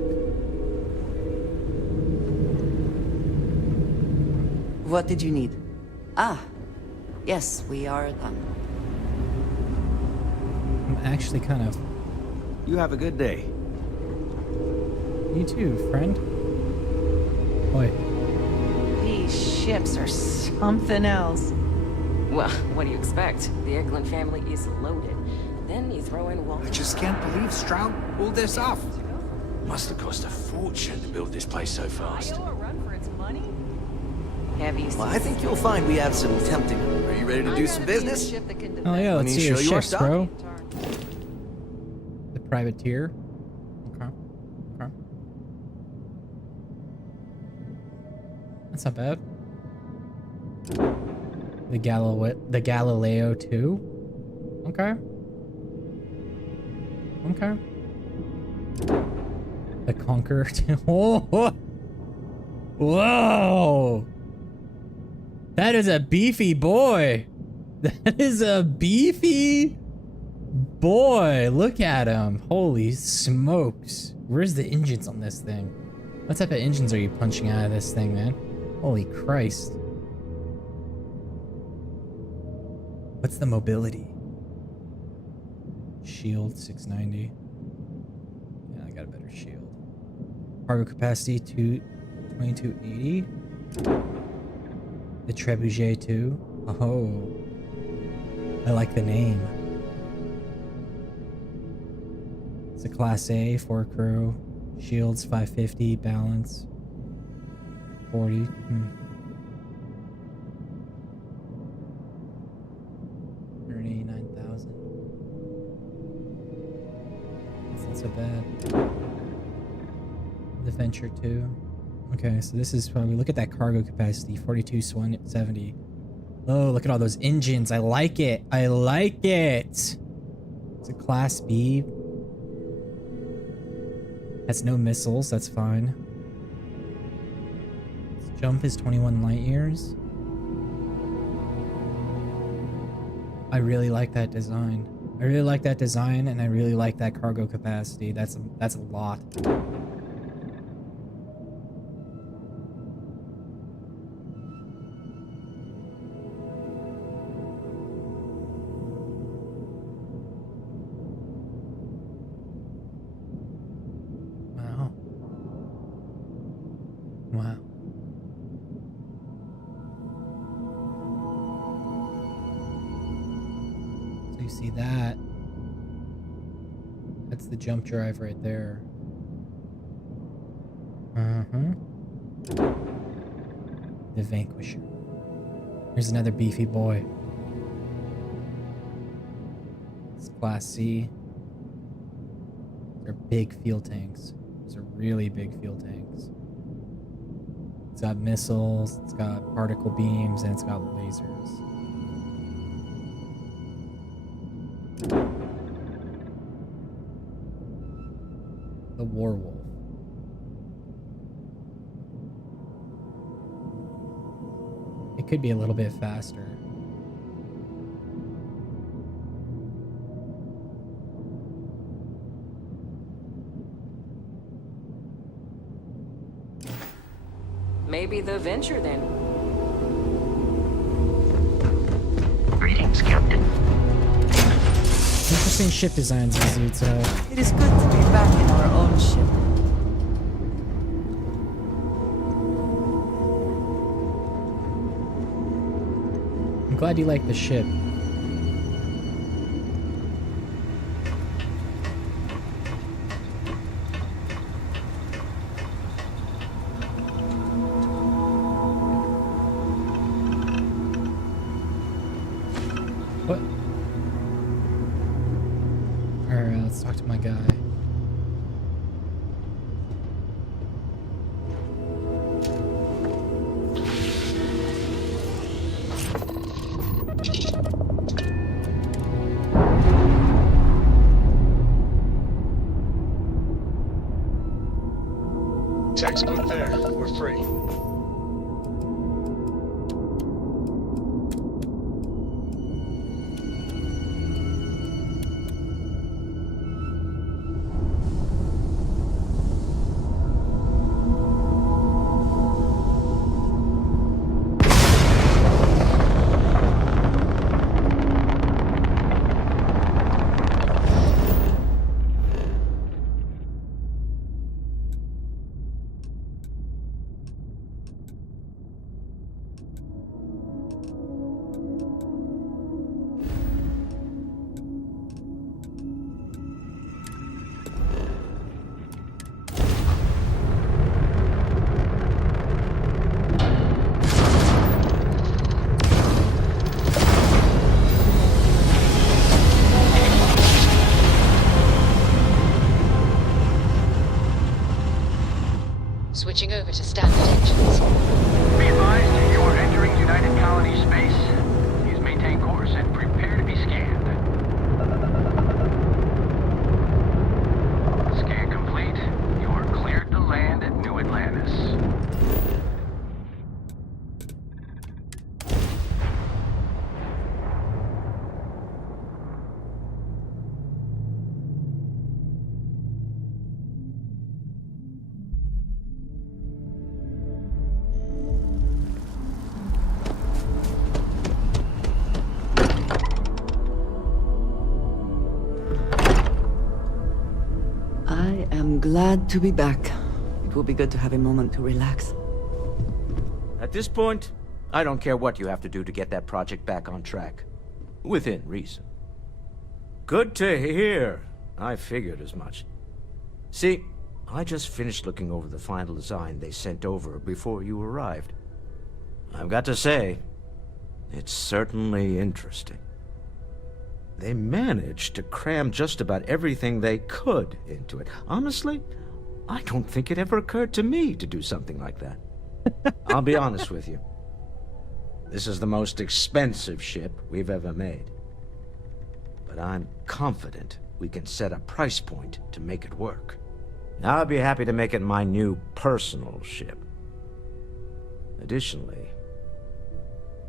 What did you need? Ah, yes, we are done. I'm actually kind of... You have a good day. You too, friend. Boy. These ships are something else. Well, what do you expect? The Eklund family is loaded. Then you throw in Walter. I just can't believe Stroud pulled this off. Must have cost a fortune to build this place so fast. Heavy. Well, I think you'll find we have some tempting. Are you ready to do some business? Oh yeah, let's see your ships, bro. The privateer. Okay. Okay. That's not bad. The Galileo 2. Okay. Okay. The Conqueror 2. Oh! Whoa! That is a beefy boy. That is a beefy boy. Look at him. Holy smokes. Where's the engines on this thing? What type of engines are you punching out of this thing, man? Holy Christ. What's the mobility? Shield 690. Yeah, I got a better shield. Cargo capacity 2280. The Trebuchet 2. Oh. I like the name. It's a Class A, 4 crew. Shields 550, balance 40. 189,000. That's not so bad. The Venture 2. Okay, so this is probably, look at that cargo capacity, 4270. Oh, look at all those engines. I like it. I like it. It's a Class B. Has no missiles. That's fine. Its jump is 21 light years. I really like that design. I really like that design, and I really like that cargo capacity. That's a lot. Wow. So you see that? That's the jump drive right there. Uh-huh. The Vanquisher. Here's another beefy boy. It's Class C. They're big fuel tanks. These are really big fuel tanks. It's got missiles, it's got particle beams, and it's got lasers. The Warwolf. It could be a little bit faster. Maybe the Venture then. Greetings, Captain. Interesting ship designs, Zuzito. It is good to be back in our own ship. I'm glad you like the ship. What? Alright, let's talk to my guy. Textbook there. We're free. Switching over to standard engines. Be advised, you are entering United Colony space. Please maintain course and prepare to be scanned. Scan complete. You are cleared to land at New Atlantis. I am glad to be back. It will be good to have a moment to relax. At this point, I don't care what you have to do to get that project back on track. Within reason. Good to hear. I figured as much. See, I just finished looking over the final design they sent over before you arrived. I've got to say, it's certainly interesting. They managed to cram just about everything they could into it. Honestly, I don't think it ever occurred to me to do something like that. I'll be honest with you. This is the most expensive ship we've ever made. But I'm confident we can set a price point to make it work. I'll be happy to make it my new personal ship. Additionally,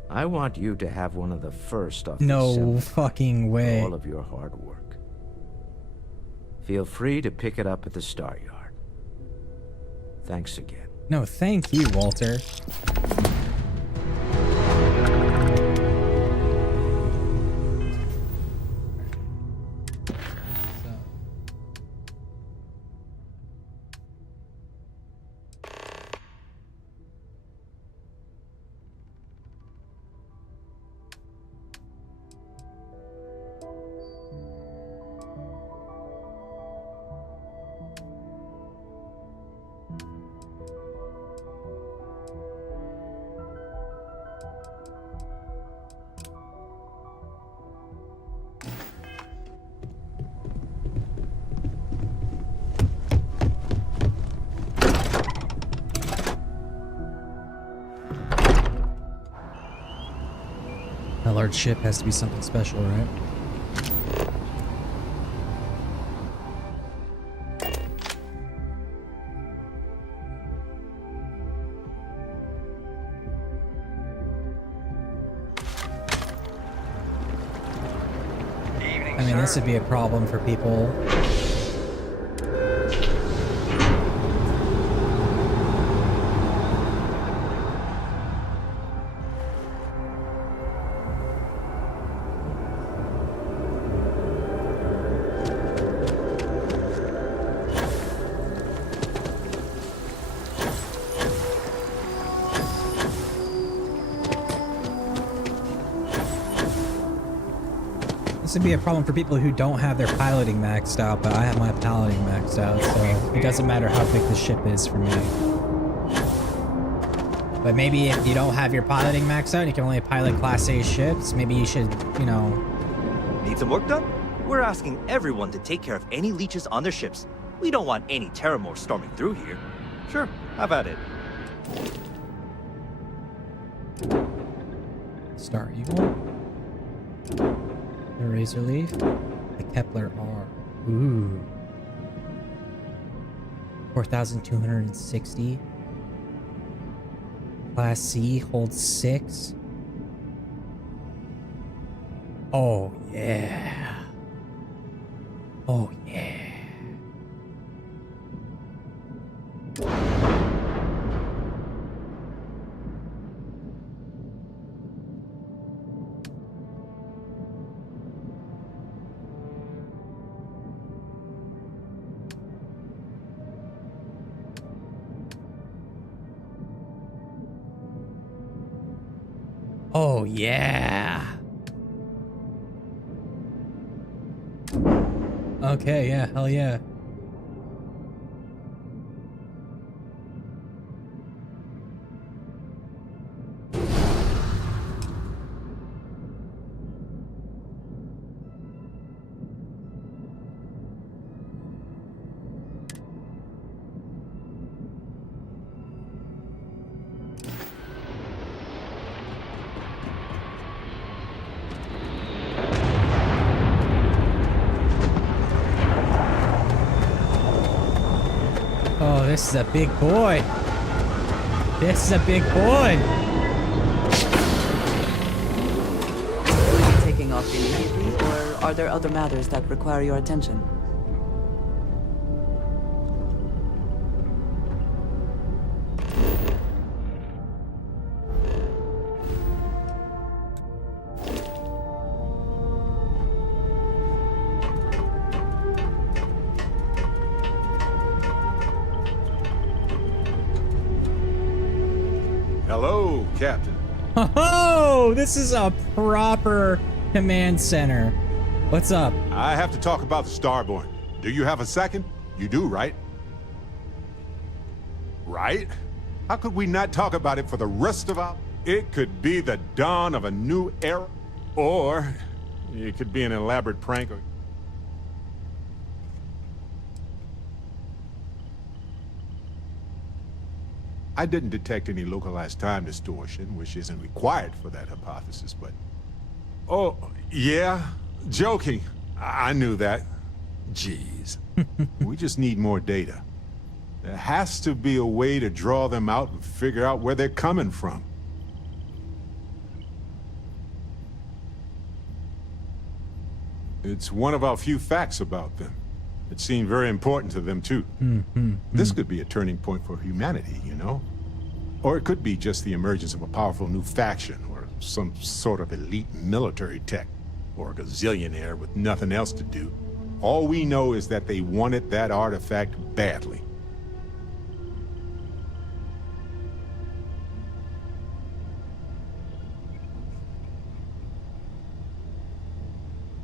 I want you to have one of the first of No fucking way. all of your hard work. Feel free to pick it up at the Star Yard. Thanks again. No, thank you, Walter. large ship has to be something special, right? I mean, this would be a problem for people. This would be a problem for people who don't have their piloting maxed out, but I have my piloting maxed out, so it doesn't matter how big the ship is for me. But maybe if you don't have your piloting maxed out, you can only pilot Class A ships, maybe you should, you know... Need some work done? We're asking everyone to take care of any leeches on their ships. We don't want any Terramore storming through here. Sure, how about it? Star Eagle. The Razor Leaf. The Kepler R. Ooh. 4,260. Class C holds 6. Oh, yeah. Oh, yeah. Oh, yeah. Okay, yeah, hell yeah. Oh, this is a big boy. This is a big boy. Are you taking off immediately, or are there other matters that require your attention? Hello, Captain. Oh, this is a proper command center. What's up? I have to talk about the Starborn. Do you have a second? You do, right? Right? How could we not talk about it for the rest of our... It could be the dawn of a new era, or it could be an elaborate prank. I didn't detect any localized time distortion, which isn't required for that hypothesis, but... Oh, yeah? Joking. I knew that. Jeez. We just need more data. There has to be a way to draw them out and figure out where they're coming from. It's one of our few facts about them. It seemed very important to them, too. This could be a turning point for humanity, you know? Or it could be just the emergence of a powerful new faction, or some sort of elite military tech, or a gazillionaire with nothing else to do. All we know is that they wanted that artifact badly.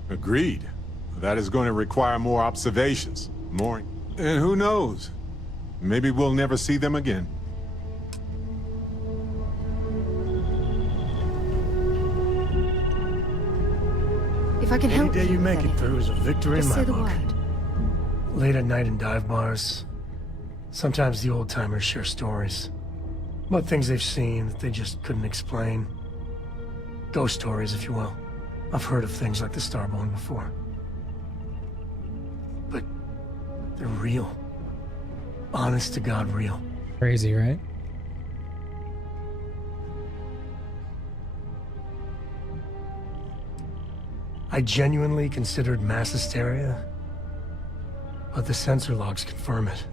Agreed. That is going to require more observations, more... And who knows? Maybe we'll never see them again. If I can help Any day you make it anything, through is a victory in just my say the book. word. Late at night in dive bars, sometimes the old-timers share stories about things they've seen that they just couldn't explain. Ghost stories, if you will. I've heard of things like the Starborn before. But they're real. Honest to God, real. Crazy, right? I genuinely considered mass hysteria, but the sensor logs confirm it.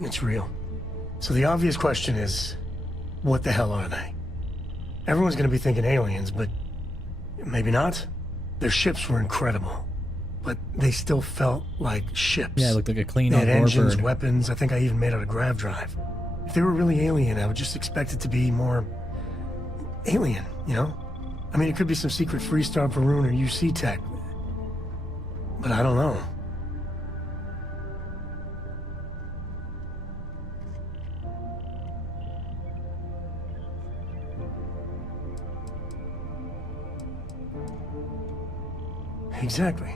It's real. So the obvious question is, what the hell are they? Everyone's gonna be thinking aliens, but maybe not. Their ships were incredible, but they still felt like ships. Yeah, it looked like a clean They had on-board engines, bird. weapons. I think I even made out a grav drive. If they were really alien, I would just expect it to be more alien, you know? I mean, it could be some secret Freestar Varun or UC tech, but I don't know. Exactly.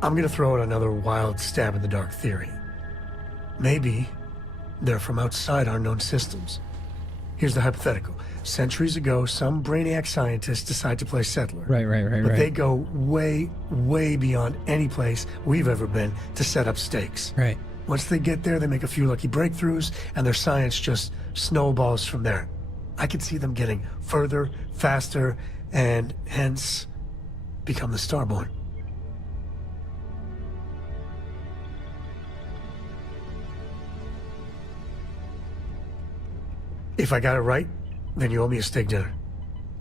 I'm gonna throw out another wild stab in the dark theory. Maybe they're from outside our known systems. Here's the hypothetical. Centuries ago, some brainiac scientists decide to play settler. But they go way, way beyond any place we've ever been to set up stakes. Right. Once they get there, they make a few lucky breakthroughs, and their science just snowballs from there. I could see them getting further, faster, and hence become the Starborn. If I got it right, then you owe me a steak dinner.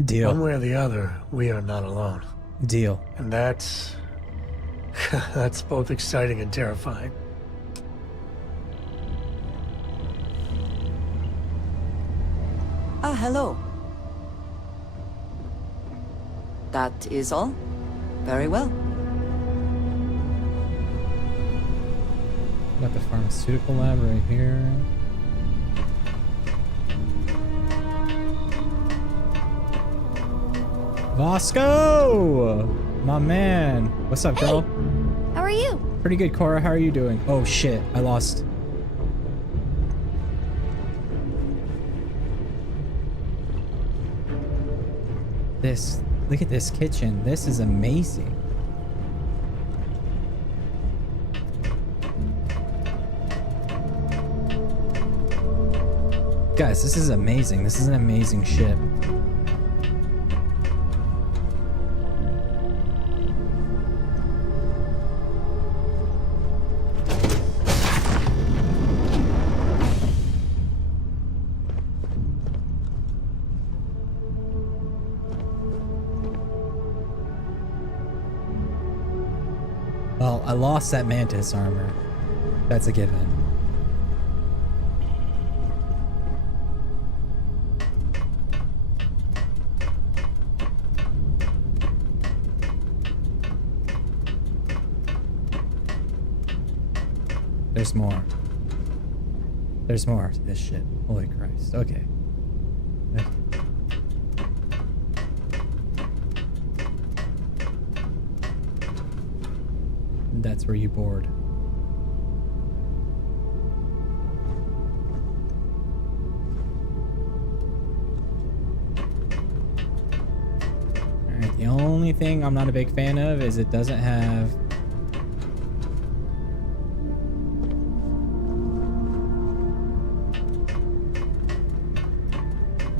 Deal. One way or the other, we are not alone. Deal. And that's that's both exciting and terrifying. Ah, hello. That is all? Very well. Got the pharmaceutical lab right here. Vasco! My man. What's up, girl? How are you? Pretty good, Cora. How are you doing? Oh, shit. I lost. This. Look at this kitchen. This is amazing. Guys, this is amazing. This is an amazing ship. Well, I lost that mantis armor. That's a given. There's more. There's more to this shit. Holy Christ. Okay. Okay. That's where you board. Alright, the only thing I'm not a big fan of is it doesn't have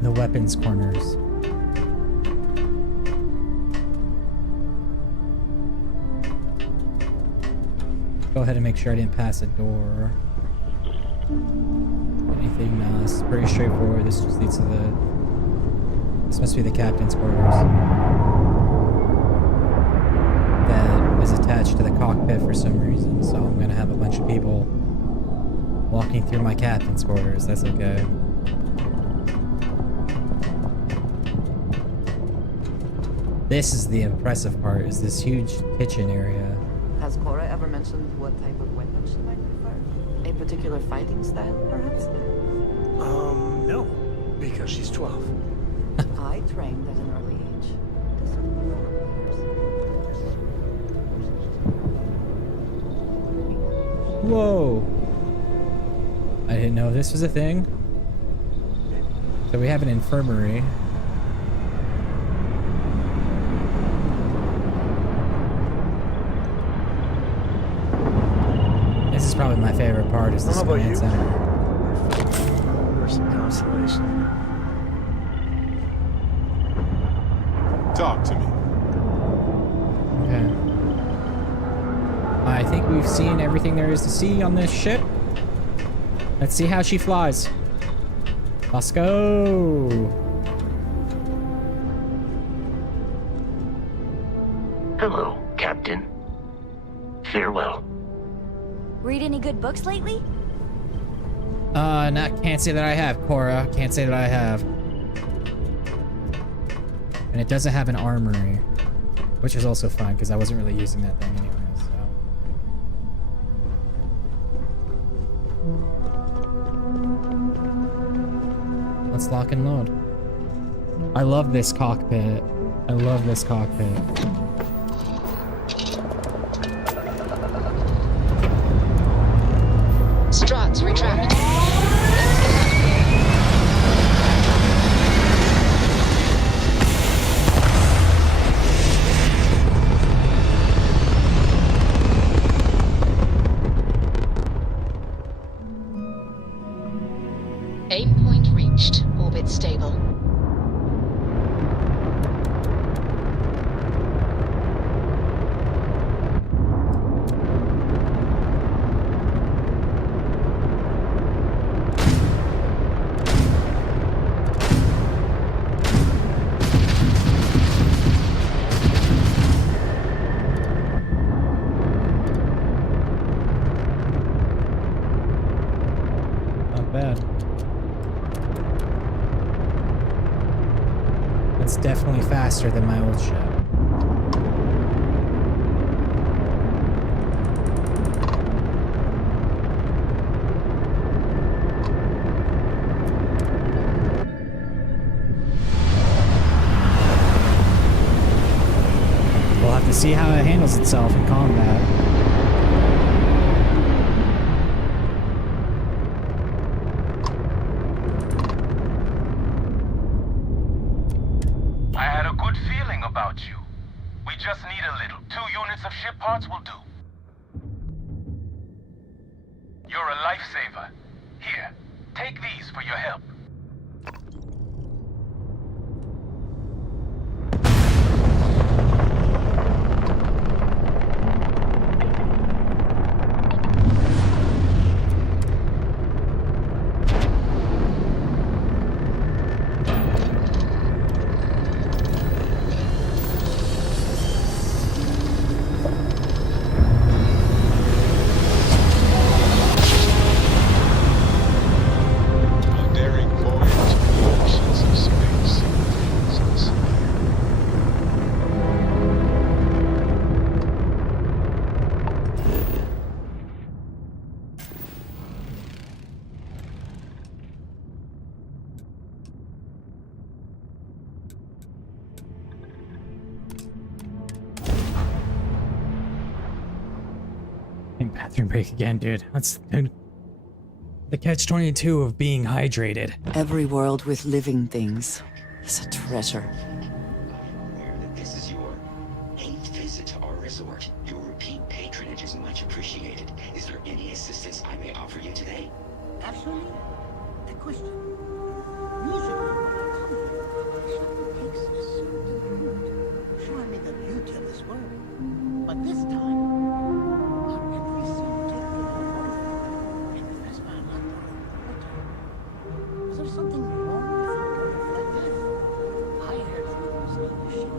the weapons corners. Go ahead and make sure I didn't pass a door. Anything? No, this is pretty straightforward. This just leads to the... This must be the captain's quarters. That was attached to the cockpit for some reason, so I'm gonna have a bunch of people walking through my captain's quarters. That's okay. This is the impressive part, is this huge kitchen area. Has Cora ever mentioned what type of weapon she might prefer? A particular fighting style, perhaps? No. Because she's 12. I trained at an early age. Whoa! I didn't know this was a thing. So we have an infirmary. probably my favorite part is this How about command you? center. You're some consolation. Talk to me. Okay. I think we've seen everything there is to see on this ship. Let's see how she flies. Let's go. Hello, Captain. Farewell. Read any good books lately? Can't say that I have, Cora. Can't say that I have. And it doesn't have an armory, which is also fine because I wasn't really using that thing anyway. So let's lock and load. I love this cockpit. I love this cockpit. Struts retract. Aim point reached. Orbit stable. Not bad. It's definitely faster than my old ship. We'll have to see how it handles itself in combat. I had a good feeling about you. We just need a little. 2 units of ship parts will do. You're a lifesaver. Here, take these for your help. A daring voyage to the oceans of space. So Bathroom break again, dude. That's the catch-22 of being hydrated. Every world with living things is a treasure. This is your 8th visit to our resort. Your repeat patronage is much appreciated. Is there any assistance I may offer you today? Actually, a question. Usually when I come here, someone takes a certain route, showing me the beauty of this world. But this time, our entry seemed to take me to a and the first man not water. Is there something wrong with a like this? I heard that it was not the ship.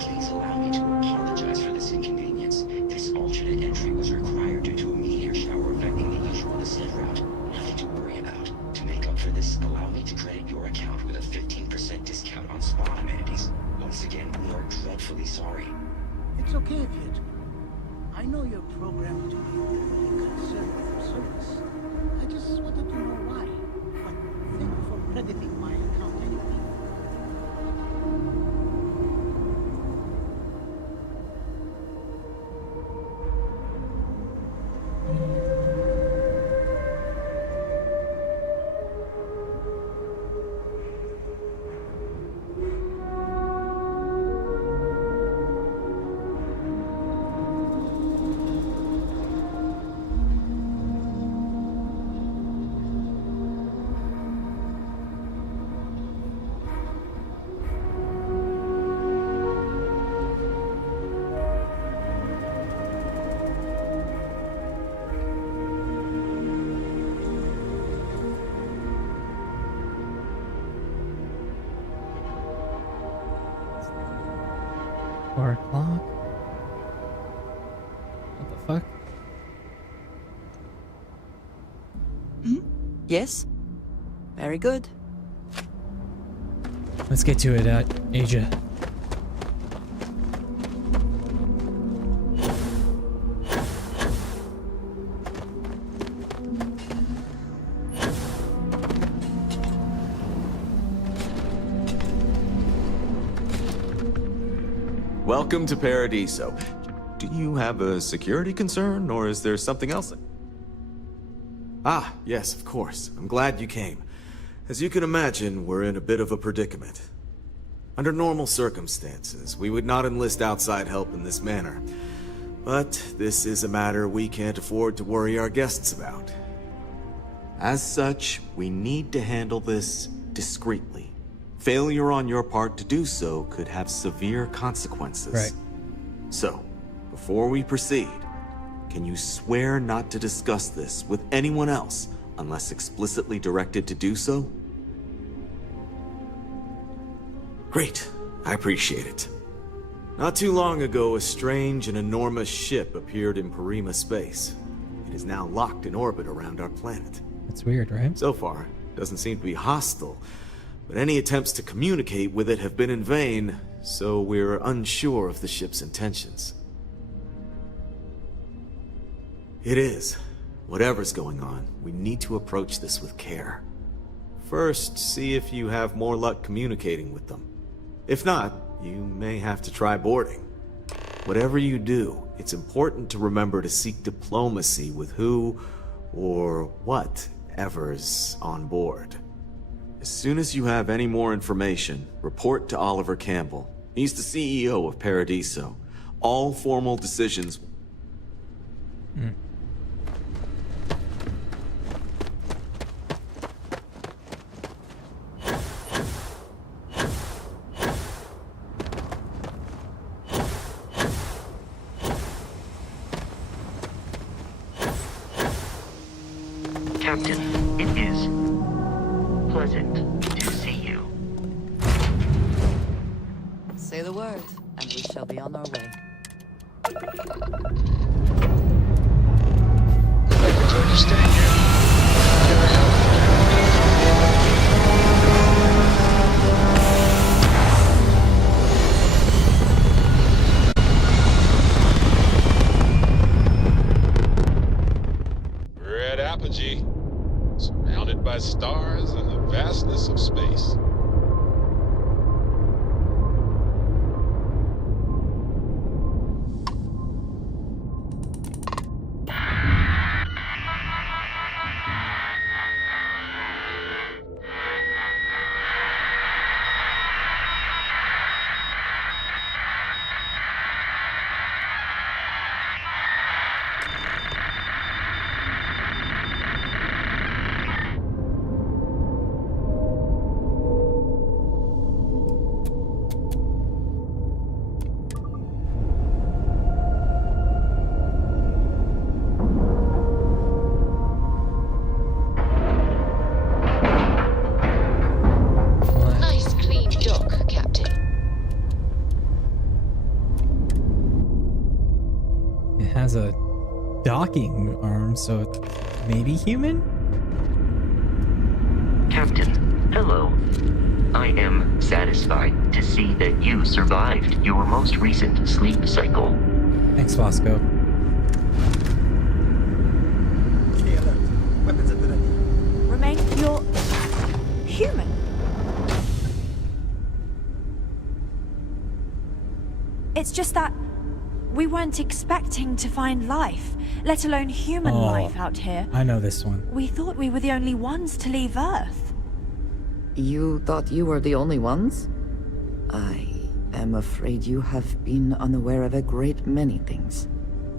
Please allow me to apologize for this inconvenience. This alternate entry was required due to a meteor shower affecting the usual descent route. Nothing to worry about. To make up for this, allow me to credit your account with a 15% discount on spa amenities. Once again, we are dreadfully sorry. It's okay if you do. I know you're programmed to be overly concerned with your service. I just wanted to know why. But thank you for crediting my account anyway. Star clock? What the fuck? Yes? Very good. Let's get to it, Asia. Welcome to Paradiso. Do you have a security concern, or is there something else? Ah, yes, of course. I'm glad you came. As you can imagine, we're in a bit of a predicament. Under normal circumstances, we would not enlist outside help in this manner. But this is a matter we can't afford to worry our guests about. As such, we need to handle this discreetly. Failure on your part to do so could have severe consequences. Right. So, before we proceed, can you swear not to discuss this with anyone else unless explicitly directed to do so? Great. I appreciate it. Not too long ago, a strange and enormous ship appeared in Parima space. It is now locked in orbit around our planet. That's weird, right? So far, it doesn't seem to be hostile, but any attempts to communicate with it have been in vain, so we're unsure of the ship's intentions. It is. Whatever's going on, we need to approach this with care. First, see if you have more luck communicating with them. If not, you may have to try boarding. Whatever you do, it's important to remember to seek diplomacy with who or whatever's on board. As soon as you have any more information, report to Oliver Campbell. He's the CEO of Paradiso. All formal decisions... Captain, it is pleasant to see you. Say the word, and we shall be on our way. Red apogee, surrounded by stars and the vastness of space. Nice clean dock, Captain. It has a docking arm, so it's maybe human? Captain, hello. I am satisfied to see that you survived your most recent sleep cycle. Thanks, Fosco. Weapons at the ready. Remain, you're human. It's just that we weren't expecting to find life, let alone human life out here. I know this one. We thought we were the only ones to leave Earth. You thought you were the only ones? I am afraid you have been unaware of a great many things.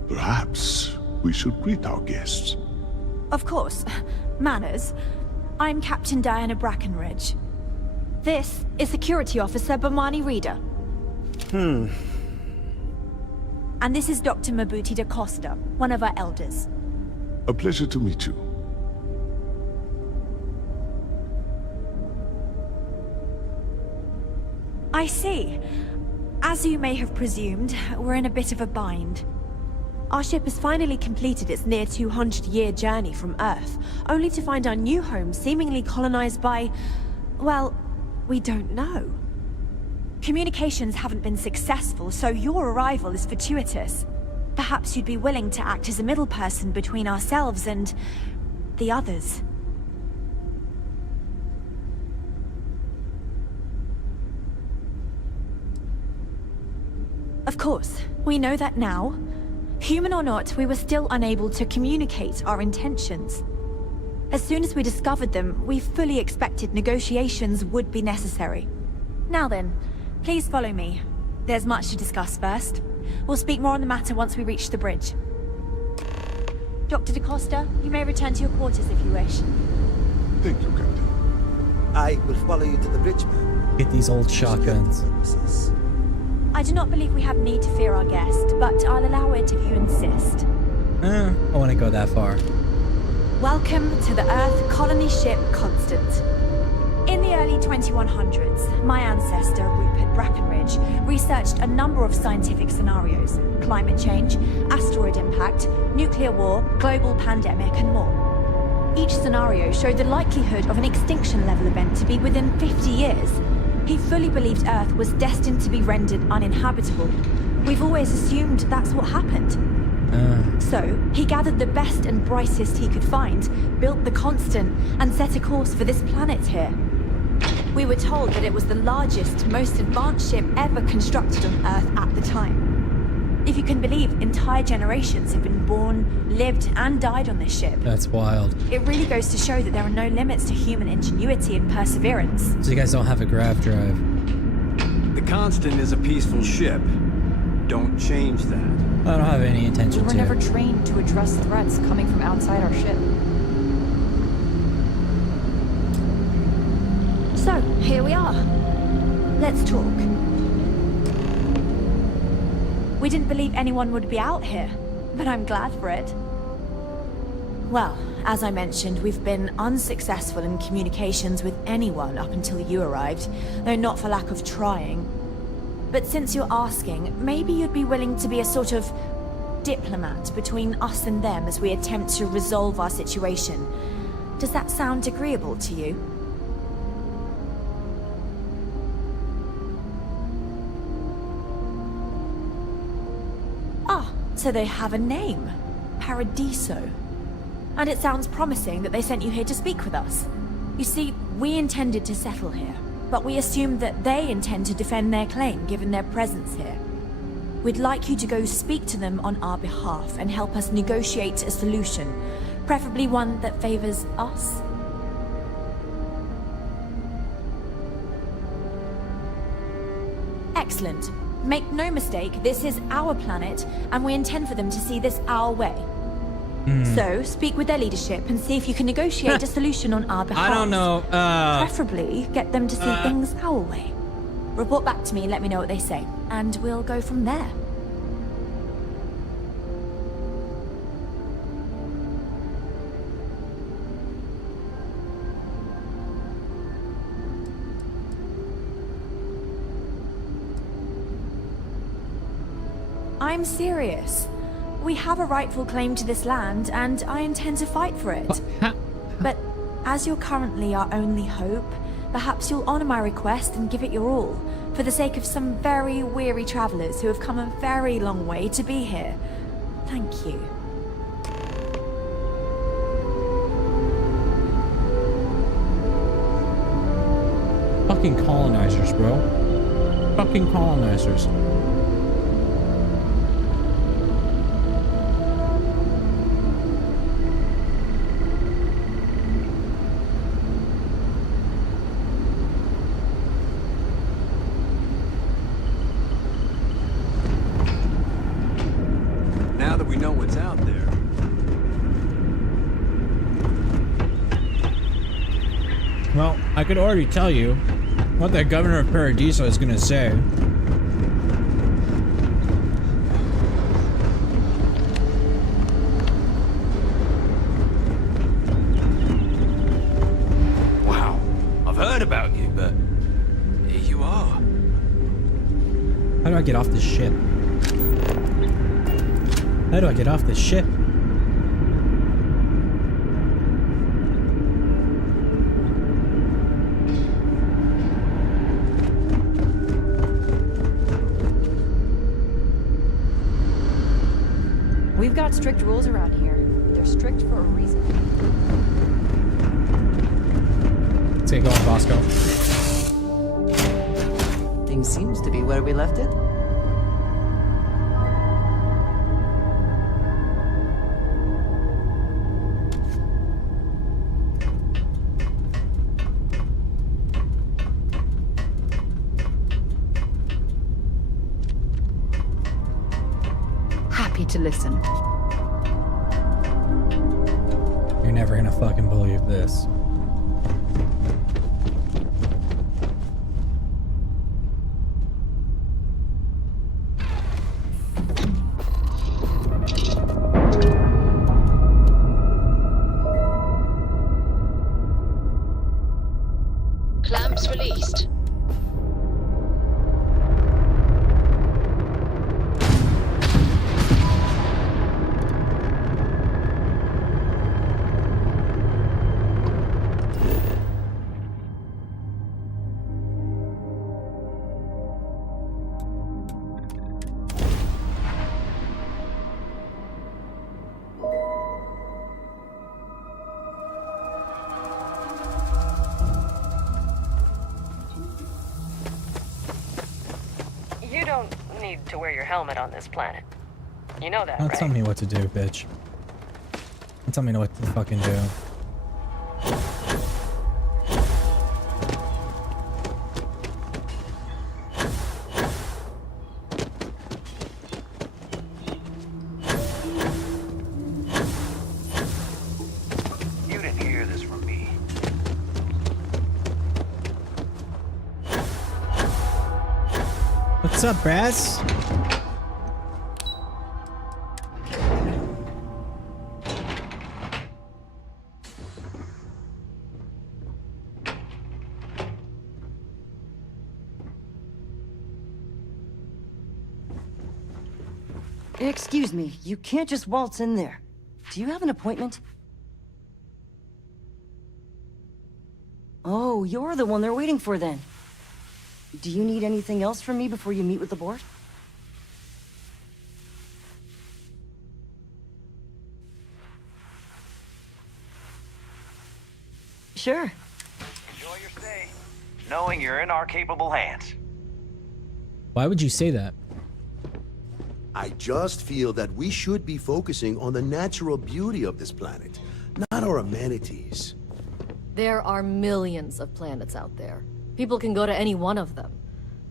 Perhaps we should greet our guests. Of course. Manners. I'm Captain Diana Brackenridge. This is Security Officer Bomani Reader. And this is Dr. Mabuti da Costa, one of our elders. A pleasure to meet you. I see. As As you may have presumed, we're in a bit of a bind. Our ship has finally completed its near 200-year journey from Earth, only to find our new home seemingly colonized by... well, we don't know. Communications haven't been successful, so your arrival is fortuitous. Perhaps you'd be willing to act as a middle person between ourselves and... the others. Of course, we know that now. Human or not, we were still unable to communicate our intentions. As soon as we discovered them, we fully expected negotiations would be necessary. Now then, please follow me. There's much to discuss first. We'll speak more on the matter once we reach the bridge. Dr. DaCosta, you may return to your quarters if you wish. Thank you, Captain. I will follow you to the bridge, ma'am. Get these old shotguns. I do not believe we have need to fear our guest, but I'll allow it if you insist. I want to go that far. Welcome to the Earth colony ship Constant. In the early 2100s, my ancestor, Rupert Brackenridge, researched a number of scientific scenarios: climate change, asteroid impact, nuclear war, global pandemic, and more. Each scenario showed the likelihood of an extinction-level event to be within 50 years. He fully believed Earth was destined to be rendered uninhabitable. We've always assumed that's what happened. So, he gathered the best and brightest he could find, built the Constant, and set a course for this planet here. We were told that it was the largest, most advanced ship ever constructed on Earth at the time. If you can believe, entire generations have been born, lived, and died on this ship. That's wild. It really goes to show that there are no limits to human ingenuity and perseverance. So you guys don't have a grav drive. The Constant is a peaceful ship. Don't change that. I don't have any intention We were to. never trained to address threats coming from outside our ship. So, here we are. Let's talk. We didn't believe anyone would be out here, but I'm glad for it. Well, as I mentioned, we've been unsuccessful in communications with anyone up until you arrived, though not for lack of trying. But since you're asking, maybe you'd be willing to be a sort of diplomat between us and them as we attempt to resolve our situation. Does that sound agreeable to you? Ah, so they have a name. Paradiso. And it sounds promising that they sent you here to speak with us. You see, we intended to settle here, but we assumed that they intend to defend their claim given their presence here. We'd like you to go speak to them on our behalf and help us negotiate a solution, preferably one that favors us. Excellent. Make no mistake, this is our planet, and we intend for them to see this our way. So, speak with their leadership and see if you can negotiate a solution on our behalf. I don't know. Preferably, get them to see things our way. Report back to me, let me know what they say, and we'll go from there. I'm serious. We have a rightful claim to this land, and I intend to fight for it. But as you're currently our only hope, perhaps you'll honor my request and give it your all, for the sake of some very weary travelers who have come a very long way to be here. Thank you. Fucking colonizers, bro. Fucking colonizers. Now that we know what's out there. Well, I could already tell you what the governor of Paradiso is gonna say. Wow, I've heard about you, but here you are. How do I get off this ship? How do I get off this ship? We've got strict rules around here. They're strict for a reason. Let's get going, Bosco. Things seems to be where we left it. Happy to listen. You're never gonna fucking believe this. Clamps released. You don't need to wear your helmet on this planet. You know that, Don't right? tell me what to do, bitch. Don't tell me what to fucking do. You didn't hear this from me. What's up, Brass? Excuse me, you can't just waltz in there. Do you have an appointment? Oh, you're the one they're waiting for then. Do you need anything else from me before you meet with the board? Sure. Enjoy your stay, knowing you're in our capable hands. Why would you say that? I just feel that we should be focusing on the natural beauty of this planet, not our amenities. There are millions of planets out there. People can go to any one of them.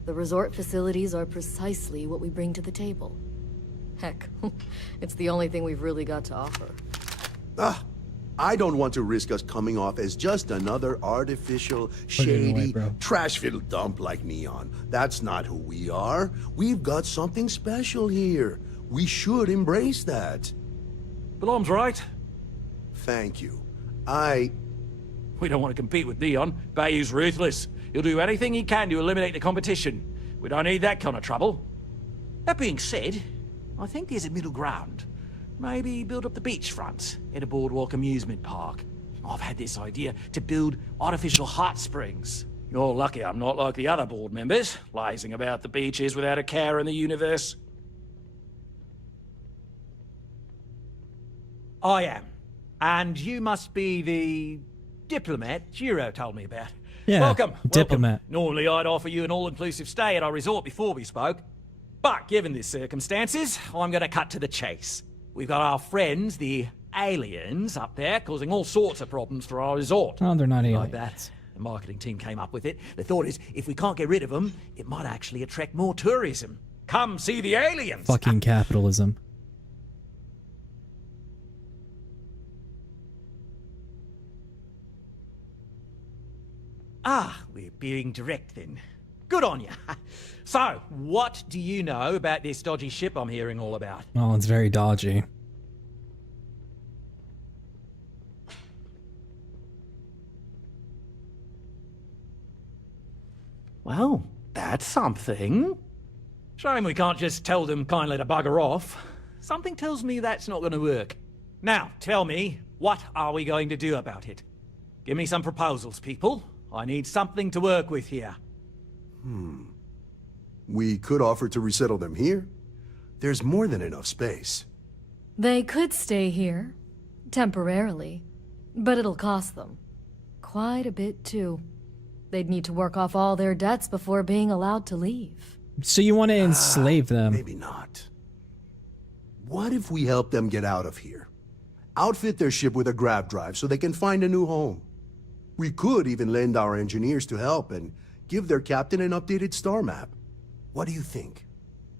The resort facilities are precisely what we bring to the table. Heck, it's the only thing we've really got to offer. I don't want to risk us coming off as just another artificial, shady, trash-filled dump like Neon. That's not who we are. We've got something special here. We should embrace that. Belom's right. Thank you. We don't want to compete with Neon. Bayou's ruthless. He'll do anything he can to eliminate the competition. We don't need that kind of trouble. That being said, I think there's a middle ground. Maybe build up the beachfront in a boardwalk amusement park. I've had this idea to build artificial hot springs. You're lucky I'm not like the other board members, lazing about the beaches without a care in the universe. I am. And you must be the diplomat Jiro told me about. Yeah, welcome. diplomat. Normally I'd offer you an all-inclusive stay at our resort before we spoke. But given the circumstances, I'm going to cut to the chase. We've got our friends, the aliens, up there, causing all sorts of problems for our resort. Oh, they're not aliens. Like that. The marketing team came up with it. The thought is, if we can't get rid of them, it might actually attract more tourism. Come see the aliens! Fucking capitalism. We're being direct then. Good on you. So, what do you know about this dodgy ship I'm hearing all about? Oh, it's very dodgy. Well, that's something. Shame we can't just tell them kindly to bugger off. Something tells me that's not going to work. Now, tell me, what are we going to do about it? Give me some proposals, people. I need something to work with here. We could offer to resettle them here. There's more than enough space. They could stay here, temporarily, but it'll cost them. Quite a bit, too. They'd need to work off all their debts before being allowed to leave. So you want to enslave them? Maybe not. What if we help them get out of here? Outfit their ship with a grav drive so they can find a new home. We could even lend our engineers to help and give their captain an updated star map. What do you think?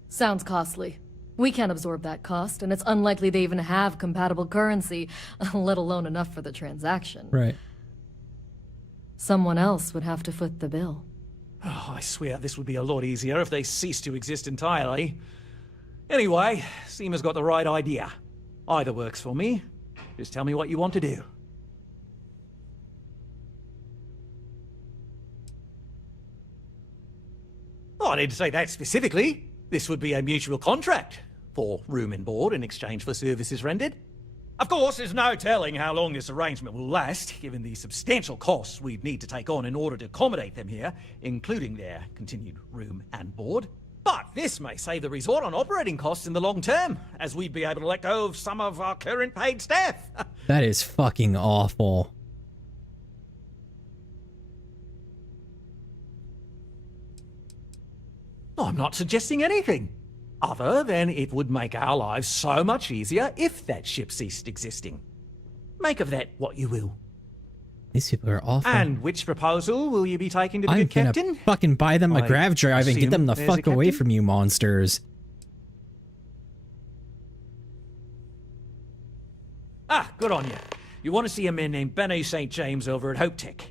Sounds costly. We can't absorb that cost, and it's unlikely they even have compatible currency, let alone enough for the transaction. Right. Someone else would have to foot the bill. Oh, I swear this would be a lot easier if they ceased to exist entirely. Anyway, Seema's got the right idea. Either works for me. Just tell me what you want to do. Oh, I didn't say that specifically. This would be a mutual contract for room and board in exchange for services rendered. Of course, there's no telling how long this arrangement will last, given the substantial costs we'd need to take on in order to accommodate them here, including their continued room and board. But this may save the resort on operating costs in the long term, as we'd be able to let go of some of our current paid staff. That is fucking awful. I'm not suggesting anything, other than it would make our lives so much easier if that ship ceased existing. Make of that what you will. These people are awful. And which proposal will you be taking to the I'm good gonna captain? fucking buy them a I grav drive and get them the assume there's fuck a away captain? from you monsters. Ah, good on you. You want to see a man named Benny St. James over at Hope Tech.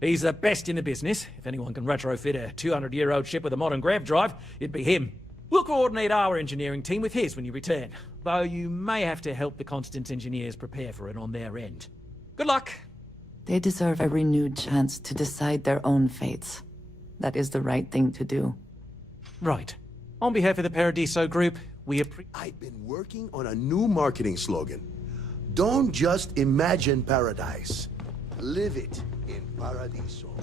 He's the best in the business. If anyone can retrofit a 200-year-old ship with a modern grav drive, it'd be him. We'll coordinate our engineering team with his when you return, though you may have to help the Constance engineers prepare for it on their end. Good luck. They deserve a renewed chance to decide their own fates. That is the right thing to do. Right. On behalf of the Paradiso Group, I've been working on a new marketing slogan. Don't just imagine paradise. Live it in Paradiso.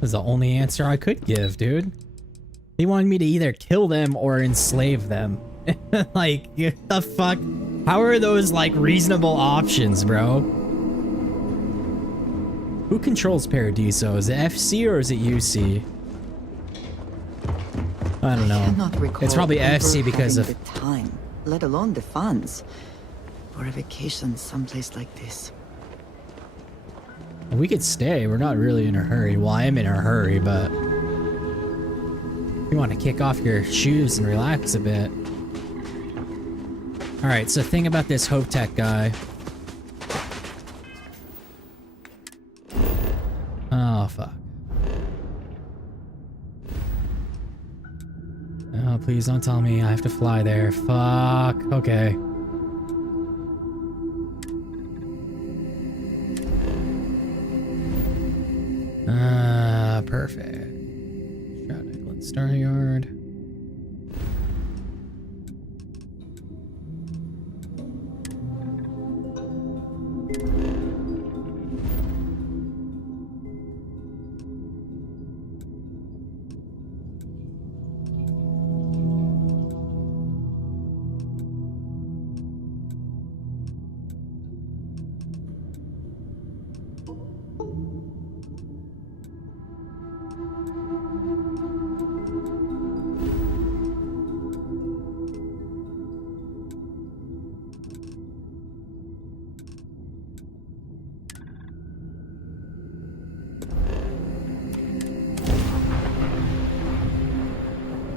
That's the only answer I could give, dude. He wanted me to either kill them or enslave them. Like, what the fuck? How are those, like, reasonable options, bro? Who controls Paradiso? Is it FC or is it UC? I don't know. Cannot recall It's probably ever FC because having of... the time, let alone the funds, for a vacation someplace like this. We could stay. We're not really in a hurry. Well, I am in a hurry, but... you want to kick off your shoes and relax a bit. Alright, so thing about this Hope Tech guy. Oh, fuck. Oh, please don't tell me I have to fly there. Fuck. Okay. Perfect. Shroud Star Yard.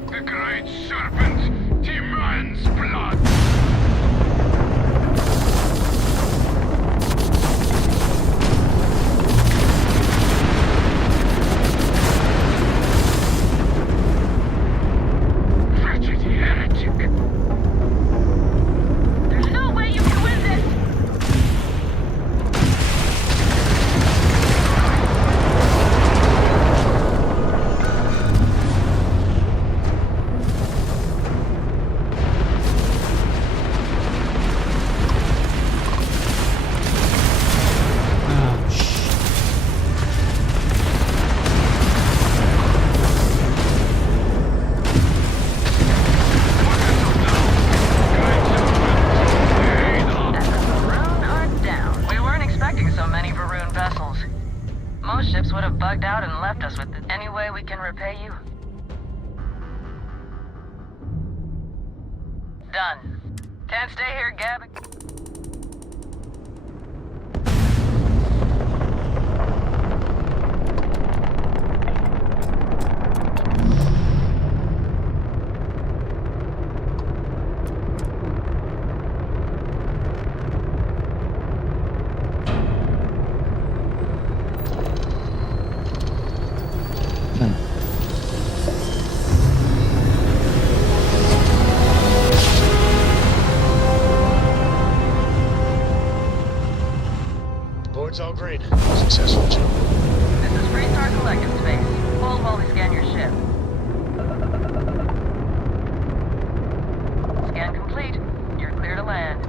The great serpent demands blood. Wretched heretic. There's no way you can win this. those ships would have bugged out and left us with it. Any way we can repay you? Done. Can't stay here gabbing. Board's all green. Successful jump. This is Freestar Collective Space. Hold while we scan your ship. Scan complete. You're clear to land.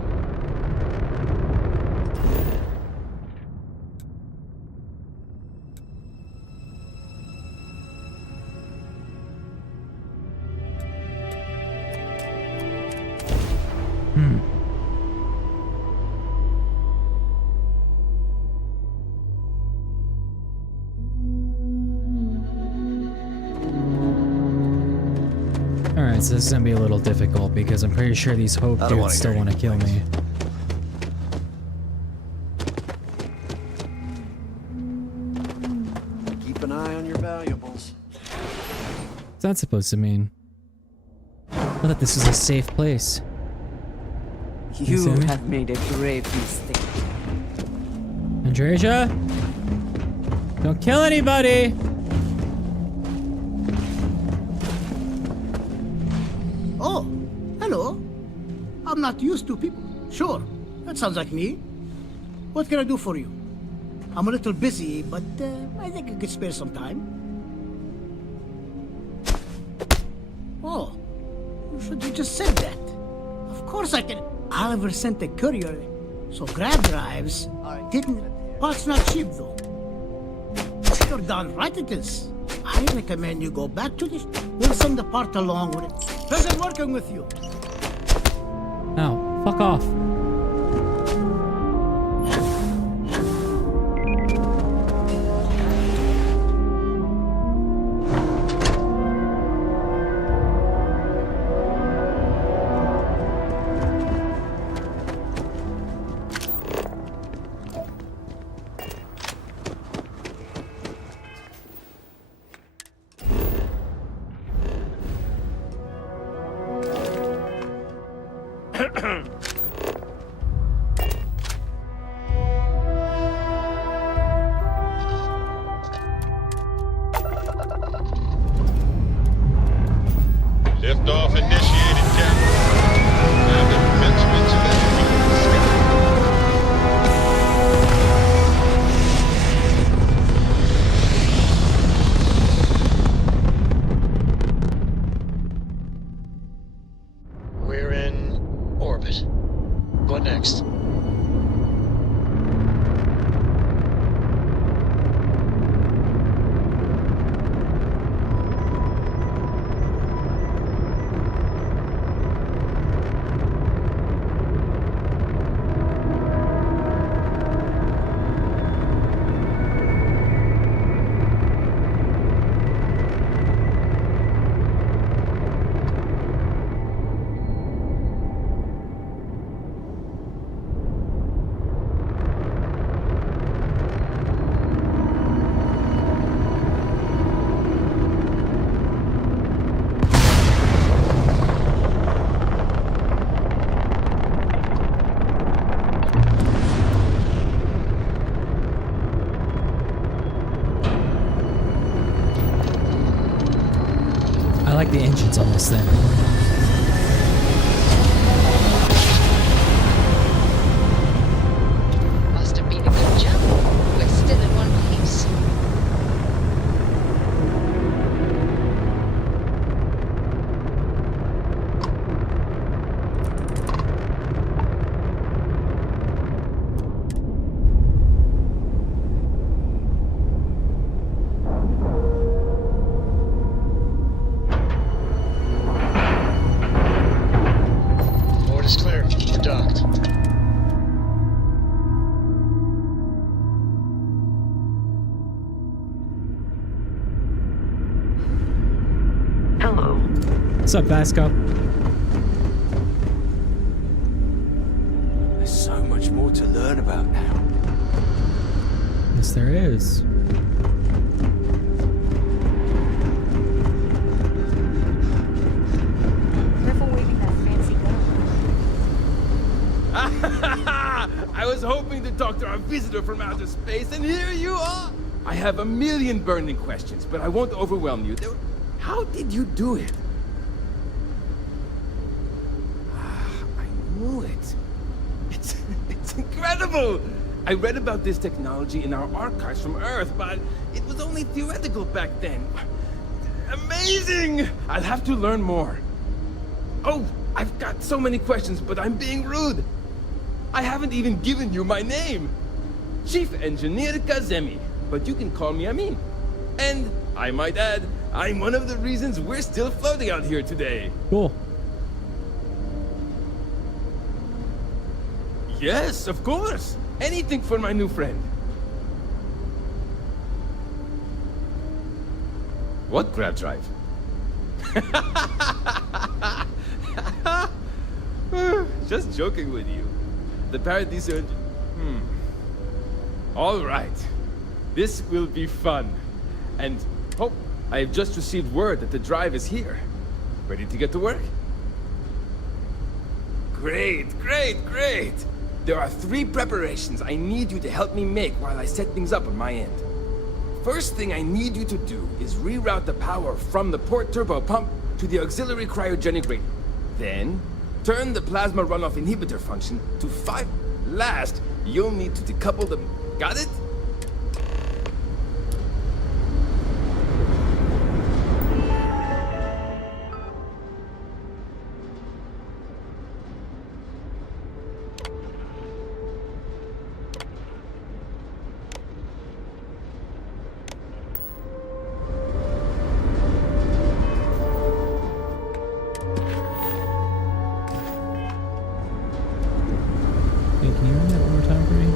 Alright, so this is gonna be a little difficult because I'm pretty sure these Hope dudes still want to kill me. Keep an eye on your valuables. What's that supposed to mean? I thought this was a safe place. You have made a grave mistake. Andreja? Don't kill anybody! Oh, hello. I'm not used to people. Sure, that sounds like me. What can I do for you? I'm a little busy, but I think I could spare some time. Oh, you should have just said that. Of course I can. Oliver sent a courier, so grab drives didn't. Parts not cheap though. You're darn right it is. I recommend you go back to this. We'll send the part along with it. Pleasure working with you. Ow, fuck off. Liftoff initiated, Captain. Now the commencement of that. We're in orbit. What next? I like the engines on this thing. Must have been a good jump. We're still in one piece. What's up, Vasco? There's so much more to learn about now. Yes, there is. Careful waving that fancy gun. I was hoping to talk to our visitor from outer space, and here you are! I have a million burning questions, but I won't overwhelm you. How did you do it? I knew it. It's incredible! I read about this technology in our archives from Earth, but it was only theoretical back then. Amazing! I'll have to learn more. Oh, I've got so many questions, but I'm being rude. I haven't even given you my name. Chief Engineer Kazemi, but you can call me Amin. And, I might add, I'm one of the reasons we're still floating out here today. Cool. Yes, of course. Anything for my new friend. What grab drive? Just joking with you. The Paradiso... All right. This will be fun. And, oh, I have just received word that the drive is here. Ready to get to work? Great, great, great! There are 3 preparations I need you to help me make while I set things up on my end. First thing I need you to do is reroute the power from the port turbo pump to the auxiliary cryogenic radiator. Then, turn the plasma runoff inhibitor function to 5. Last, you'll need to decouple the... Got it? Can you run that one more time for me?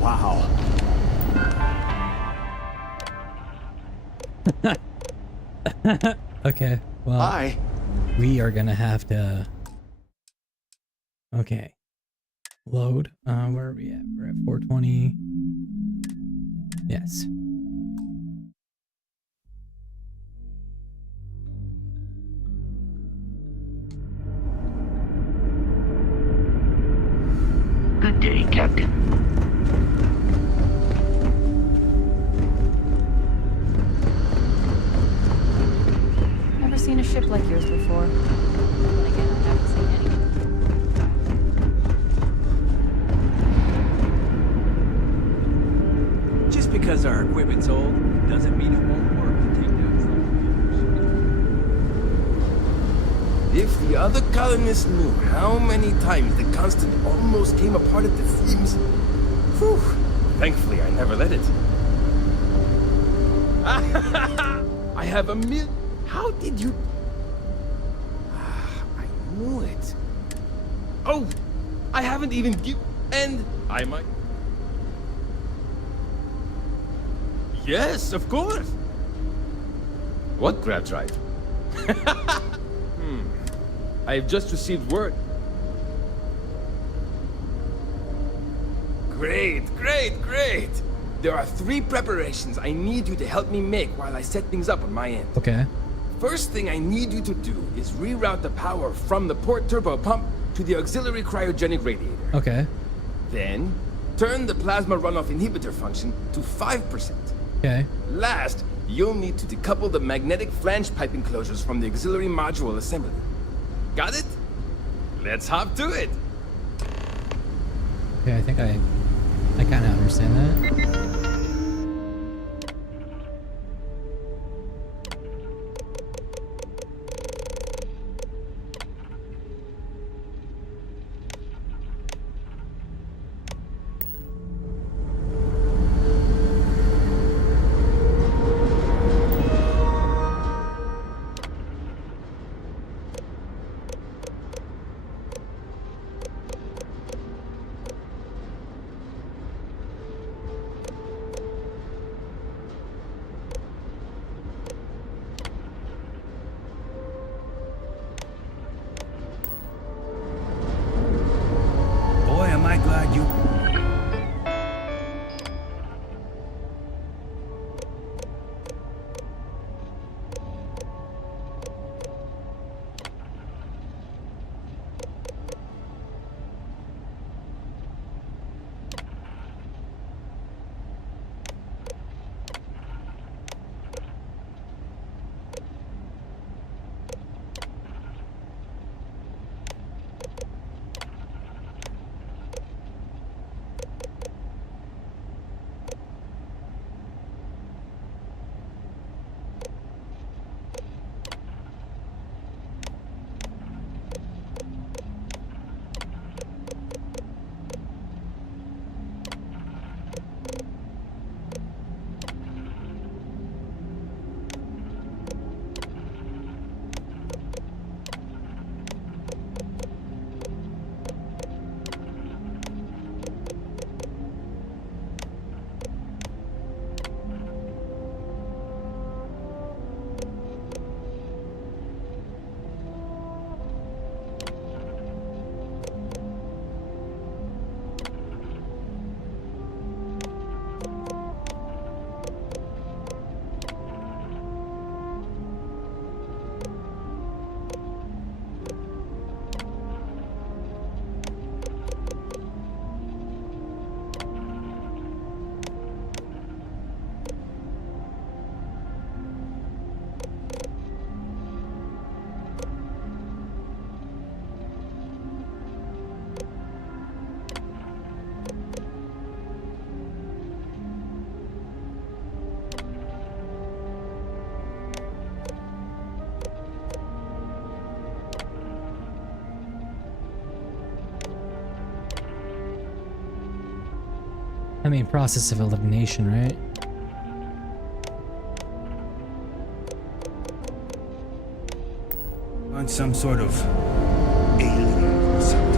Wow. Okay, well, Hi. We are gonna have to. Okay, load. Where are we at? We're at 420. Yes. Good day, Captain. Never seen a ship like yours before. Then again, I haven't seen any. Just because our equipment's old doesn't mean it won't work to take down something. If the other colonists knew how many times the Constant almost came apart at the seams... Whew. Thankfully, I never let it. I have a mil... How did you... I knew it. Oh! I haven't even And I might... Yes, of course! What grab drive? I have just received word. Great, great, great! There are 3 preparations I need you to help me make while I set things up on my end. Okay. First thing I need you to do is reroute the power from the port turbo pump to the auxiliary cryogenic radiator. Okay. Then, turn the plasma runoff inhibitor function to 5%. Okay. Last, you'll need to decouple the magnetic flange pipe enclosures from the auxiliary module assembly. Got it? Let's hop to it. Okay, I think I kind of understand that. I mean, process of elimination, right? On some sort of alien or something.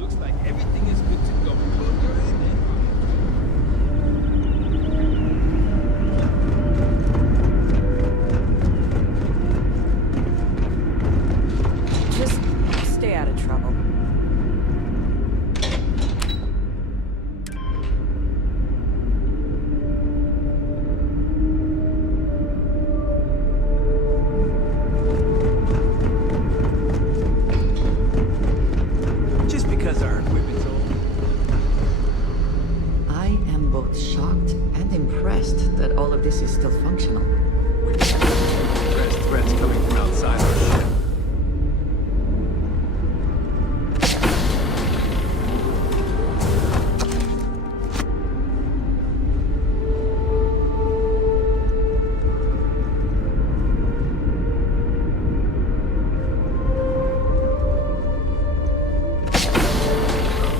Looks like everything is good to go. Plug your in and Just stay out of trouble. just because our equipment's old. I am both shocked and impressed that all of this is still functional. There's threats coming from outside our ship.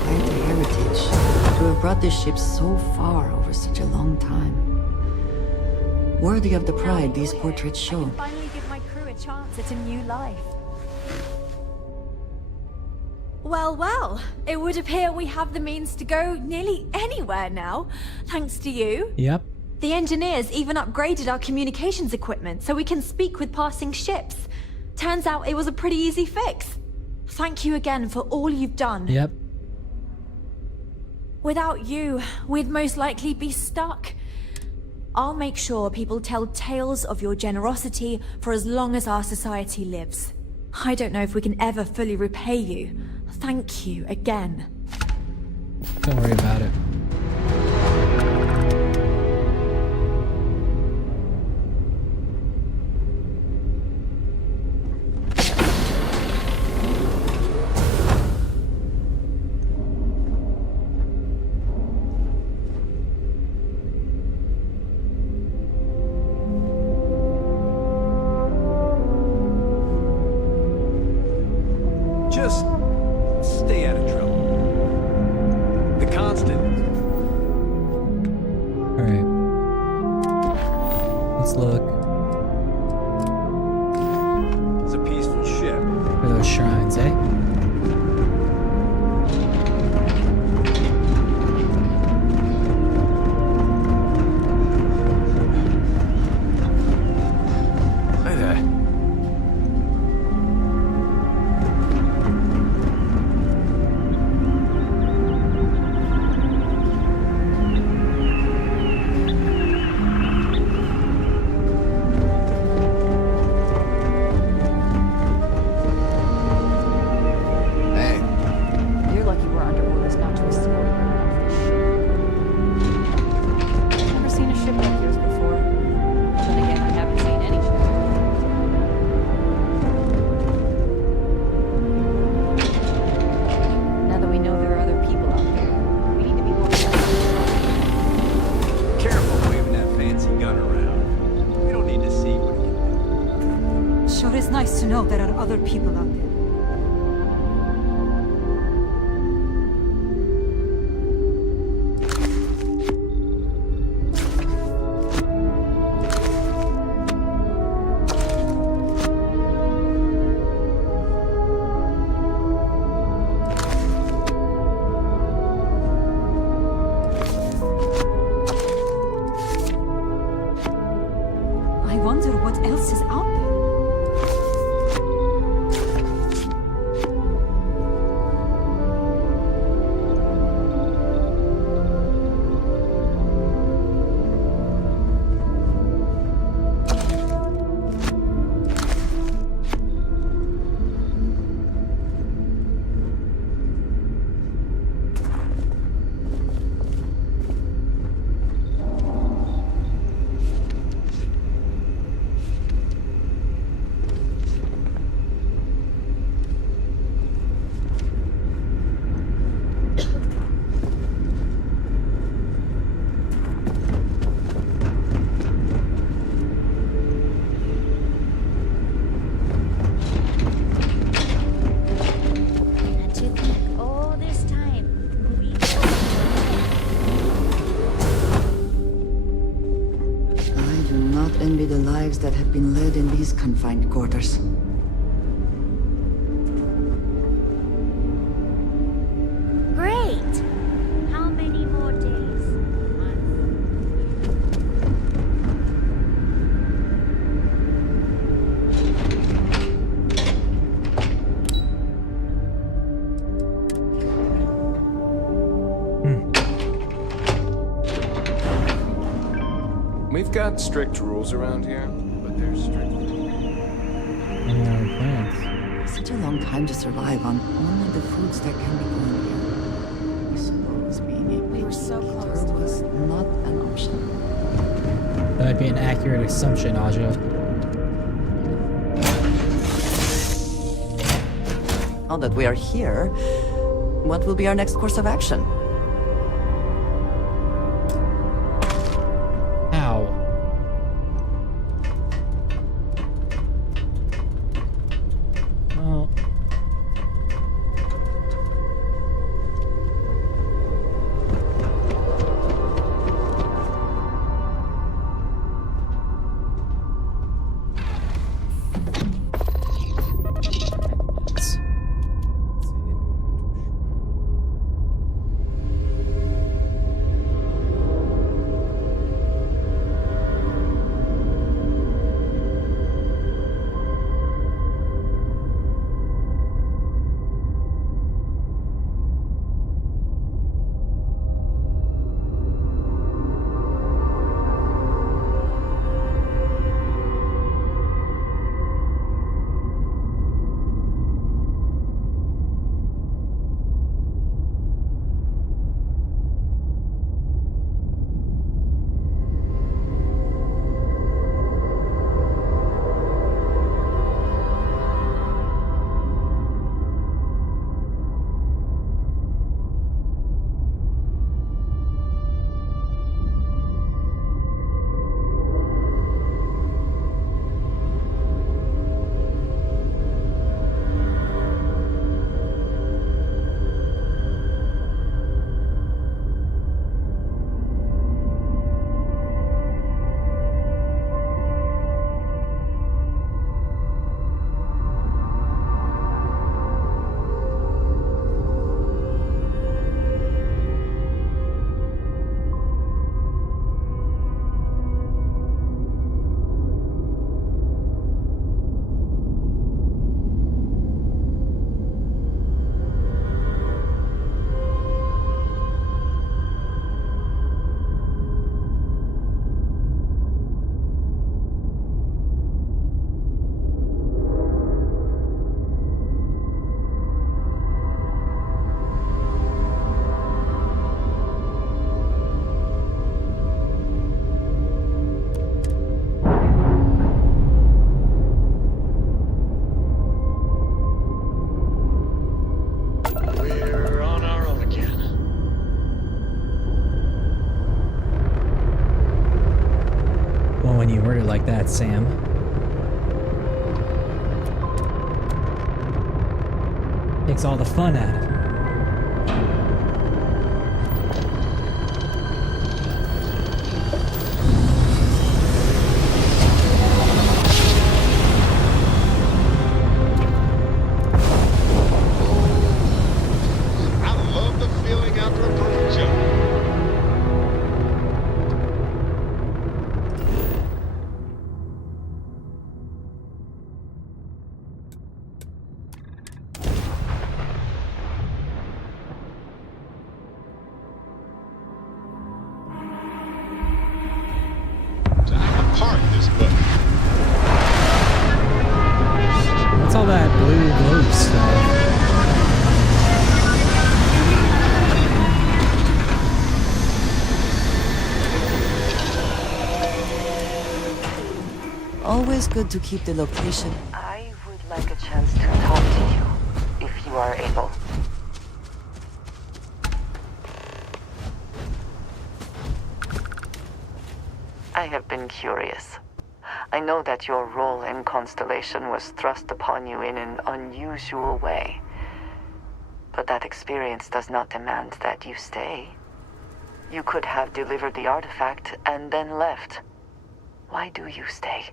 Quite a heritage to have brought this ship so far over such a long time. Worthy of the pride these portraits I show. can finally give my crew a chance at a new life. Well, well, it would appear we have the means to go nearly anywhere now, thanks to you. Yep. The engineers even upgraded our communications equipment so we can speak with passing ships. Turns out it was a pretty easy fix. Thank you again for all you've done. Yep. Without you, we'd most likely be stuck. I'll make sure people tell tales of your generosity for as long as our society lives. I don't know if we can ever fully repay you. Thank you again. Don't worry about it. is nice to know there are other people out there. I wonder what else is out there. And to think all this time, we I do not envy the lives that have been led in these confined quarters. Great! How many more days? We've got strict rules around here, but they're strict. Such a long time to survive on only the foods that can be grown here. I suppose being a We were so close eater was not an option. That would be an accurate assumption, Aja. Now that we are here, what will be our next course of action? How? Well, when you word it like that, Sam. Takes all the fun out of it. I love the feeling after a perfect jump. Park this button. What's all that blue globe stuff? Always good to keep the location. I would like a chance to talk to you, if you are able. I have been curious. I know that your role in Constellation was thrust upon you in an unusual way. But that experience does not demand that you stay. You could have delivered the artifact and then left. Why do you stay?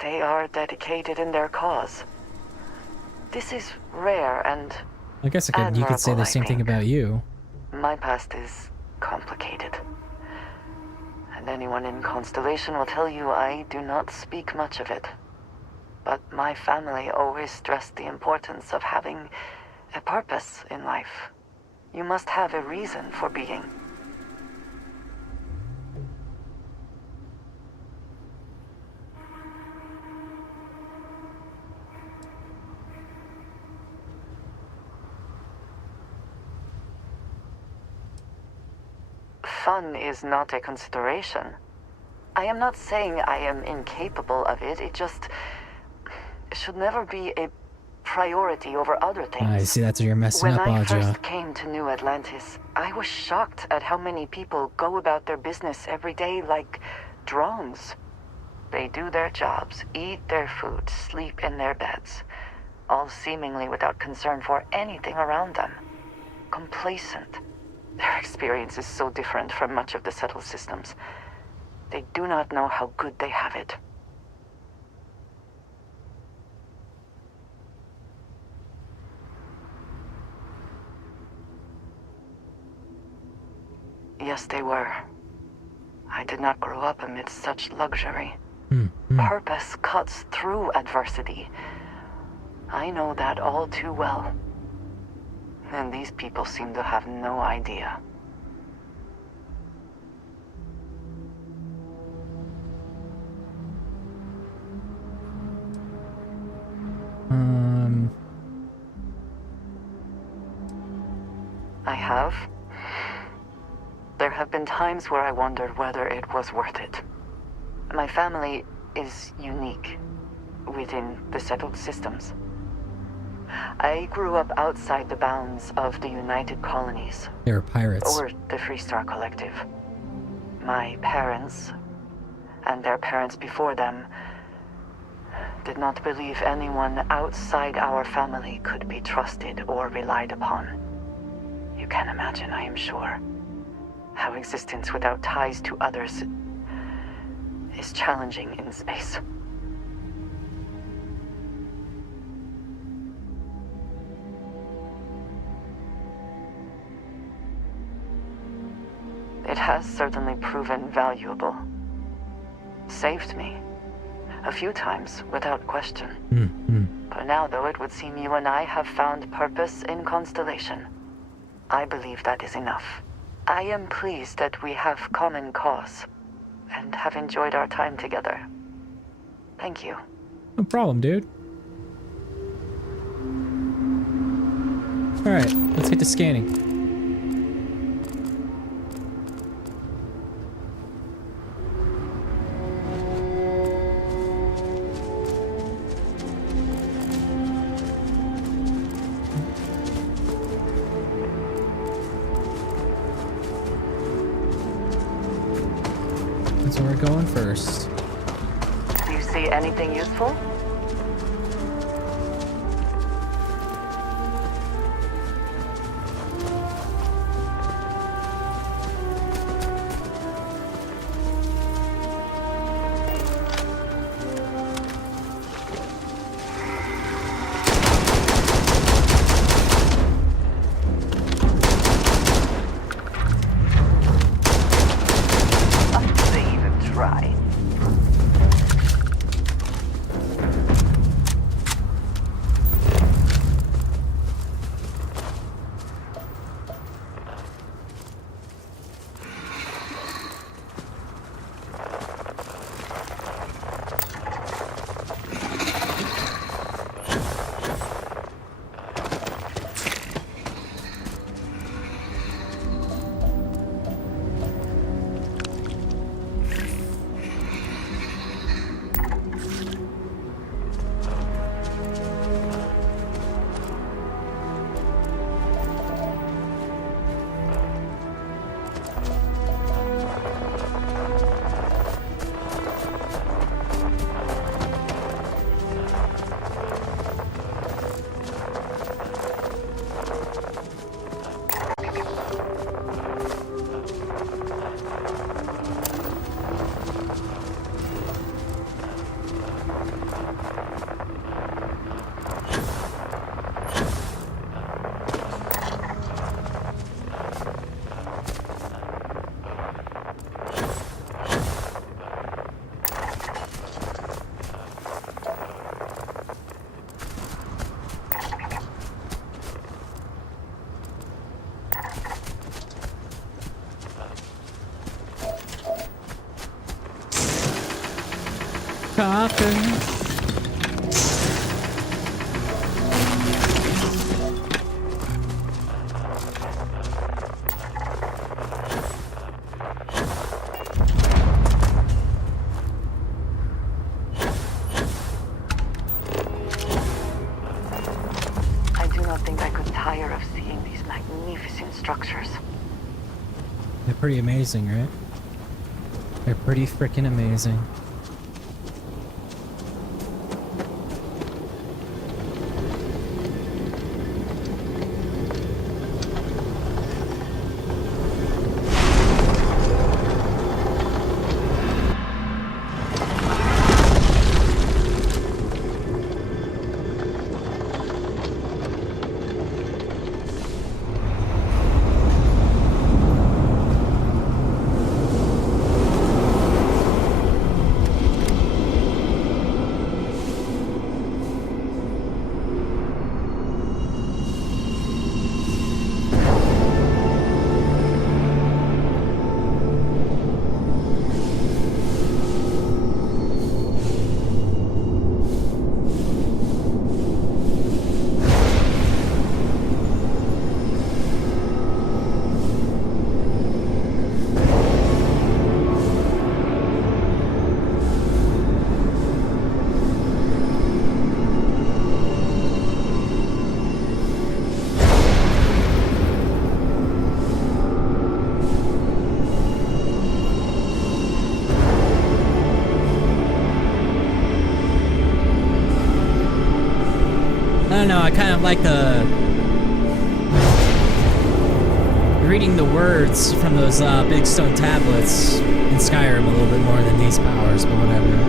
They are dedicated in their cause. This is rare and I guess you could say the same thing about you. my past is complicated. And anyone in Constellation will tell you I do not speak much of it. But my family always stressed the importance of having a purpose in life. You must have a reason for being. Fun is not a consideration. I am not saying I am incapable of it, it just should never be a priority over other things. I see, that's where you're messing When up, I Audra. first came to New Atlantis, I was shocked at how many people go about their business every day like drones. They do their jobs, eat their food, sleep in their beds, all seemingly without concern for anything around them. Complacent. Their experience is so different from much of the settled systems. They do not know how good they have it. Yes, they were. I did not grow up amidst such luxury. Purpose cuts through adversity. I know that all too well. And these people seem to have no idea. I have. There have been times where I wondered whether it was worth it. My family is unique within the settled systems. I grew up outside the bounds of the United Colonies. They were pirates. Or the Free Star Collective. My parents, and their parents before them, did not believe anyone outside our family could be trusted or relied upon. You can imagine, I am sure, how existence without ties to others is challenging in space. It has certainly proven valuable. Saved me. A few times, without question. For now, though, it would seem you and I have found purpose in Constellation. I believe that is enough. I am pleased that we have common cause, and have enjoyed our time together. Thank you. No problem, dude. Alright, let's get to scanning. going first. Do you see anything useful? Coffin. I do not think I could tire of seeing these magnificent structures. They're pretty amazing, right? They're pretty freaking amazing. I don't know, I kind of like the reading the words from those big stone tablets in Skyrim a little bit more than these powers, but whatever.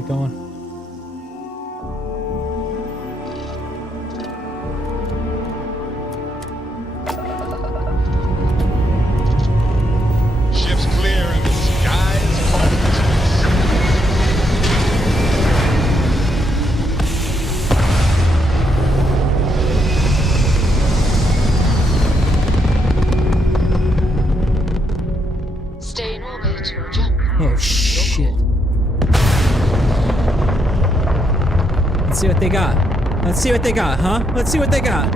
it going. Ship's clear and the sky is falling. Stay in orbit or jump. Oh shit. Let's see what they got. Let's see what they got, huh? Let's see what they got.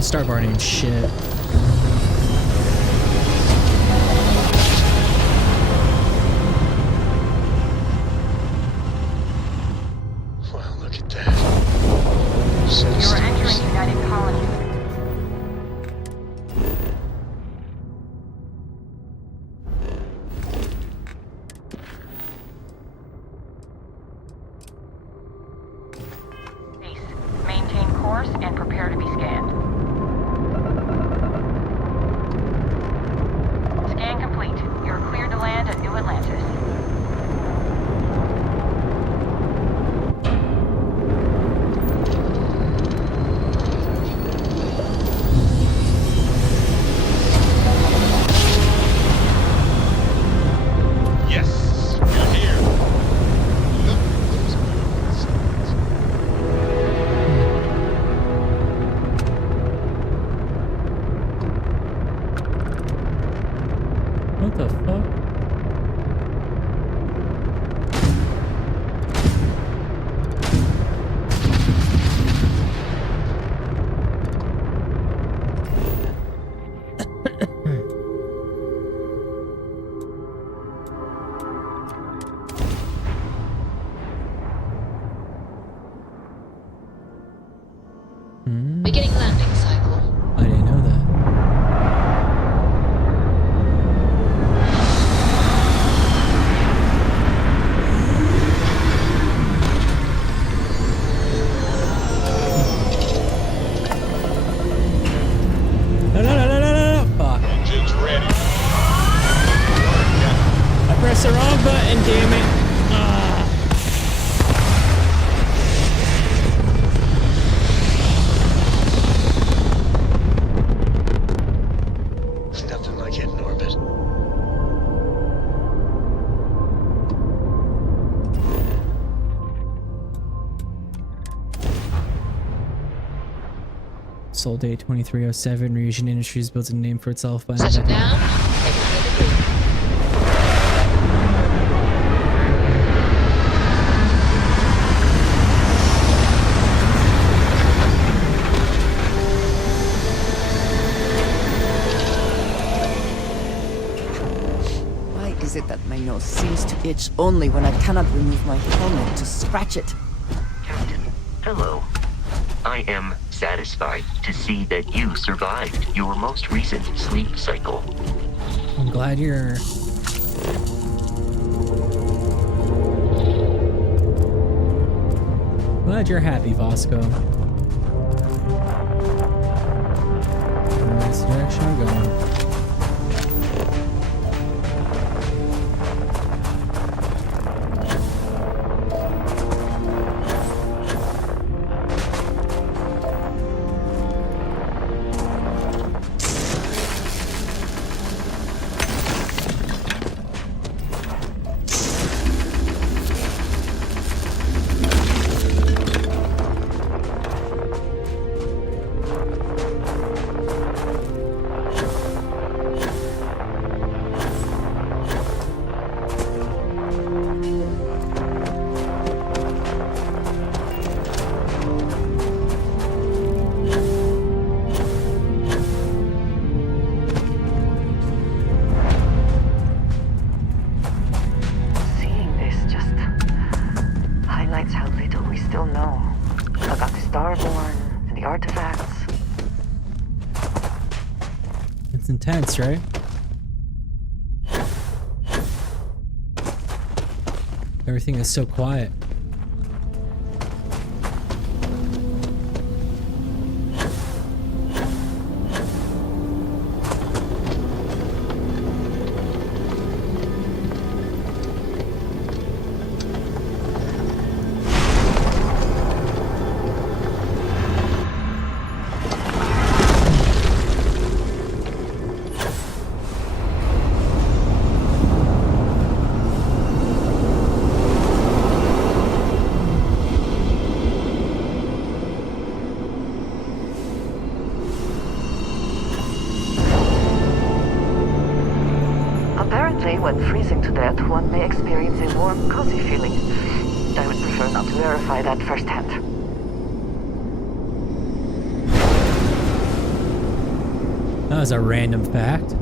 Starboard ain't shit. Wow, look at that. You're entering United Colony. Maintain course and prepare to be scanned. Scan complete. You're cleared to land at New Atlantis. Yes, we're here. Look at those beautiful sights. What the fuck? Beginning landing cycle. I didn't know that. No. Fuck. Engines ready. I pressed the wrong button, damn it. There's nothing like hitting orbit. Soul date 2307. Region Industries built a name for itself by Settle down. Why is it that my nose seems to itch only when I cannot remove my helmet to scratch it? Captain, hello. I am satisfied to see that you survived your most recent sleep cycle. I'm glad you're... Glad you're happy, Vasco. That's the direction I'm going. intense, right? Everything is so quiet. Apparently, when freezing to death, one may experience a warm, cozy feeling. I would prefer not to verify that firsthand. That was a random fact.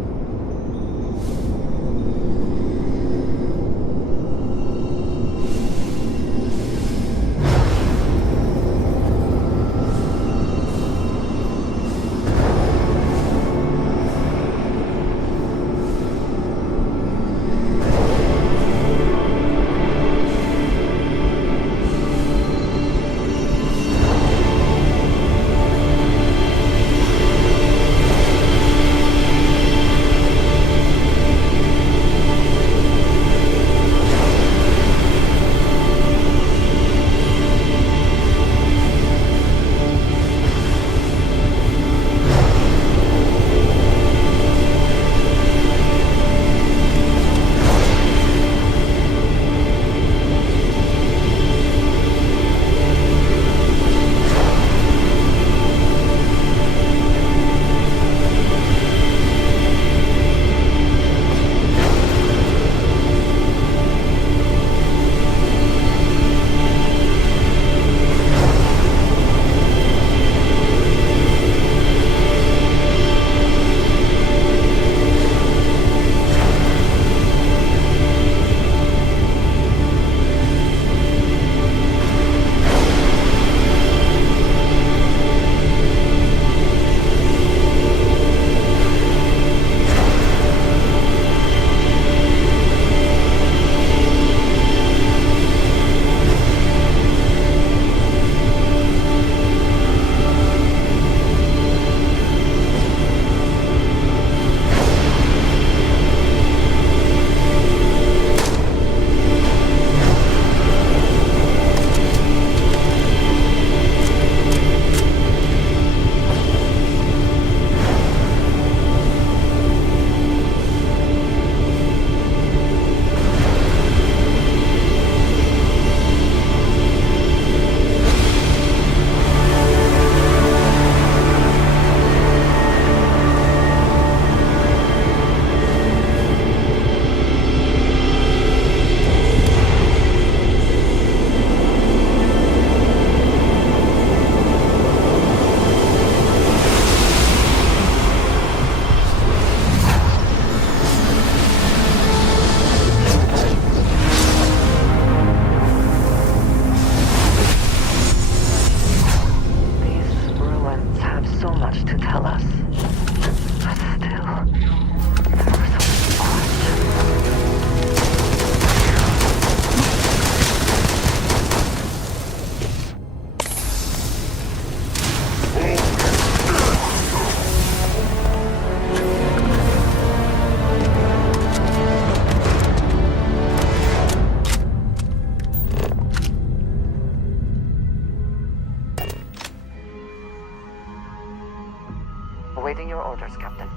Awaiting your orders, Captain.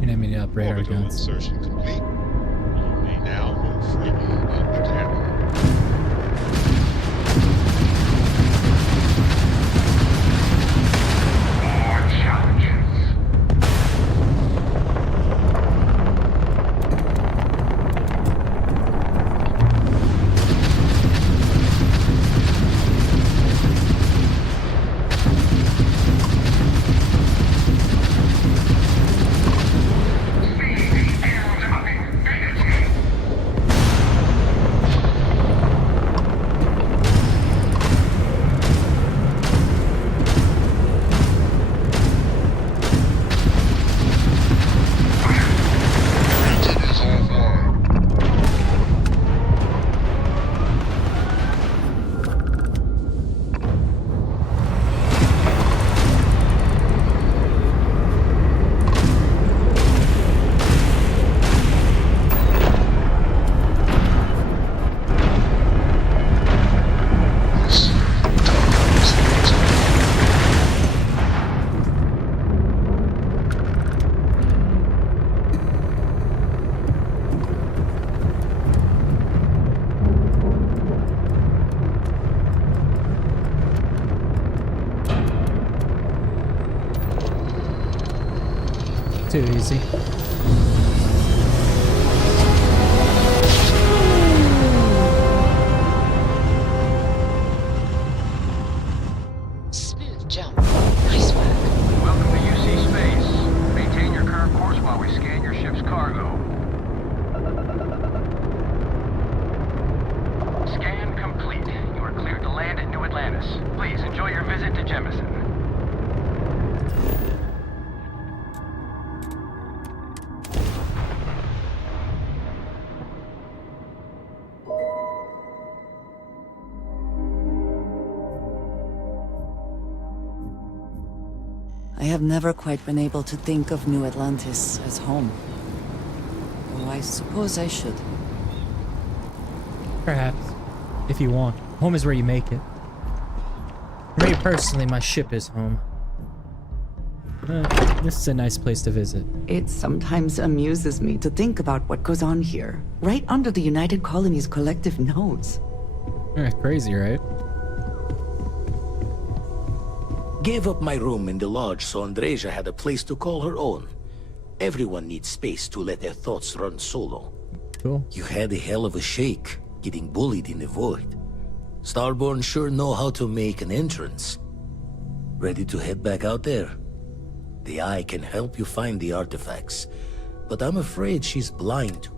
You need me to upgrade our Orbital guns. insertion complete. You may now move freely into the town. too easy. Smooth jump. Nice work. Welcome to UC Space. Maintain your current course while we scan your ship's cargo. Scan complete. You are cleared to land at New Atlantis. Please enjoy your visit to Jemison. I have never quite been able to think of New Atlantis as home. Though I suppose I should. Perhaps. If you want. Home is where you make it. For me personally, my ship is home. This is a nice place to visit. It sometimes amuses me to think about what goes on here, right under the United Colony's collective nose. Crazy, right? Gave up my room in the lodge so Andreja had a place to call her own. Everyone needs space to let their thoughts run solo. Cool. You had a hell of a shake, getting bullied in the void. Starborn sure know how to make an entrance. Ready to head back out there? The Eye can help you find the artifacts, but I'm afraid she's blind.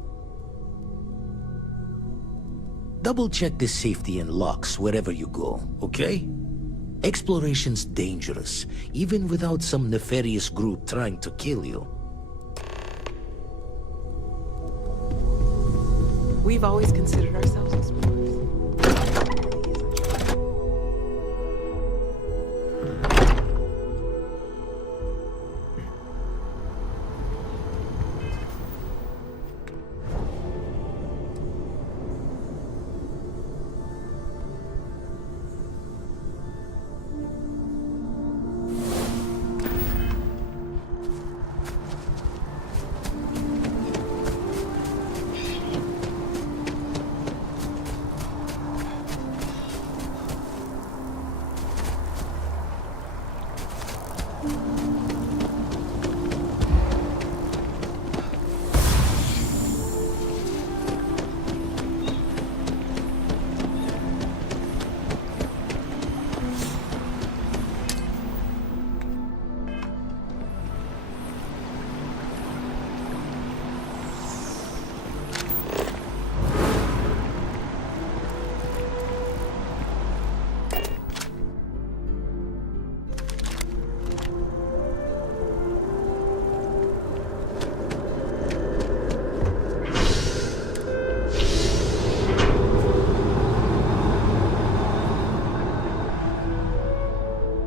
Double check the safety and locks wherever you go, okay? Exploration's dangerous, even without some nefarious group trying to kill you. We've always considered ourselves explorers.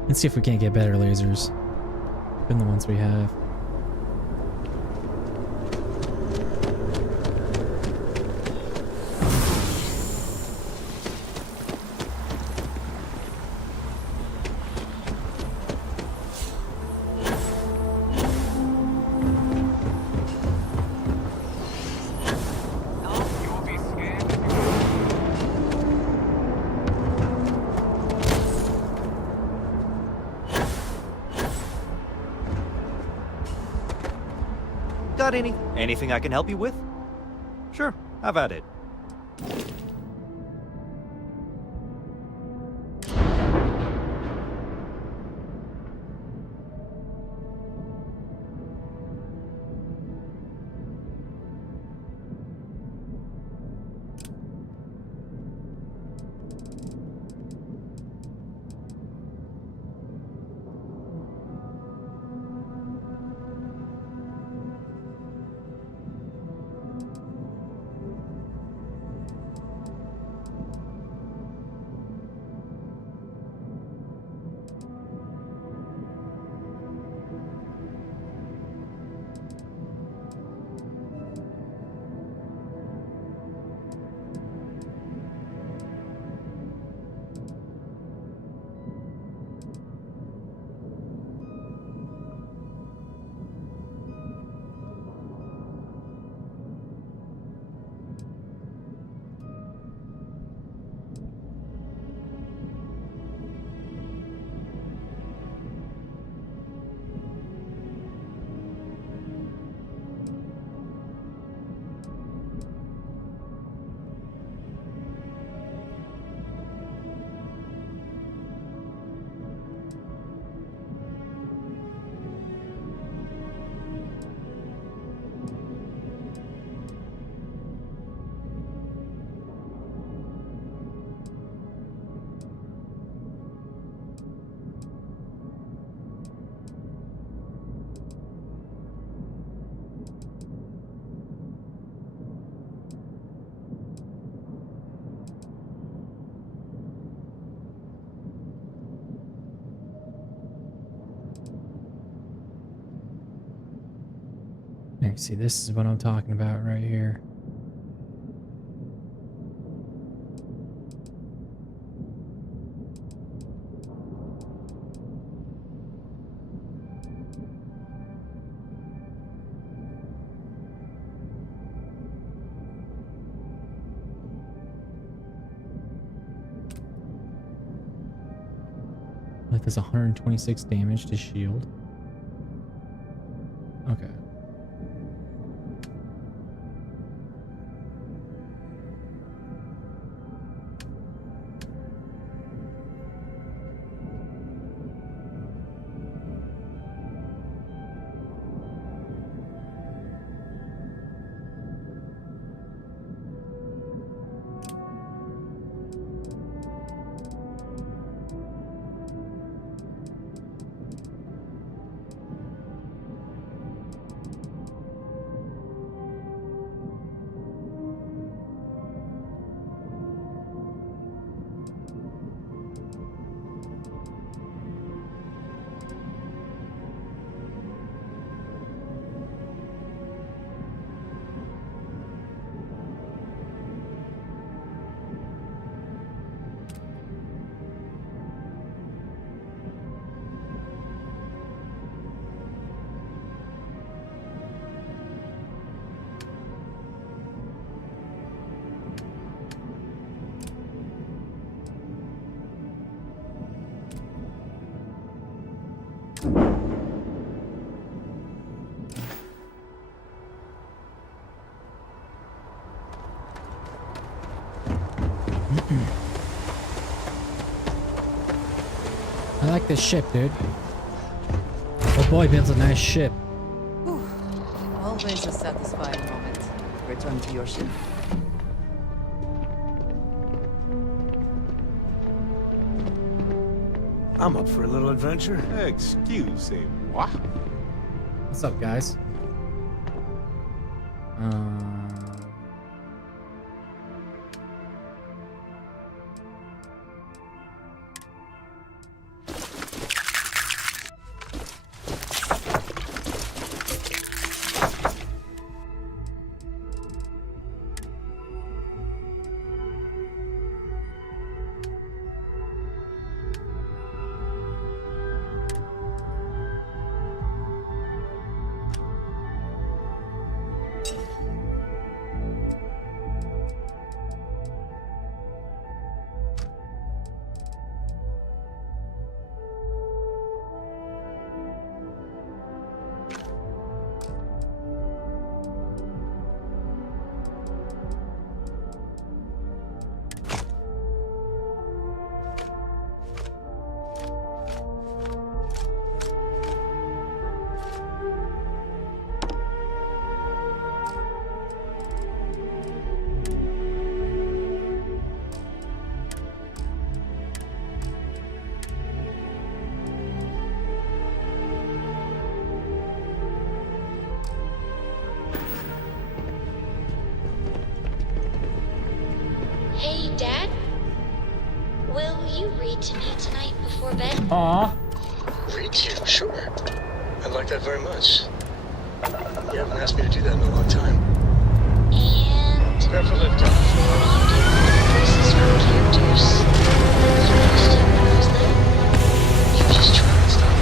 Let's see if we can't get better lasers than the ones we have. Got anything I can help you with? Sure, have at it. There, see, this is what I'm talking about right here. That does 126 damage to shield. Okay. I like this ship, dude. Oh boy, builds a nice ship. Whew. Always a satisfying moment. Return to your ship. I'm up for a little adventure. Excusez-moi. What's up, guys? Hey, Dad? Will you read to me tonight before bed? Aww. Read to you? Sure. I'd like that very much. You haven't asked me to do that in a long time. And... Prepare for liftoff. Will you give me voices from characters that you used to when I was little? You just try and stop.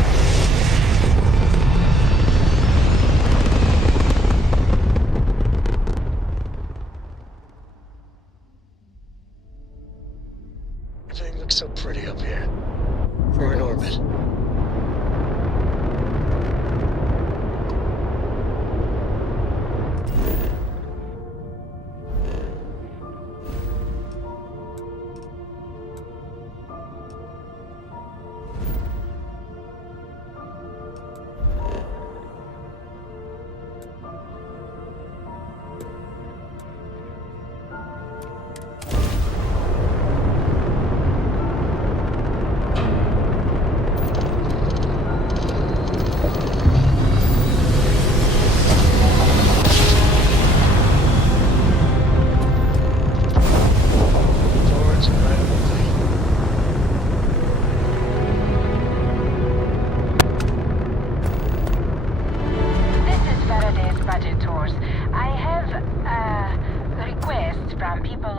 Everything looks so pretty up here. We're in orbit.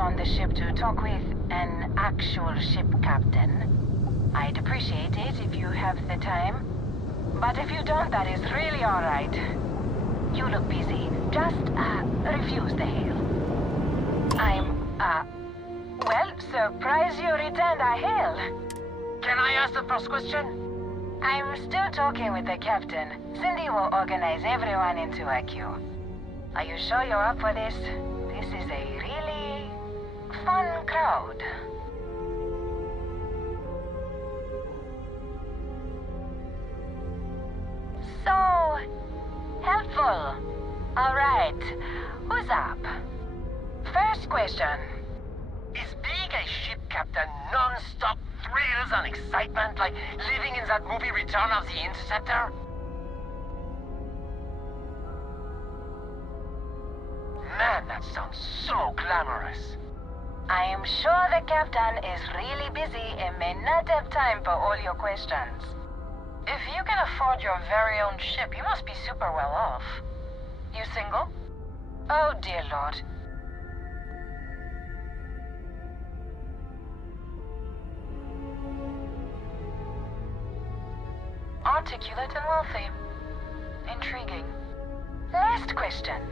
on the ship to talk with an actual ship captain. I'd appreciate it if you have the time. But if you don't, that is really alright. You look busy. Just, refuse the hail. Well, surprise you returned a hail. Can I ask the first question? I'm still talking with the captain. Cindy will organize everyone into a queue. Are you sure you're up for this? This is a really fun crowd. So helpful. All right, who's up? First question. Is being a ship captain non-stop thrills and excitement like living in that movie Return of the Interceptor? Man, that sounds so glamorous. I am sure the captain is really busy and may not have time for all your questions. If you can afford your very own ship, you must be super well off. You single? Oh, dear Lord. Articulate and wealthy. Intriguing. Last question.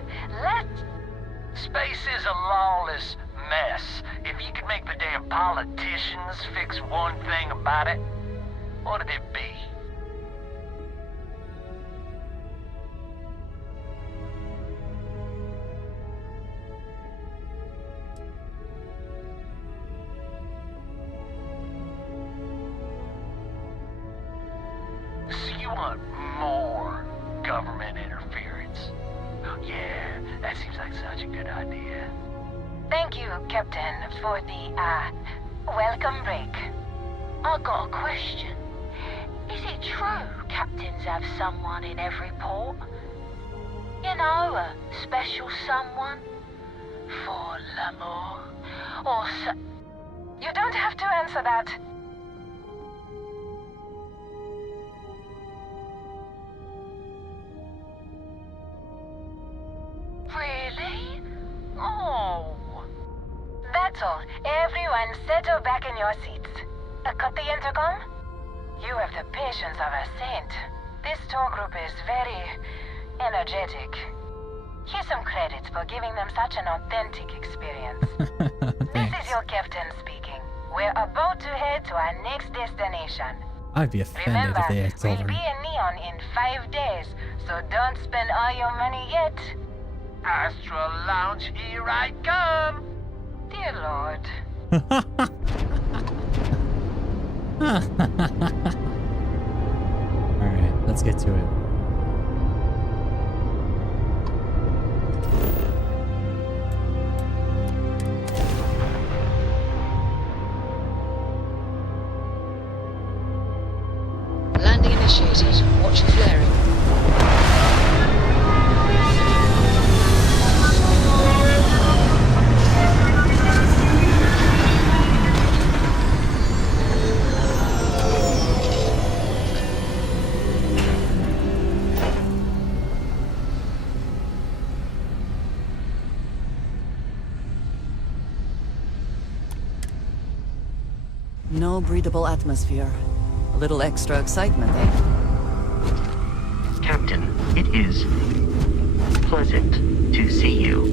Space is a lawless mess. If you could make the damn politicians fix one thing about it, what'd it be? So you want more government interference? Yeah, that seems like such a good idea. Thank you, Captain, for the, welcome break. I got a question. Is it true captains have someone in every port? You know, a special someone? For l'amour? Or You don't have to answer that. Really? Oh. That's all. Everyone settle back in your seats. Cut the intercom? You have the patience of a saint. This tour group is very energetic. Here's some credits for giving them such an authentic experience. This is your captain speaking. We're about to head to our next destination. I'd be offended Remember, if they act we'll over. be in Neon in 5 days, so don't spend all your money yet. Astral Lounge, here I come! Dear Lord. Alright, let's get to it. Landing initiated. Watch for flaring. No breathable atmosphere. A little extra excitement, eh? Captain, it is pleasant to see you.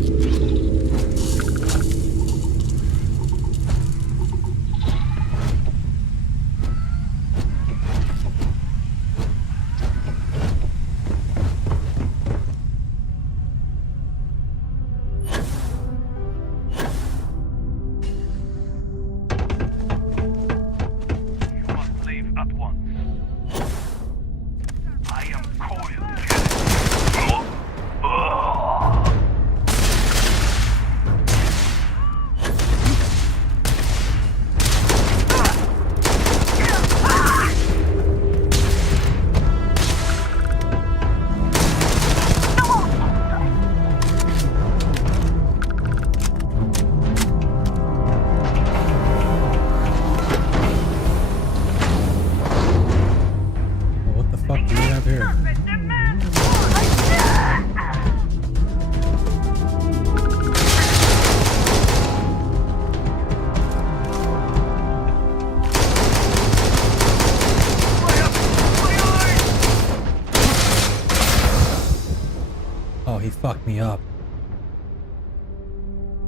Oh, he fucked me up.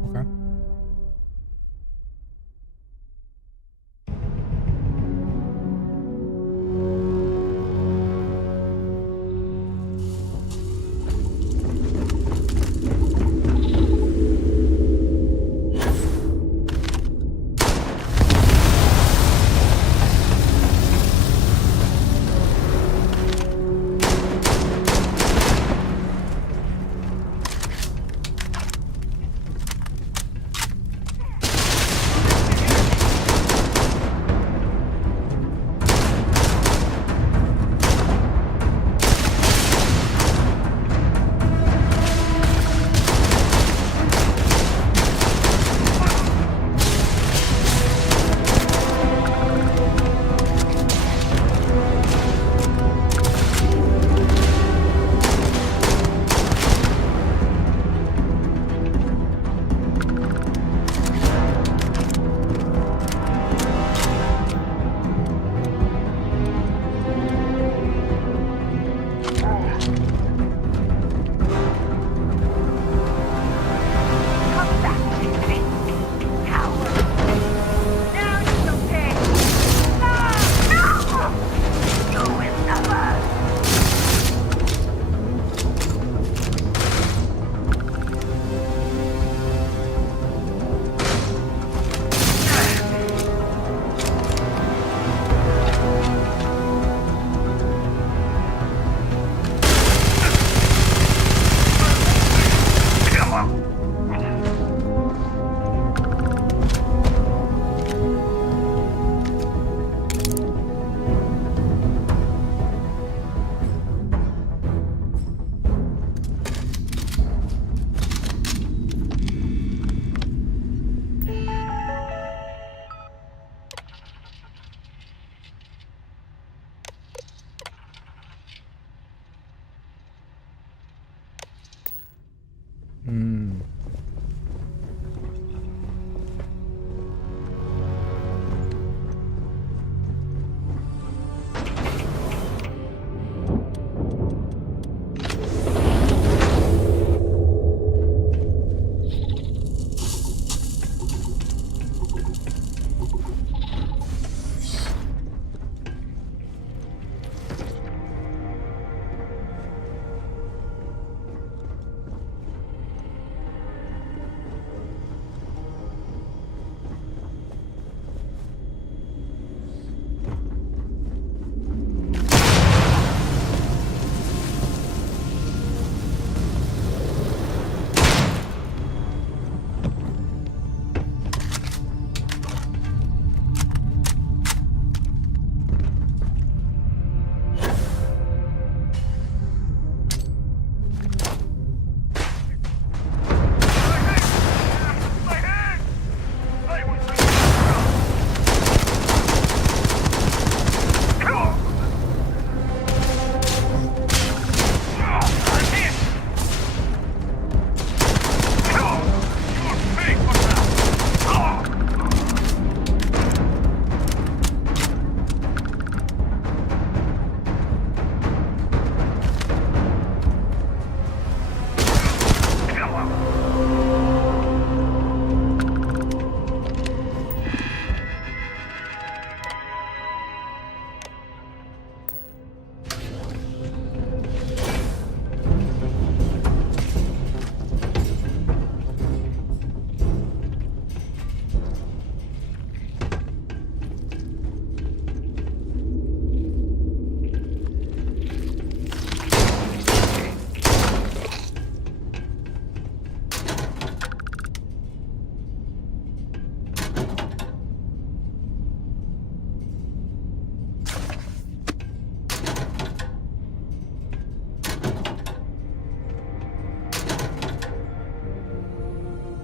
Okay.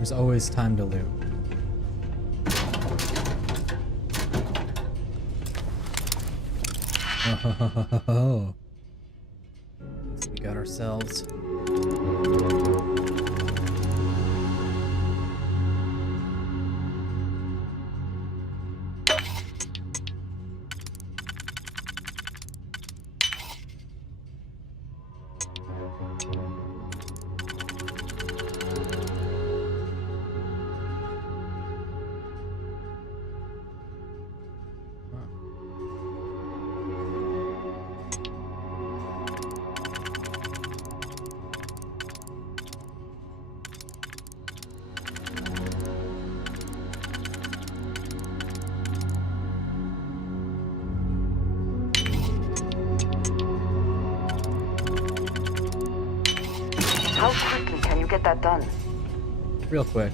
There's always time to loot. Oh, so we got ourselves. can you get that done? Real quick.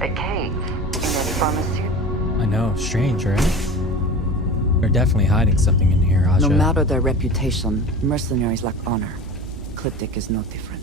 A cave in a pharmaceutical. I know, strange, right? They're definitely hiding something in here, Aja. No matter their reputation, mercenaries lack honor. Cryptic is no different.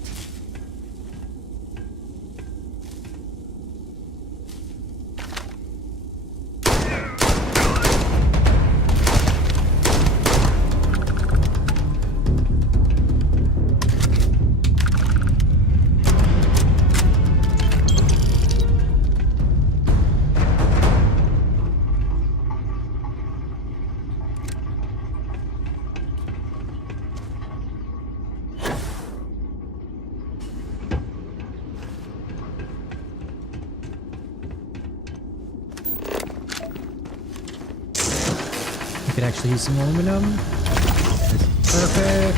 Could actually use some aluminum. Perfect.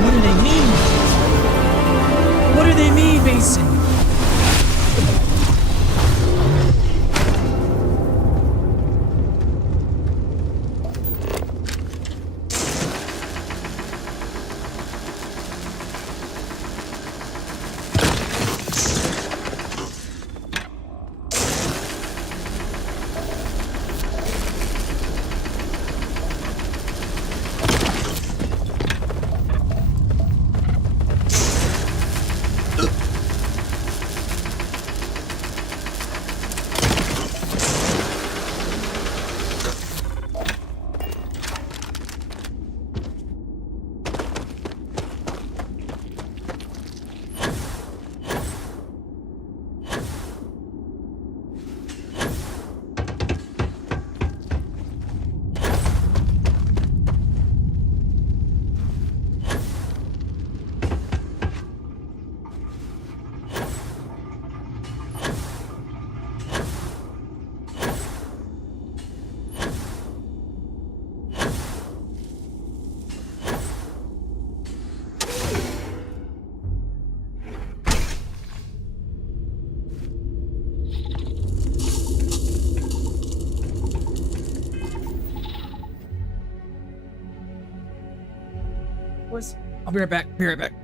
What do they mean? What do they mean, Mason? I'll be right back. Be right back.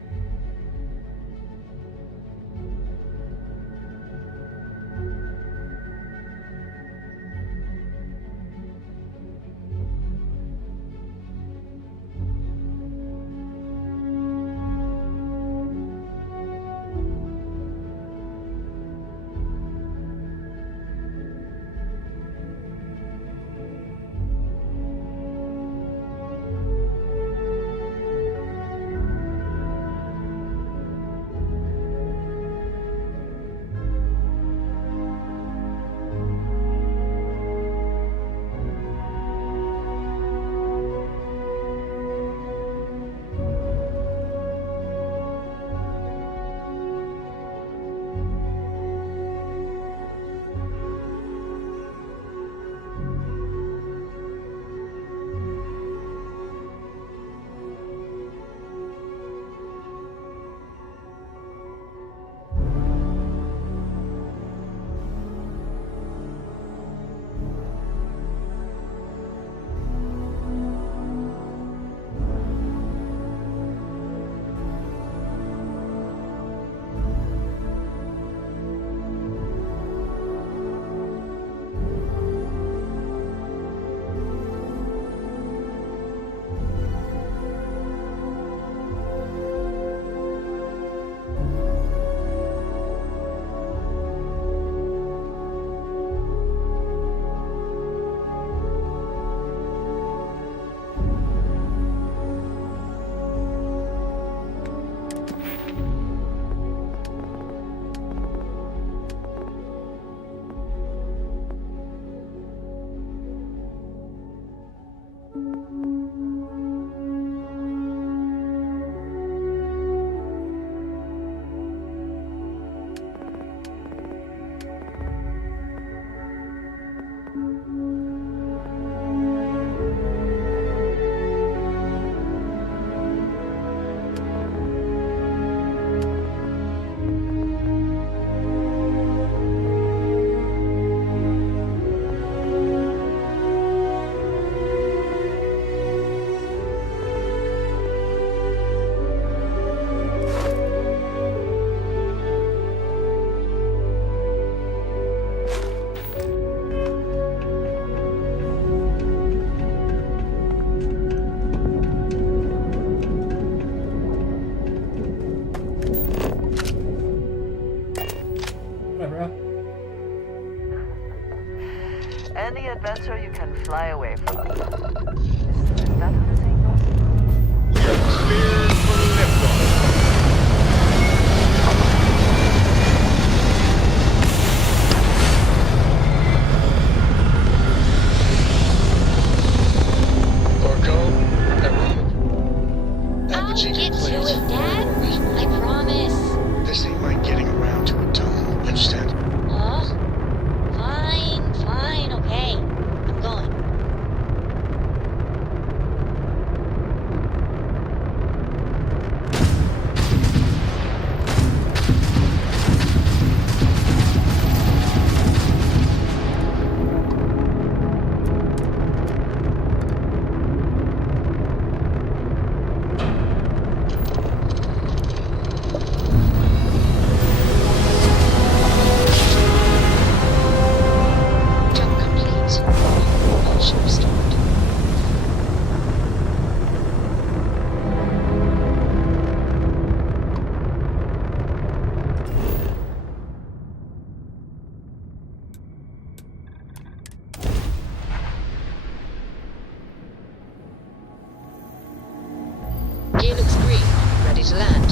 Any adventure you can fly away from. Is that how the saying goes? We're cleared for liftoff. Orko, Apogee Get to complains. it, Dad. I promise. This ain't like getting around to a dome. Understand? Huh? Fine, okay. I'm going. Jump complete. Propulsion restored. Gear looks green. Ready to land.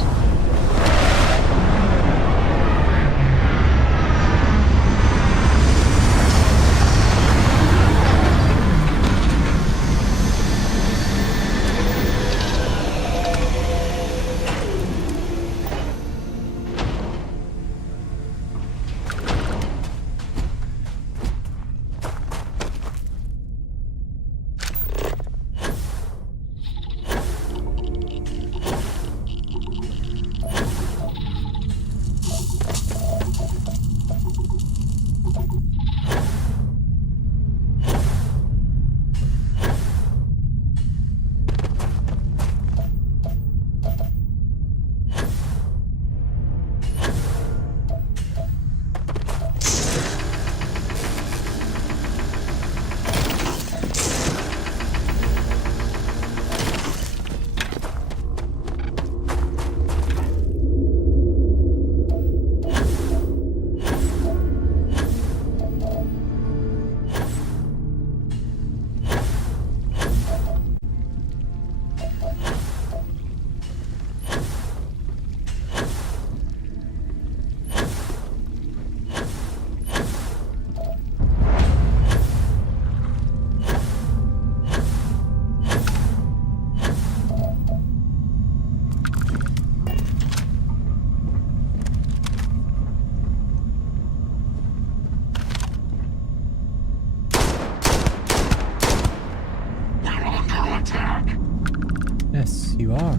Yes, you are.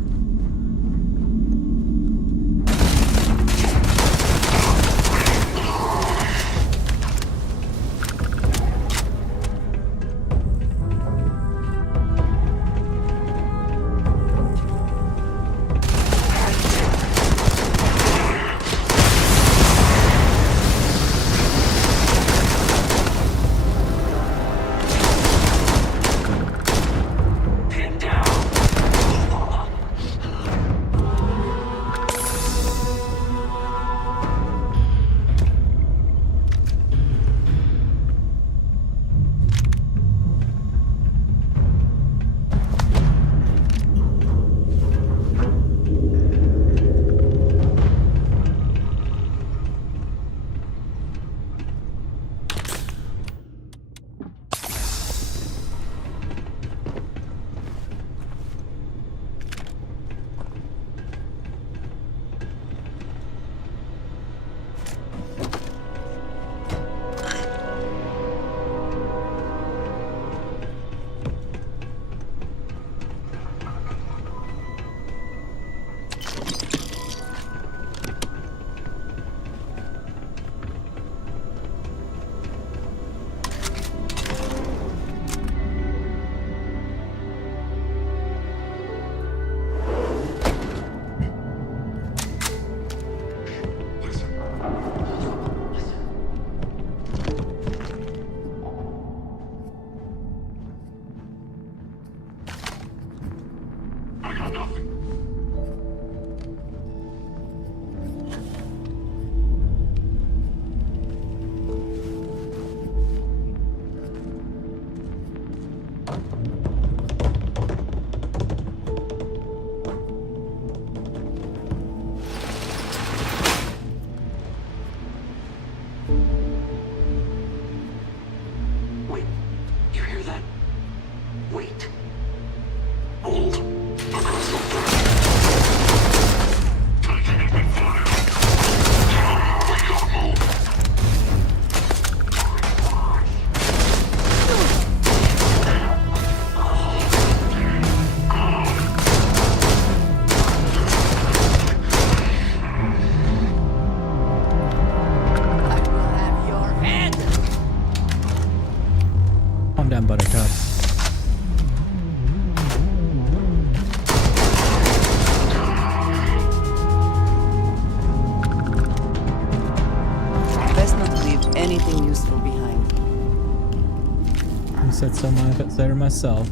Wait, you hear that? Wait. Hold. Across the front. Taking enemy fire. We don't move. Calm down, Buttercup. Best not to leave anything useful behind. I said so myself.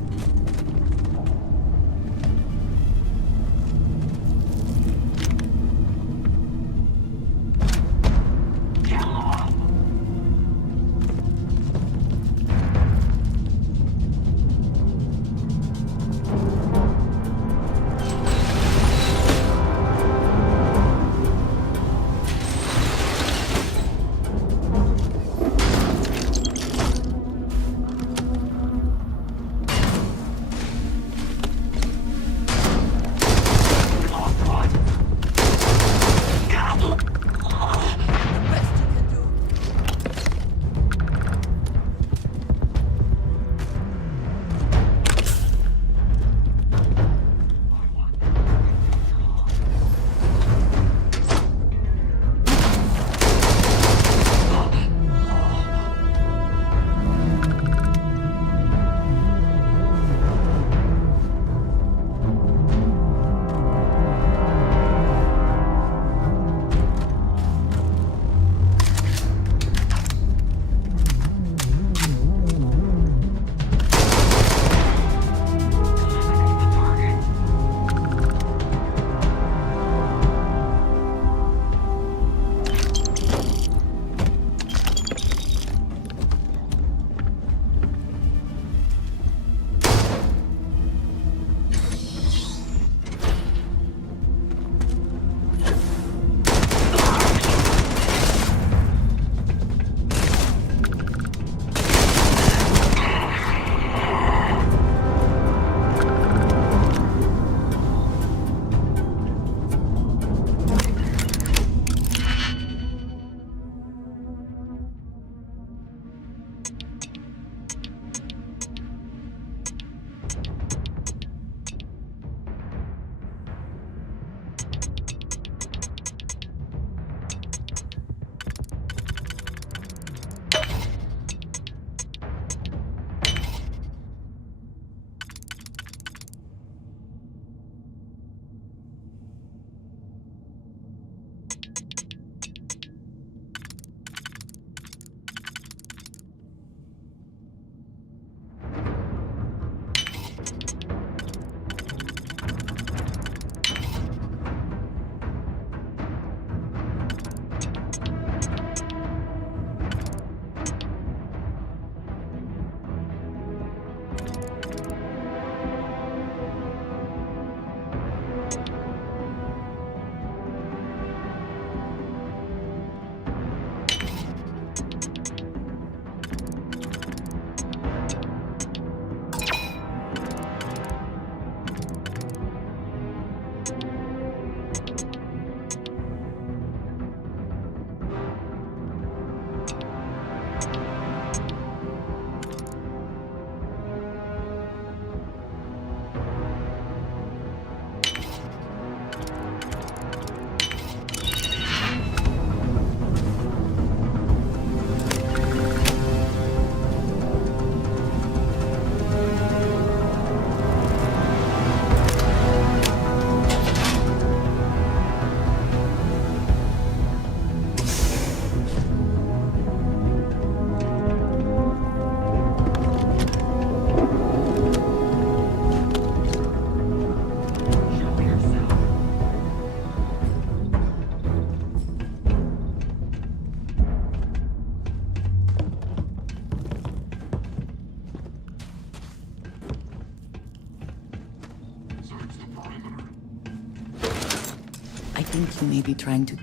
think you may be trying to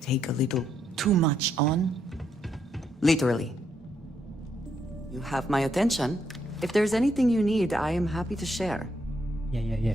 take a little too much on. Literally. You have my attention. If there's anything you need, I am happy to share. Yeah.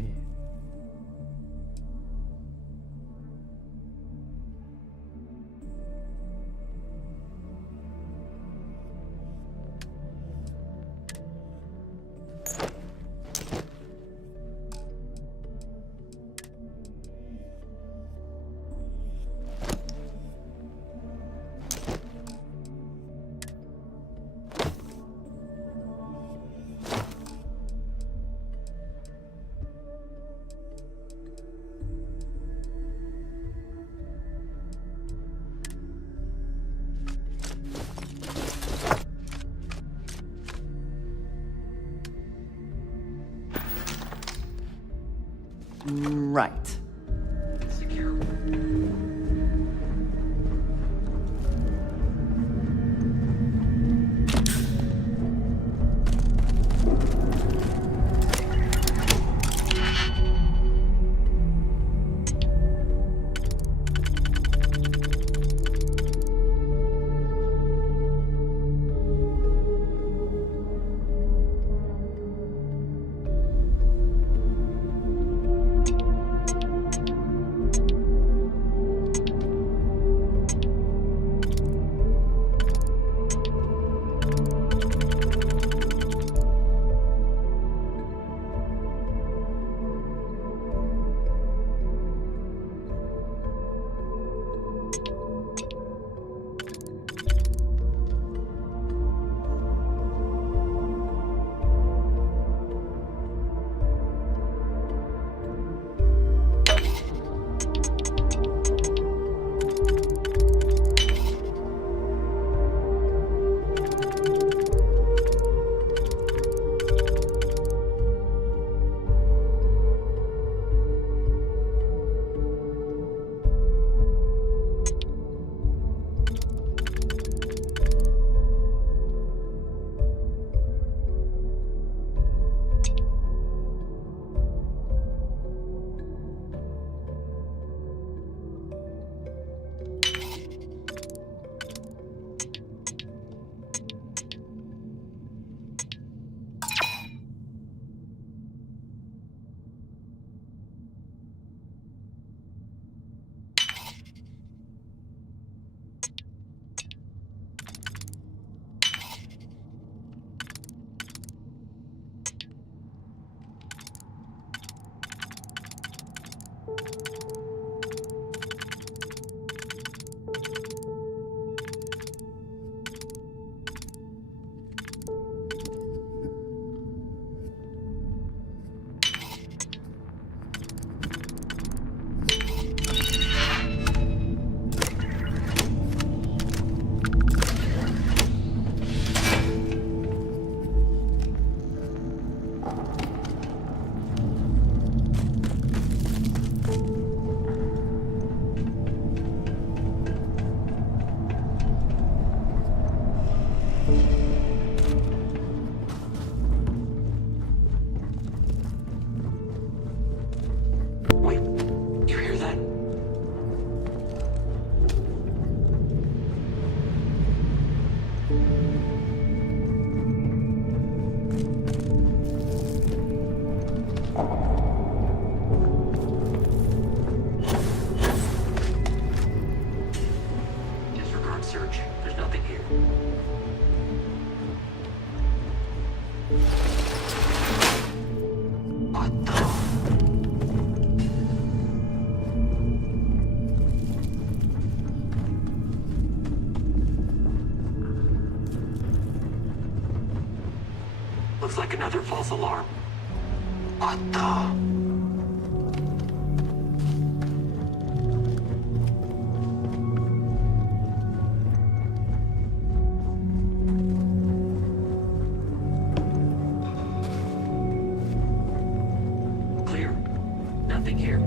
Right. Secure. Looks like another false alarm. What the? Clear. Nothing here.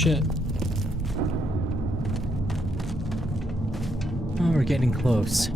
shit. Oh, we're getting close.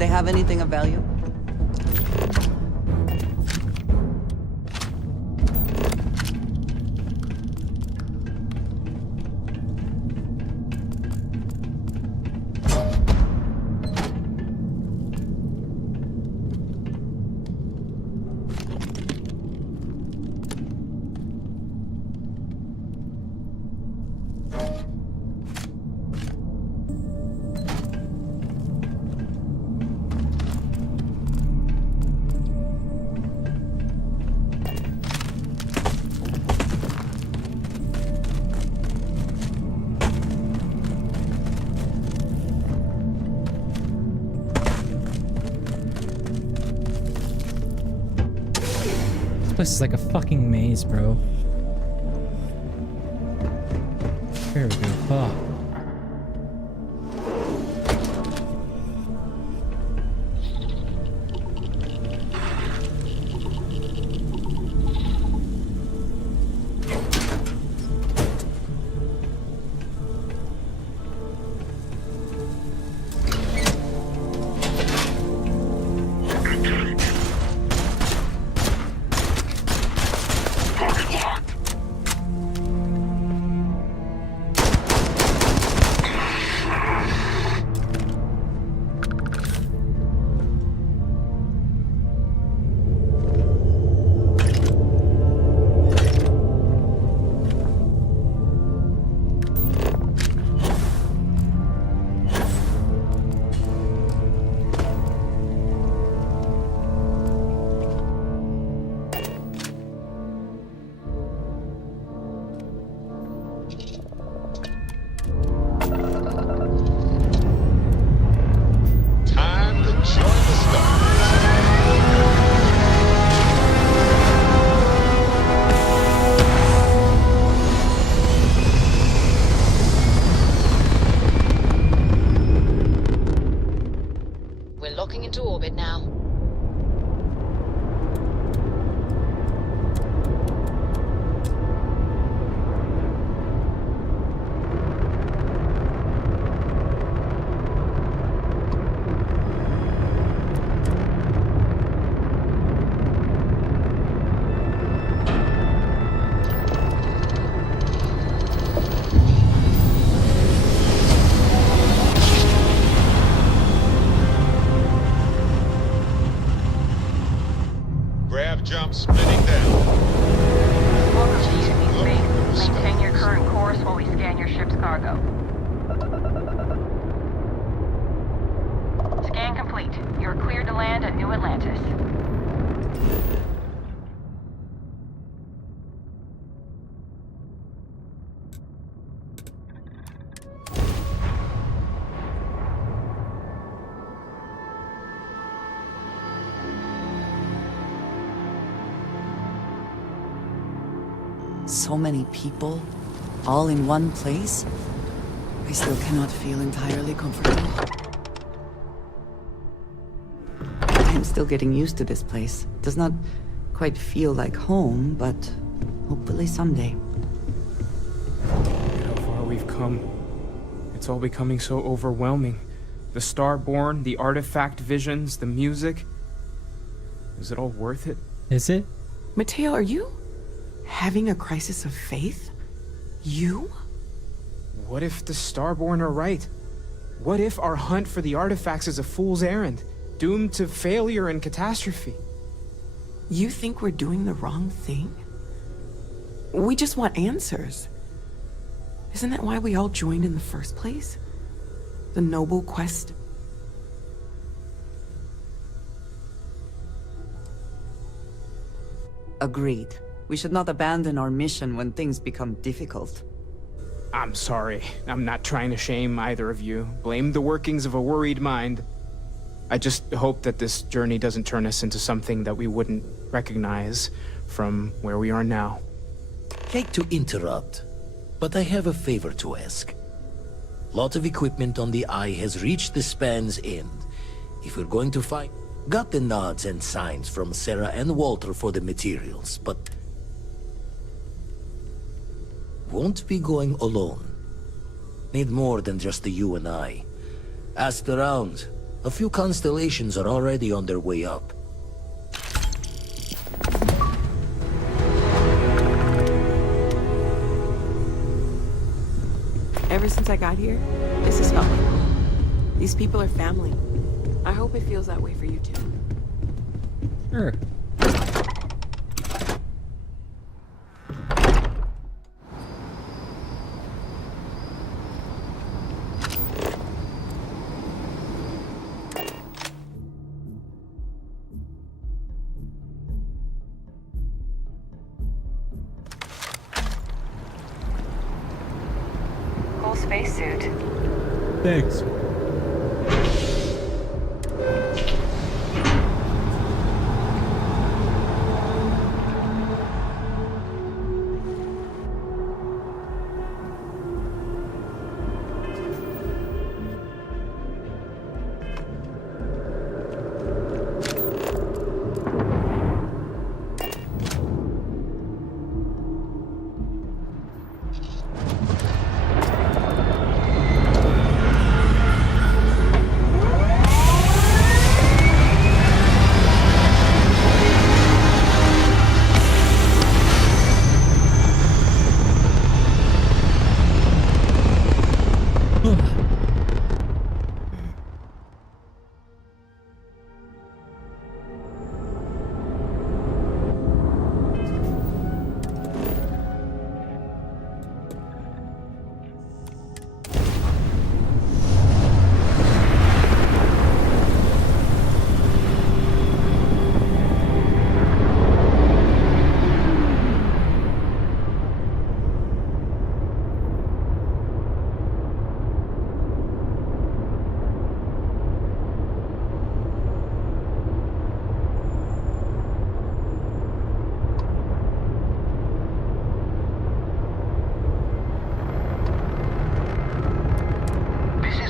they have anything of value? This is like a fucking maze, bro. There we go. Oh. into orbit now. Jump spinning down. Welcome to UC Space. Maintain your current course while we scan your ship's cargo. Scan complete. You're cleared to land at New Atlantis. So many people, all in one place. I still cannot feel entirely comfortable. I am still getting used to this place. It does not quite feel like home, but hopefully someday. How far we've come. It's all becoming so overwhelming. The Starborn, the artifact visions, the music. Is it all worth it? Is it? Mateo, are you having a crisis of faith? You? What if the Starborn are right? What if our hunt for the artifacts is a fool's errand, doomed to failure and catastrophe? You think we're doing the wrong thing? We just want answers. Isn't that why we all joined in the first place? The noble quest. Agreed. We should not abandon our mission when things become difficult. I'm sorry. I'm not trying to shame either of you. Blame the workings of a worried mind. I just hope that this journey doesn't turn us into something that we wouldn't recognize from where we are now. Hate to interrupt, but I have a favor to ask. Lot of equipment on the Eye has reached the span's end. If we're going to fight, got the nods and signs from Sarah and Walter for the materials, but won't be going alone. Need more than just the you and I. Asked around. A few constellations are already on their way up. Ever since I got here, this has felt like home. These people are family. I hope it feels that way for you too. Sure. Cool spacesuit. Thanks.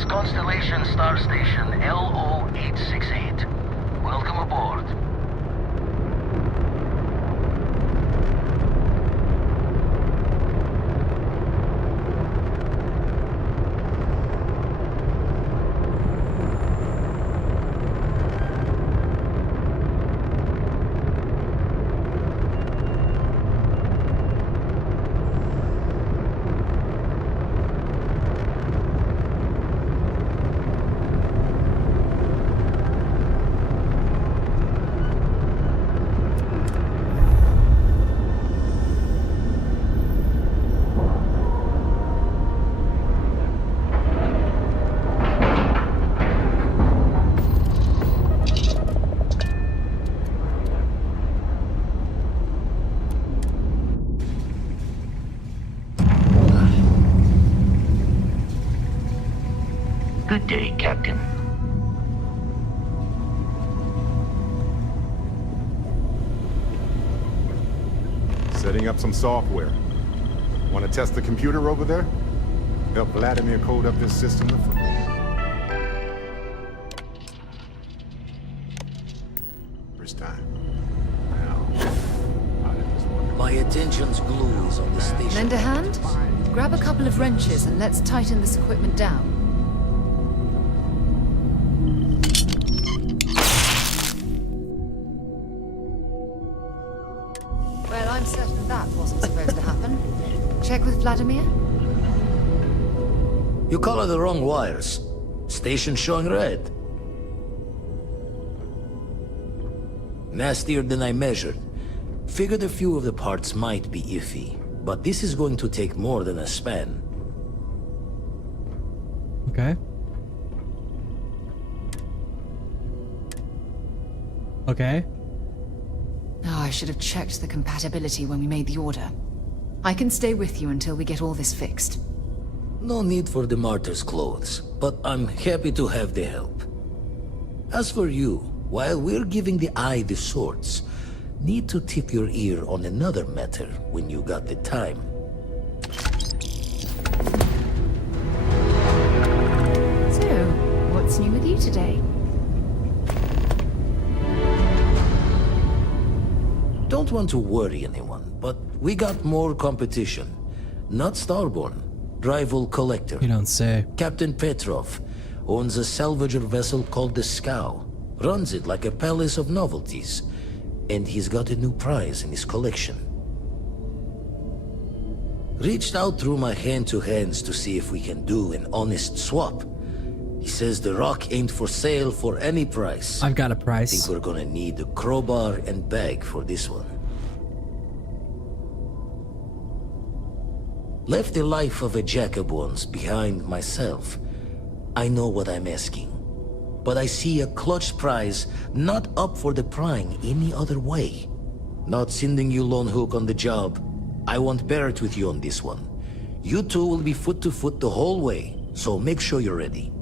Constellation Star Station LO-868. Welcome aboard. Good day, Captain. Setting up some software. Want to test the computer over there? Help Vladimir code up this system. First time. My attention's glue is on the station. Lend a hand? Grab a couple of wrenches and let's tighten this equipment down. Well, I'm certain that wasn't supposed to happen. Check with Vladimir? You color the wrong wires. Station showing red. Nastier than I measured. Figured a few of the parts might be iffy, but this is going to take more than a span. Okay. Okay. Oh, I should have checked the compatibility when we made the order. I can stay with you until we get all this fixed. No need for the martyr's clothes, but I'm happy to have the help. As for you, while we're giving the eye the swords, need to tip your ear on another matter when you got the time. So, what's new with you today? Don't want to worry anyone, but we got more competition. Not Starborn, rival collector. You don't say. Captain Petrov, owns a salvager vessel called the Scow. Runs it like a palace of novelties. And he's got a new prize in his collection. Reached out through my hand-to-hands to see if we can do an honest swap. He says the rock ain't for sale for any price. I've got a price. Think we're gonna need a crowbar and bag for this one. Left the life of a jacob once behind myself. I know what I'm asking. But I see a clutch prize not up for the prying any other way. Not sending you lone hook on the job. I want Barrett with you on this one. You two will be foot to foot the whole way, so make sure you're ready.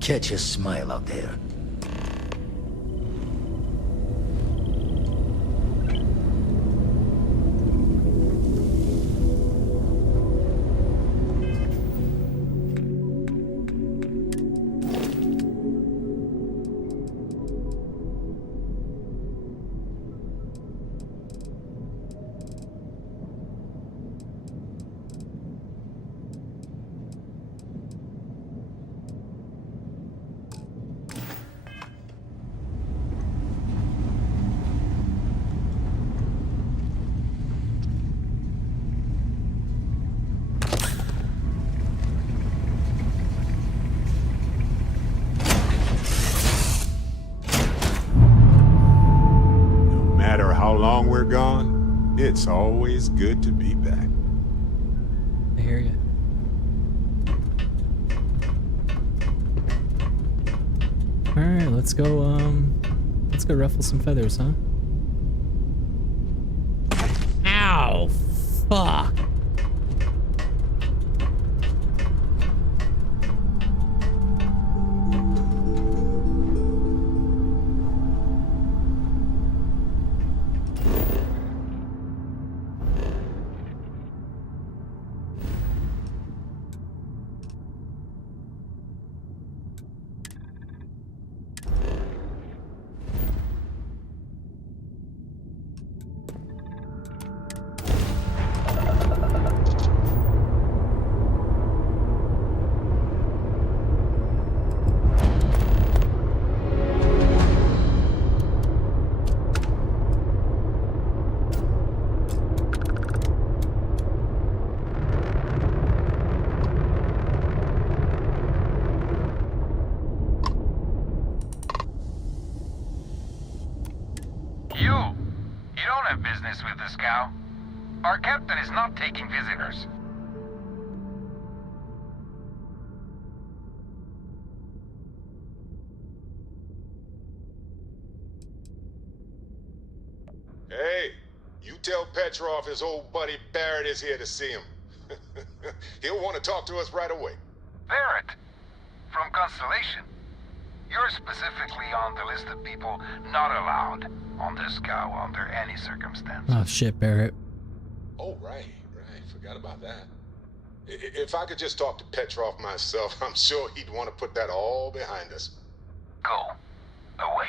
Catch a smile out there. How long we're gone, it's always good to be back. I hear you. All right, let's go ruffle some feathers, huh? Ow! Fuck! You don't have business with the Scow. Our captain is not taking visitors. Hey, you tell Petrov his old buddy Barrett is here to see him. He'll want to talk to us right away. Barrett, from Constellation. You're specifically on the list of people not allowed on the Scow under any circumstance. Oh shit, Barrett. Oh, right. Forgot about that. If I could just talk to Petrov myself, I'm sure he'd want to put that all behind us. Go. Away.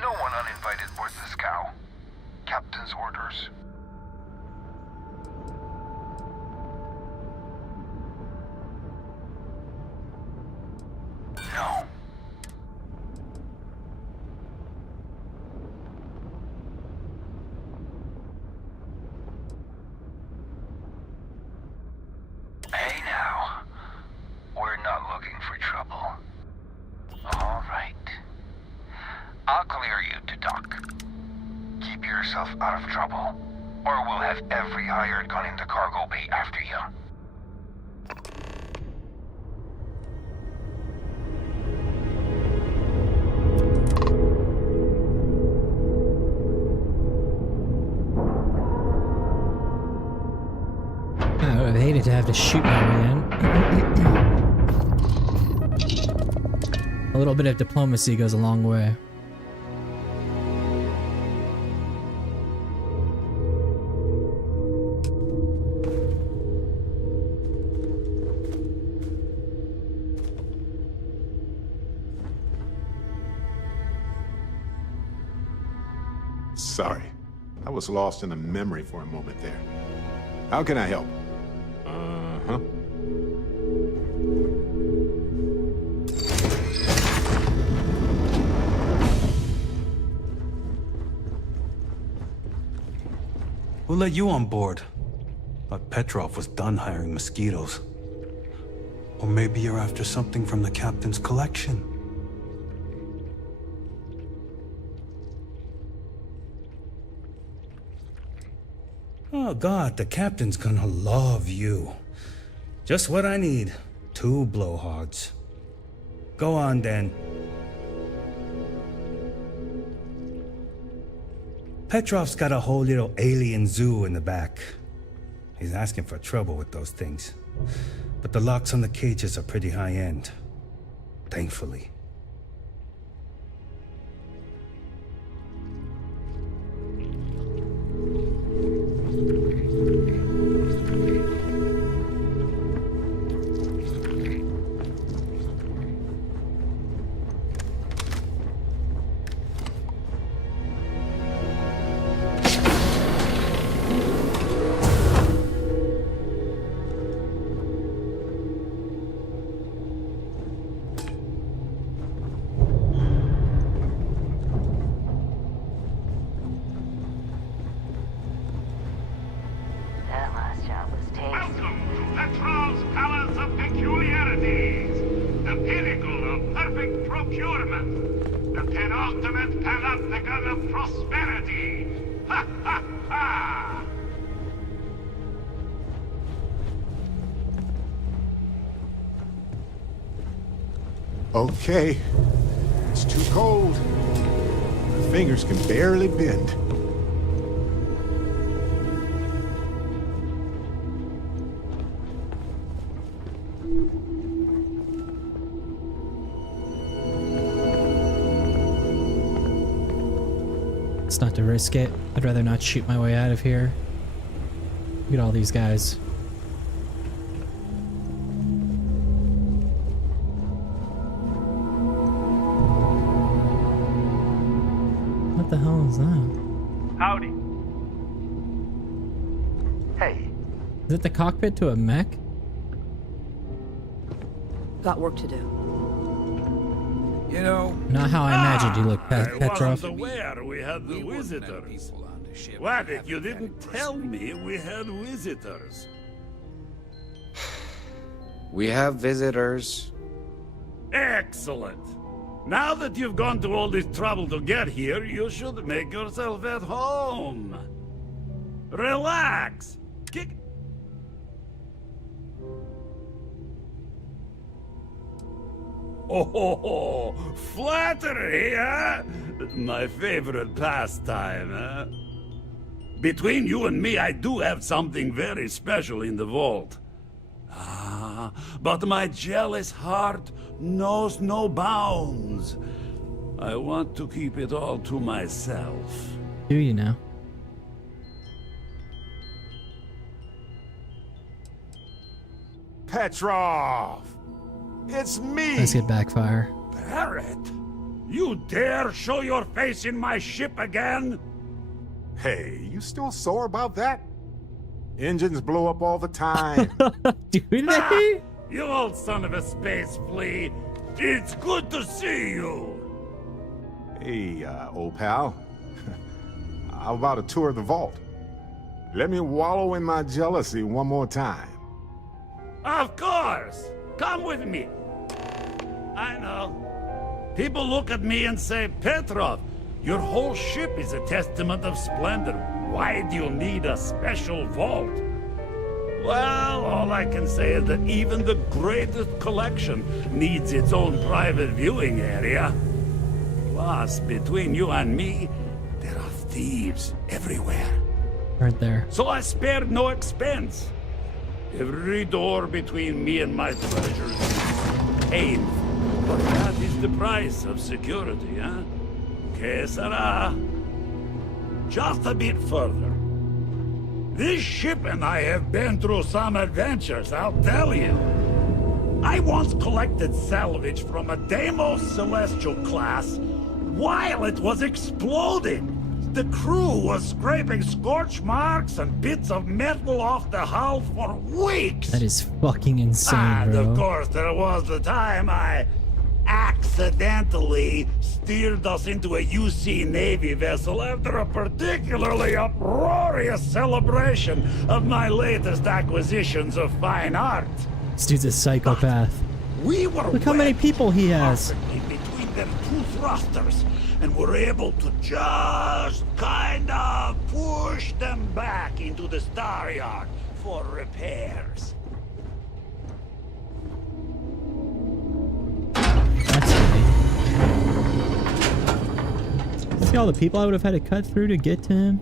No one uninvited boards the Scow. Captain's orders. No. Hey now. We're not looking for trouble. All right. I'll clear you to dock. Keep yourself out of trouble, or we'll have every hired gun in the cargo bay after you. I would have hated to have to shoot my way in. A little bit of diplomacy goes a long way. Sorry. I was lost in a memory for a moment there. How can I help? Uh-huh. Who let you on board? Thought Petrov was done hiring mosquitoes. Or maybe you're after something from the captain's collection. Oh God, the captain's gonna love you. Just what I need. 2 blowhards. Go on then. Petrov's got a whole little alien zoo in the back. He's asking for trouble with those things. But the locks on the cages are pretty high end. Thankfully. That last job was tasty. Welcome to Petrov's Palace of Peculiarities, the pinnacle of perfect procurement, the penultimate panopticon of prosperity. Ha ha ha! Okay. It's too cold. My fingers can barely bend. It's not to risk it. I'd rather not shoot my way out of here. Look at all these guys. What the hell is that? Howdy. Hey. Is it the cockpit to a mech? Got work to do. You know, Not how I imagined you look, Petrov. I wasn't aware we had the visitors. Wadik, you didn't tell me we had visitors. we have visitors. Excellent. Now that you've gone to all this trouble to get here, you should make yourself at home. Relax. Kick. Oh, flattery, huh? My favorite pastime, huh? Between you and me, I do have something very special in the vault. Ah, but my jealous heart knows no bounds. I want to keep it all to myself. Do you now? Petrov! It's me! Let's get backfire. Barrett, you dare show your face in my ship again? Hey, you still sore about that? Engines blow up all the time. Do they? You old son of a space flea. It's good to see you. Hey, old pal. How about a tour of the vault? Let me wallow in my jealousy one more time. Of course. Come with me. I know. People look at me and say, Petrov, your whole ship is a testament of splendor. Why do you need a special vault? Well, all I can say is that even the greatest collection needs its own private viewing area. Plus, between you and me, there are thieves everywhere. Right there. So I spared no expense. Every door between me and my treasures is painful. But that is the price of security, huh? Que sera? Just a bit further. This ship and I have been through some adventures, I'll tell you. I once collected salvage from a Deimos Celestial class while it was exploding. The crew was scraping scorch marks and bits of metal off the hull for weeks. That is fucking insane, And bro. of course, there was the time I accidentally steered us into a UC Navy vessel after a particularly uproarious celebration of my latest acquisitions of fine art. This dude's a psychopath. We were Look how many people he has. between their two thrusters and were able to just kind of push them back into the star yard for repairs. That's funny. See all the people I would have had to cut through to get to him?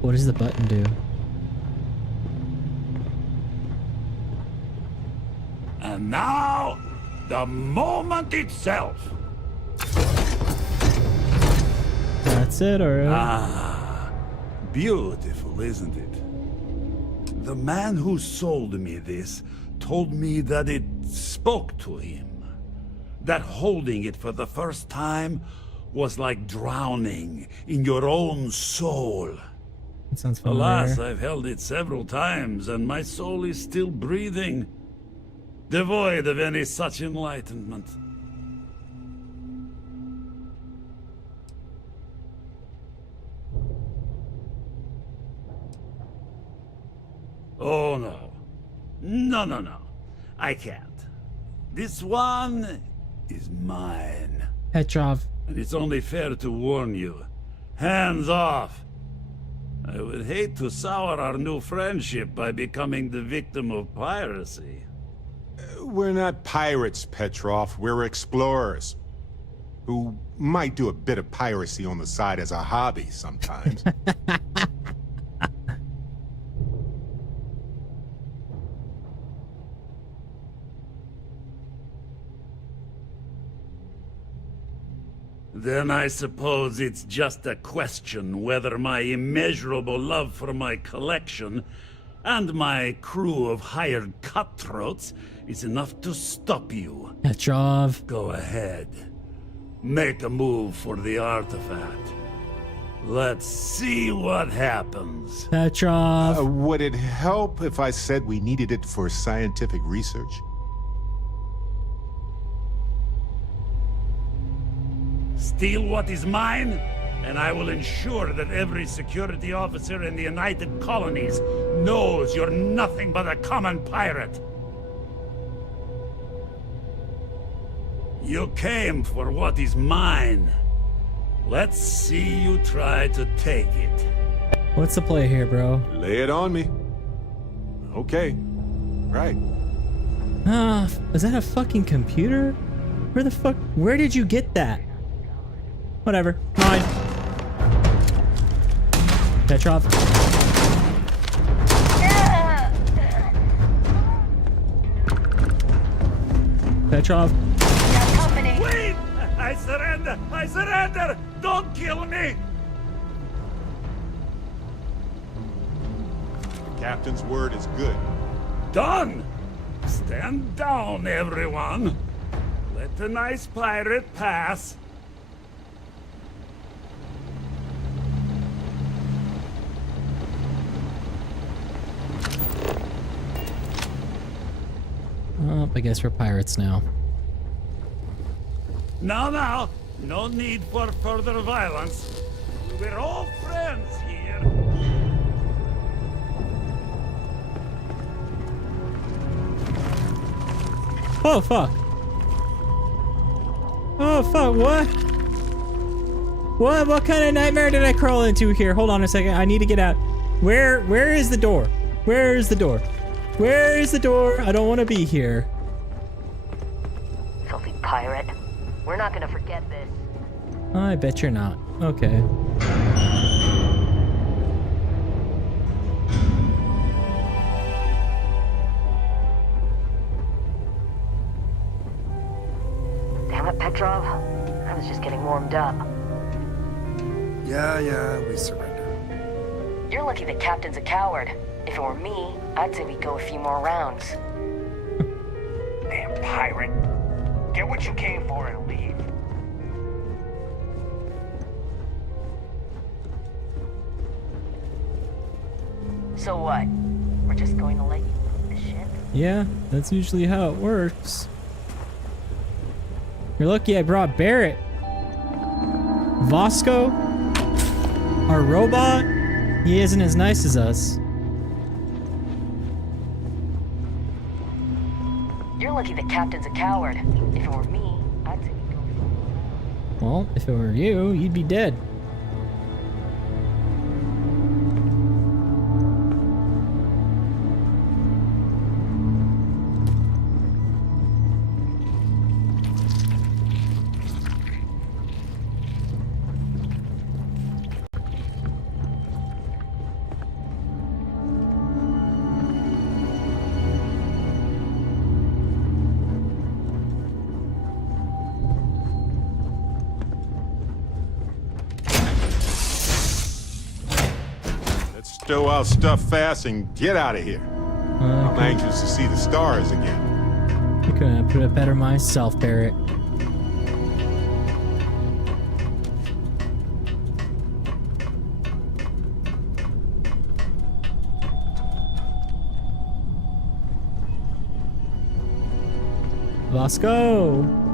What does the button do? And now, the moment itself. That's it, alright. Ah, beautiful, isn't it? The man who sold me this told me that it spoke to him. That holding it for the first time was like drowning in your own soul. That sounds familiar. Alas, I've held it several times, and my soul is still breathing, devoid of any such enlightenment. Oh no. No. I can't. This one is mine. Petrov. And it's only fair to warn you. Hands off. I would hate to sour our new friendship by becoming the victim of piracy. We're not pirates, Petrov. We're explorers. Who might do a bit of piracy on the side as a hobby sometimes. Then I suppose it's just a question whether my immeasurable love for my collection and my crew of hired cutthroats is enough to stop you. Petrov. Go ahead. Make a move for the artifact. Let's see what happens. Petrov. Would it help if I said we needed it for scientific research? Steal what is mine, and I will ensure that every security officer in the United Colonies knows you're nothing but a common pirate. You came for what is mine. Let's see you try to take it. What's the play here, bro? Lay it on me. Okay. Right. Is that a fucking computer? Where did you get that? Whatever. Mine. Petrov. Petrov. Wait! I surrender! I surrender! Don't kill me! The captain's word is good. Done! Stand down, everyone. Let the nice pirate pass. Oh, I guess we're pirates now. Now, no need for further violence. We're all friends here. Oh, fuck. Oh, fuck, what? What kind of nightmare did I crawl into here? Hold on a second, I need to get out. Where is the door? Where is the door? Where is the door? I don't want to be here. Filthy pirate. We're not gonna forget this. I bet you're not. Okay. Damn it, Petrov. I was just getting warmed up. Yeah, we surrender. You're lucky the captain's a coward. If it were me, I'd say we go a few more rounds. Damn pirate. Get what you came for and leave. So what? We're just going to let you leave the ship? Yeah, that's usually how it works. You're lucky I brought Barrett. Vasco? Our robot? He isn't as nice as us. You're lucky the captain's a coward. If it were me, I'd say we go. Well, if it were you, you'd be dead. Stow our stuff fast and get out of here. I'm anxious to see the stars again. I couldn't have put it better myself, Barrett. Vasco!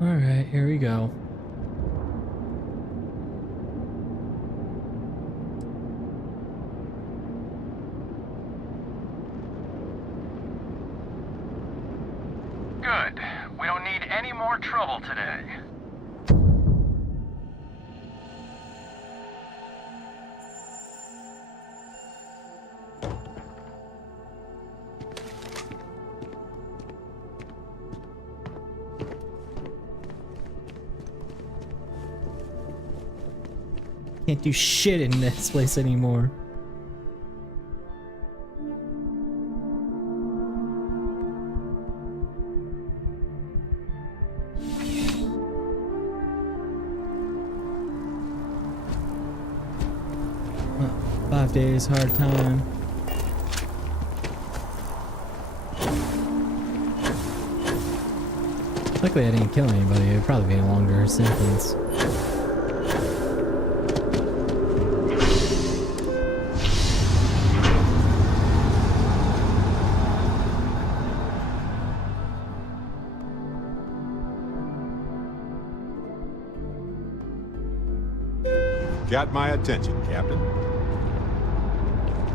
Alright, here we go. Good. We don't need any more trouble today. Can't do shit in this place anymore. Oh, 5 days, hard time. Luckily I didn't kill anybody. It'd probably be a longer sentence. Got my attention, Captain.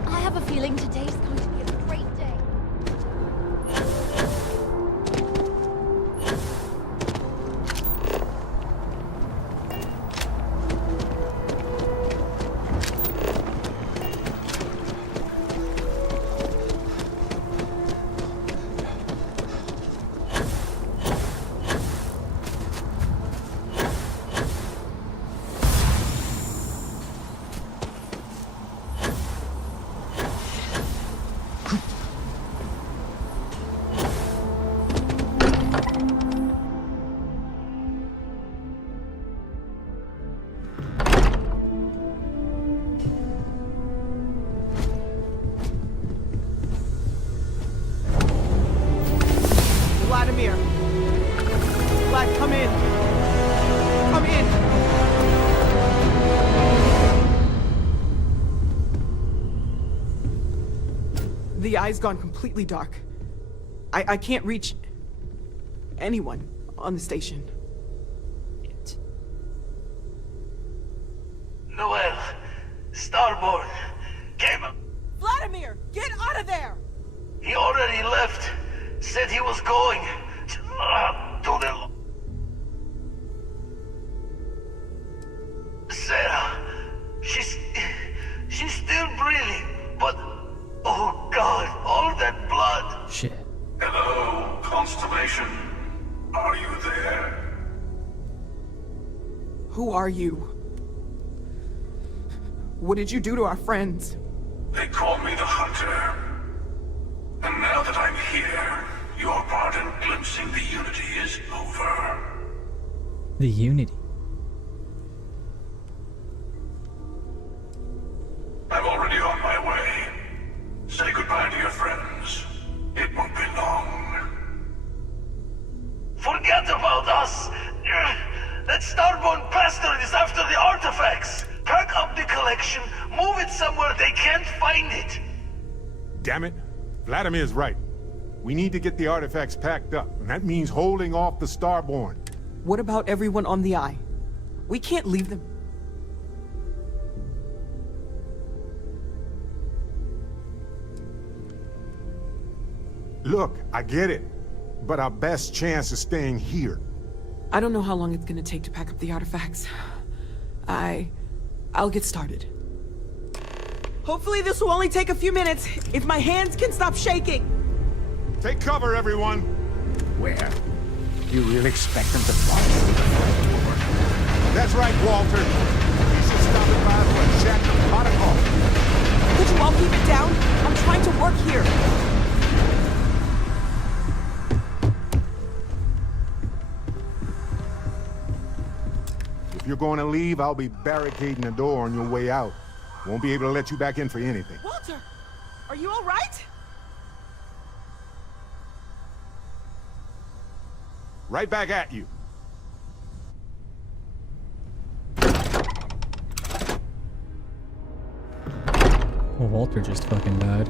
I have a feeling today's going to be a great day. The eye's gone completely dark. I can't reach anyone on the station. Noel, Starborn, came up. Vladimir, get out of there! He already left. Said he was going to the... Sarah, she's still breathing, but... Oh God, all that blood! Shit. Hello, Constellation. Are you there? Who are you? What did you do to our friends? They call me the Hunter. And now that I'm here, your part in glimpsing the Unity is over. The Unity. I'm already on my way. Say goodbye to your friends. It won't be long. Forget about us! That Starborn bastard is after the artifacts! Pack up the collection, move it somewhere they can't find it! Damn it. Vladimir's right. We need to get the artifacts packed up, and that means holding off the Starborn. What about everyone on the Eye? We can't leave them. Look, I get it, but our best chance is staying here. I don't know how long it's gonna take to pack up the artifacts. I'll get started. Hopefully this will only take a few minutes, if my hands can stop shaking. Take cover, everyone. Where? You really expect them to follow you? That's right, Walter. We should stop it by for a chat and a pot of coffee. Could you all keep it down? I'm trying to work here. If you're going to leave, I'll be barricading the door on your way out. Won't be able to let you back in for anything. Walter, are you all right? Right back at you. Well, Walter just fucking died.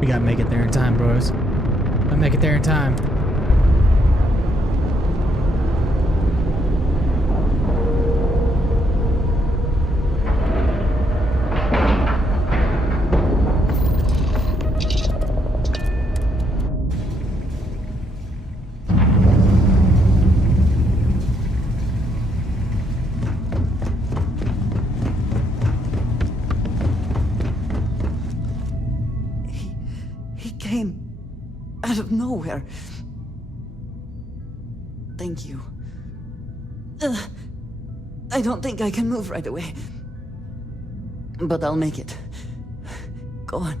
We gotta make it there in time, bros. I'll make it there in time. Out of nowhere. Thank you. I don't think I can move right away. But I'll make it. Go on.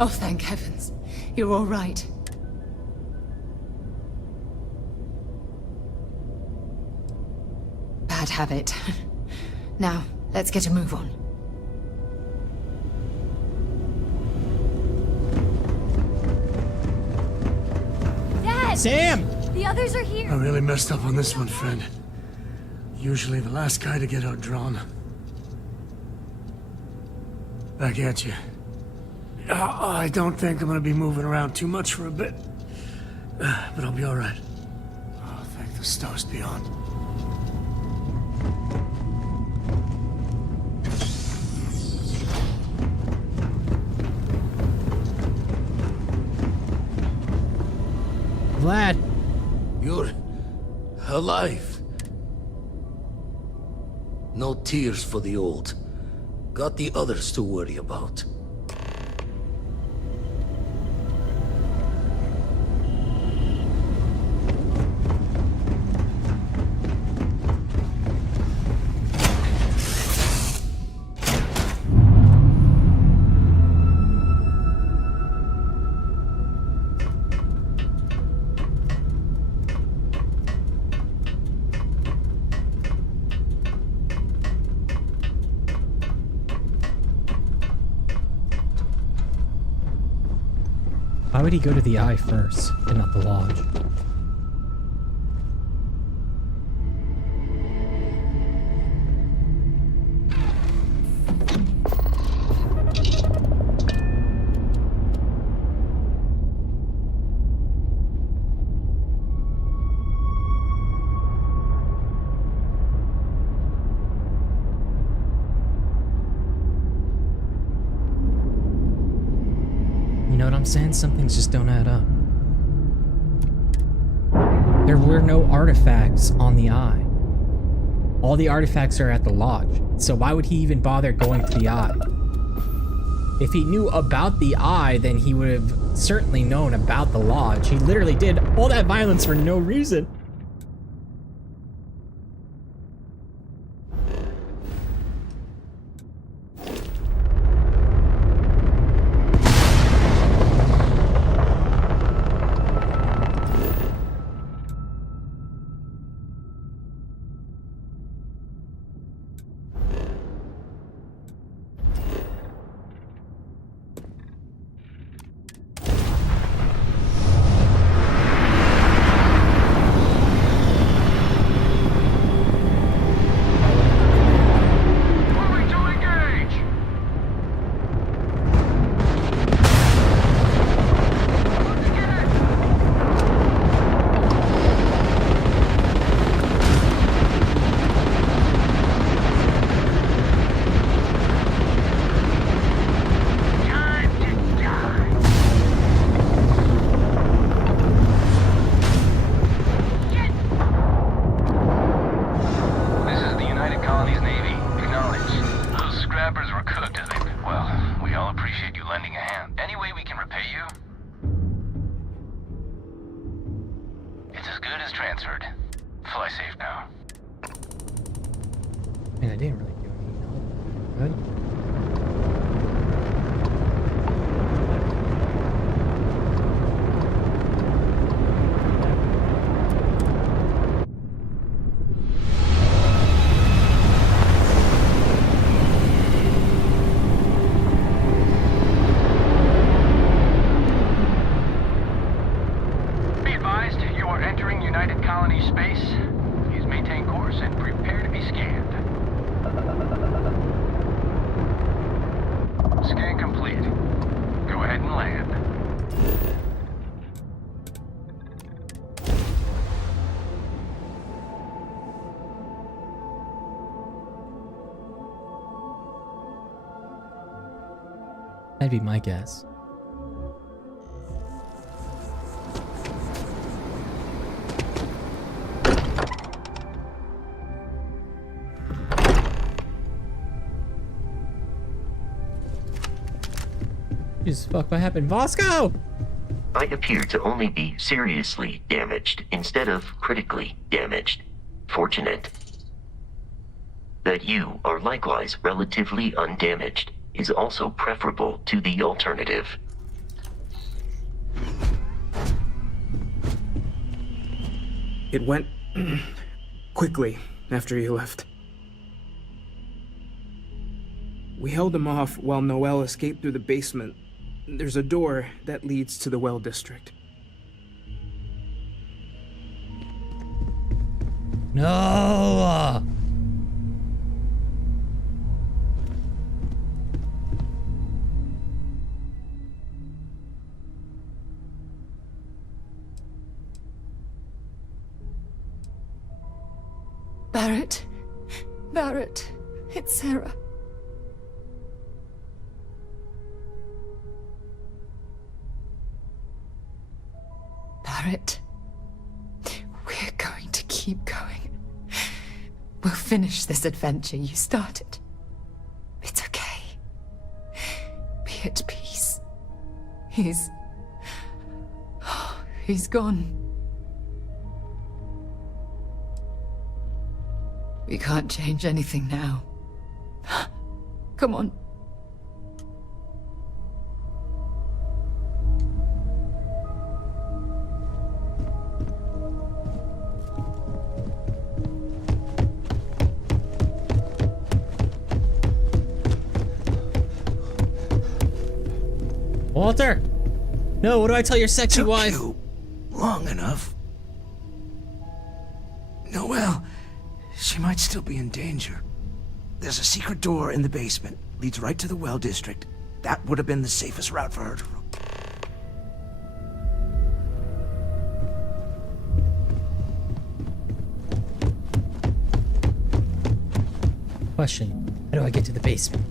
Oh, thank heavens. You're all right. Bad habit. Now, let's get a move on. Dad! dead! Sam! The others are here! I really messed up on this one, friend. Usually the last guy to get outdrawn. Back at you. I don't think I'm gonna be moving around too much for a bit. But I'll be alright. Oh, thank the stars beyond. Vlad. You're alive. No tears for the old. Got the others to worry about. Why would he go to the eye first and not the lodge? You know what I'm saying? Some things just don't add up. There were no artifacts on the eye. All the artifacts are at the lodge. So why would he even bother going to the eye? If he knew about the eye, then he would have certainly known about the lodge. He literally did all that violence for no reason. I mean, I didn't really do anything. Good. That'd be my guess. Jesus fuck, what happened? Vasco! I appear to only be seriously damaged instead of critically damaged. Fortunate. That you are likewise relatively undamaged is also preferable to the alternative. It went quickly after you left. We held him off while Noel escaped through the basement. There's a door that leads to the well district. No! Barrett. Barrett. It's Sarah. Barrett. We're going to keep going. We'll finish this adventure you started. It's okay. Be at peace. He's gone. We can't change anything now. Come on. Walter! No, what do I tell your sexy wife? Long enough. Noelle, she might still be in danger. There's a secret door in the basement. Leads right to the well district. That would have been the safest route for her to... Question. How do I get to the basement?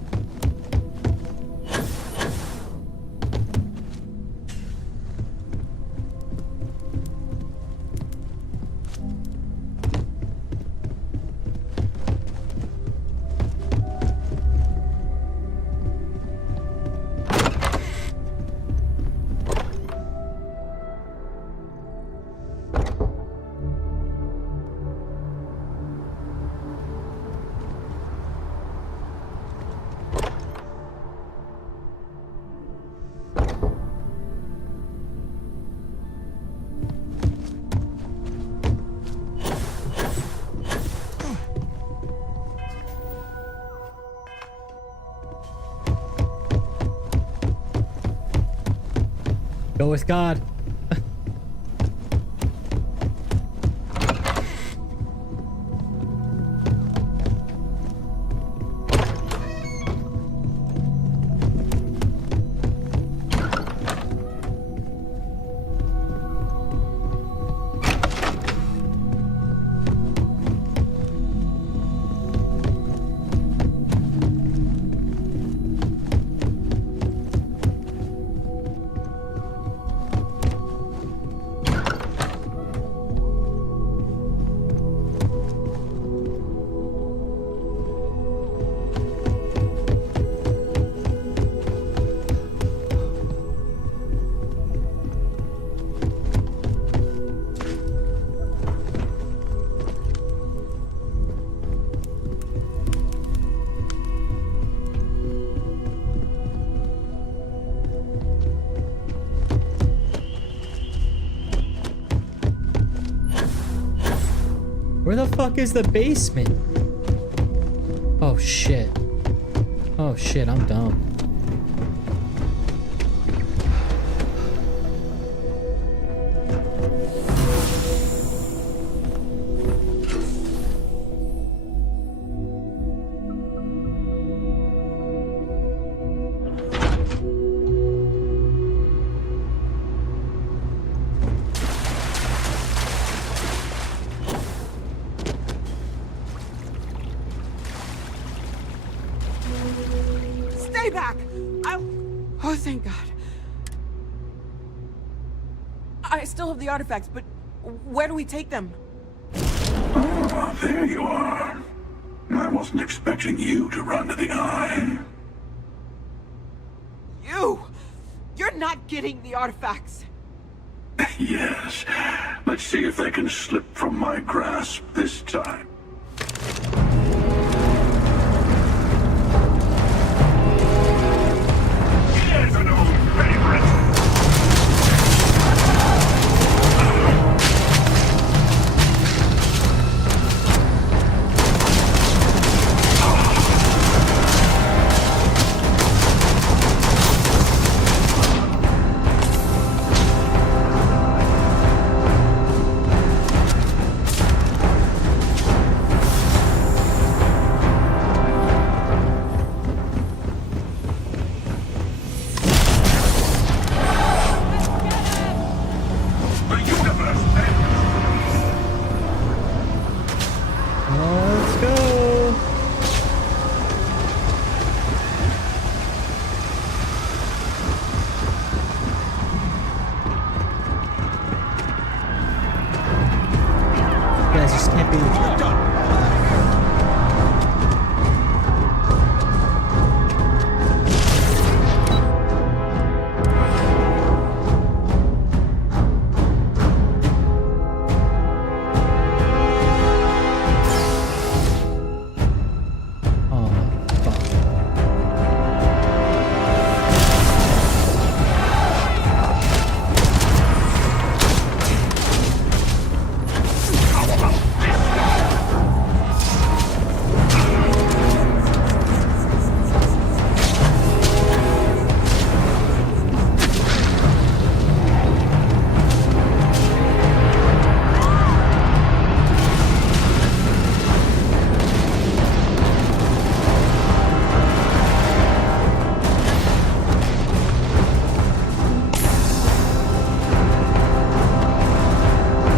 Go with God. Where the fuck is the basement? Oh shit. Oh shit, I'm dumb. Stay back! Oh, thank God. I still have the artifacts, but where do we take them? Ah, there you are. I wasn't expecting you to run to the eye. You! You're not getting the artifacts! Yes. Let's see if they can slip from my grasp this time. Here's an old favorite. guys just can't be.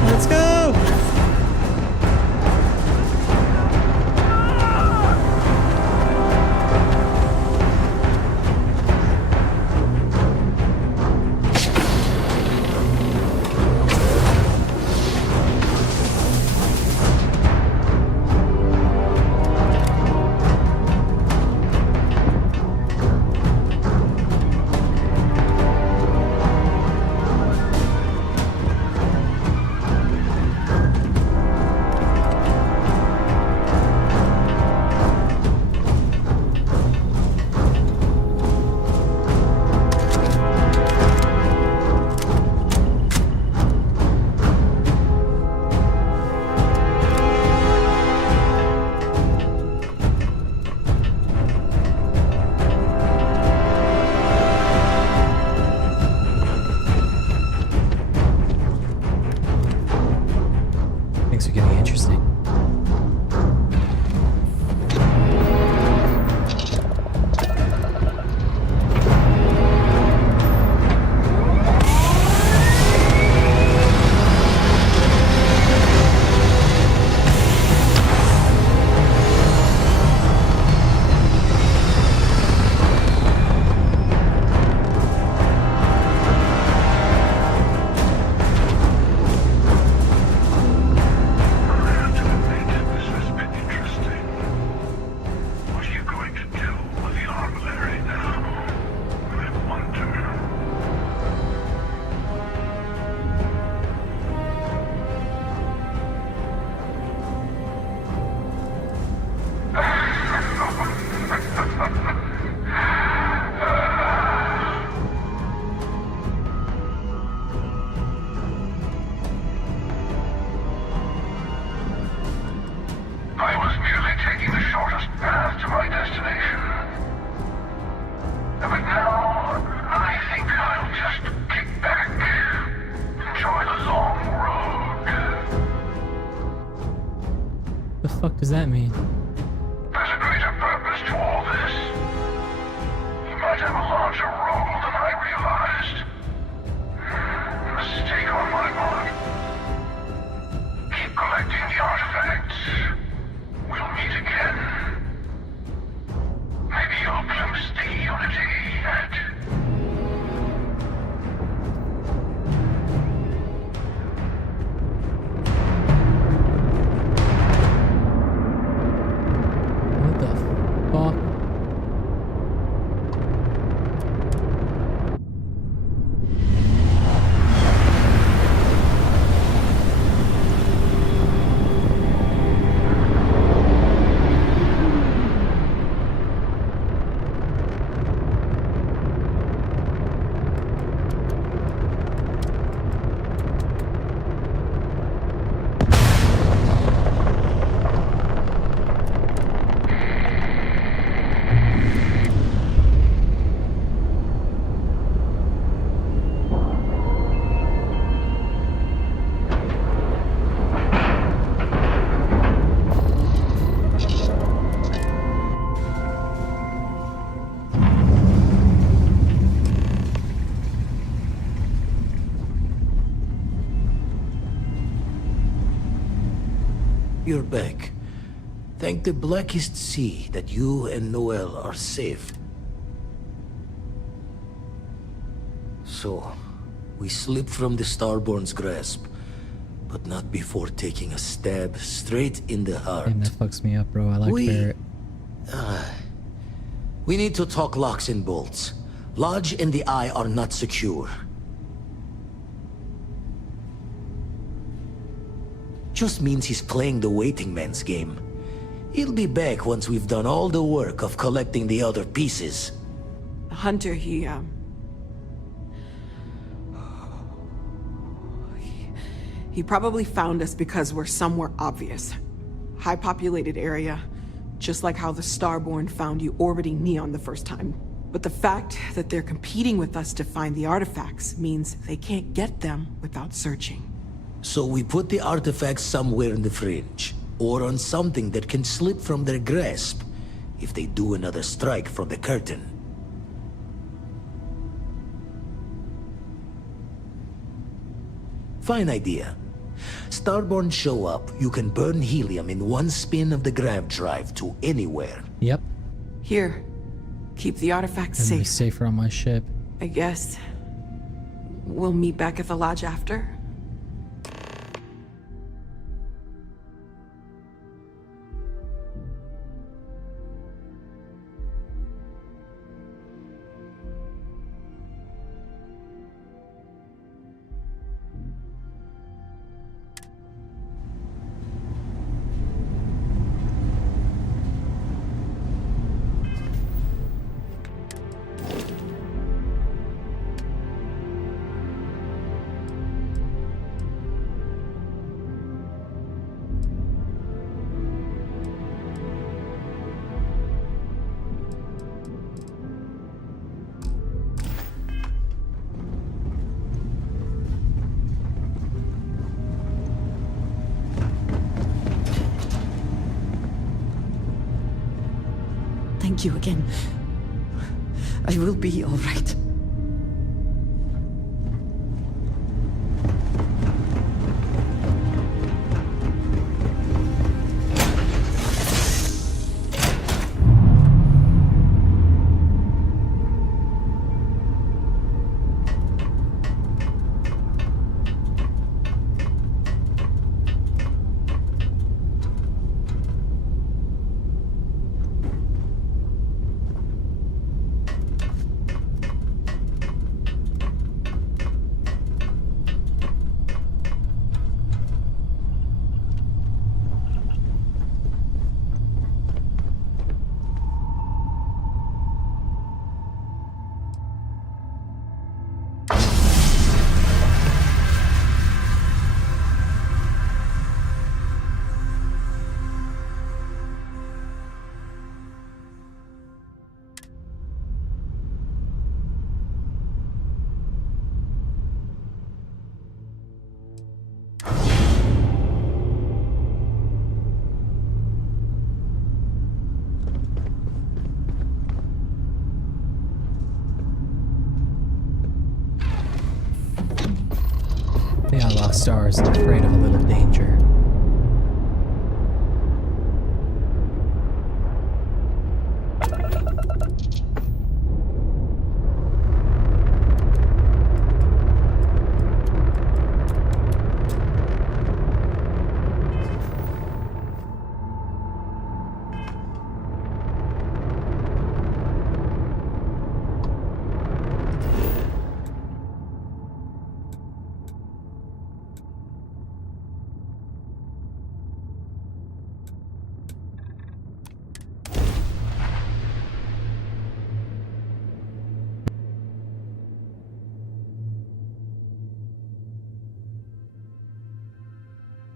Let's go! Things are getting interesting. The fuck does that mean? There's a greater purpose to all this. You might have a larger role than I realized. Mistake on my part. Keep collecting the artifacts. We'll meet again. Maybe you'll glimpse the unity that... What the fuck? You're back. Thank the blackest sea that you and Noel are safe. So, we slipped from the Starborn's grasp, but not before taking a stab straight in the heart. Damn, that fucks me up, bro. I like Barrett. We need to talk locks and bolts. Lodge and the Eye are not secure. Just means he's playing the waiting man's game. He'll be back once we've done all the work of collecting the other pieces. Hunter, he probably found us because we're somewhere obvious. High-populated area, just like how the Starborn found you orbiting Neon the first time. But the fact that they're competing with us to find the artifacts means they can't get them without searching. So we put the artifacts somewhere in the fringe, or on something that can slip from their grasp if they do another strike from the curtain. Fine idea. Starborn show up, you can burn helium in one spin of the grav drive to anywhere. Yep. Here, keep the artifacts And be safe. safer on my ship. I guess we'll meet back at the lodge after. Thank you again. I will be all right. Yeah, Lost Stars is afraid of a little danger.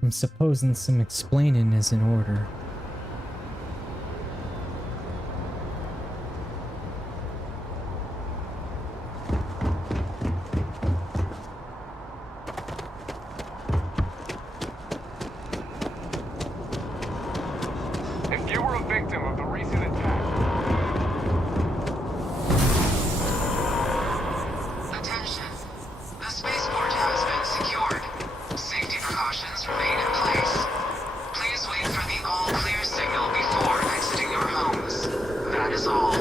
I'm supposing some explaining is in order. If you were a victim of the recent attack... Attention. The spaceport has been secured. Safety precautions remain in place. Please wait for the all-clear signal before exiting your homes. That is all.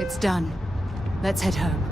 It's done. Let's head home.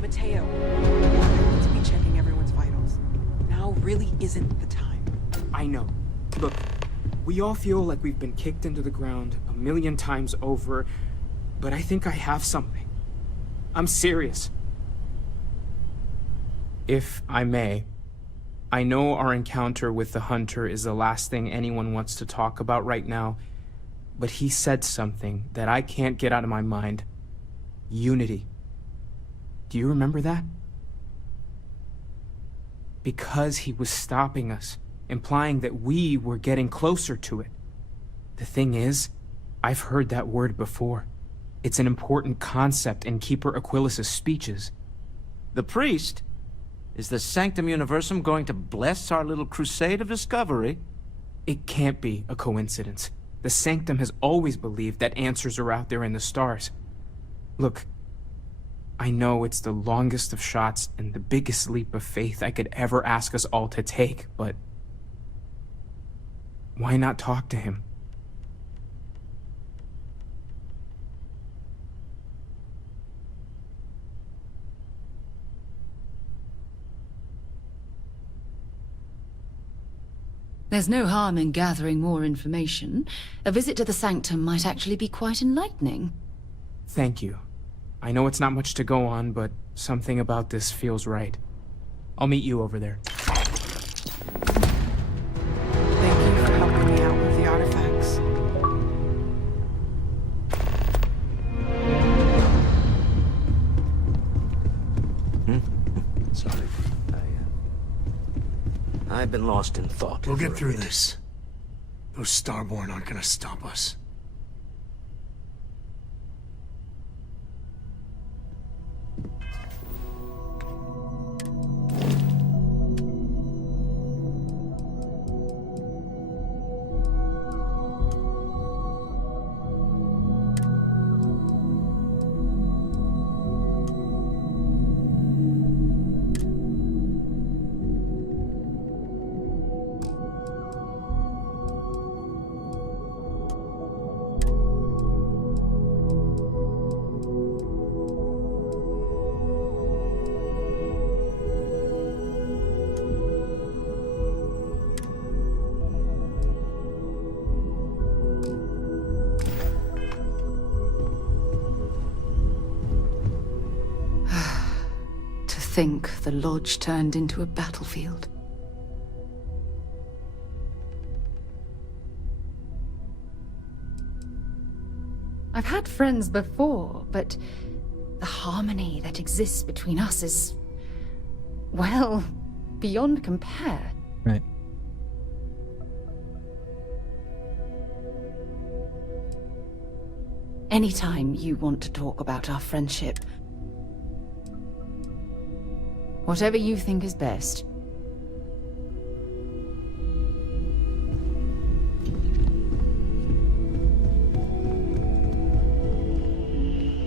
Mateo, I need to be checking everyone's vitals. Now really isn't the time. I know. Look, we all feel like we've been kicked into the ground a million times over, but I think I have something. I'm serious. If I may, I know our encounter with the Hunter is the last thing anyone wants to talk about right now, but he said something that I can't get out of my mind. Unity. Do you remember that? Because he was stopping us, implying that we were getting closer to it. The thing is, I've heard that word before. It's an important concept in Keeper Aquilas's speeches. The priest? Is the Sanctum Universum going to bless our little crusade of discovery? It can't be a coincidence. The Sanctum has always believed that answers are out there in the stars. Look, I know it's the longest of shots and the biggest leap of faith I could ever ask us all to take, but why not talk to him? There's no harm in gathering more information. A visit to the Sanctum might actually be quite enlightening. Thank you. I know it's not much to go on, but something about this feels right. I'll meet you over there. Thank you for helping me out with the artifacts. Sorry. I've been lost in thought. We'll get for a through bit. this. Those Starborn aren't gonna stop us. Think the lodge turned into a battlefield. I've had friends before, but the harmony that exists between us is, well, beyond compare. Right. Anytime you want to talk about our friendship, whatever you think is best.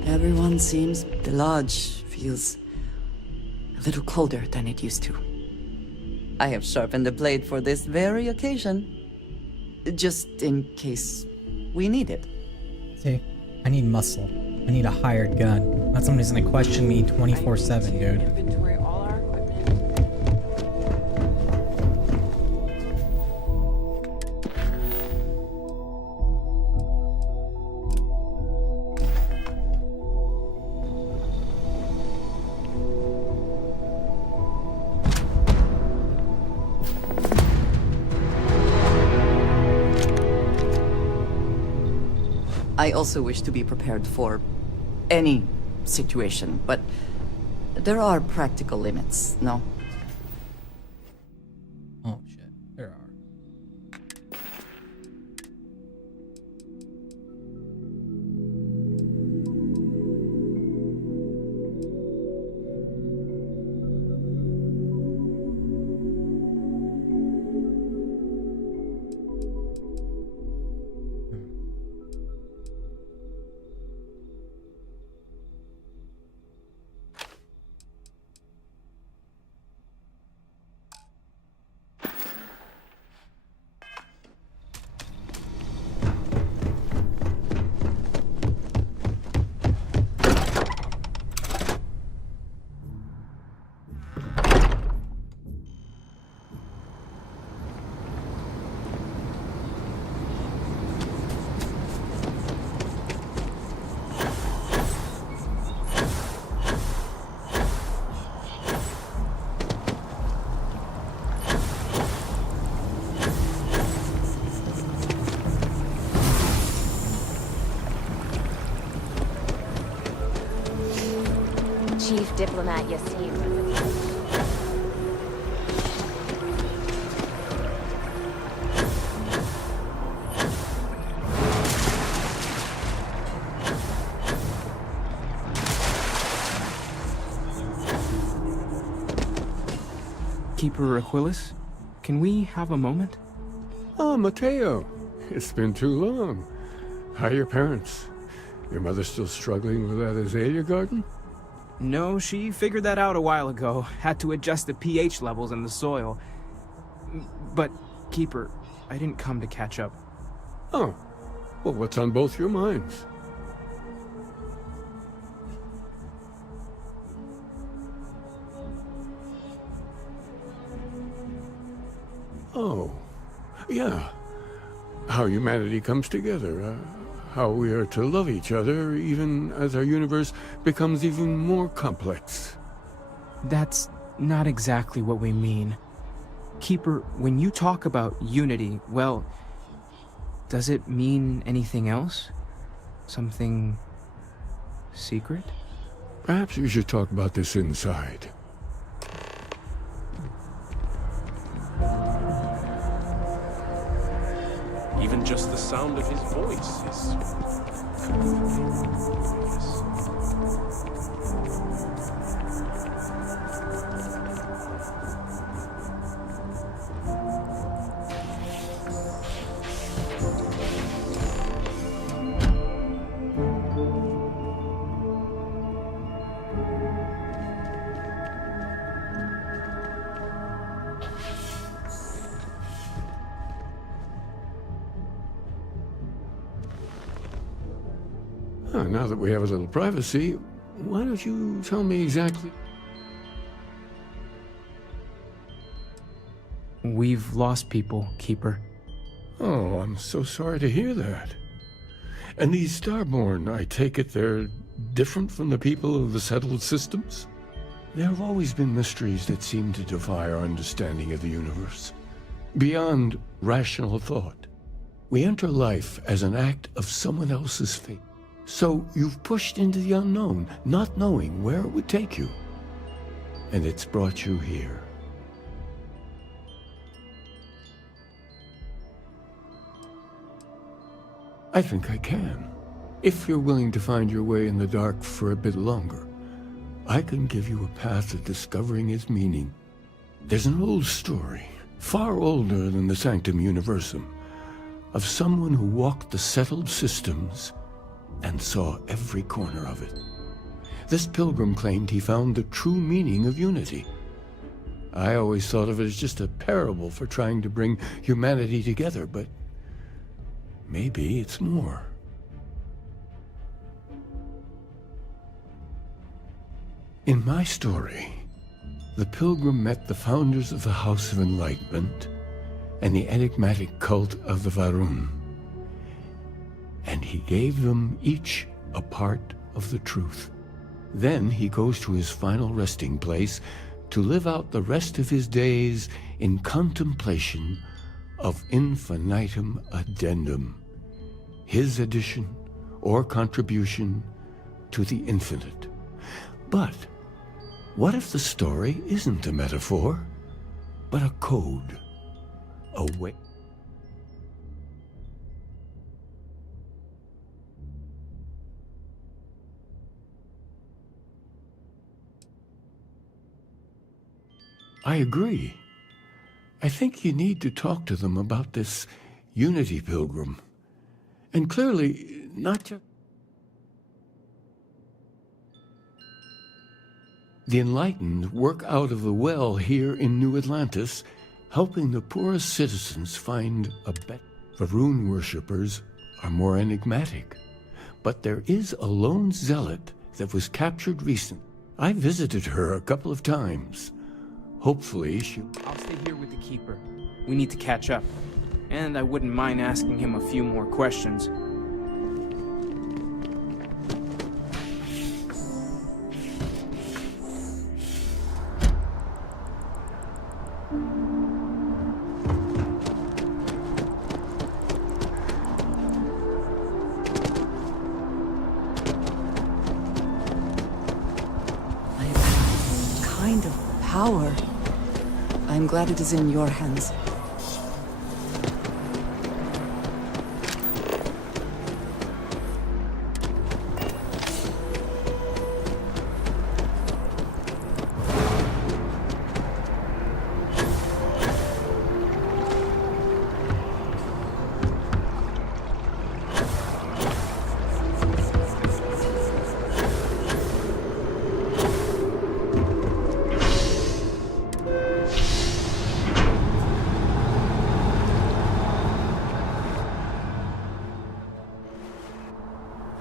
Everyone seems... The lodge feels a little colder than it used to. I have sharpened the blade for this very occasion. Just in case we need it. See, I need muscle. I need a hired gun. Not somebody's gonna question me 24/7, dude. Inventory all our equipment. I also wish to be prepared for any situation, but there are practical limits, no? Oh shit, there are. Chief Diplomat Yassir. Keeper Aquilus, can we have a moment? Oh, Mateo. It's been too long. How are your parents? Your mother still struggling with that azalea garden? No, she figured that out a while ago. Had to adjust the pH levels in the soil. But, Keeper, I didn't come to catch up. Oh. Well, what's on both your minds? Oh. Yeah. How humanity comes together. How we are to love each other, even as our universe becomes even more complex. That's not exactly what we mean. Keeper, when you talk about unity, well, does it mean anything else? Something secret? Perhaps we should talk about this inside. Even just the sound of his voice is... Now that we have a little privacy, why don't you tell me exactly... We've lost people, Keeper. Oh, I'm so sorry to hear that. And these Starborn, I take it they're different from the people of the settled systems? There have always been mysteries that seem to defy our understanding of the universe. Beyond rational thought. We enter life as an act of someone else's fate. So you've pushed into the unknown, not knowing where it would take you. And it's brought you here. I think I can. If you're willing to find your way in the dark for a bit longer, I can give you a path to discovering its meaning. There's an old story, far older than the Sanctum Universum, of someone who walked the settled systems and saw every corner of it. This pilgrim claimed he found the true meaning of unity. I always thought of it as just a parable for trying to bring humanity together, but maybe it's more. In my story, the pilgrim met the founders of the House of Enlightenment and the enigmatic cult of the Varun. And he gave them each a part of the truth. Then he goes to his final resting place to live out the rest of his days in contemplation of infinitum addendum, his addition or contribution to the infinite. But what if the story isn't a metaphor, but a code? A way. I agree. I think you need to talk to them about this Unity Pilgrim. And clearly, not just... The enlightened work out of the well here in New Atlantis, helping the poorest citizens find a better... The rune worshippers are more enigmatic. But there is a lone zealot that was captured recently. I visited her a couple of times. Hopefully I'll stay here with the Keeper. We need to catch up. And I wouldn't mind asking him a few more questions. Kind of power. I'm glad it is in your hands.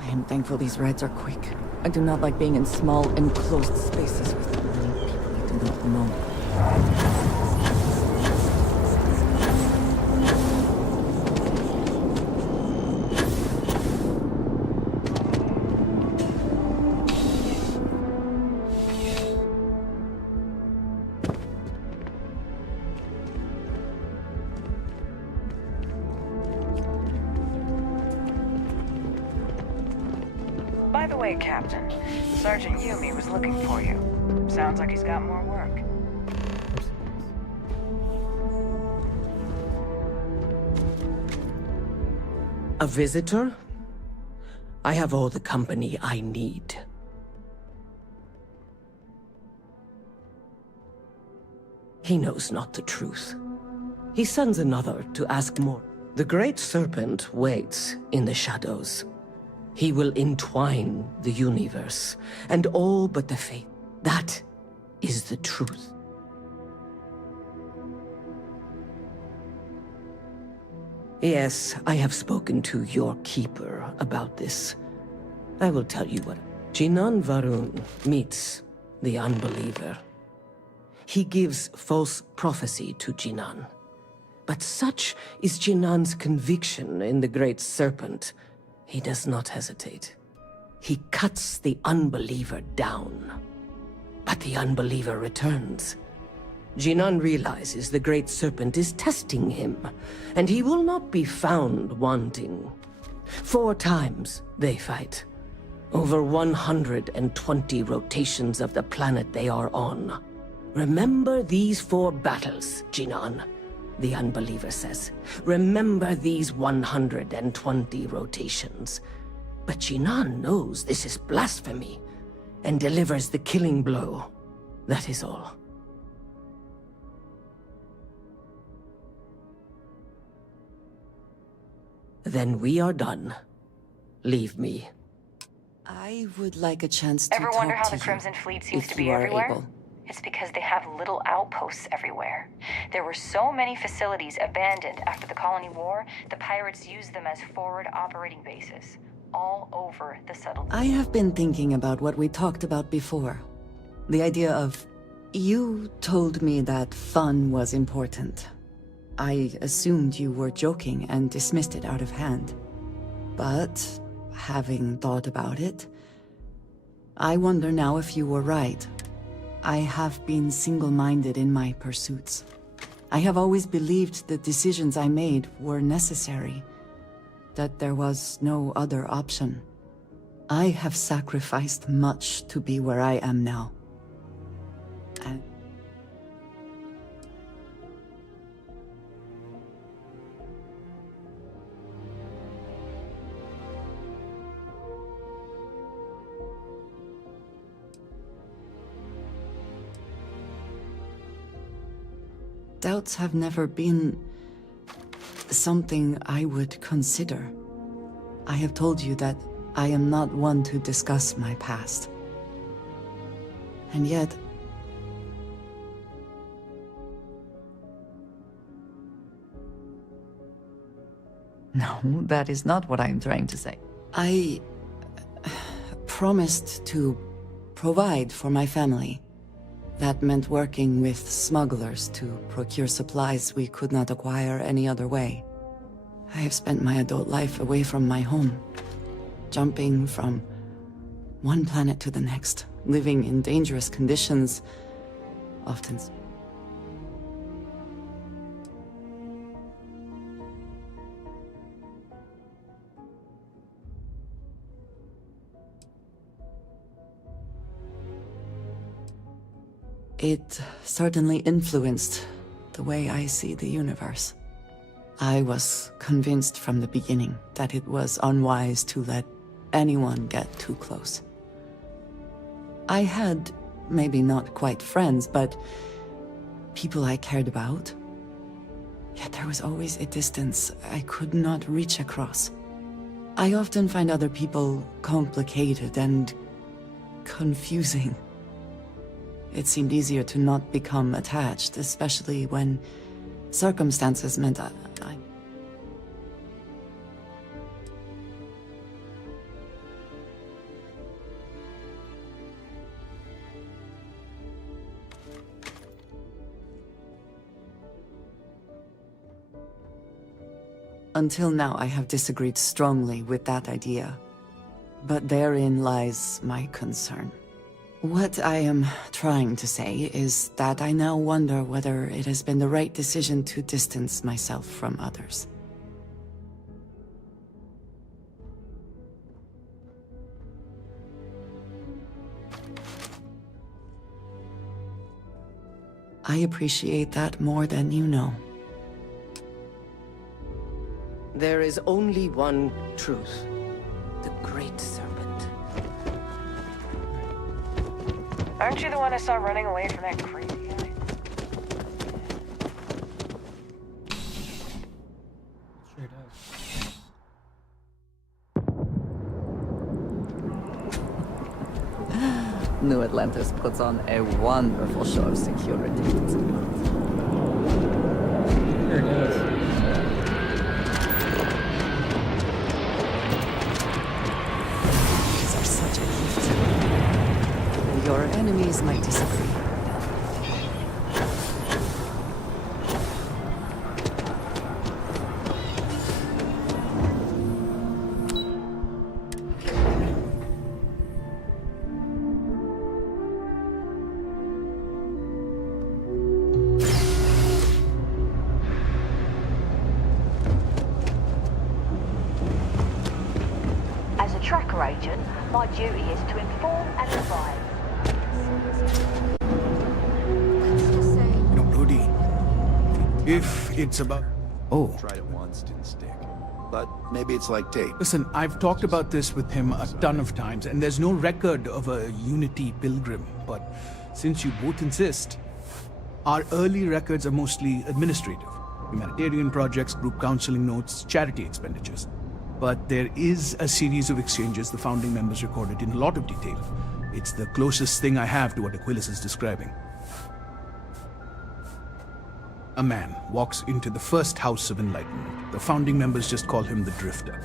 I'm thankful these rides are quick. I do not like being in small, enclosed spaces with many people I do not know. By the way, Captain, Sergeant Yumi was looking for you. Sounds like he's got more work. A visitor? I have all the company I need. He knows not the truth. He sends another to ask more. The Great Serpent waits in the shadows. He will entwine the universe, and all but the fate. That is the truth. Yes, I have spoken to your keeper about this. I will tell you what. Jinan Varun meets the unbeliever. He gives false prophecy to Jinan. But such is Jinan's conviction in the Great Serpent, he does not hesitate. He cuts the unbeliever down. But the unbeliever returns. Jinan realizes the Great Serpent is testing him, and he will not be found wanting. 4 times they fight. Over 120 rotations of the planet they are on. Remember these 4 battles, Jinan, the unbeliever says. Remember these 120 rotations. But Jinan knows this is blasphemy, and delivers the killing blow. That is all. Then we are done. Leave me. I would like a chance to Ever talk wonder how to the you, Crimson Fleet seems if to be you are everywhere? able. It's because they have little outposts everywhere. There were so many facilities abandoned after the Colony War, the pirates used them as forward operating bases, all over the settlement. I have been thinking about what we talked about before. The idea of... You told me that fun was important. I assumed you were joking and dismissed it out of hand. But, having thought about it, I wonder now if you were right. I have been single-minded in my pursuits. I have always believed the decisions I made were necessary, that there was no other option. I have sacrificed much to be where I am now. And doubts have never been something I would consider. I have told you that I am not one to discuss my past. And yet, no, that is not what I am trying to say. I promised to provide for my family. That meant working with smugglers to procure supplies we could not acquire any other way. I have spent my adult life away from my home, jumping from one planet to the next, living in dangerous conditions, often. It certainly influenced the way I see the universe. I was convinced from the beginning that it was unwise to let anyone get too close. I had, maybe not quite friends, but people I cared about. Yet there was always a distance I could not reach across. I often find other people complicated and confusing. It seemed easier to not become attached, especially when circumstances meant I... Until now, I have disagreed strongly with that idea. But therein lies my concern. What I am trying to say is that I now wonder whether it has been the right decision to distance myself from others. I appreciate that more than you know. There is only one truth. The Great Serpent. Aren't you the one I saw running away from that crazy guy? Sure does. New Atlantis puts on a wonderful show of security. Sure does. These are such a gift. Your enemies might disagree. As a tracker agent, my duty is to inform and advise. You know, Brody, if it's about... Oh. Tried it once, didn't stick. But maybe it's like tape. Listen, I've talked about this with him a ton of times, and there's no record of a Unity pilgrim. But since you both insist, our early records are mostly administrative. Humanitarian projects, group counseling notes, charity expenditures. But there is a series of exchanges the founding members recorded in a lot of detail. It's the closest thing I have to what Aquilus is describing. A man walks into the first House of Enlightenment. The founding members just call him the Drifter.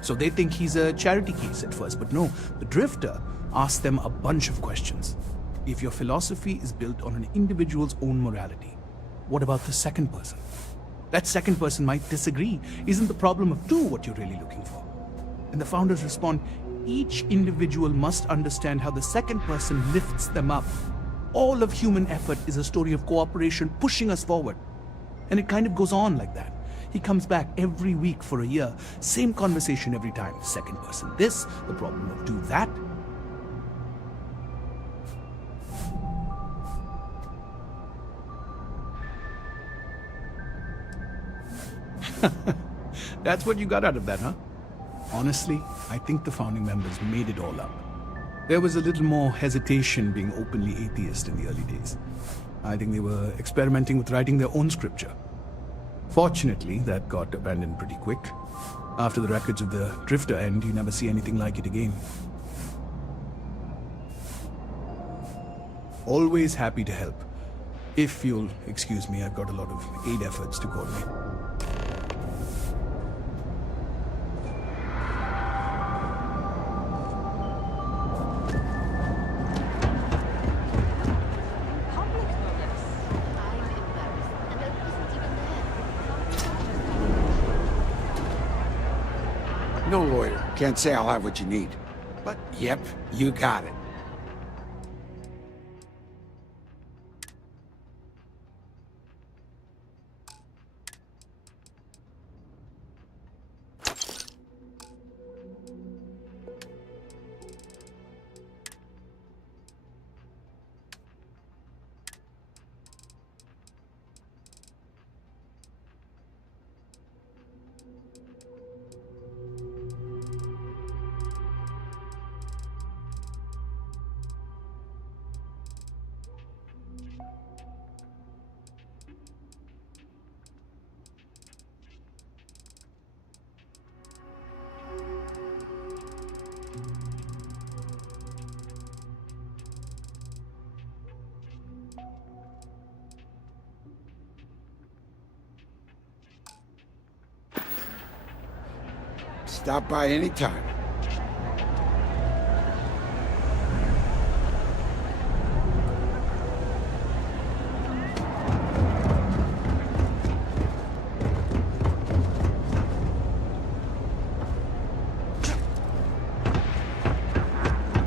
So they think he's a charity case at first, but no, the Drifter asks them a bunch of questions. If your philosophy is built on an individual's own morality, what about the second person? That second person might disagree. Isn't the problem of two what you're really looking for? And the founders respond, each individual must understand how the second person lifts them up. All of human effort is a story of cooperation pushing us forward. And it kind of goes on like that. He comes back every week for a year. Same conversation every time. Second person this, the problem of do that. That's what you got out of that, huh? Honestly, I think the founding members made it all up. There was a little more hesitation being openly atheist in the early days. I think they were experimenting with writing their own scripture. Fortunately, that got abandoned pretty quick. After the records of the Drifter end, you never see anything like it again. Always happy to help. If you'll excuse me, I've got a lot of aid efforts to coordinate. No lawyer. Can't say I'll have what you need. But, yep, you got it. Stop by anytime.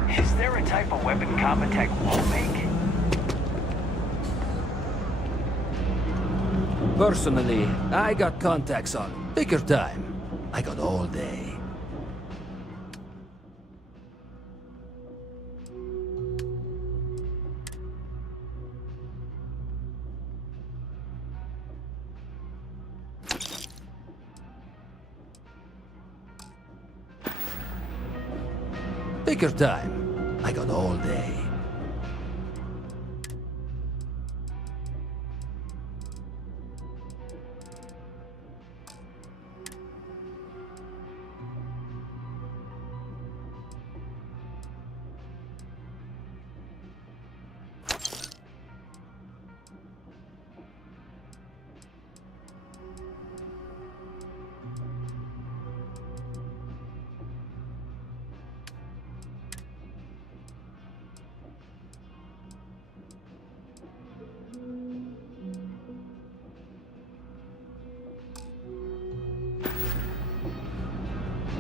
Is there a type of weapon combat tech won't make? Personally, I got contacts on it. Take your time. I got all day. Take your time. I got all day.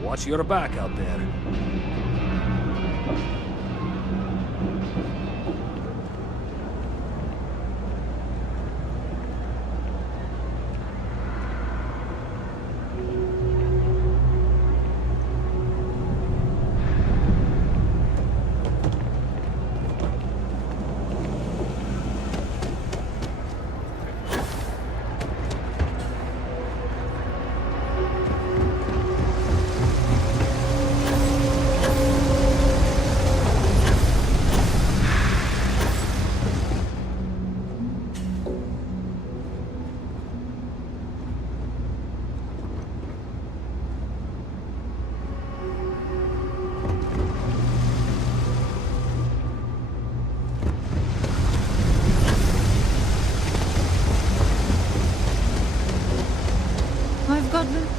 Watch your back out there.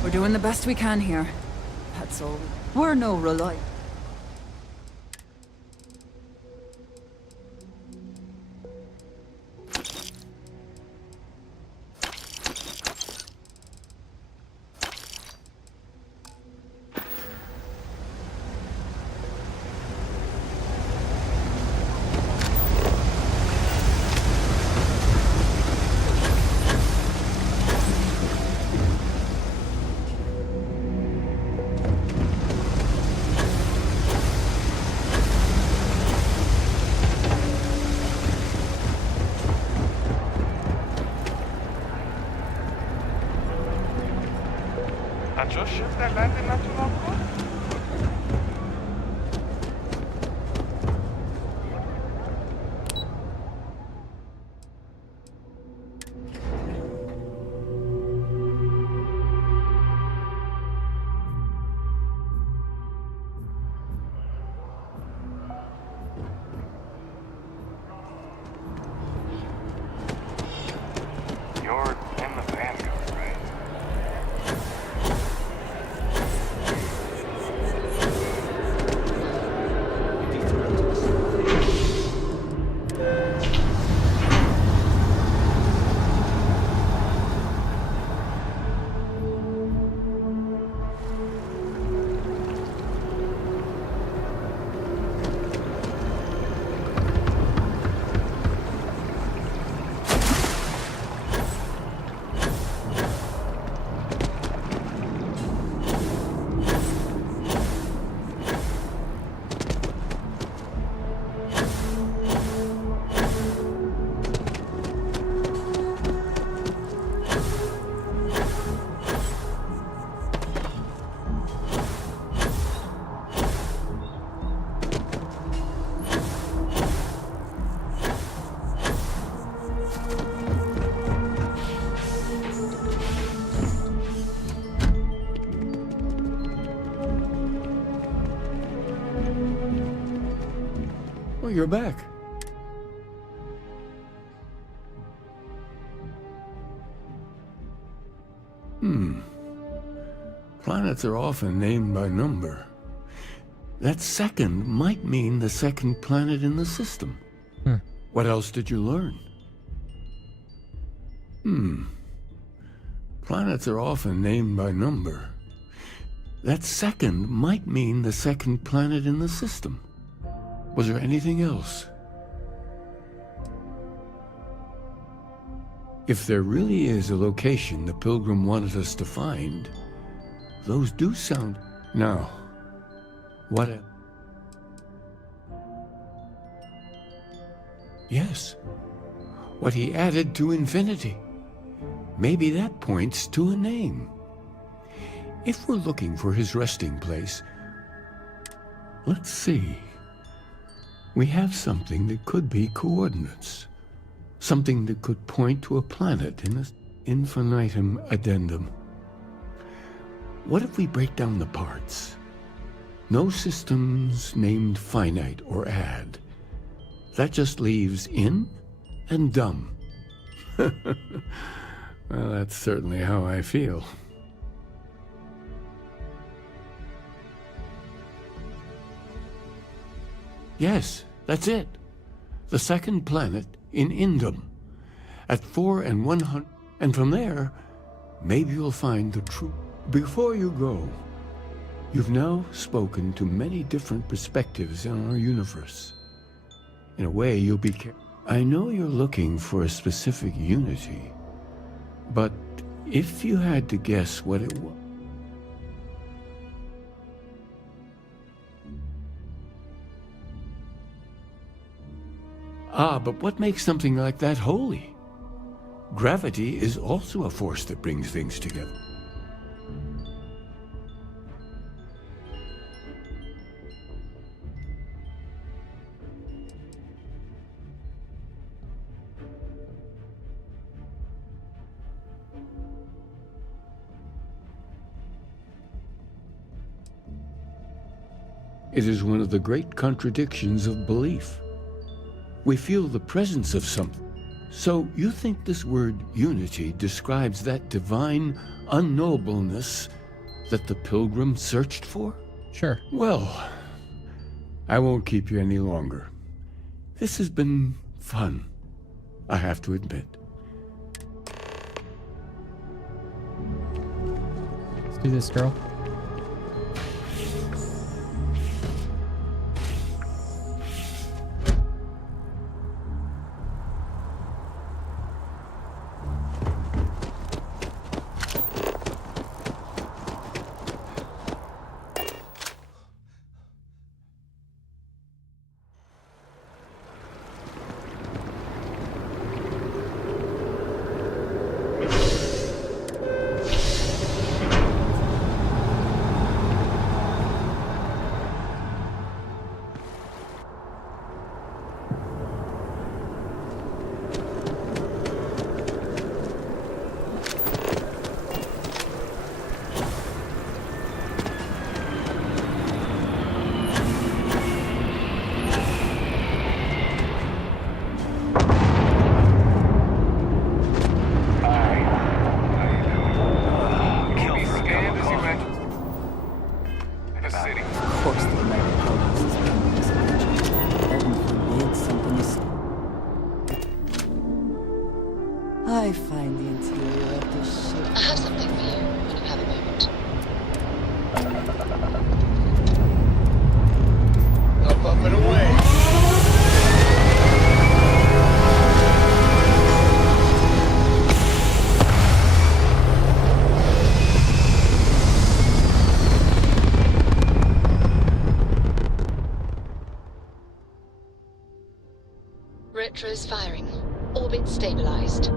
We're doing the best we can here. That's all. We're no reliable. That's your ship that landed not too long ago? You're in the Vanguard, right? Oh, you're back. Planets are often named by number. That second might mean the second planet in the system. What else did you learn? Planets are often named by number. That second might mean the second planet in the system. Was there anything else? If there really is a location the Pilgrim wanted us to find, those do sound... Now, what a... Yes, what he added to infinity. Maybe that points to a name. If we're looking for his resting place, let's see. We have something that could be coordinates. Something that could point to a planet in this infinitum addendum. What if we break down the parts? No systems named finite or add. That just leaves in and dumb. Well, that's certainly how I feel. Yes, that's it. The second planet in Indum. At 4 and 100... And from there, maybe you'll find the truth. Before you go, you've now spoken to many different perspectives in our universe. In a way, you'll be... I know you're looking for a specific unity, but if you had to guess what it was... But what makes something like that holy? Gravity is also a force that brings things together. It is one of the great contradictions of belief. We feel the presence of something. So you think this word unity describes that divine unknowableness that the Pilgrim searched for? Sure. Well, I won't keep you any longer. This has been fun, I have to admit. Let's do this, girl. find the interior of this ship. I have something for you when you have a moment. Up and away. Retro's firing. Orbit stabilized.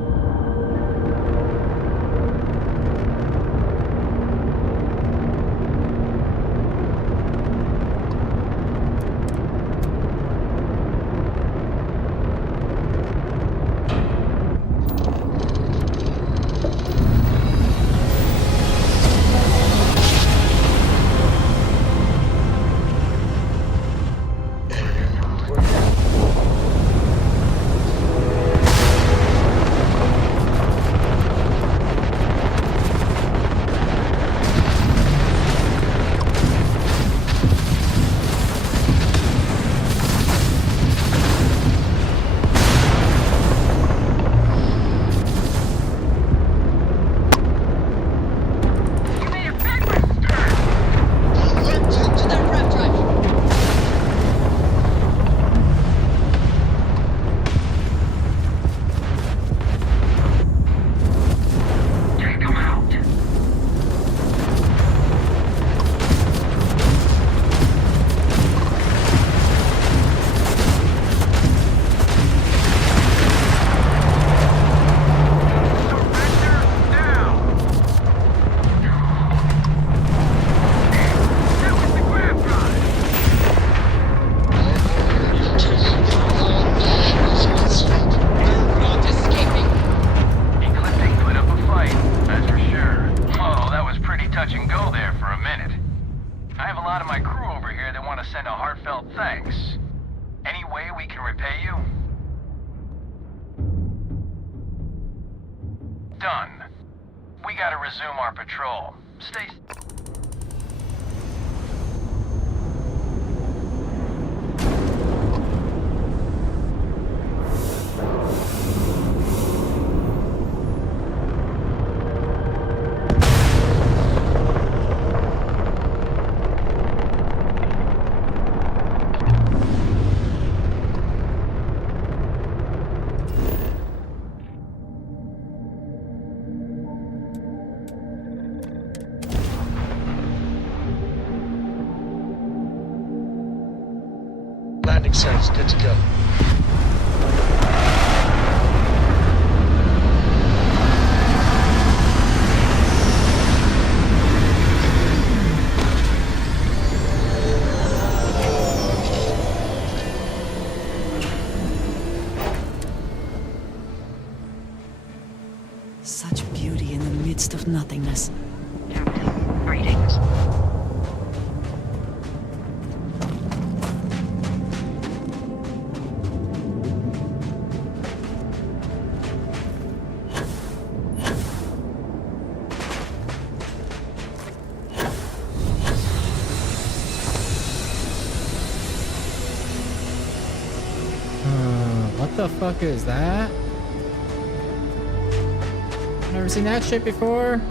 Done. We gotta resume our patrol. Stay... Landing sites good to go. Such beauty in the midst of nothingness. Greetings. What the fuck is that? Never seen that shit before.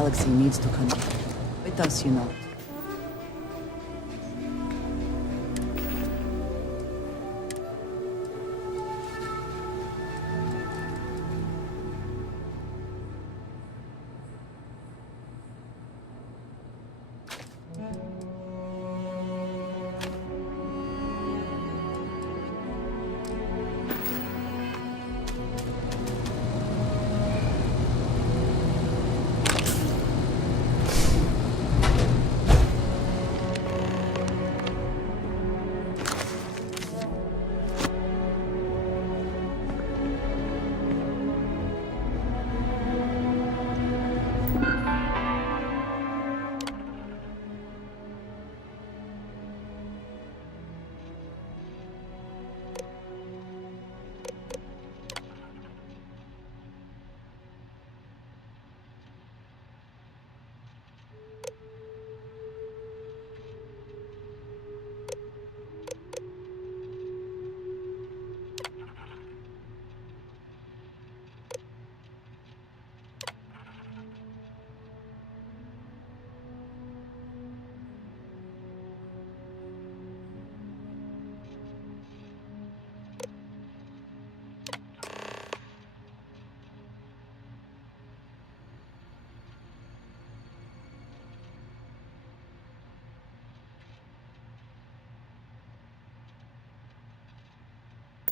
galaxy needs to connect. With us, you know.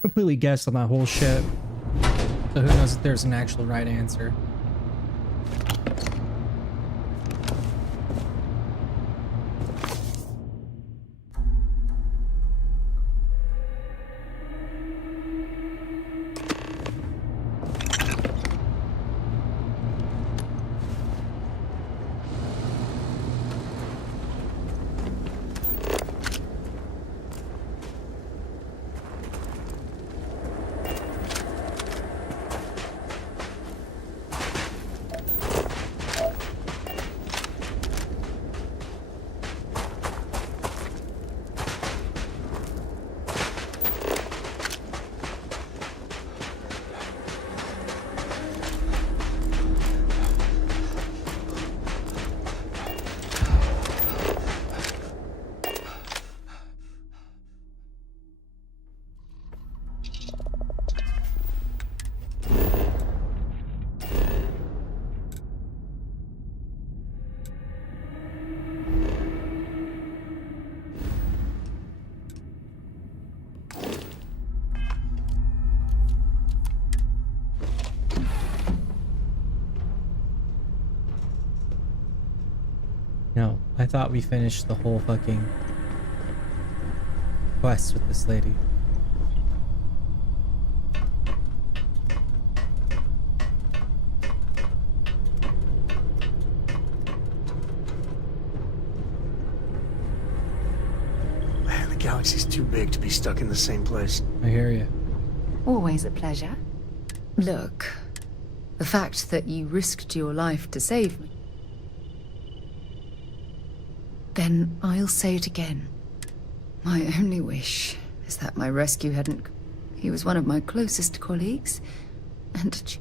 Completely guessed on that whole shit. So who knows if there's an actual right answer. No, I thought we finished the whole fucking quest with this lady. Man, the galaxy's too big to be stuck in the same place. I hear you. Always a pleasure. Look, the fact that you risked your life to save me. Then I'll say it again. My only wish is that my rescue hadn't... He was one of my closest colleagues, and...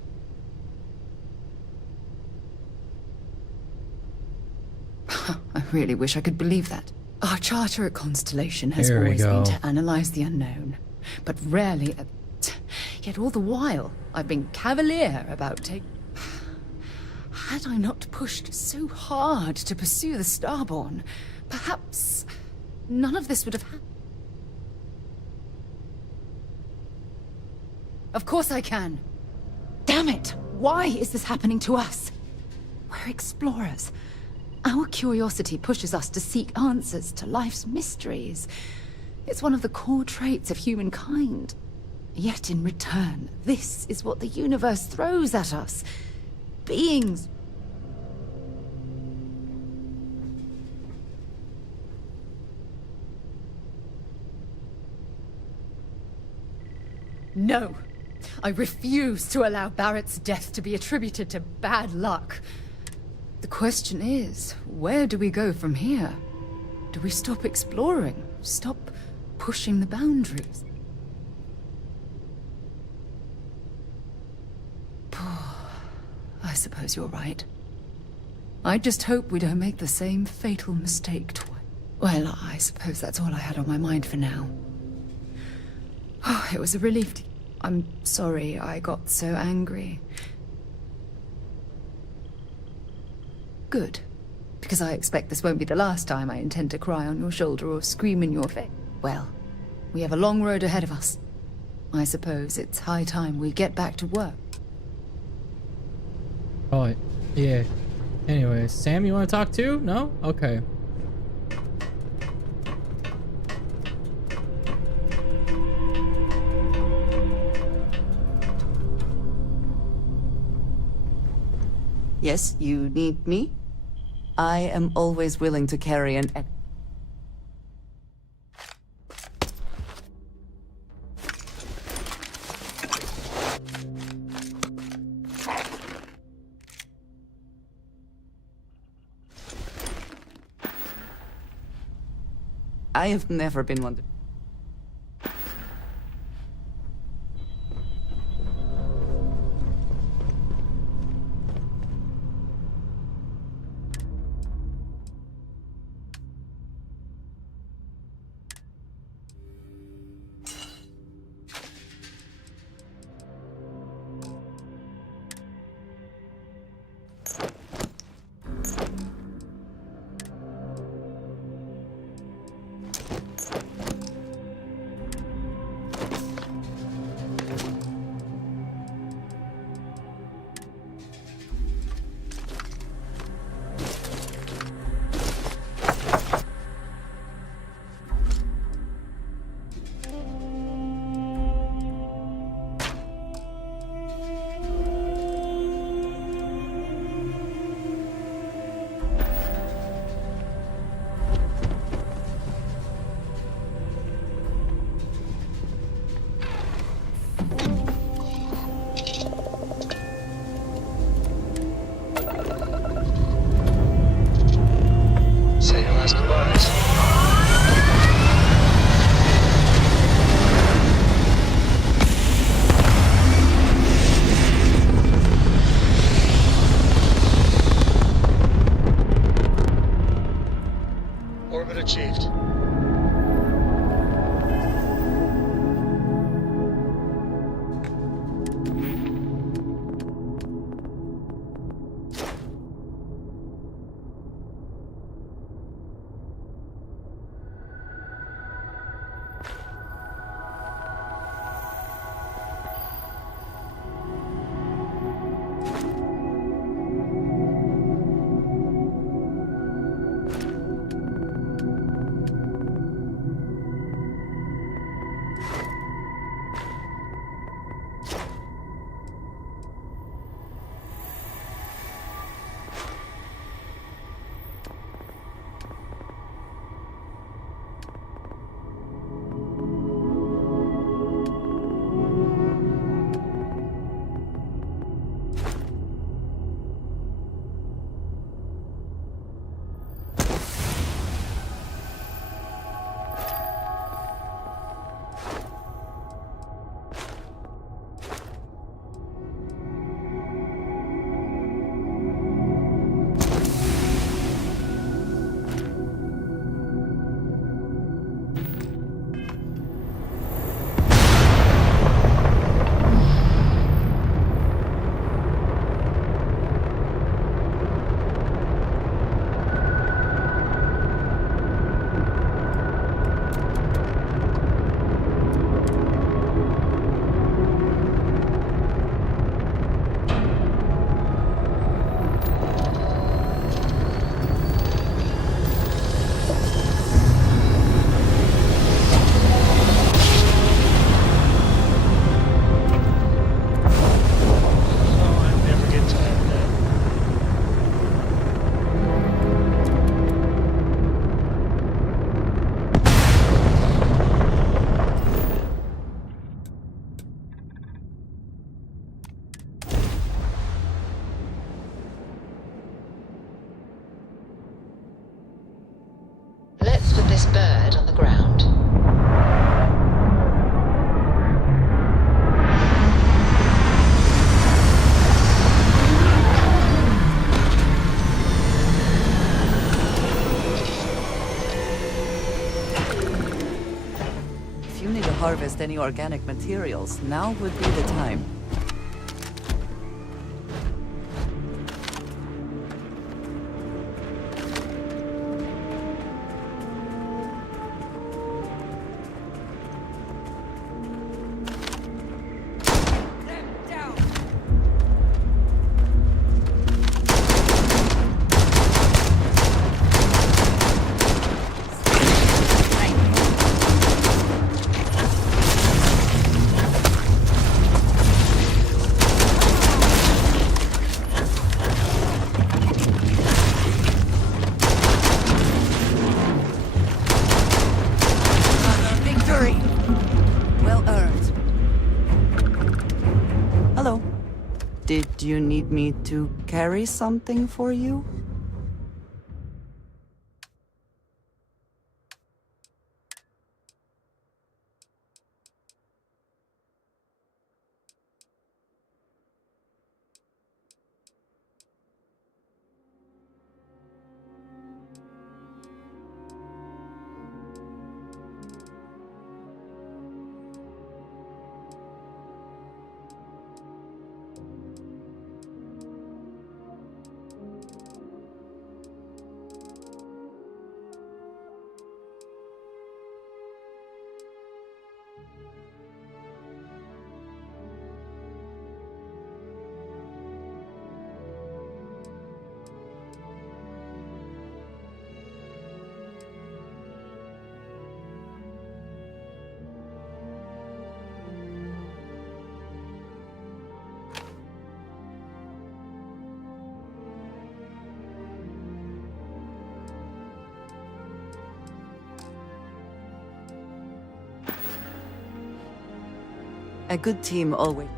I really wish I could believe that. Our charter at Constellation has always been to analyze the unknown, but rarely... Yet all the while, I've been cavalier about taking... Had I not pushed so hard to pursue the Starborn, perhaps none of this would have happened. Of course I can. Damn it! Why is this happening to us? We're explorers. Our curiosity pushes us to seek answers to life's mysteries. It's one of the core traits of humankind. Yet in return, this is what the universe throws at us. Beings... No. I refuse to allow Barrett's death to be attributed to bad luck. The question is, where do we go from here? Do we stop exploring? Stop pushing the boundaries? I suppose you're right. I just hope we don't make the same fatal mistake twice. Well, I suppose that's all I had on my mind for now. Oh, it was a relief to... I'm sorry I got so angry. Good. Because I expect this won't be the last time I intend to cry on your shoulder or scream in your face. Well, we have a long road ahead of us. I suppose it's high time we get back to work. Right. Yeah. Anyway, Sam, you want to talk too? No? Okay. Yes, you need me? I am always willing to carry an... I have never been one to... harvest any organic materials, now would be the time. Did you need me to carry something for you? A good team always...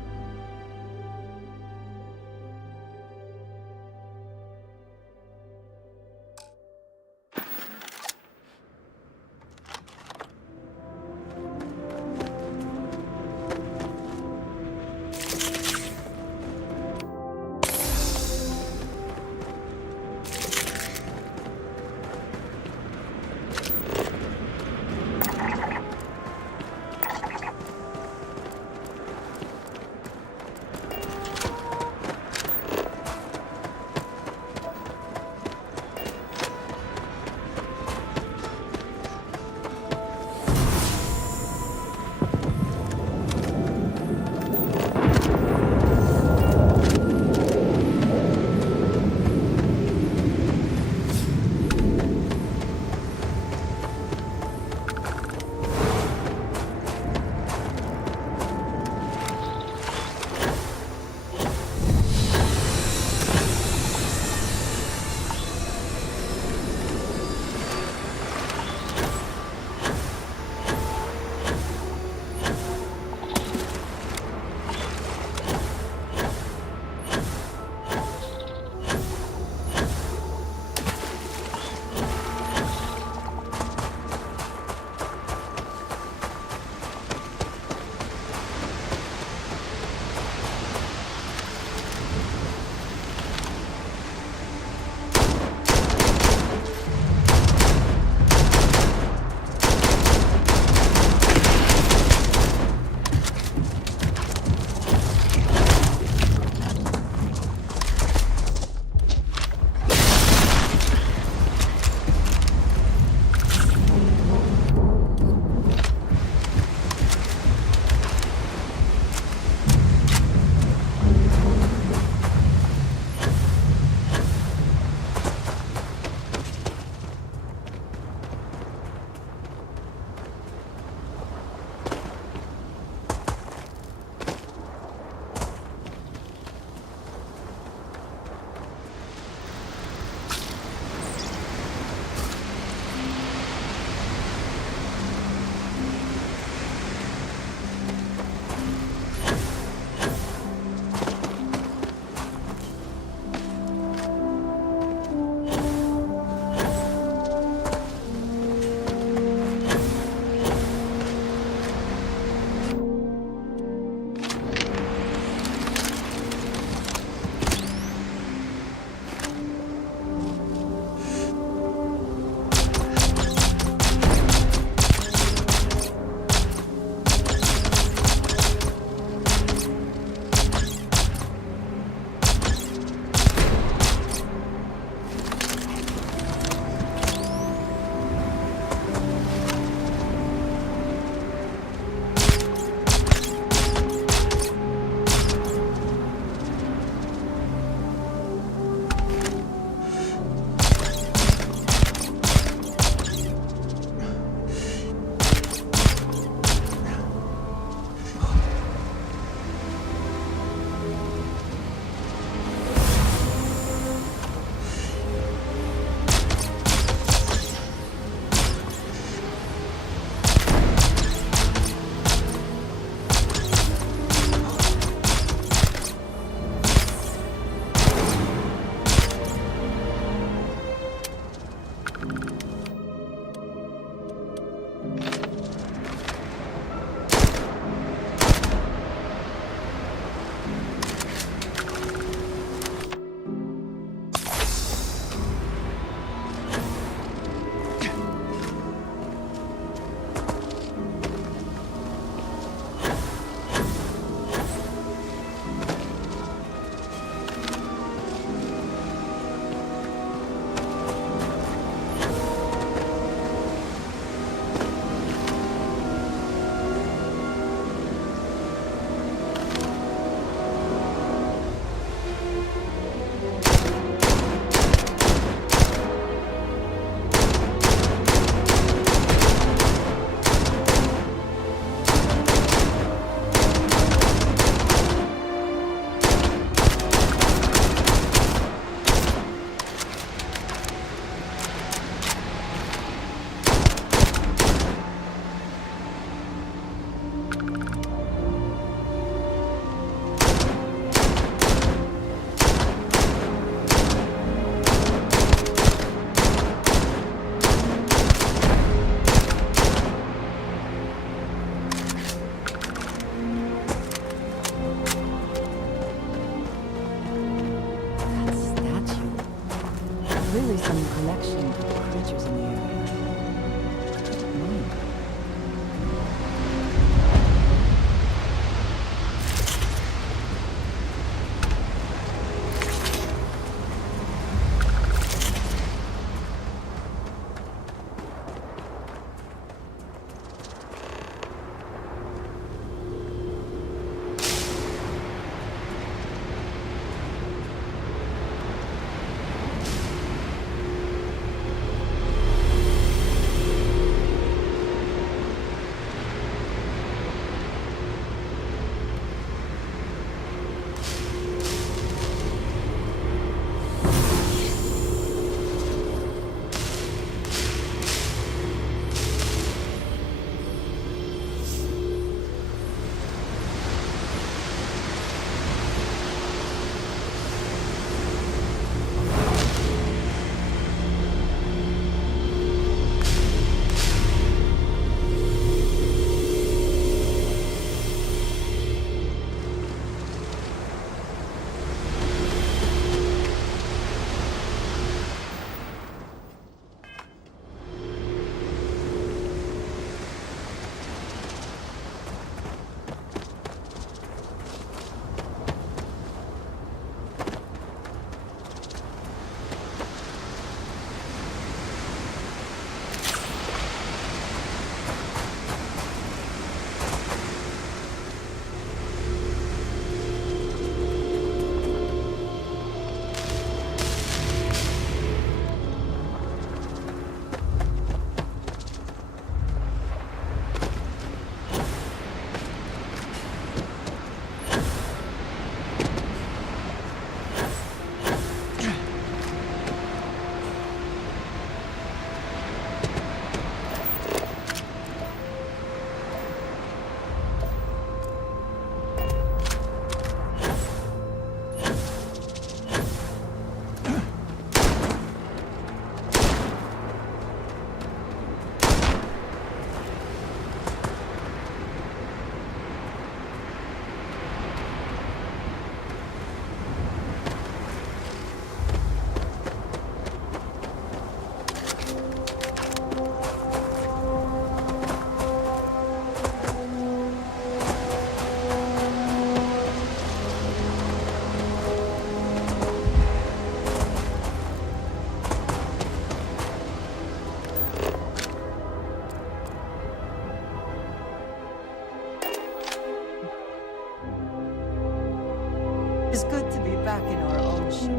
It's good to be back in our own ship.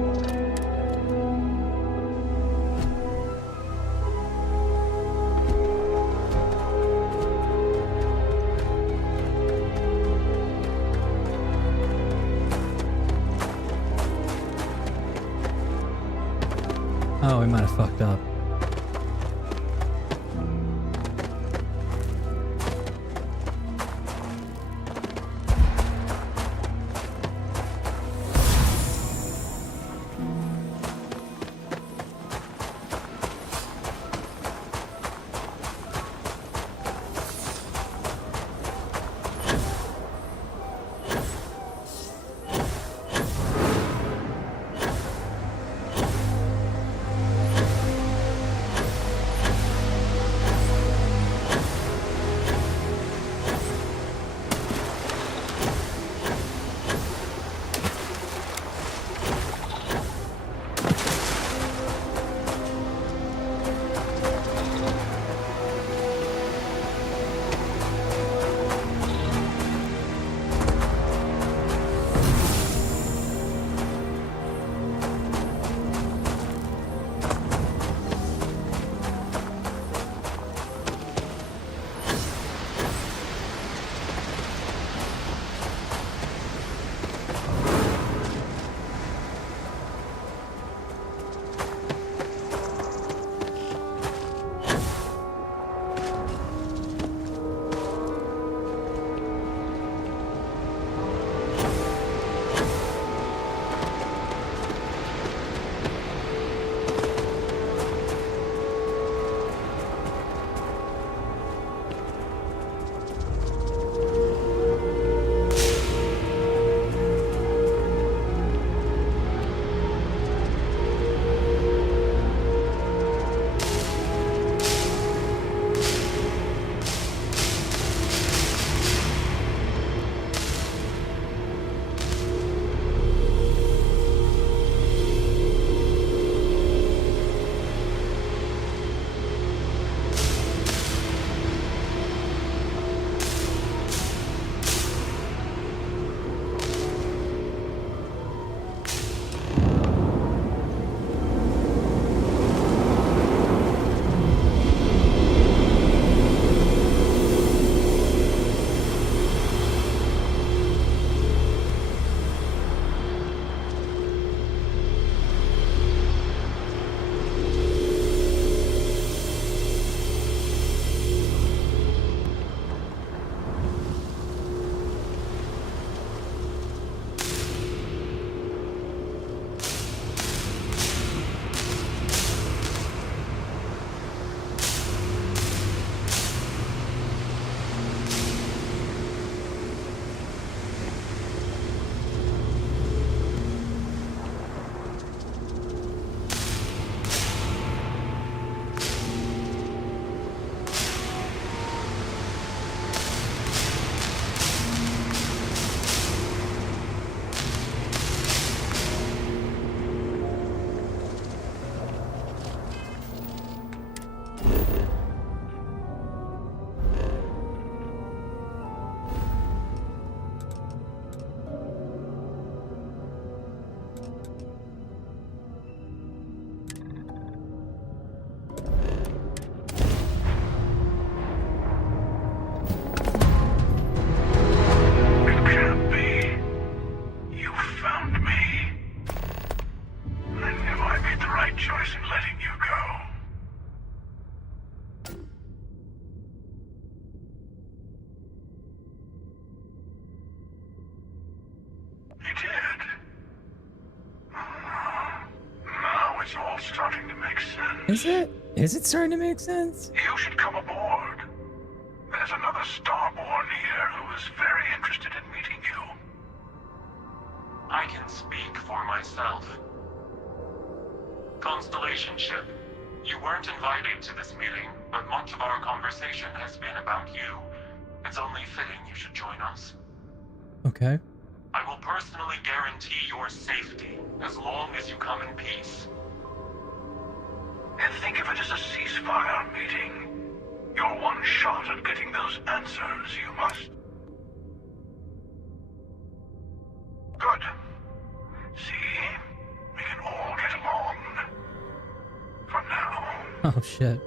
Oh, we might have fucked up. It's all starting to make sense. Is it? Is it starting to make sense? You should come aboard. There's another Starborn here who is very interested in meeting you. I can speak for myself. Constellation ship, you weren't invited to this meeting, but much of our conversation has been about you. It's only fitting you should join us. Okay. I will personally guarantee your safety as long as you come in peace. And think of it as a ceasefire meeting. You're one shot at getting those answers you must. Good. Oh shit.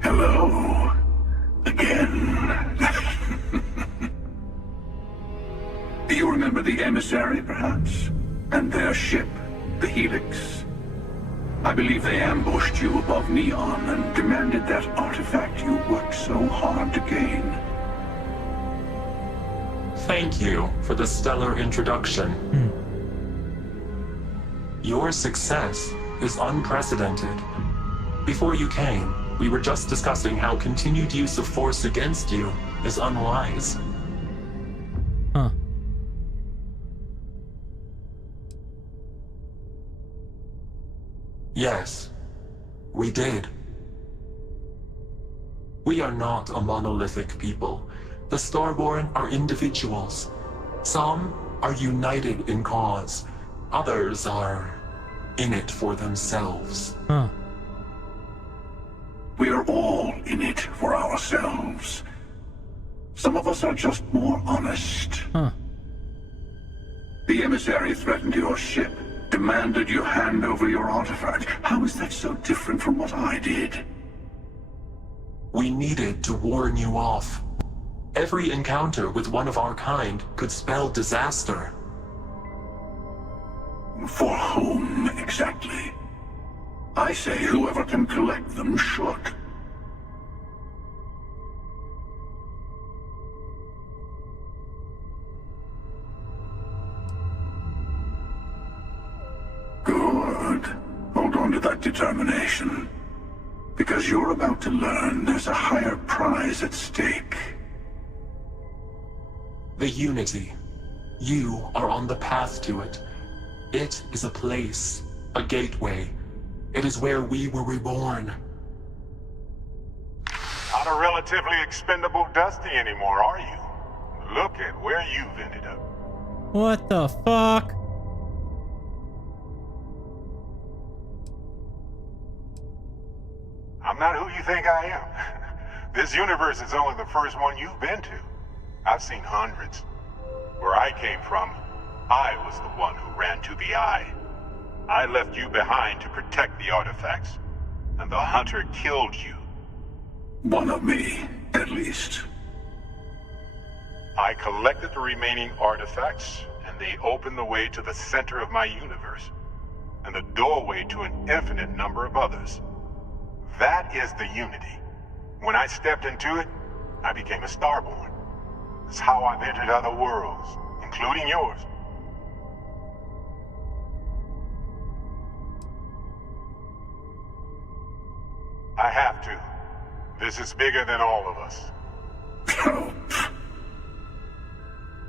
Hello. Again. Do you remember the emissary, perhaps? And their ship, the Helix? I believe they ambushed you above Neon and demanded that artifact you worked so hard to gain. Thank you for the stellar introduction. Your success is unprecedented. Before you came, we were just discussing how continued use of force against you is unwise. Huh. Yes, we did. We are not a monolithic people. The Starborn are individuals. Some are united in cause. Others are in it for themselves. Huh. We are all in it for ourselves. Some of us are just more honest. Huh. The emissary threatened your ship, demanded you hand over your artifact. How is that so different from what I did? We needed to warn you off. Every encounter with one of our kind could spell disaster. For whom, exactly? I say whoever can collect them should. Good. Hold on to that determination. Because you're about to learn there's a higher prize at stake. The Unity. You are on the path to it. It is a place, a gateway. It is where we were reborn. Not a relatively expendable Dusty anymore, are you? Look at where you've ended up. What the fuck? I'm not who you think I am. This universe is only the first one you've been to. I've seen hundreds. Where I came from, I was the one who ran to the Eye. I left you behind to protect the artifacts, and the Hunter killed you. One of me, at least. I collected the remaining artifacts, and they opened the way to the center of my universe, and the doorway to an infinite number of others. That is the Unity. When I stepped into it, I became a Starborn. It's how I've entered other worlds, including yours. I have to. This is bigger than all of us.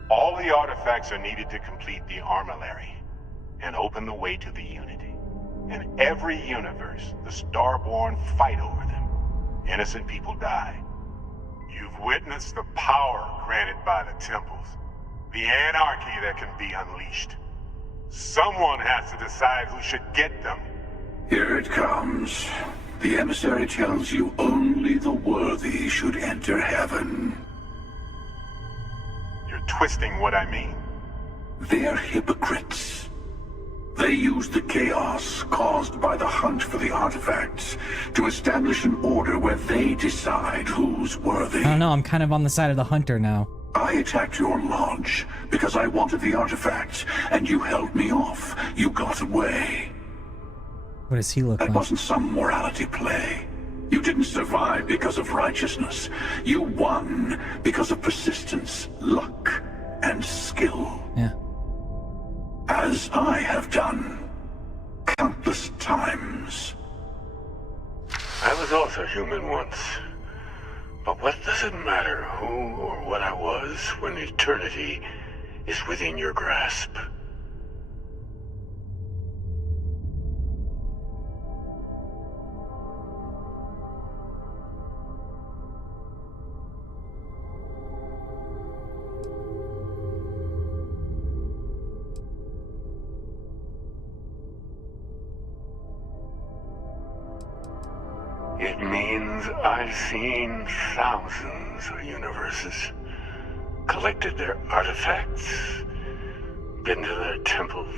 All the artifacts are needed to complete the armillary and open the way to the Unity. In every universe, the Starborn fight over them. Innocent people die. You've witnessed the power granted by the temples, the anarchy that can be unleashed. Someone has to decide who should get them. Here it comes. The emissary tells you only the worthy should enter heaven. You're twisting what I mean. They're hypocrites. They use the chaos caused by the hunt for the artifacts to establish an order where they decide who's worthy. I don't know, I'm kind of on the side of the Hunter now. I attacked your launch because I wanted the artifacts, and you held me off. You got away. What does he look like? That wasn't some morality play. You didn't survive because of righteousness. You won because of persistence, luck, and skill. Yeah. As I have done countless times. I was also human once, But what does it matter who or what I was when eternity is within your grasp? It means I've seen thousands of universes, collected their artifacts, been to their temples.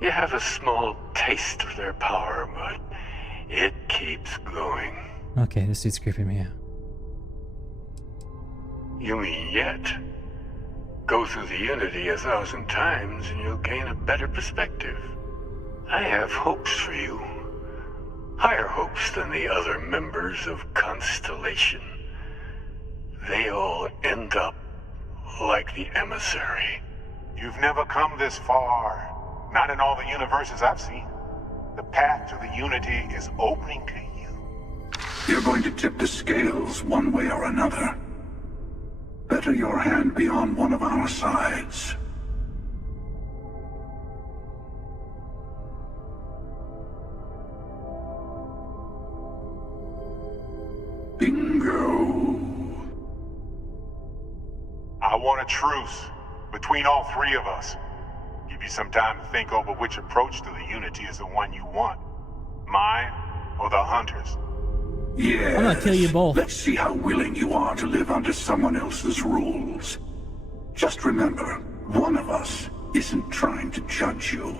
You have a small taste of their power, but it keeps going. Okay, this dude's creeping me out. You mean yet? Go through the Unity 1,000 times and you'll gain a better perspective. I have hopes for you. Higher hopes than the other members of Constellation. They all end up like the emissary. You've never come this far. Not in all the universes I've seen. The path to the Unity is opening to you. You're going to tip the scales one way or another. Better your hand be on one of our sides. Bingo. I want a truce between all three of us. Give you some time to think over which approach to the Unity is the one you want. Mine or the Hunters? Yeah. I'm gonna kill you both. Let's see how willing you are to live under someone else's rules. Just remember, one of us isn't trying to judge you.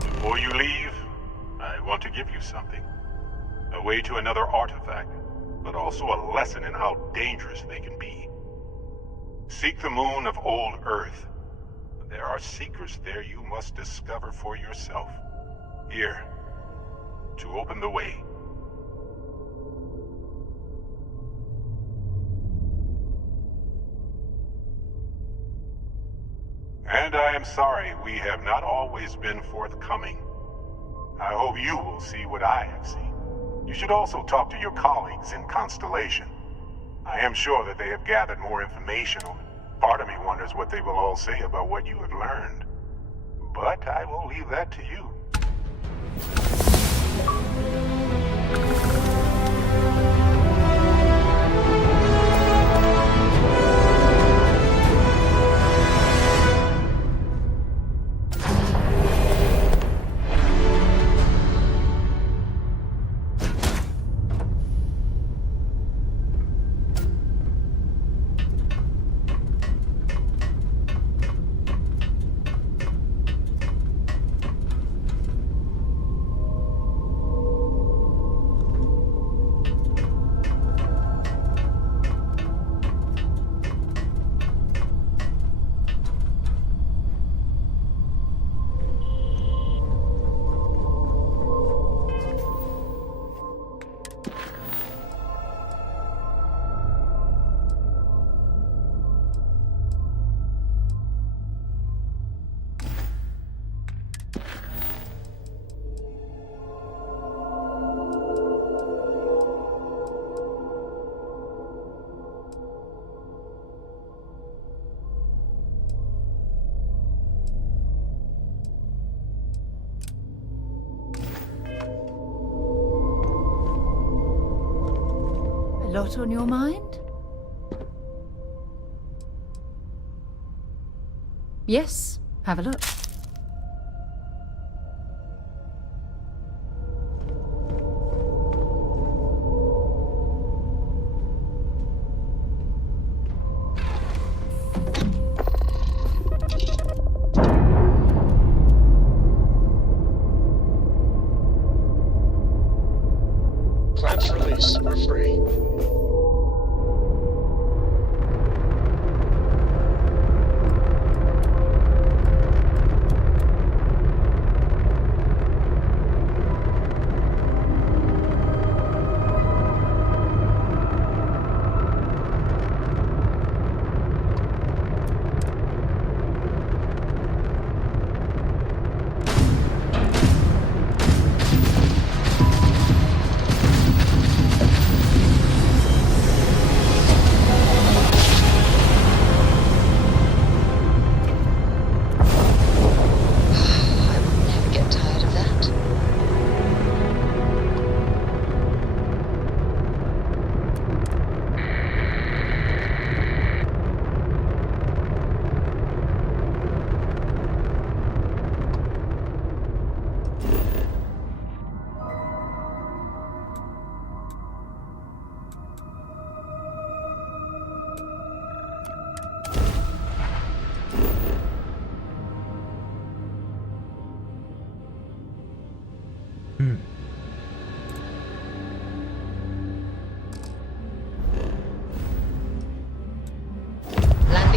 Before you leave, I want to give you something. A way to another artifact, but also a lesson in how dangerous they can be. Seek the moon of old Earth. There are secrets there you must discover for yourself. Here, to open the way. And I am sorry we have not always been forthcoming. I hope you will see what I have seen. You should also talk to your colleagues in Constellation. I am sure that they have gathered more information on it. Part of me wonders what they will all say about what you have learned. But I will leave that to you. A lot on your mind? Yes, have a look. Clamps release. We're free.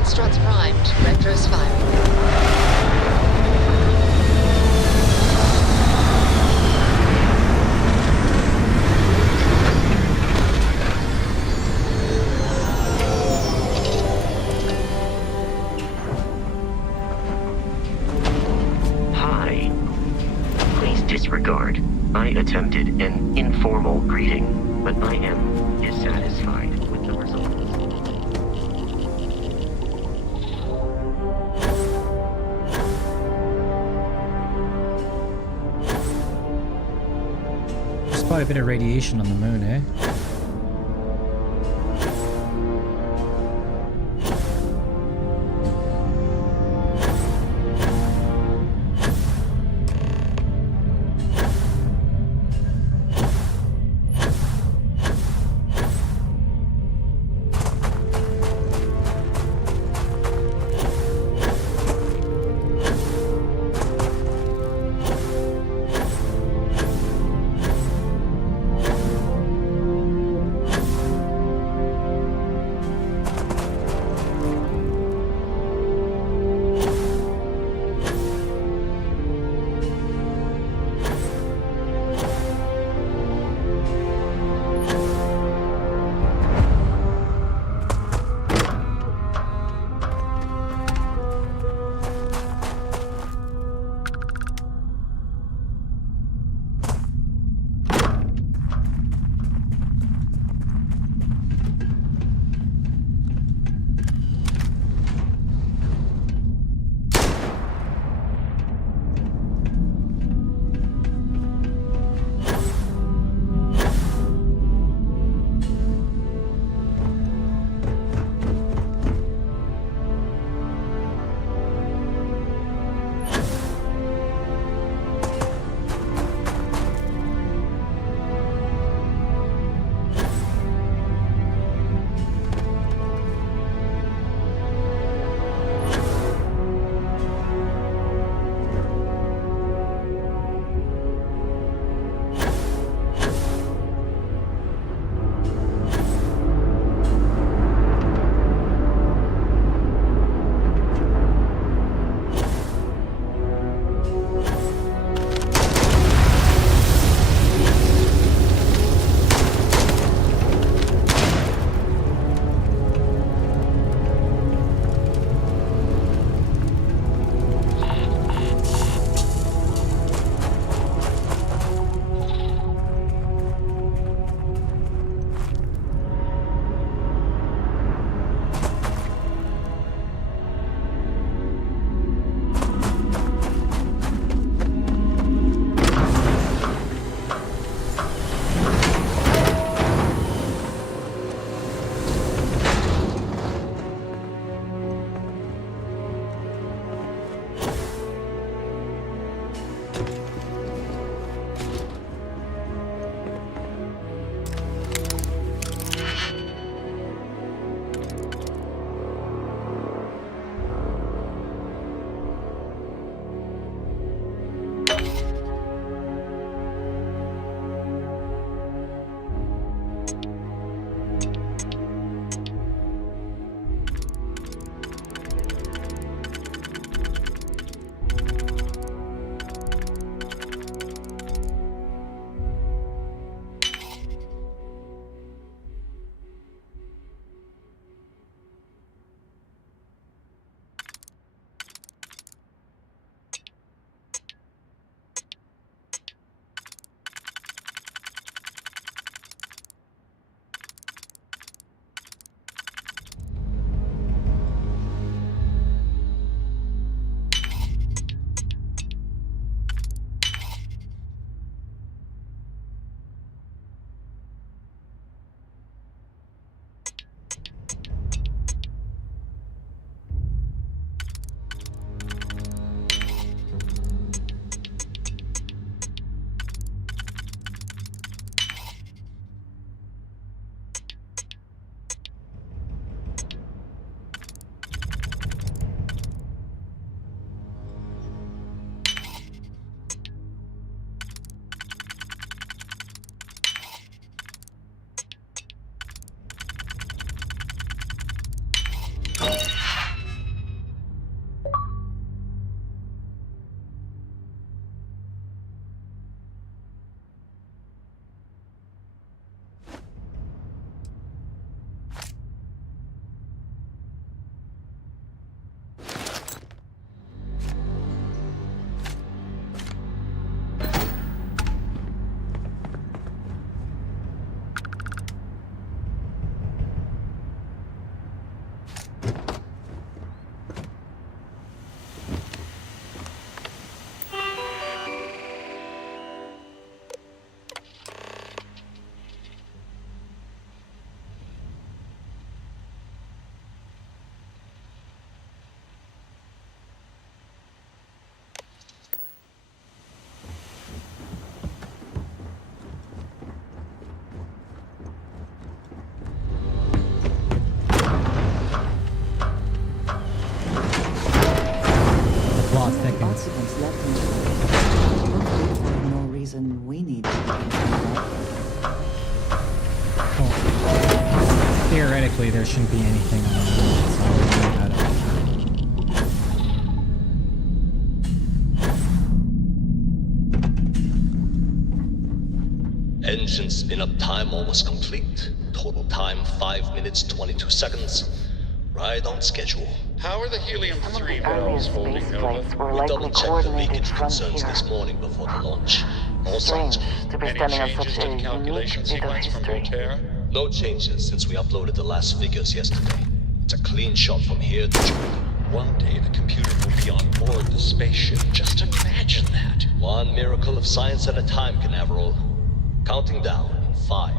Struts primed. Retros firing. Hi. Please disregard. I attempted an informal greeting, but I am dissatisfied with the results. There's quite a bit of radiation on the moon, eh? Hopefully there shouldn't be anything on it. So I'll worry about it. Engine spin-up time almost complete. Total time 5 minutes 22 seconds. Right on schedule. How are the helium-3 valves holding, Nova? We double-checked the leakage concerns this morning before the launch. All signs good. Any changes to the calculation sequence from Voltaire? No changes since we uploaded the last figures yesterday. It's a clean shot from here to Jupiter. One day the computer will be on board the spaceship. Just imagine that. One miracle of science at a time, Canaveral. Counting down in 5,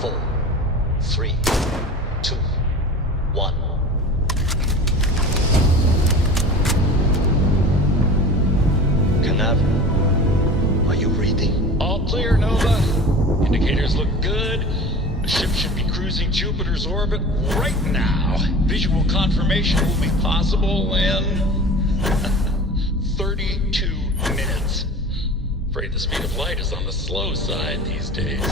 4, 3, 2, 1. Canaveral, are you reading? All clear, Nova. Indicators look good. The ship should be cruising Jupiter's orbit right now. Visual confirmation will be possible in 32 minutes. Afraid the speed of light is on the slow side these days.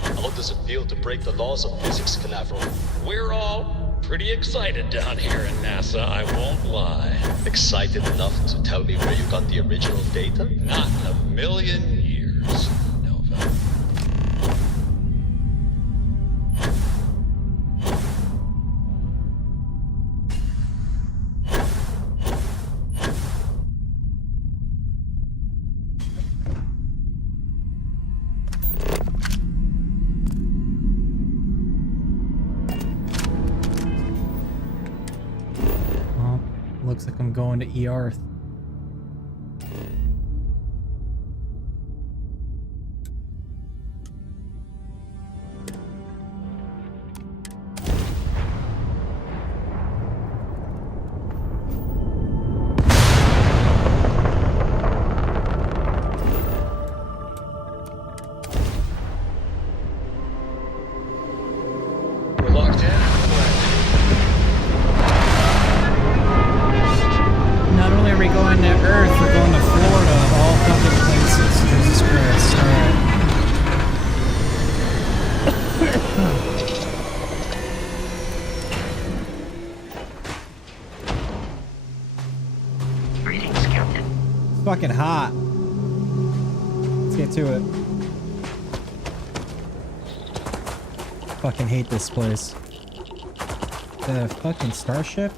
How does it feel to break the laws of physics, Canaveral? We're all pretty excited down here in NASA, I won't lie. Excited enough to tell me where you got the original data? Not in a million years, Nova. Looks like I'm going to ER. We're locked in. Not only are we going to Earth, we're going to Florida, of all fucking places. Jesus Christ. Alright. Greetings, Captain. It's fucking hot. Let's get to it. Fucking hate this place. The fucking starship?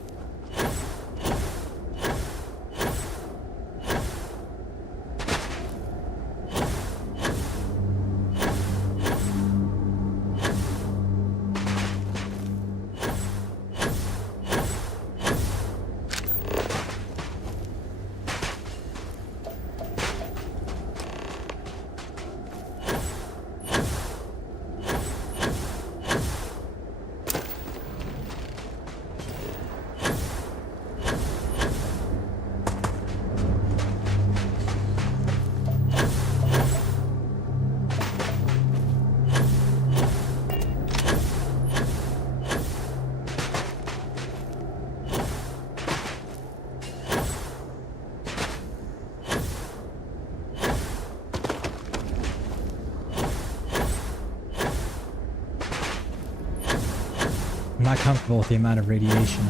I'm not comfortable with the amount of radiation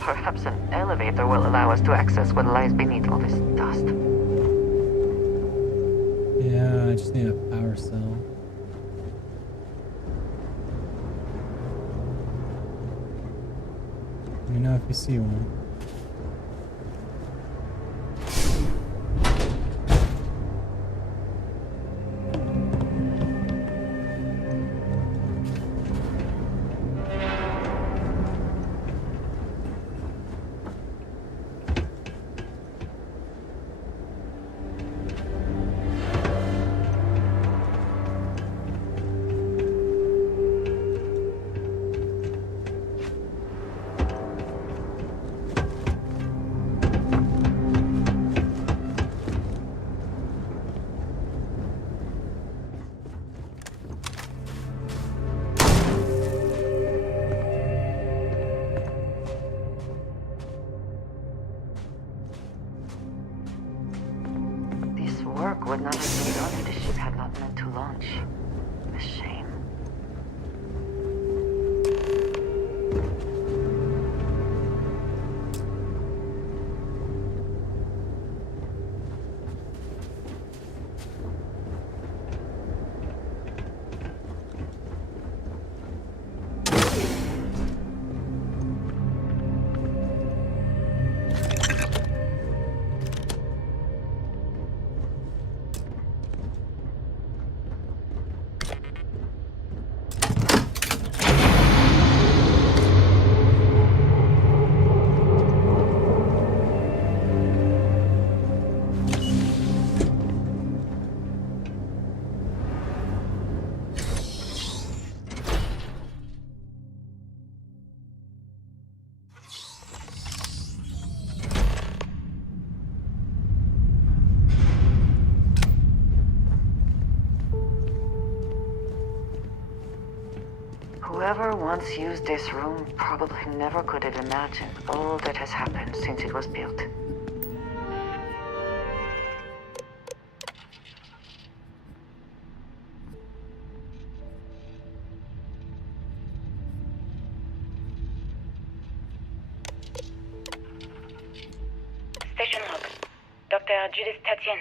Perhaps an elevator will allow us to access what lies beneath all this dust. Yeah, I just need a power cell. Let me know if you see one. would not have been done if the ship had not meant to launch. A shame. Whoever once used this room probably never could have imagined all that has happened since it was built. Station log. Dr. Judith Tatian.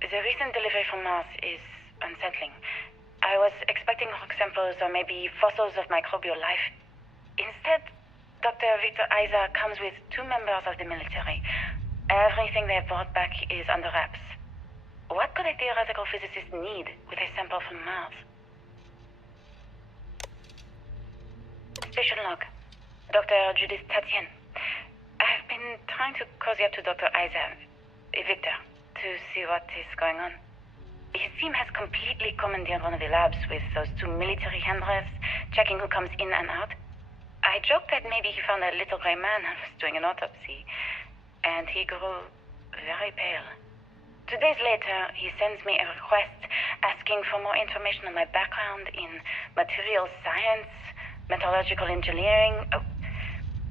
The recent delivery from Mars is unsettling. I was expecting rock samples or maybe fossils of microbial life. Instead, Dr. Victor Isa comes with 2 members of the military. Everything they've brought back is under wraps. What could a theoretical physicist need with a sample from Mars? Station log. Dr. Judith Tatian. I've been trying to cozy up to Dr. Isa, Victor, to see what is going on. His team has completely commandeered one of the labs with those 2 military handlers, checking who comes in and out. I joked that maybe he found a little gray man and was doing an autopsy, and he grew very pale. 2 days later, he sends me a request asking for more information on my background in material science, metallurgical engineering. Oh,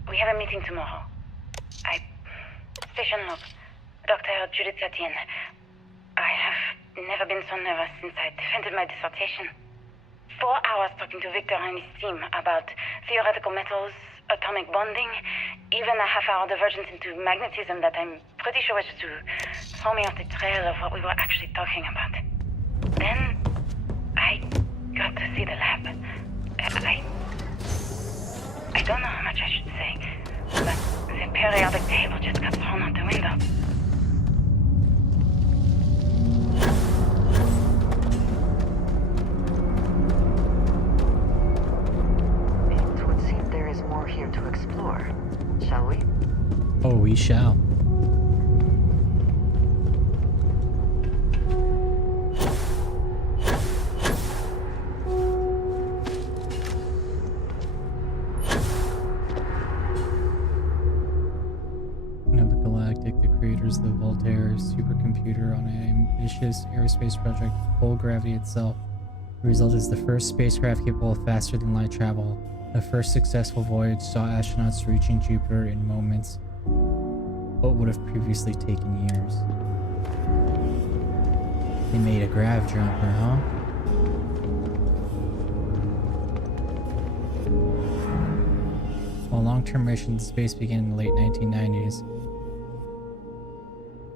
we have a meeting tomorrow. Station log. Dr. Judith Tatian. I have never been so nervous since I defended my dissertation. 4 hours talking to Victor and his team about theoretical metals, atomic bonding, even a half-hour divergence into magnetism that I'm pretty sure was to throw me off the trail of what we were actually talking about. Then, I got to see the lab. I don't know how much I should say, but the periodic table just got thrown out the window. It would seem there is more here to explore. Shall we? Oh, we shall. The Voltaire supercomputer on an ambitious aerospace project, full gravity itself. The result is the first spacecraft capable of faster than light travel. The first successful voyage saw astronauts reaching Jupiter in moments what would have previously taken years. They made a grav jumper, huh? While long-term missions to space began in the late 1990s,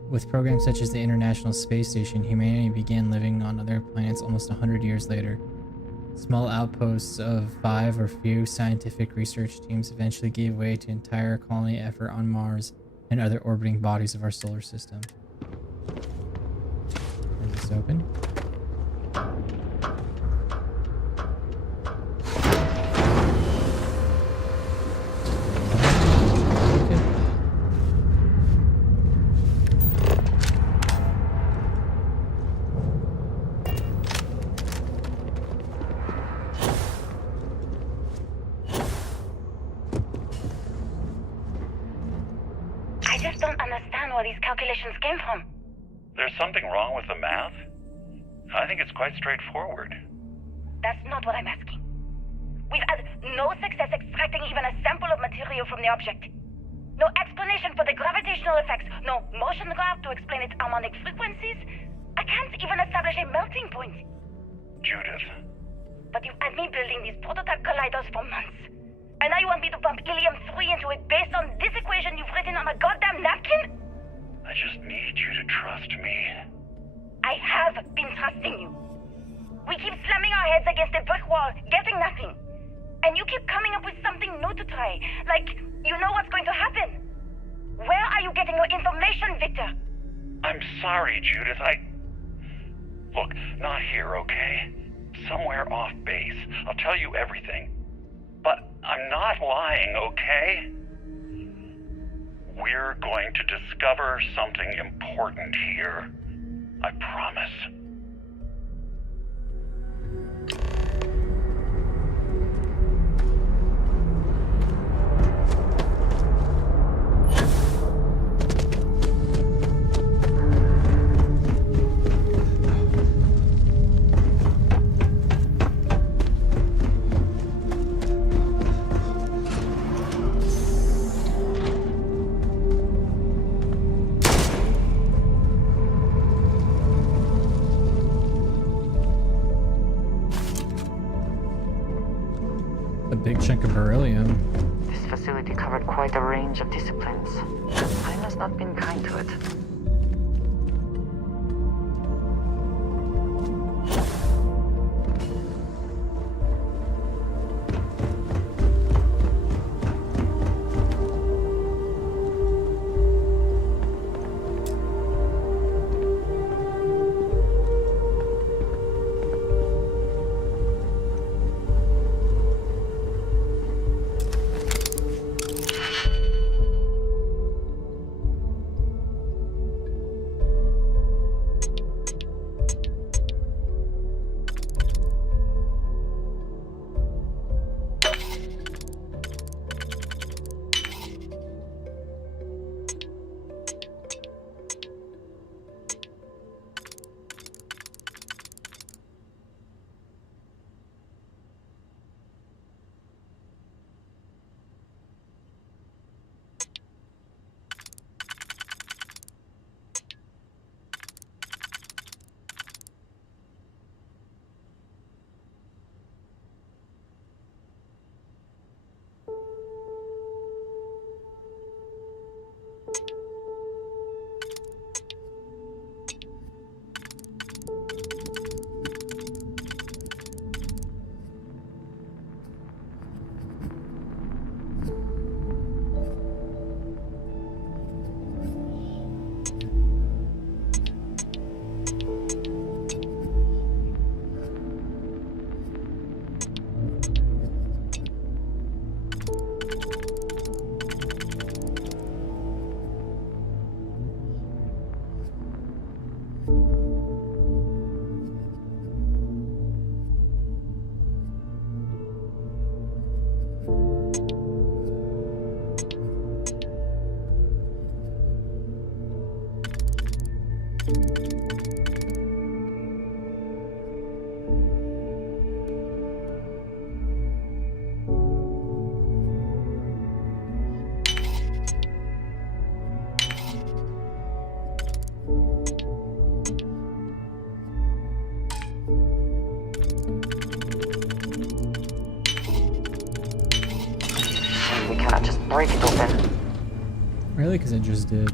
with programs such as the International Space Station, humanity began living on other planets almost 100 years later. Small outposts of 5 or few scientific research teams eventually gave way to entire colony effort on Mars and other orbiting bodies of our solar system. Is this open? Calculations came from. There's something wrong with the math? I think it's quite straightforward. That's not what I'm asking. We've had no success extracting even a sample of material from the object. No explanation for the gravitational effects, no motion graph to explain its harmonic frequencies. I can't even establish a melting point. Judith. But you've had me building these prototype colliders for months. And now you want me to pump helium-3 into it based on this equation you've written on a goddamn napkin? I just need you to trust me. I have been trusting you. We keep slamming our heads against a brick wall, getting nothing. And you keep coming up with something new to try. Like, you know what's going to happen. Where are you getting your information, Victor? I'm sorry, Judith. Look, not here, okay? Somewhere off base. I'll tell you everything. But I'm not lying, okay? We're going to discover something important here. I promise. A big chunk of beryllium. This facility covered quite a range of disciplines. Time has not been kind to it. We cannot just break it open. Really? Because it just did.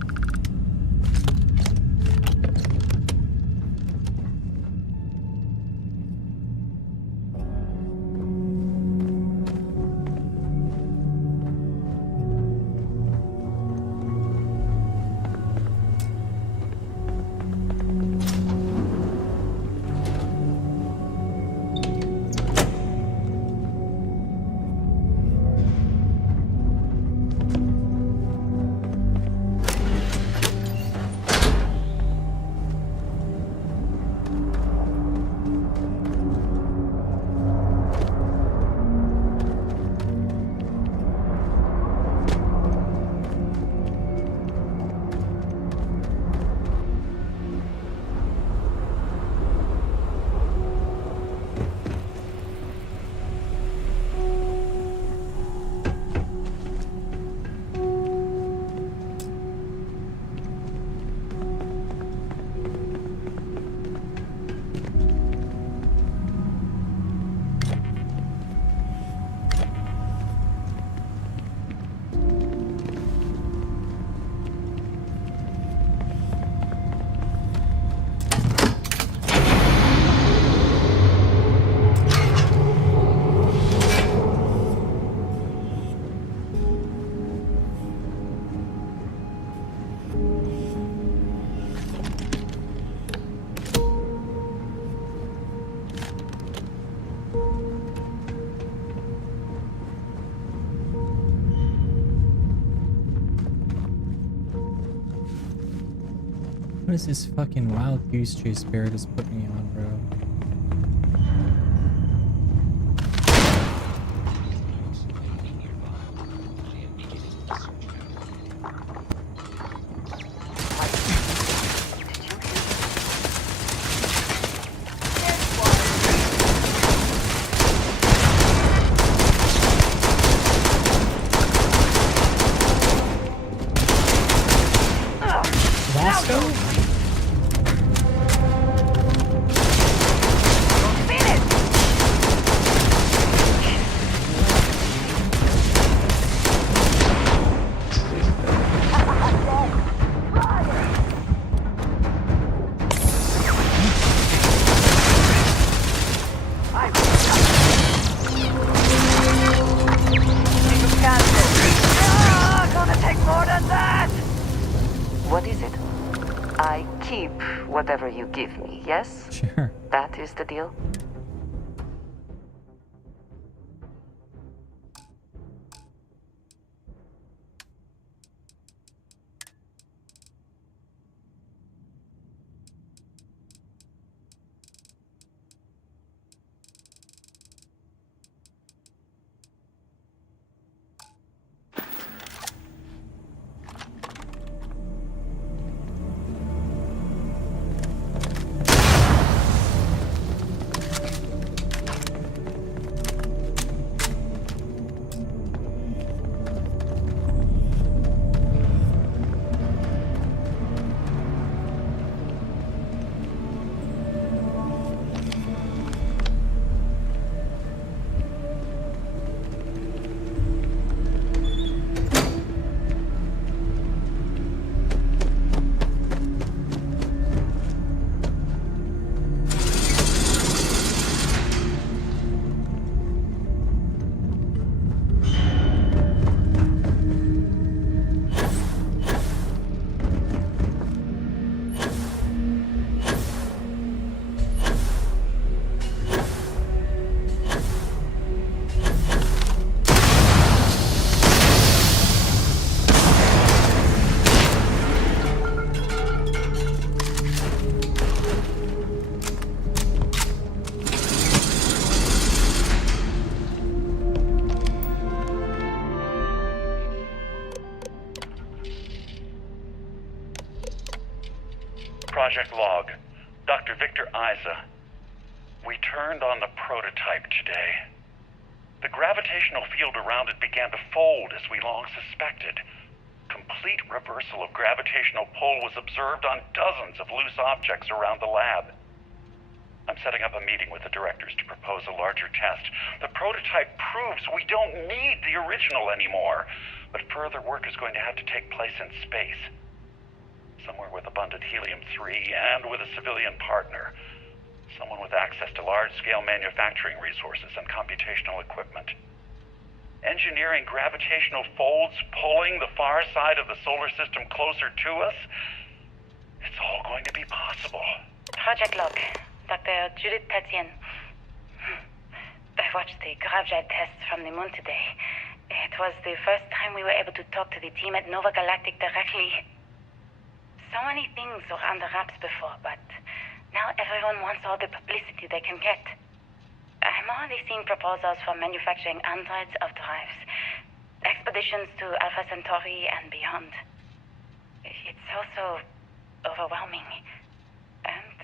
What is this fucking wild goose chase spirit is putting me on, bro? What is it? I keep whatever you give me, yes? Sure. That is the deal? Project Log, Dr. Victor Isa. We turned on the prototype today. The gravitational field around it began to fold as we long suspected. Complete reversal of gravitational pull was observed on dozens of loose objects around the lab. I'm setting up a meeting with the directors to propose a larger test. The prototype proves we don't need the original anymore, but further work is going to have to take place in space. Somewhere with abundant helium-3 and with a civilian partner. Someone with access to large-scale manufacturing resources and computational equipment. Engineering gravitational folds pulling the far side of the solar system closer to us? It's all going to be possible. Project Log, Dr. Judith Tatien. I watched the gravjet tests from the moon today. It was the first time we were able to talk to the team at Nova Galactic directly. So many things were under wraps before, but now everyone wants all the publicity they can get. I'm already seeing proposals for manufacturing androids of drives, expeditions to Alpha Centauri and beyond. It's also overwhelming and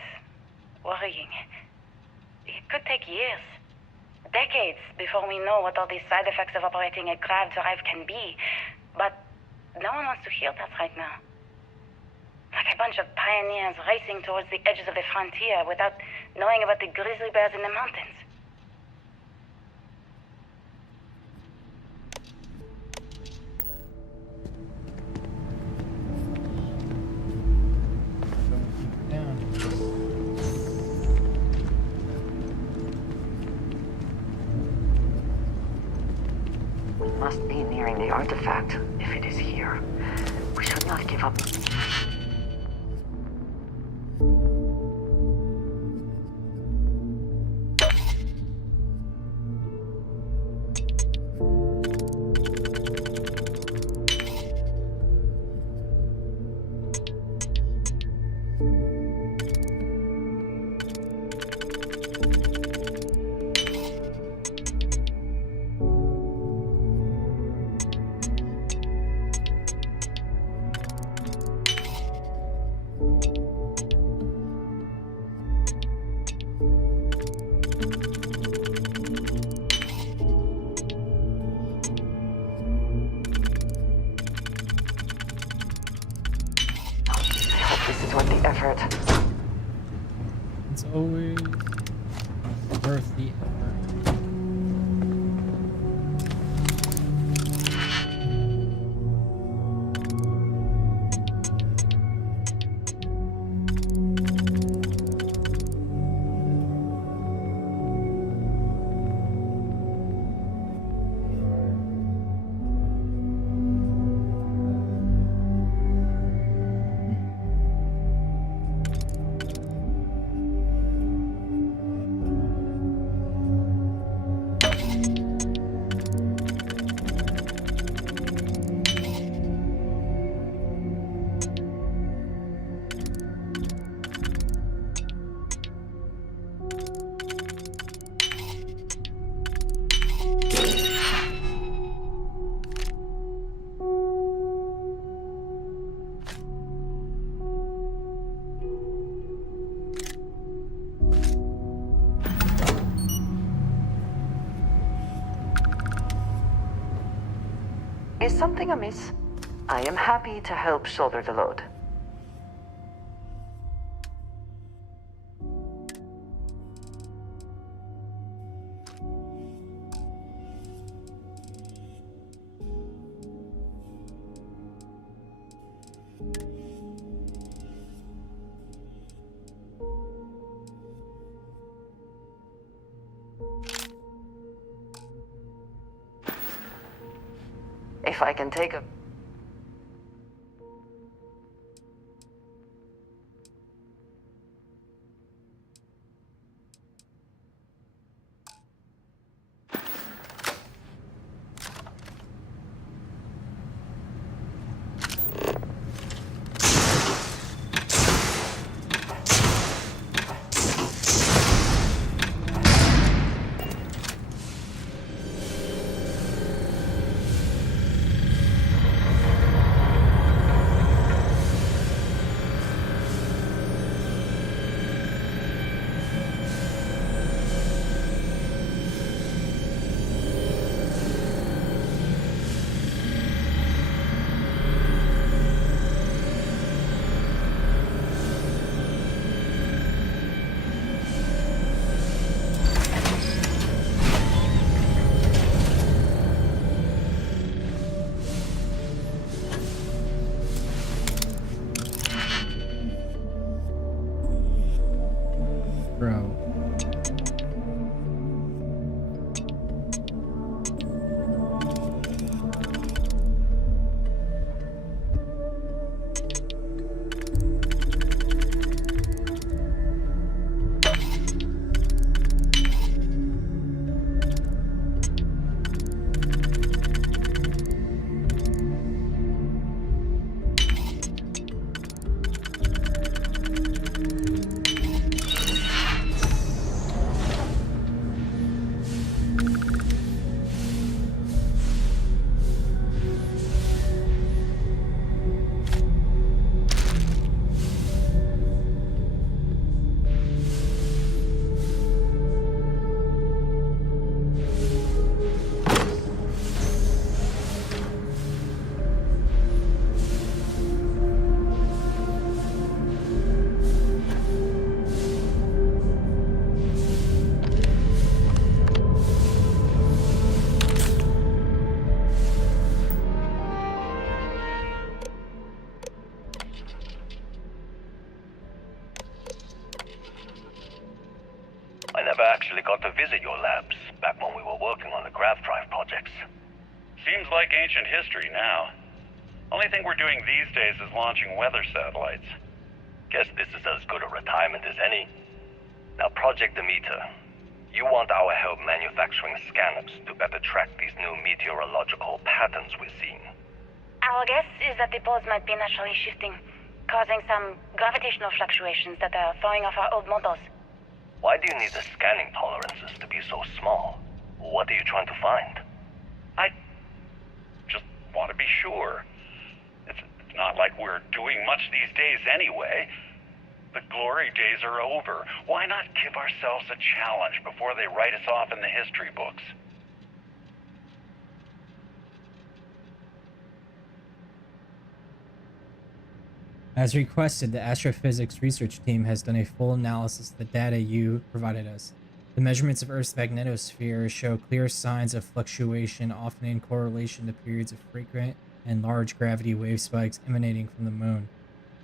worrying. It could take years, decades, before we know what all the side effects of operating a grav drive can be, but no one wants to hear that right now. Like a bunch of pioneers racing towards the edges of the frontier without knowing about the grizzly bears in the mountains. We must be nearing the artifact, if it is here. We should not give up. effort. It's always worth the effort. Is something amiss? I am happy to help shoulder the load. If I can take a... Bro. I never actually got to visit your labs back when we were working on the grav drive projects. Seems like ancient history now. Only thing we're doing these days is launching weather satellites. Guess this is as good a retirement as any. Now, Project Demeter, you want our help manufacturing scanners to better track these new meteorological patterns we're seeing. Our guess is that the poles might be naturally shifting, causing some gravitational fluctuations that are throwing off our old models. Why do you need the scanning tolerances to be so small? What are you trying to find? I just want to be sure. It's not like we're doing much these days anyway. The glory days are over. Why not give ourselves a challenge before they write us off in the history books? As requested, the astrophysics research team has done a full analysis of the data you provided us. The measurements of Earth's magnetosphere show clear signs of fluctuation, often in correlation to periods of frequent and large gravity wave spikes emanating from the moon.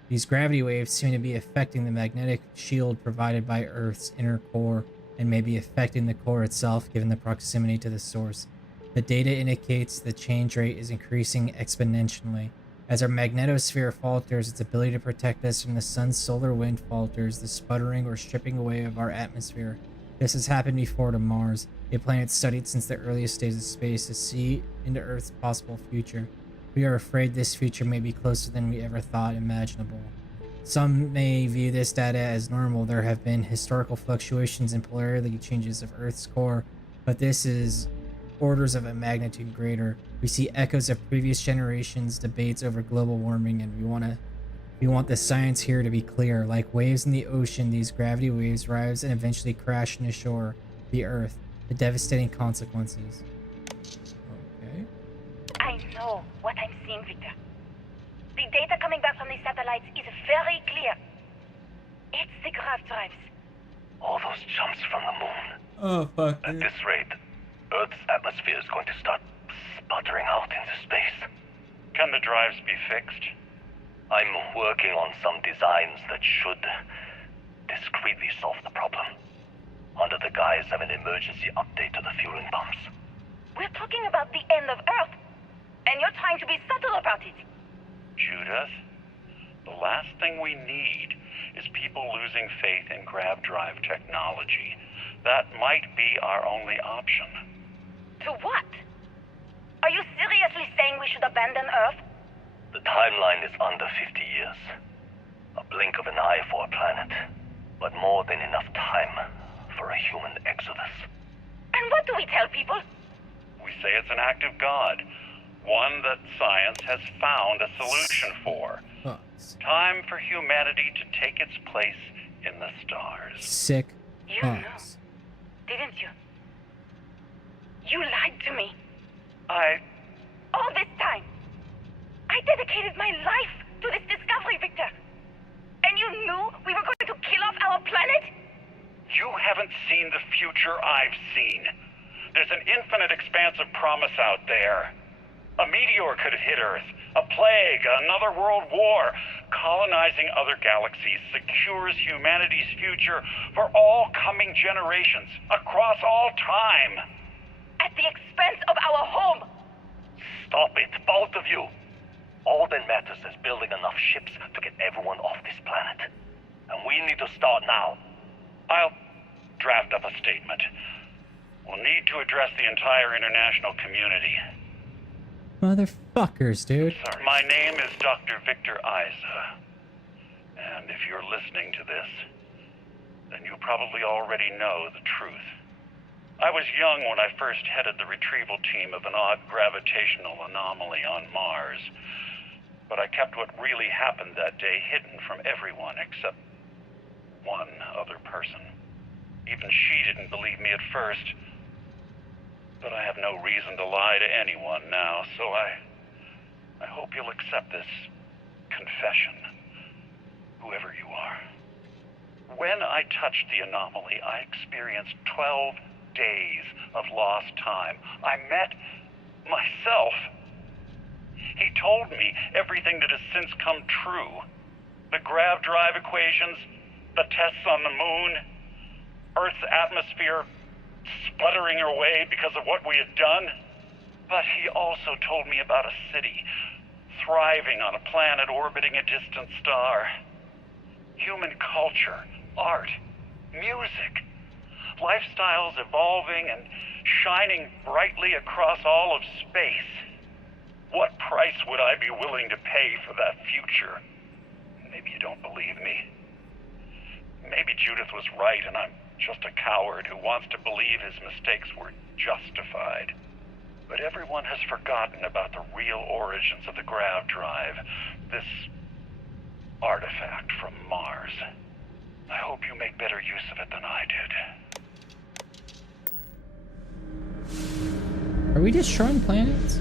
These gravity waves seem to be affecting the magnetic shield provided by Earth's inner core and may be affecting the core itself given the proximity to the source. The data indicates the change rate is increasing exponentially. As our magnetosphere falters, its ability to protect us from the sun's solar wind falters, the sputtering or stripping away of our atmosphere. This has happened before to Mars, a planet studied since the earliest days of space to see into Earth's possible future. We are afraid this future may be closer than we ever thought imaginable. Some may view this data as normal. There have been historical fluctuations and polarity changes of Earth's core, but this is orders of a magnitude greater. We see echoes of previous generations' debates over global warming, and we want the science here to be clear. Like waves in the ocean, these gravity waves rise and eventually crash into shore, the Earth, the devastating consequences. Okay. I know what I'm seeing, Victor. The data coming back from the satellites is very clear. It's the grav drives. All those jumps from the moon. Oh, fuck. At this rate, Earth's atmosphere is going to start sputtering out into space. Can the drives be fixed? I'm working on some designs that should discreetly solve the problem, under the guise of an emergency update to the fueling pumps. We're talking about the end of Earth, and you're trying to be subtle about it. Judith, the last thing we need is people losing faith in grav drive technology. That might be our only option. To what? Are you seriously saying we should abandon Earth? The timeline is under 50 years. A blink of an eye for a planet, but more than enough time for a human exodus. And what do we tell people? We say it's an act of God, one that science has found a solution for. Time for humanity to take its place in the stars. Sick. You know, didn't you? You lied to me. All this time. I dedicated my life to this discovery, Victor. And you knew we were going to kill off our planet? You haven't seen the future I've seen. There's an infinite expanse of promise out there. A meteor could hit Earth, a plague, another world war. Colonizing other galaxies secures humanity's future for all coming generations, across all time. At the expense of our home. Stop it, both of you. All that matters is building enough ships to get everyone off this planet. And we need to start now. I'll draft up a statement. We'll need to address the entire international community. Motherfuckers, dude. My name is Dr. Victor Isa. And if you're listening to this, then you probably already know the truth. I was young when I first headed the retrieval team of an odd gravitational anomaly on Mars. But I kept what really happened that day hidden from everyone except one other person. Even she didn't believe me at first. But I have no reason to lie to anyone now, so I hope you'll accept this confession, whoever you are. When I touched the anomaly, I experienced 12 days of lost time. I met myself. He told me everything that has since come true. The grav drive equations, the tests on the moon, Earth's atmosphere sputtering away because of what we had done. But he also told me about a city thriving on a planet orbiting a distant star. Human culture, art, music, lifestyles evolving and shining brightly across all of space. What price would I be willing to pay for that future? Maybe you don't believe me. Maybe Judith was right and I'm just a coward who wants to believe his mistakes were justified. But everyone has forgotten about the real origins of the grav drive, this artifact from Mars. I hope you make better use of it than I did. Are we destroying planets?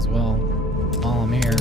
as well while I'm here.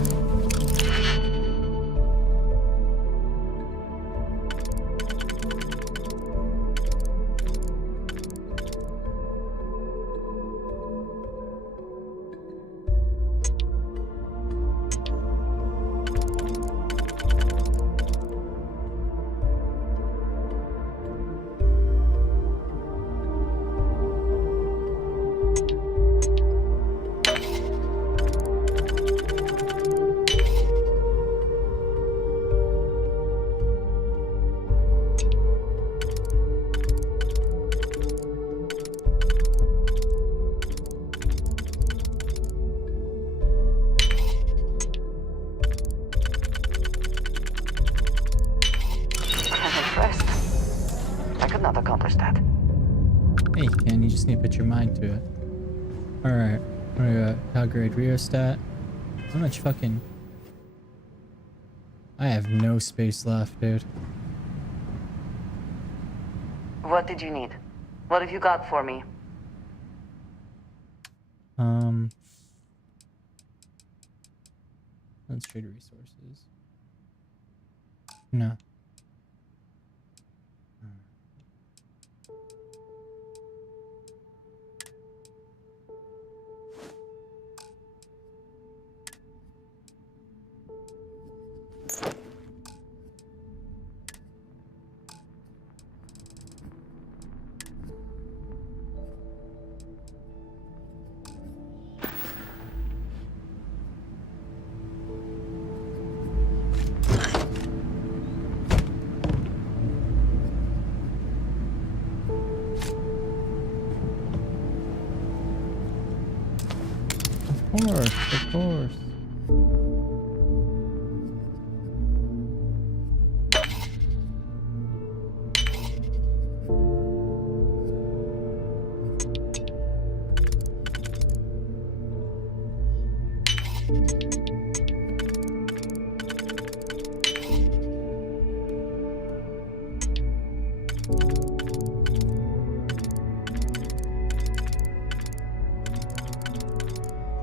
Hey, you can. You just need to put your mind to it. Alright. What do we got? How grade rheostat? How much fucking... I have no space left, dude. What did you need? What have you got for me? Let's trade resources. No. Of course.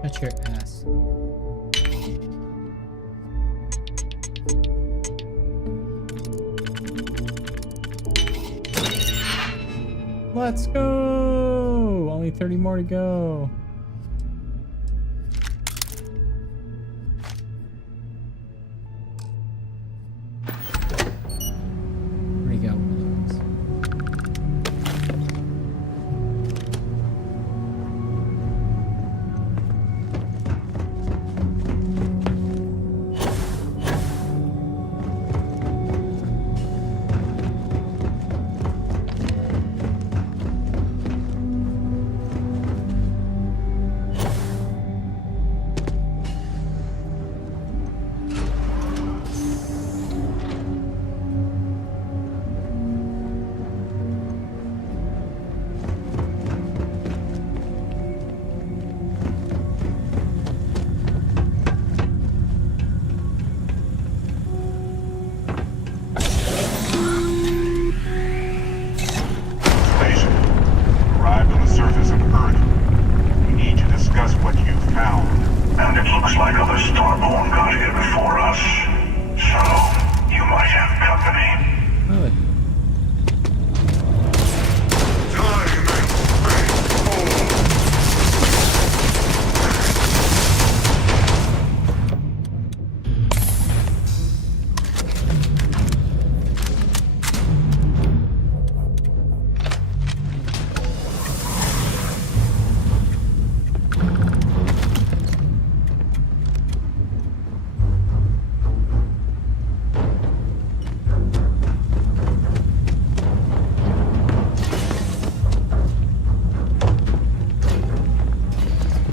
Shut your ass. Let's go! Only 30 more to go. Where'd he go?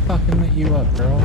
Fucking lit you up, girl.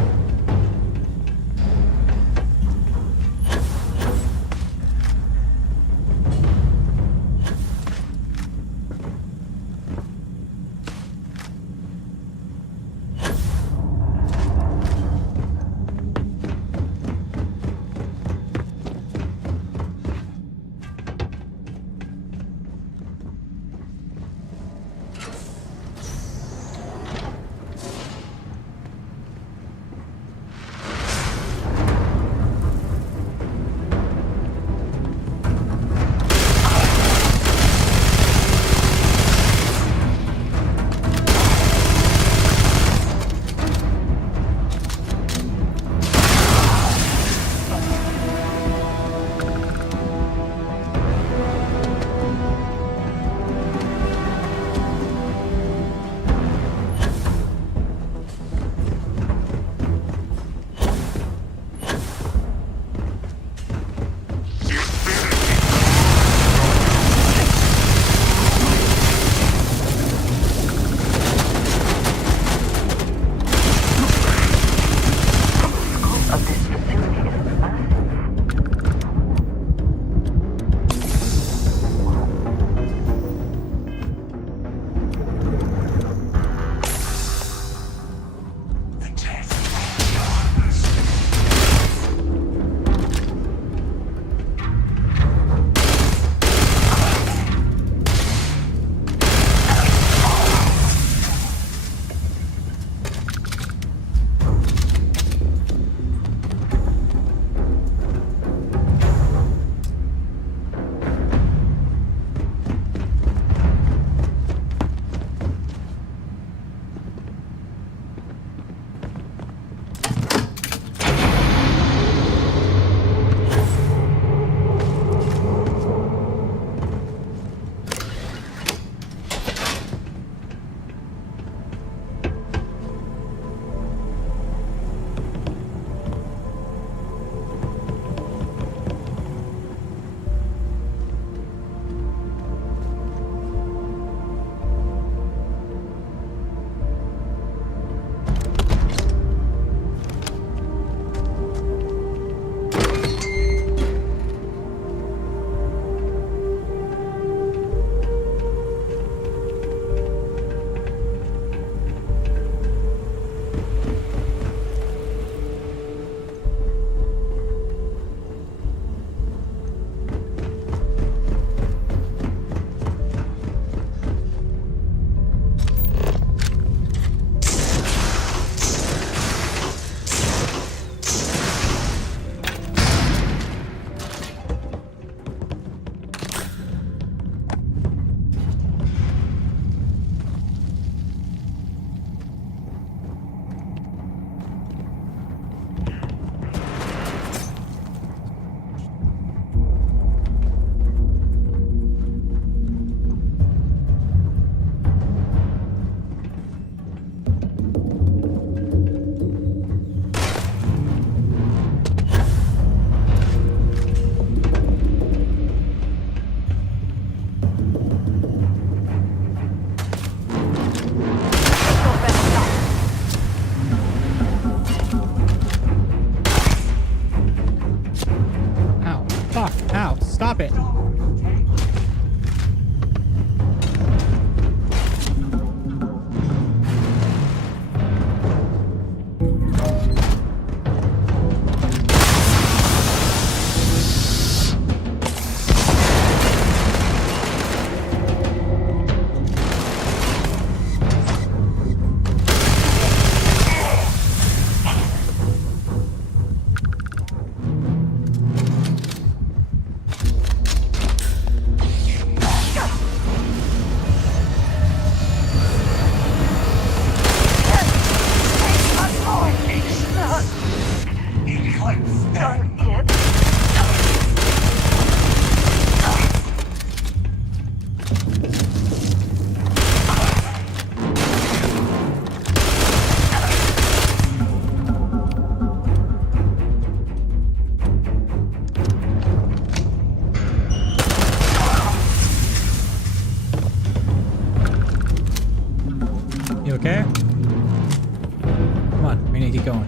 going.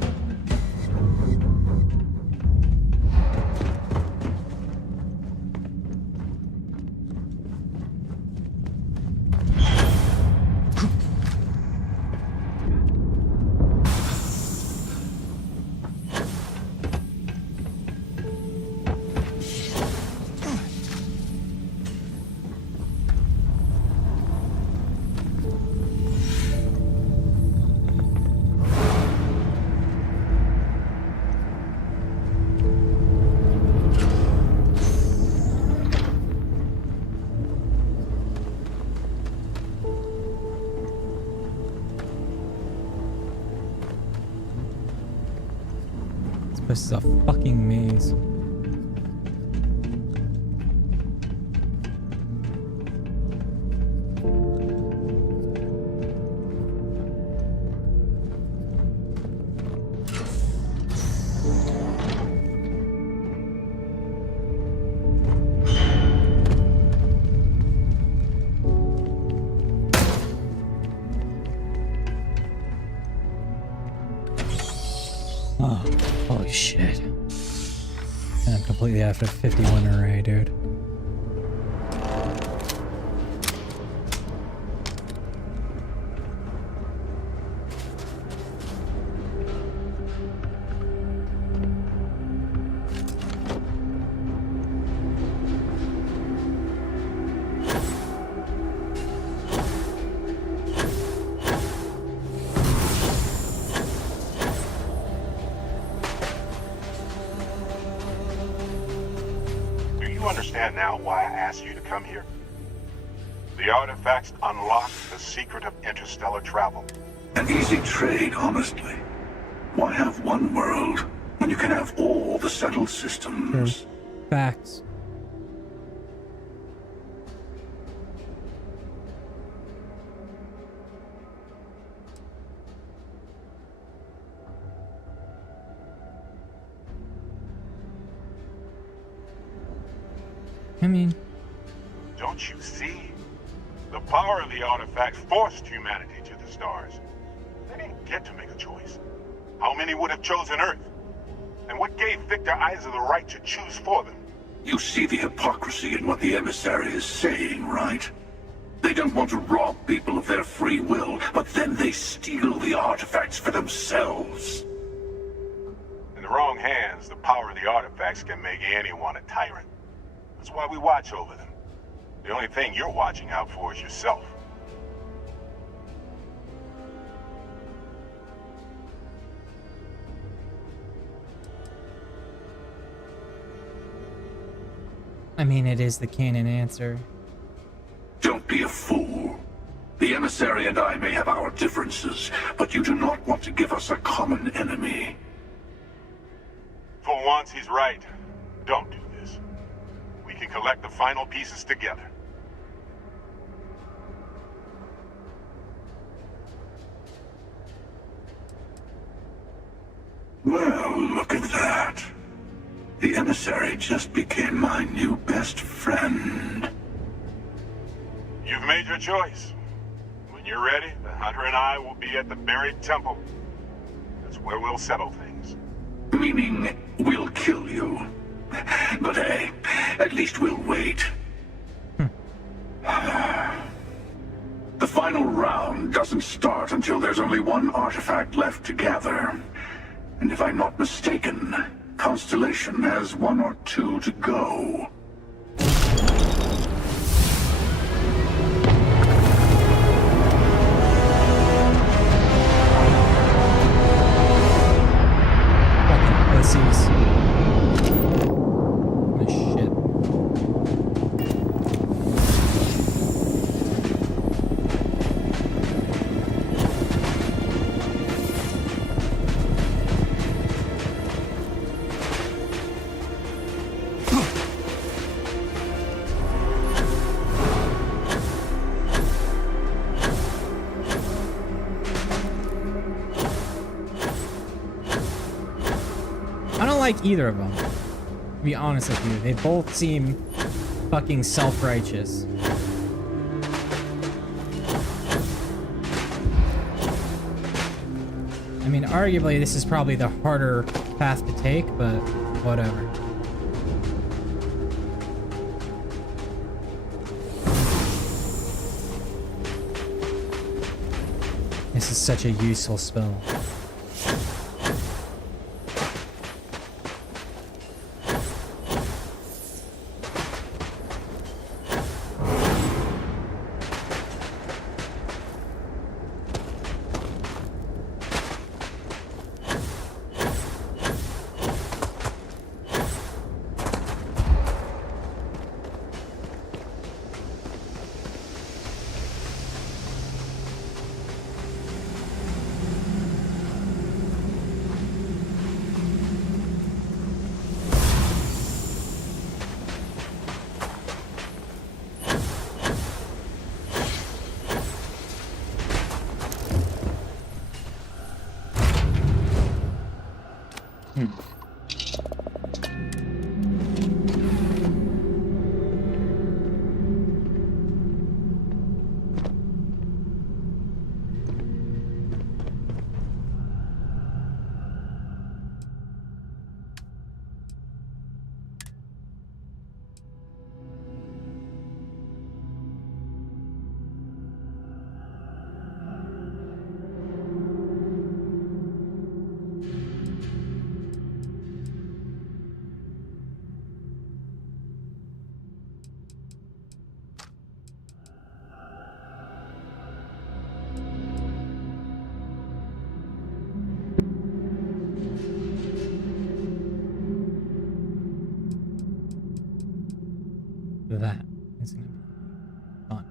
This is a fucking maze. Oh, holy shit. And I'm completely after 51 array, dude. Understand now why I asked you to come here? The artifacts unlock the secret of interstellar travel. An easy trade, honestly. Why have one world when you can have all the settled systems? Facts. I mean, don't you see? The power of the artifacts forced humanity to the stars. They didn't get to make a choice. How many would have chosen Earth? And what gave Victor Isa the right to choose for them? You see the hypocrisy in what the emissary is saying, right? They don't want to rob people of their free will, but then they steal the artifacts for themselves. In the wrong hands, the power of the artifacts can make anyone a tyrant. That's why we watch over them. The only thing you're watching out for is yourself. I mean, it is the canon answer. Don't be a fool. The emissary and I may have our differences, but you do not want to give us a common enemy. For once, he's right. Don't do this. We can collect the final pieces together. Well, look at that. The emissary just became my new best friend. You've made your choice. When you're ready, the Hunter and I will be at the buried temple. That's where we'll settle things. Meaning, we'll kill you. But hey, at least we'll wait. The final round doesn't start until there's only one artifact left to gather. And if I'm not mistaken, Constellation has one or two to go. Fucking pussies. Shit. I don't like either of them, to be honest with you. They both seem fucking self-righteous. I mean, arguably this is probably the harder path to take, but whatever. This is such a useful spell. That is gonna be fun.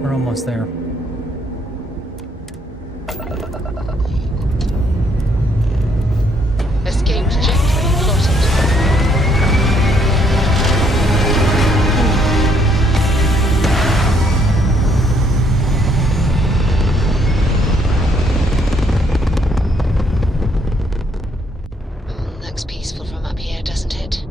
We're almost there. Escape trajectory plotted. Looks peaceful from up here, doesn't it?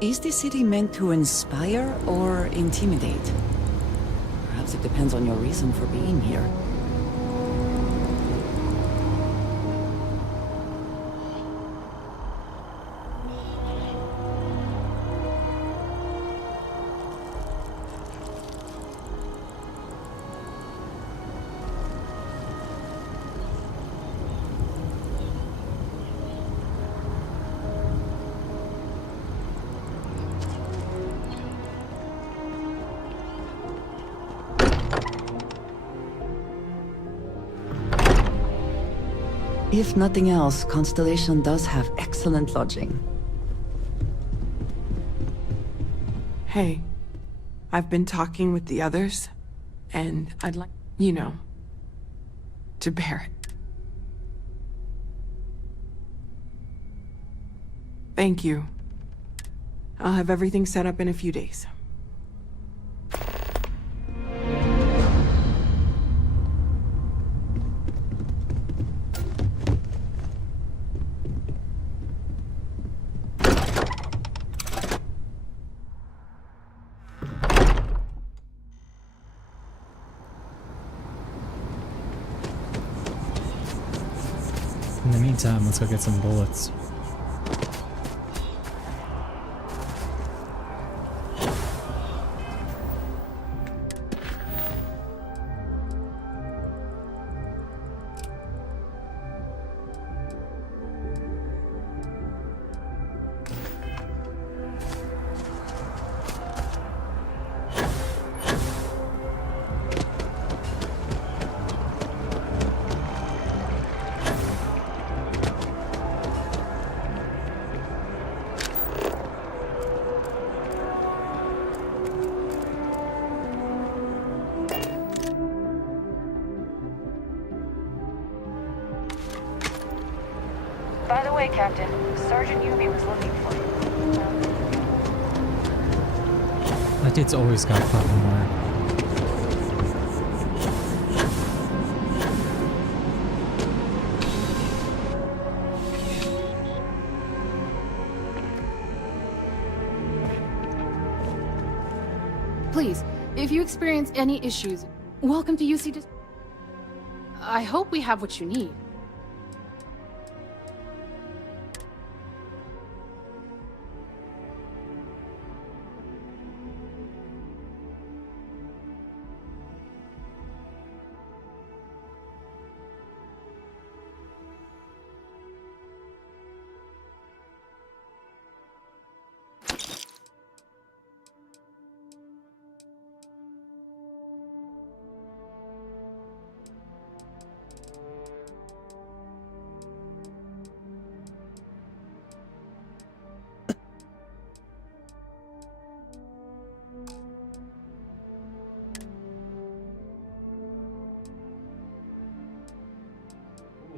Is the city meant to inspire or intimidate? Perhaps it depends on your reason for being here. If nothing else, Constellation does have excellent lodging. Hey, I've been talking with the others, and I'd like, you know, to bear it. Thank you. I'll have everything set up in a few days. In the meantime, let's go get some bullets. By the way, Captain, Sergeant Yubi was looking for you. That dude's always got fucking work. Please, if you experience any issues, welcome to UC. I hope we have what you need.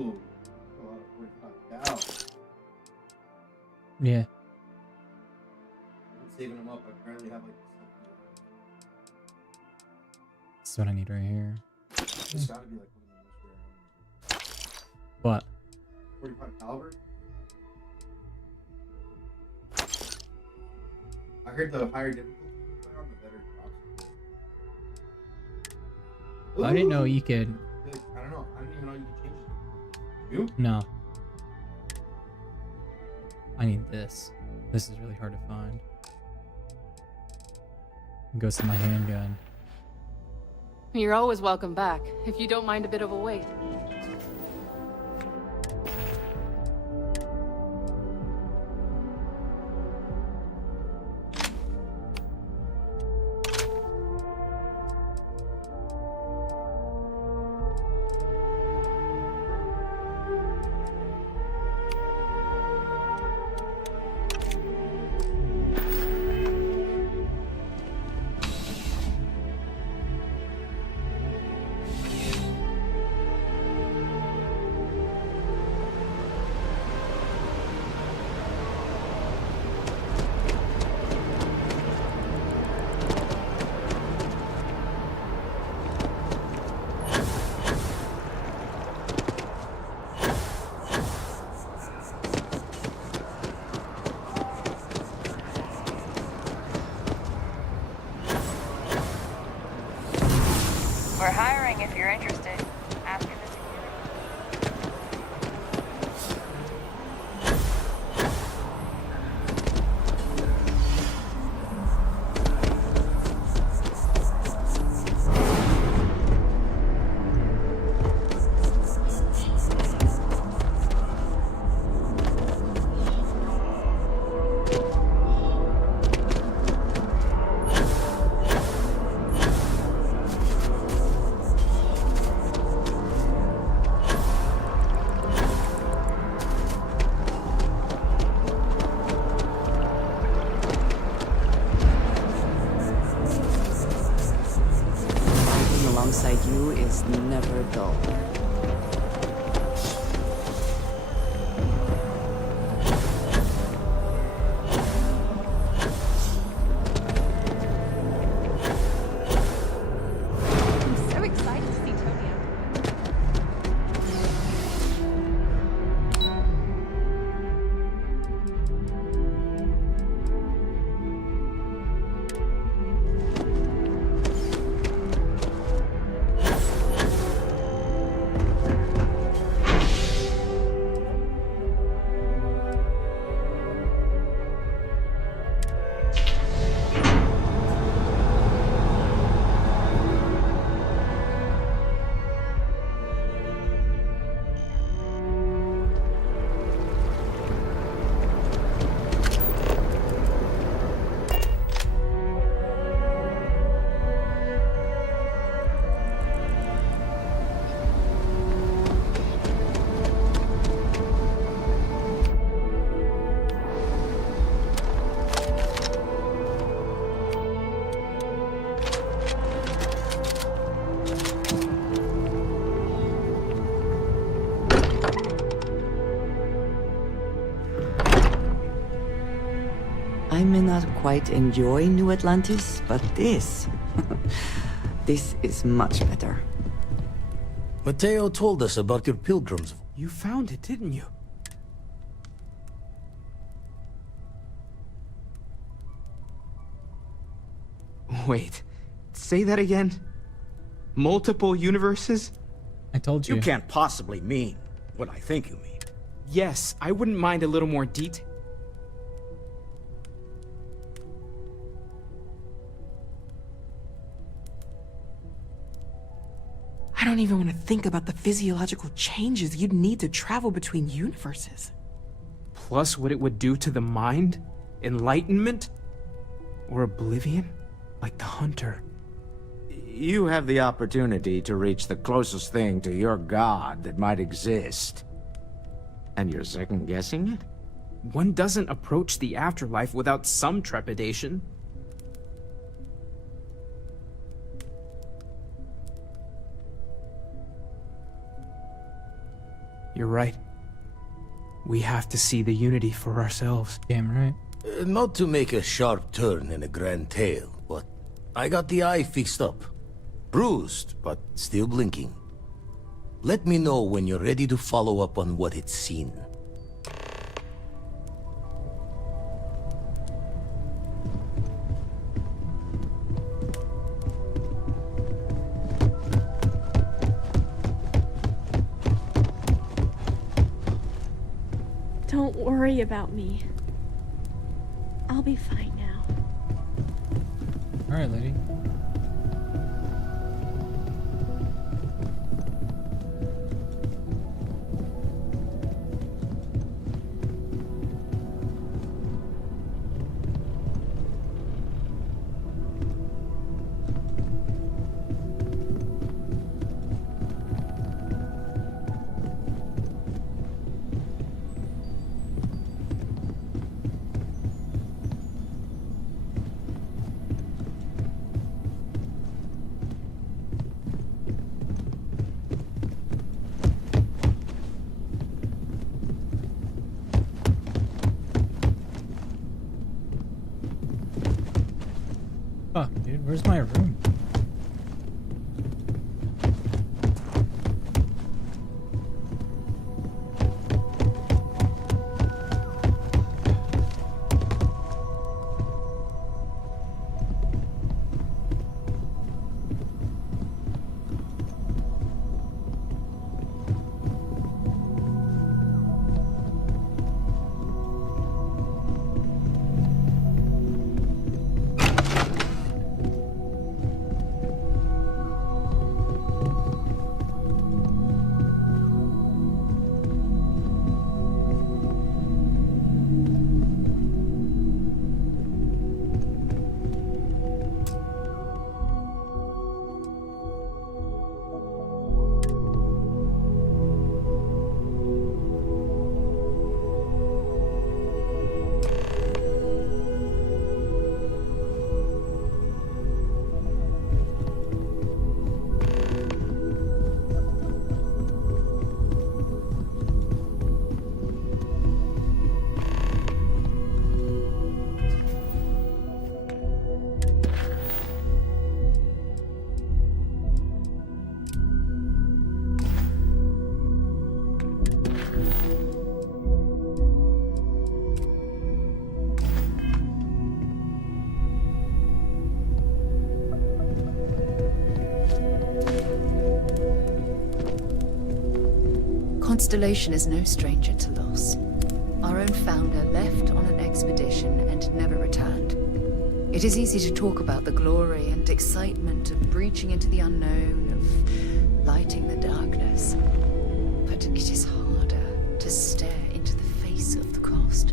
Ooh, Yeah. I've been saving them up. I apparently have like This is what I need right here. it's gotta be like one of the most rare. What? 45 caliber? I heard the higher difficulty you play on, the better it drops. I didn't know you could. I don't know. I didn't even know you could change it. You? No. I need this. This is really hard to find. It goes to my handgun. You're always welcome back, if you don't mind a bit of a wait. We're hiring if you're interested. Ask in the Alongside you is never dull. I'm so excited to see Tonya. I may not quite enjoy New Atlantis, but this... this is much better. Mateo told us about your pilgrims. You found it, didn't you? Wait, say that again? Multiple universes? I told you. You can't possibly mean what I think you mean. Yes, I wouldn't mind a little more detail. I don't even want to think about the physiological changes you'd need to travel between universes. Plus what it would do to the mind? Enlightenment? Or oblivion? Like the Hunter. You have the opportunity to reach the closest thing to your god that might exist. And you're second-guessing it? One doesn't approach the afterlife without some trepidation. You're right. We have to see the Unity for ourselves. Damn right. Not to make a sharp turn in a grand tale, but I got the eye fixed up. Bruised, but still blinking. Let me know when you're ready to follow up on what it's seen. Don't worry about me. I'll be fine now. All right, lady. Fuck, dude, where's my room? Constellation is no stranger to loss. Our own founder left on an expedition and never returned. It is easy to talk about the glory and excitement of breaching into the unknown, of lighting the darkness. But it is harder to stare into the face of the cost.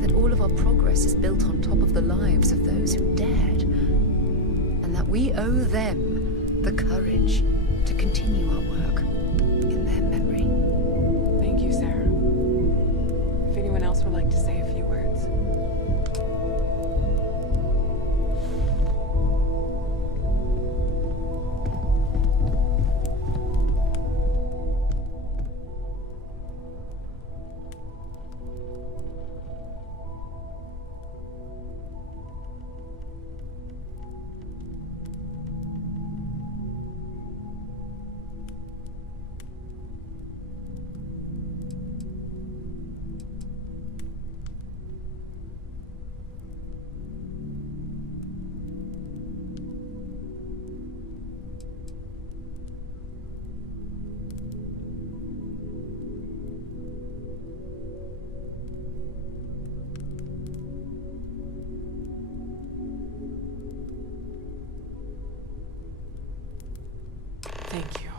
That all of our progress is built on top of the lives of those who dared. And that we owe them the courage to continue our work in their memory. Thank you, Sarah. If anyone else would like to say a few words. Thank you.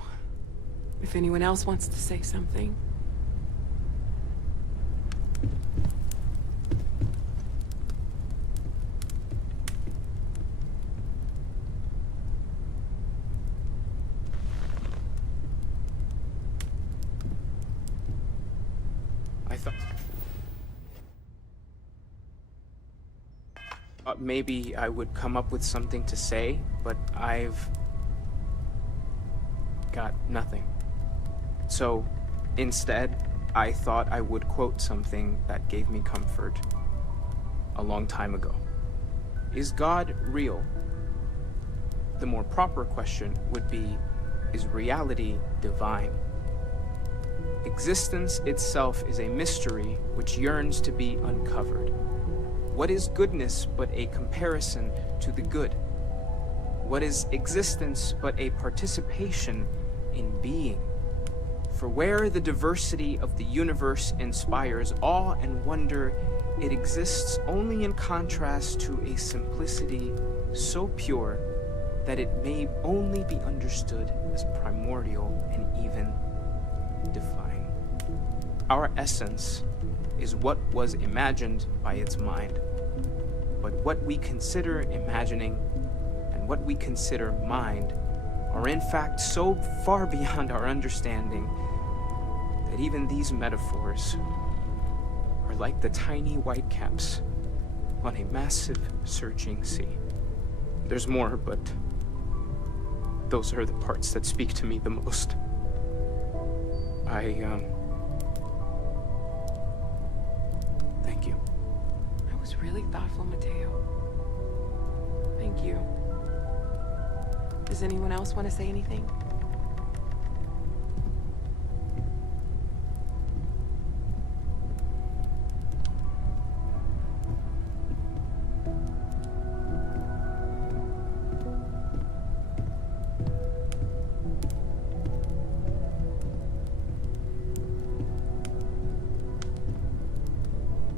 If anyone else wants to say something. I thought maybe I would come up with something to say, but I've got nothing. So instead, I thought I would quote something that gave me comfort a long time ago. Is God real? The more proper question would be, is reality divine? Existence itself is a mystery which yearns to be uncovered. What is goodness but a comparison to the good? What is existence but a participation in being? For where the diversity of the universe inspires awe and wonder, it exists only in contrast to a simplicity so pure that it may only be understood as primordial and even divine. Our essence is what was imagined by its mind, but what we consider imagining and what we consider mind are in fact so far beyond our understanding that even these metaphors are like the tiny whitecaps on a massive searching sea. There's more, but those are the parts that speak to me the most. Thank you. That was really thoughtful, Mateo. Thank you. Does anyone else want to say anything?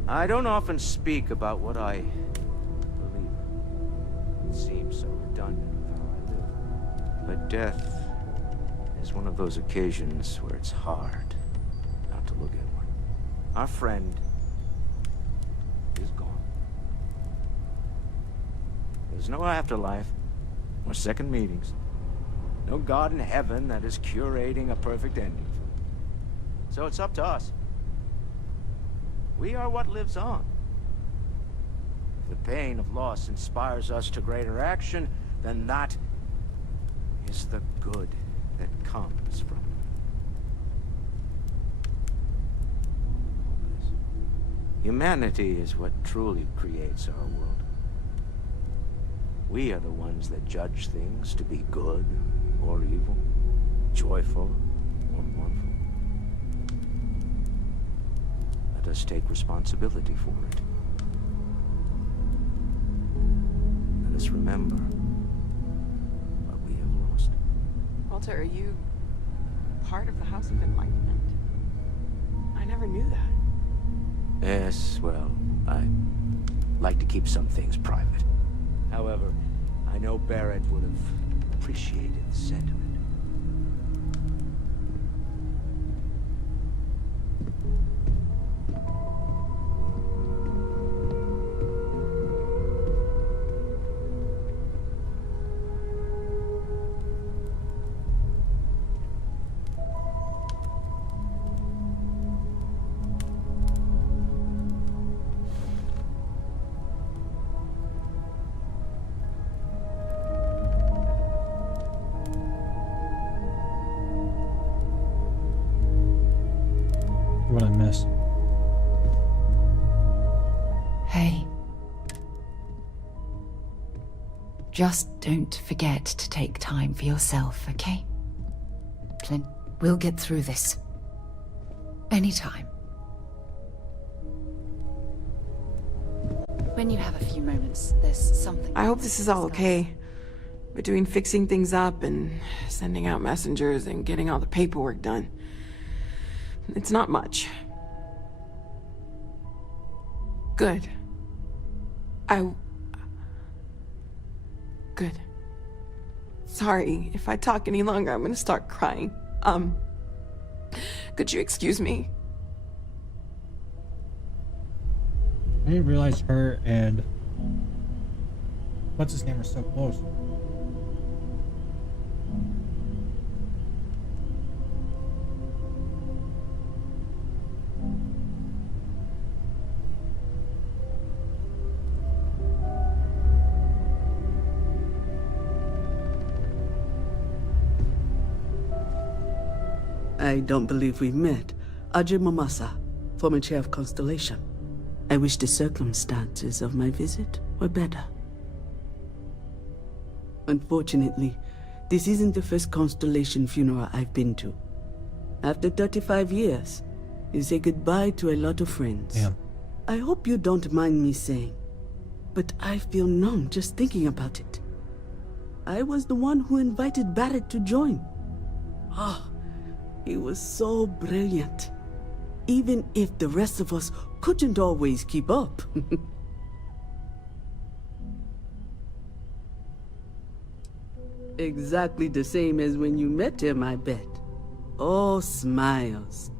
I don't often speak about what I believe in. It seems so redundant with how I live. But death is one of those occasions where it's hard not to look inward. Our friend is gone. There's no afterlife, or second meetings. No God in heaven that is curating a perfect ending for me. So it's up to us. We are what lives on. If the pain of loss inspires us to greater action, then that is the good that comes from it. Humanity is what truly creates our world. We are the ones that judge things to be good or evil, joyful or mournful. Let us take responsibility for it. Let us remember what we have lost. Walter, are you part of the House of Enlightenment? never knew that. Yes, well, I like to keep some things private. However, I know Barrett would have appreciated the sentiment. What I missed. Hey. Just don't forget to take time for yourself, okay? Clint, we'll get through this. Anytime. When you have a few moments, there's something... I hope this is all okay. Between fixing things up and sending out messengers and getting all the paperwork done. It's not much. Good. Good. Sorry, if I talk any longer, I'm gonna start crying. Could you excuse me? I didn't realize her and what's his name are so close. I don't believe we've met. Ajay Mamasa, former chair of Constellation. I wish the circumstances of my visit were better. Unfortunately, this isn't the first Constellation funeral I've been to. After 35 years, you say goodbye to a lot of friends. Yeah. I hope you don't mind me saying, but I feel numb just thinking about it. I was the one who invited Barrett to join. Oh, he was so brilliant. Even if the rest of us couldn't always keep up. Exactly the same as when you met him, I bet. Oh, smiles.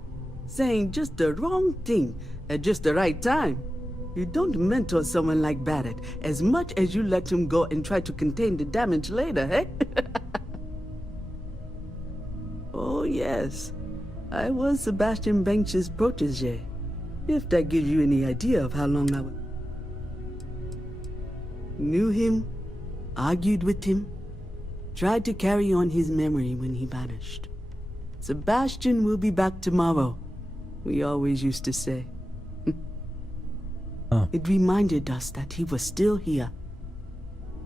Saying just the wrong thing at just the right time. You don't mentor someone like Barrett as much as you let him go and try to contain the damage later, eh? Oh, yes. I was Sebastian Banks's protege. If that gives you any idea of how long I knew him, argued with him, tried to carry on his memory when he vanished. Sebastian will be back tomorrow, we always used to say. It reminded us that he was still here,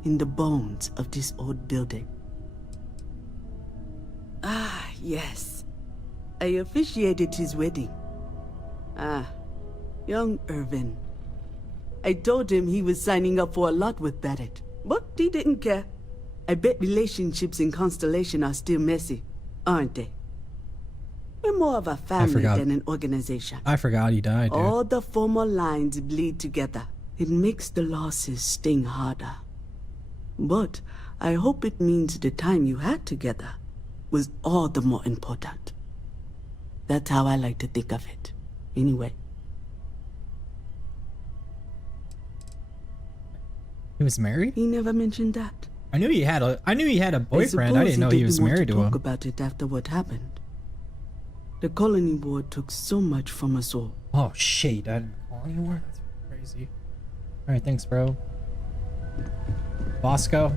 in the bones of this old building. Ah, yes. I officiated his wedding. Ah, young Irvin. I told him he was signing up for a lot with Barrett, but he didn't care. I bet relationships in Constellation are still messy, aren't they? We're more of a family than an organization. I forgot he died, dude. All the former lines bleed together. It makes the losses sting harder. But I hope it means the time you had together was all the more important. That's how I like to think of it, anyway. He was married? He never mentioned that. I knew he had a boyfriend. I didn't know he was married to him. Talk about it after what happened. The colony war took so much from us all. Oh shit, I didn't call anymore? That's crazy. Alright, thanks, bro. Bosco?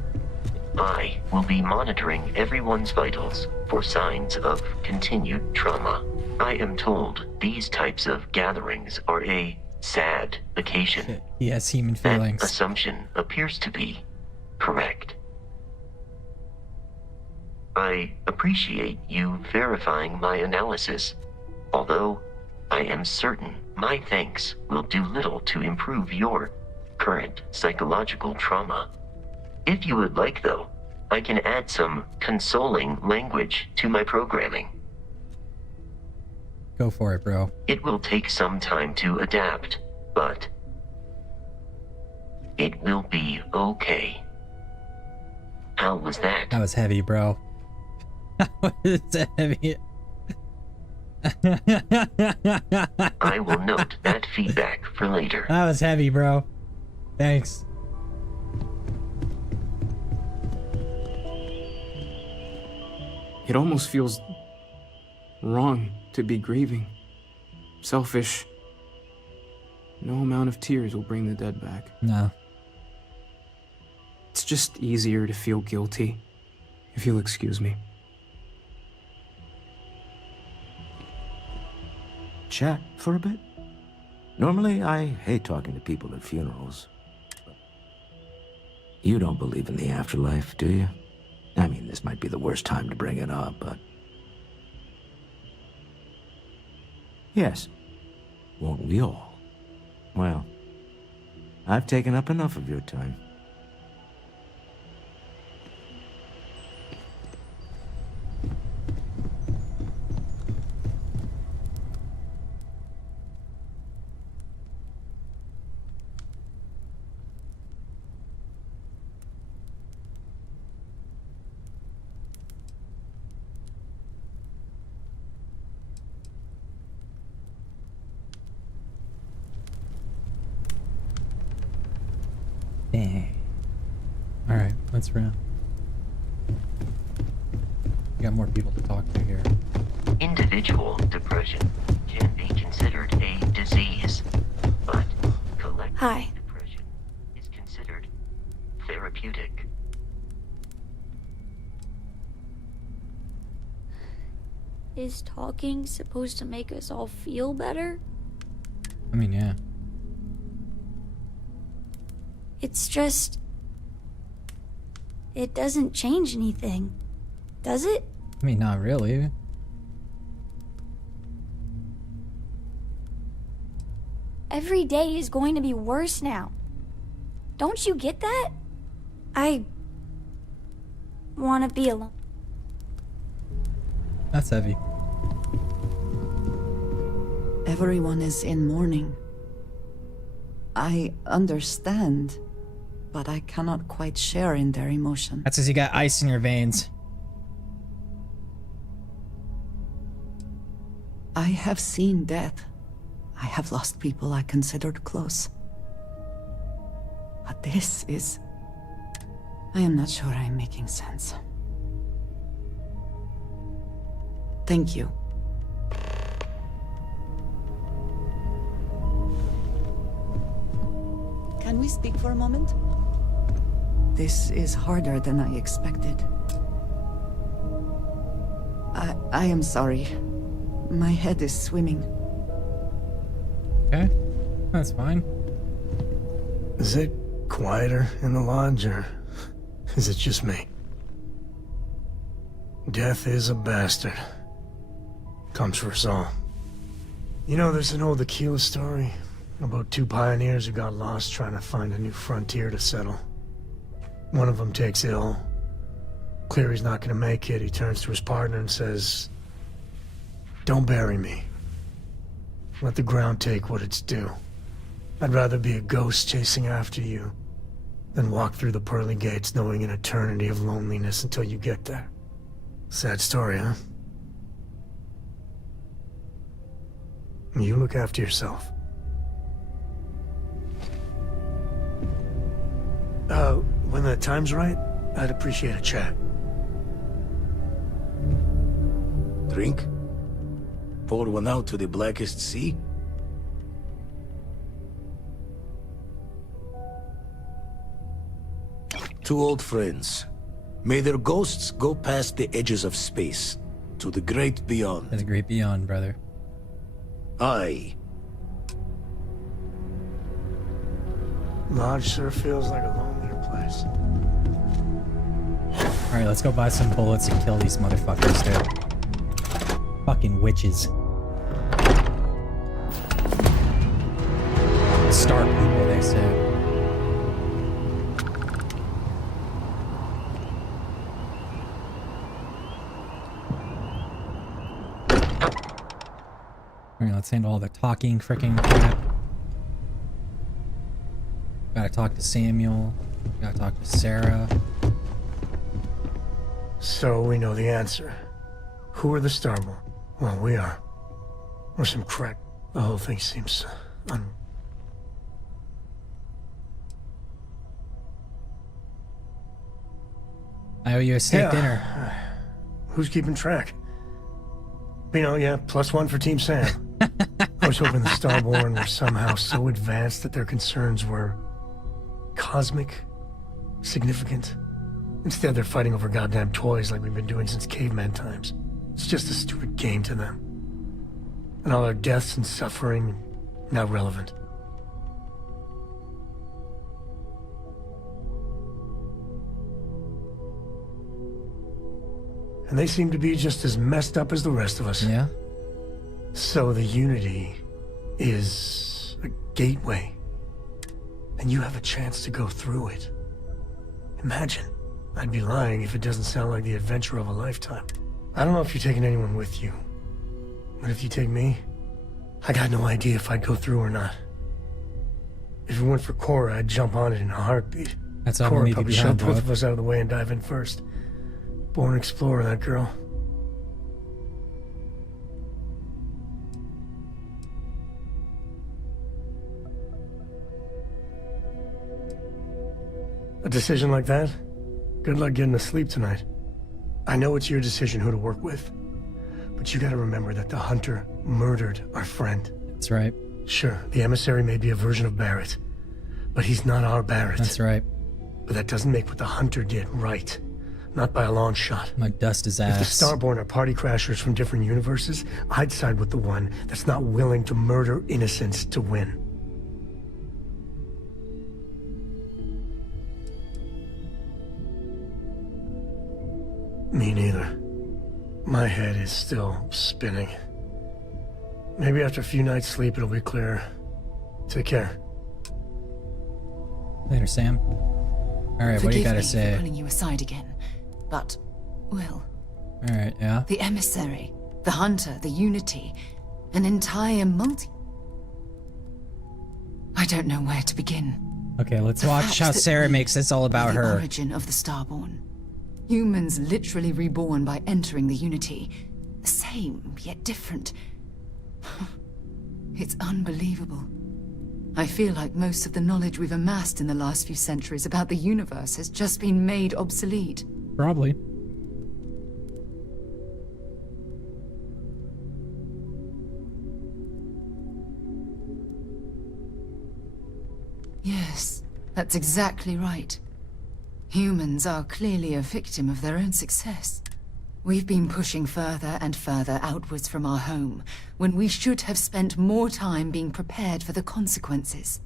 I will be monitoring everyone's vitals for signs of continued trauma. I am told these types of gatherings are a sad occasion. Shit. He has human feelings. That assumption appears to be correct. I appreciate you verifying my analysis, although I am certain my thanks will do little to improve your current psychological trauma. If you would like, though, I can add some consoling language to my programming. Go for it, bro. It will take some time to adapt, but it will be okay. How was that? That was heavy, bro. That was heavy. I will note that feedback for later. That was heavy, bro. Thanks. It almost feels wrong to be grieving. Selfish. No amount of tears will bring the dead back. No. It's just easier to feel guilty, if you'll excuse me. Chat for a bit? Normally, I hate talking to people at funerals. But you don't believe in the afterlife, do you? I mean, this might be the worst time to bring it up, but... Yes. Won't we all? Well, I've taken up enough of your time. Dang. Alright, let's run. We got more people to talk to here. Individual depression can be considered a disease, but collective depression is considered therapeutic. Is talking supposed to make us all feel better? I mean, yeah. It's just... it doesn't change anything, does it? I mean, not really. Every day is going to be worse now. Don't you get that? I want to be alone. That's heavy. Everyone is in mourning. I understand, but I cannot quite share in their emotion. That's because you got ice in your veins. I have seen death. I have lost people I considered close. But this is... I am not sure I'm making sense. Thank you. Can we speak for a moment? This is harder than I expected. I am sorry. My head is swimming. Okay, that's fine. Is it quieter in the lodge, or is it just me? Death is a bastard. Comes for us all. You know, there's an old Aquila story about two pioneers who got lost trying to find a new frontier to settle. One of them takes ill. Clear he's not gonna make it, he turns to his partner and says, "Don't bury me. Let the ground take what it's due. I'd rather be a ghost chasing after you than walk through the pearly gates knowing an eternity of loneliness until you get there." Sad story, huh? You look after yourself. When the time's right, I'd appreciate a chat. Drink? Pour one out to the blackest sea? Two old friends. May their ghosts go past the edges of space, to the great beyond. The great beyond, brother. Aye. Lodge sure feels like a lonelier place. Alright, let's go buy some bullets and kill these motherfuckers, dude. Fucking witches. Star people, they say. let's handle all the talking frickin' crap. Gotta talk to Samuel. Gotta talk to Sarah. So we know the answer. Who are the Starborn? Well, we are. Or some crack. The whole thing seems I owe you a steak dinner. Who's keeping track? You know, yeah, +1 for Team Sam. I was hoping the Starborn were somehow so advanced that their concerns were cosmic, significant. Instead, they're fighting over goddamn toys like we've been doing since caveman times. It's just a stupid game to them. And all our deaths and suffering, now relevant. And they seem to be just as messed up as the rest of us. Yeah. So the Unity is a gateway. And you have a chance to go through it. Imagine. I'd be lying if it doesn't sound like the adventure of a lifetime. I don't know if you're taking anyone with you. But if you take me, I got no idea if I'd go through or not. If it went for Cora, I'd jump on it in a heartbeat. That's all we Cora need to probably be shove done, both bud. of us out of the way and dive in first. Born explorer, that girl. A decision like that? Good luck getting to sleep tonight. I know it's your decision who to work with, but you gotta remember that the Hunter murdered our friend. That's right. Sure, the emissary may be a version of Barrett, but he's not our Barrett. That's right. But that doesn't make what the Hunter did right. Not by a long shot. I'm gonna dust his If ass. the Starborn are party crashers from different universes, I'd side with the one that's not willing to murder innocents to win. Me neither. My head is still spinning. Maybe after a few nights' sleep it'll be clearer. Take care. Later, Sam. Alright, what do you gotta Forgive me say? for pulling you aside again, but, Will, Alright, yeah. the emissary, the hunter, the unity, an entire I don't know where to begin. Okay, let's The watch fact how that Sarah we makes this all about are the her. origin of the Starborn. Humans literally reborn by entering the Unity. The same, yet different. It's unbelievable. I feel like most of the knowledge we've amassed in the last few centuries about the universe has just been made obsolete. Probably. Yes, that's exactly right. Humans are clearly a victim of their own success. We've been pushing further and further outwards from our home, when we should have spent more time being prepared for the consequences.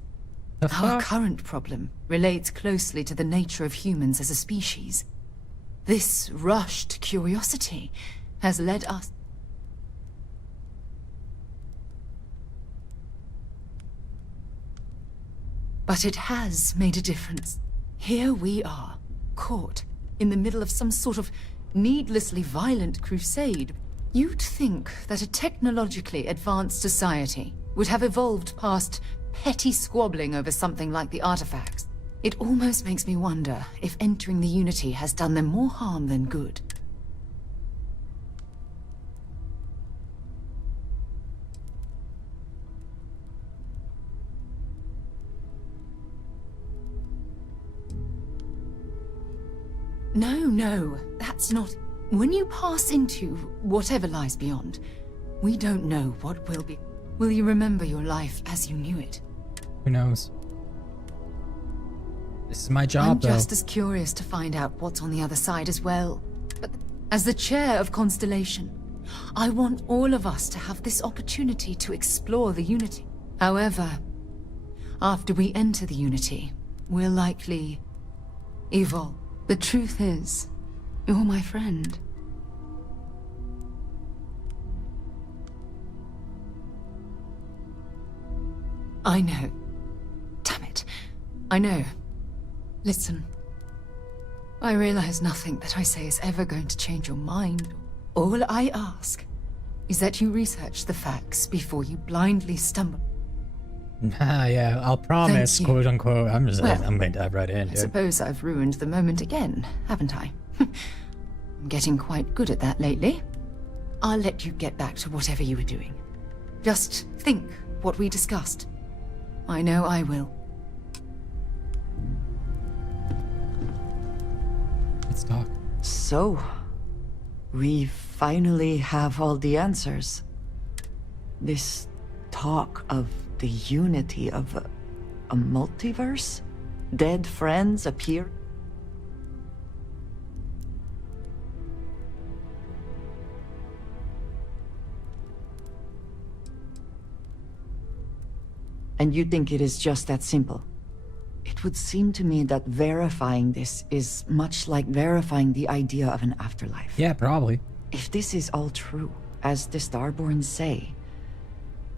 Our current problem relates closely to the nature of humans as a species. This rushed curiosity has led us... But it has made a difference. Here we are, caught in the middle of some sort of needlessly violent crusade. You'd think that a technologically advanced society would have evolved past petty squabbling over something like the artifacts. It almost makes me wonder if entering the Unity has done them more harm than good. No, that's not... When you pass into whatever lies beyond, we don't know what will be. Will you remember your life as you knew it? Who knows? This is my job, I'm though. just as curious to find out what's on the other side as well. But as the chair of Constellation, I want all of us to have this opportunity to explore the Unity. However, after we enter the Unity, we'll likely evolve. The truth is, you're my friend. I know. Damn it. I know. Listen. I realize nothing that I say is ever going to change your mind. All I ask is that you research the facts before you blindly stumble. Yeah, I'll promise, Thank you. quote unquote. I'm Well, gonna dive right in, I dude. suppose I've ruined the moment again, haven't I? I'm getting quite good at that lately. I'll let you get back to whatever you were doing. Just think what we discussed. I know I will. Let's talk. So, we finally have all the answers. This talk of the unity of a multiverse? Dead friends appear? And you think it is just that simple? It would seem to me that verifying this is much like verifying the idea of an afterlife. Yeah, probably. If this is all true, as the Starborn say,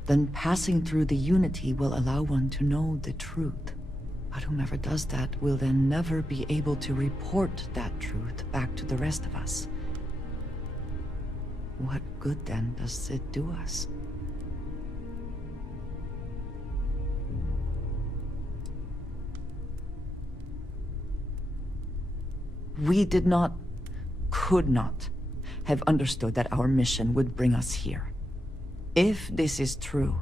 then passing through the Unity will allow one to know the truth. But whomever does that will then never be able to report that truth back to the rest of us. What good then does it do us? We did not, could not, have understood that our mission would bring us here. If this is true,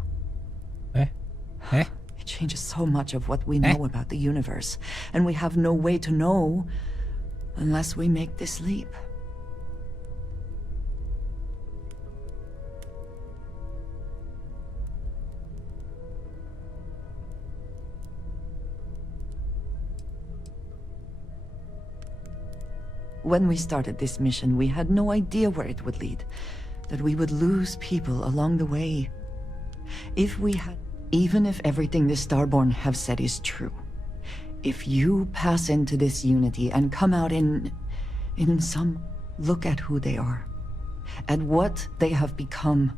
it changes so much of what we know about the universe, and we have no way to know unless we make this leap. When we started this mission, we had no idea where it would lead, that we would lose people along the way. If we had, even if everything the Starborn have said is true, if you pass into this unity and come out in some, look at who they are, at what they have become.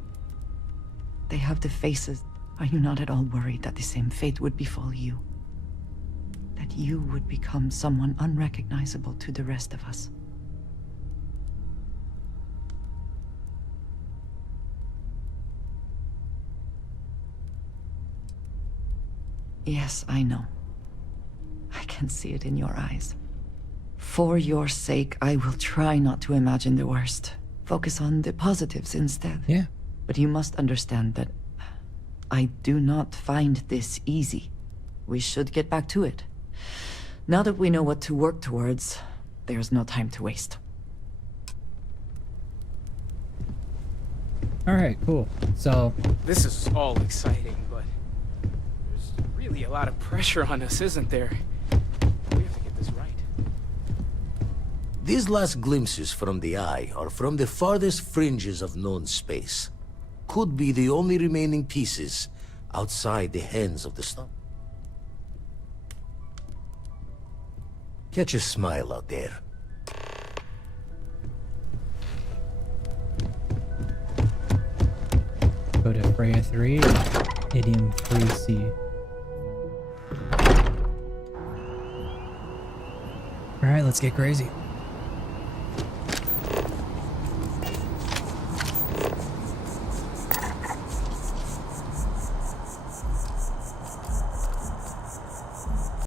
They have the faces. Are you not at all worried that the same fate would befall you? That you would become someone unrecognizable to the rest of us? Yes, I know. I can see it in your eyes. For your sake, I will try not to imagine the worst. Focus on the positives instead. Yeah. But you must understand that I do not find this easy. We should get back to it. Now that we know what to work towards, there's no time to waste. Alright, cool. So... This is all exciting, but there's really a lot of pressure on us, isn't there? We have to get this right. These last glimpses from the Eye are from the farthest fringes of known space. Could be the only remaining pieces outside the hands of the Star. Catch a smile out there. Go to Freya 3, Idiom 3C. Alright, let's get crazy.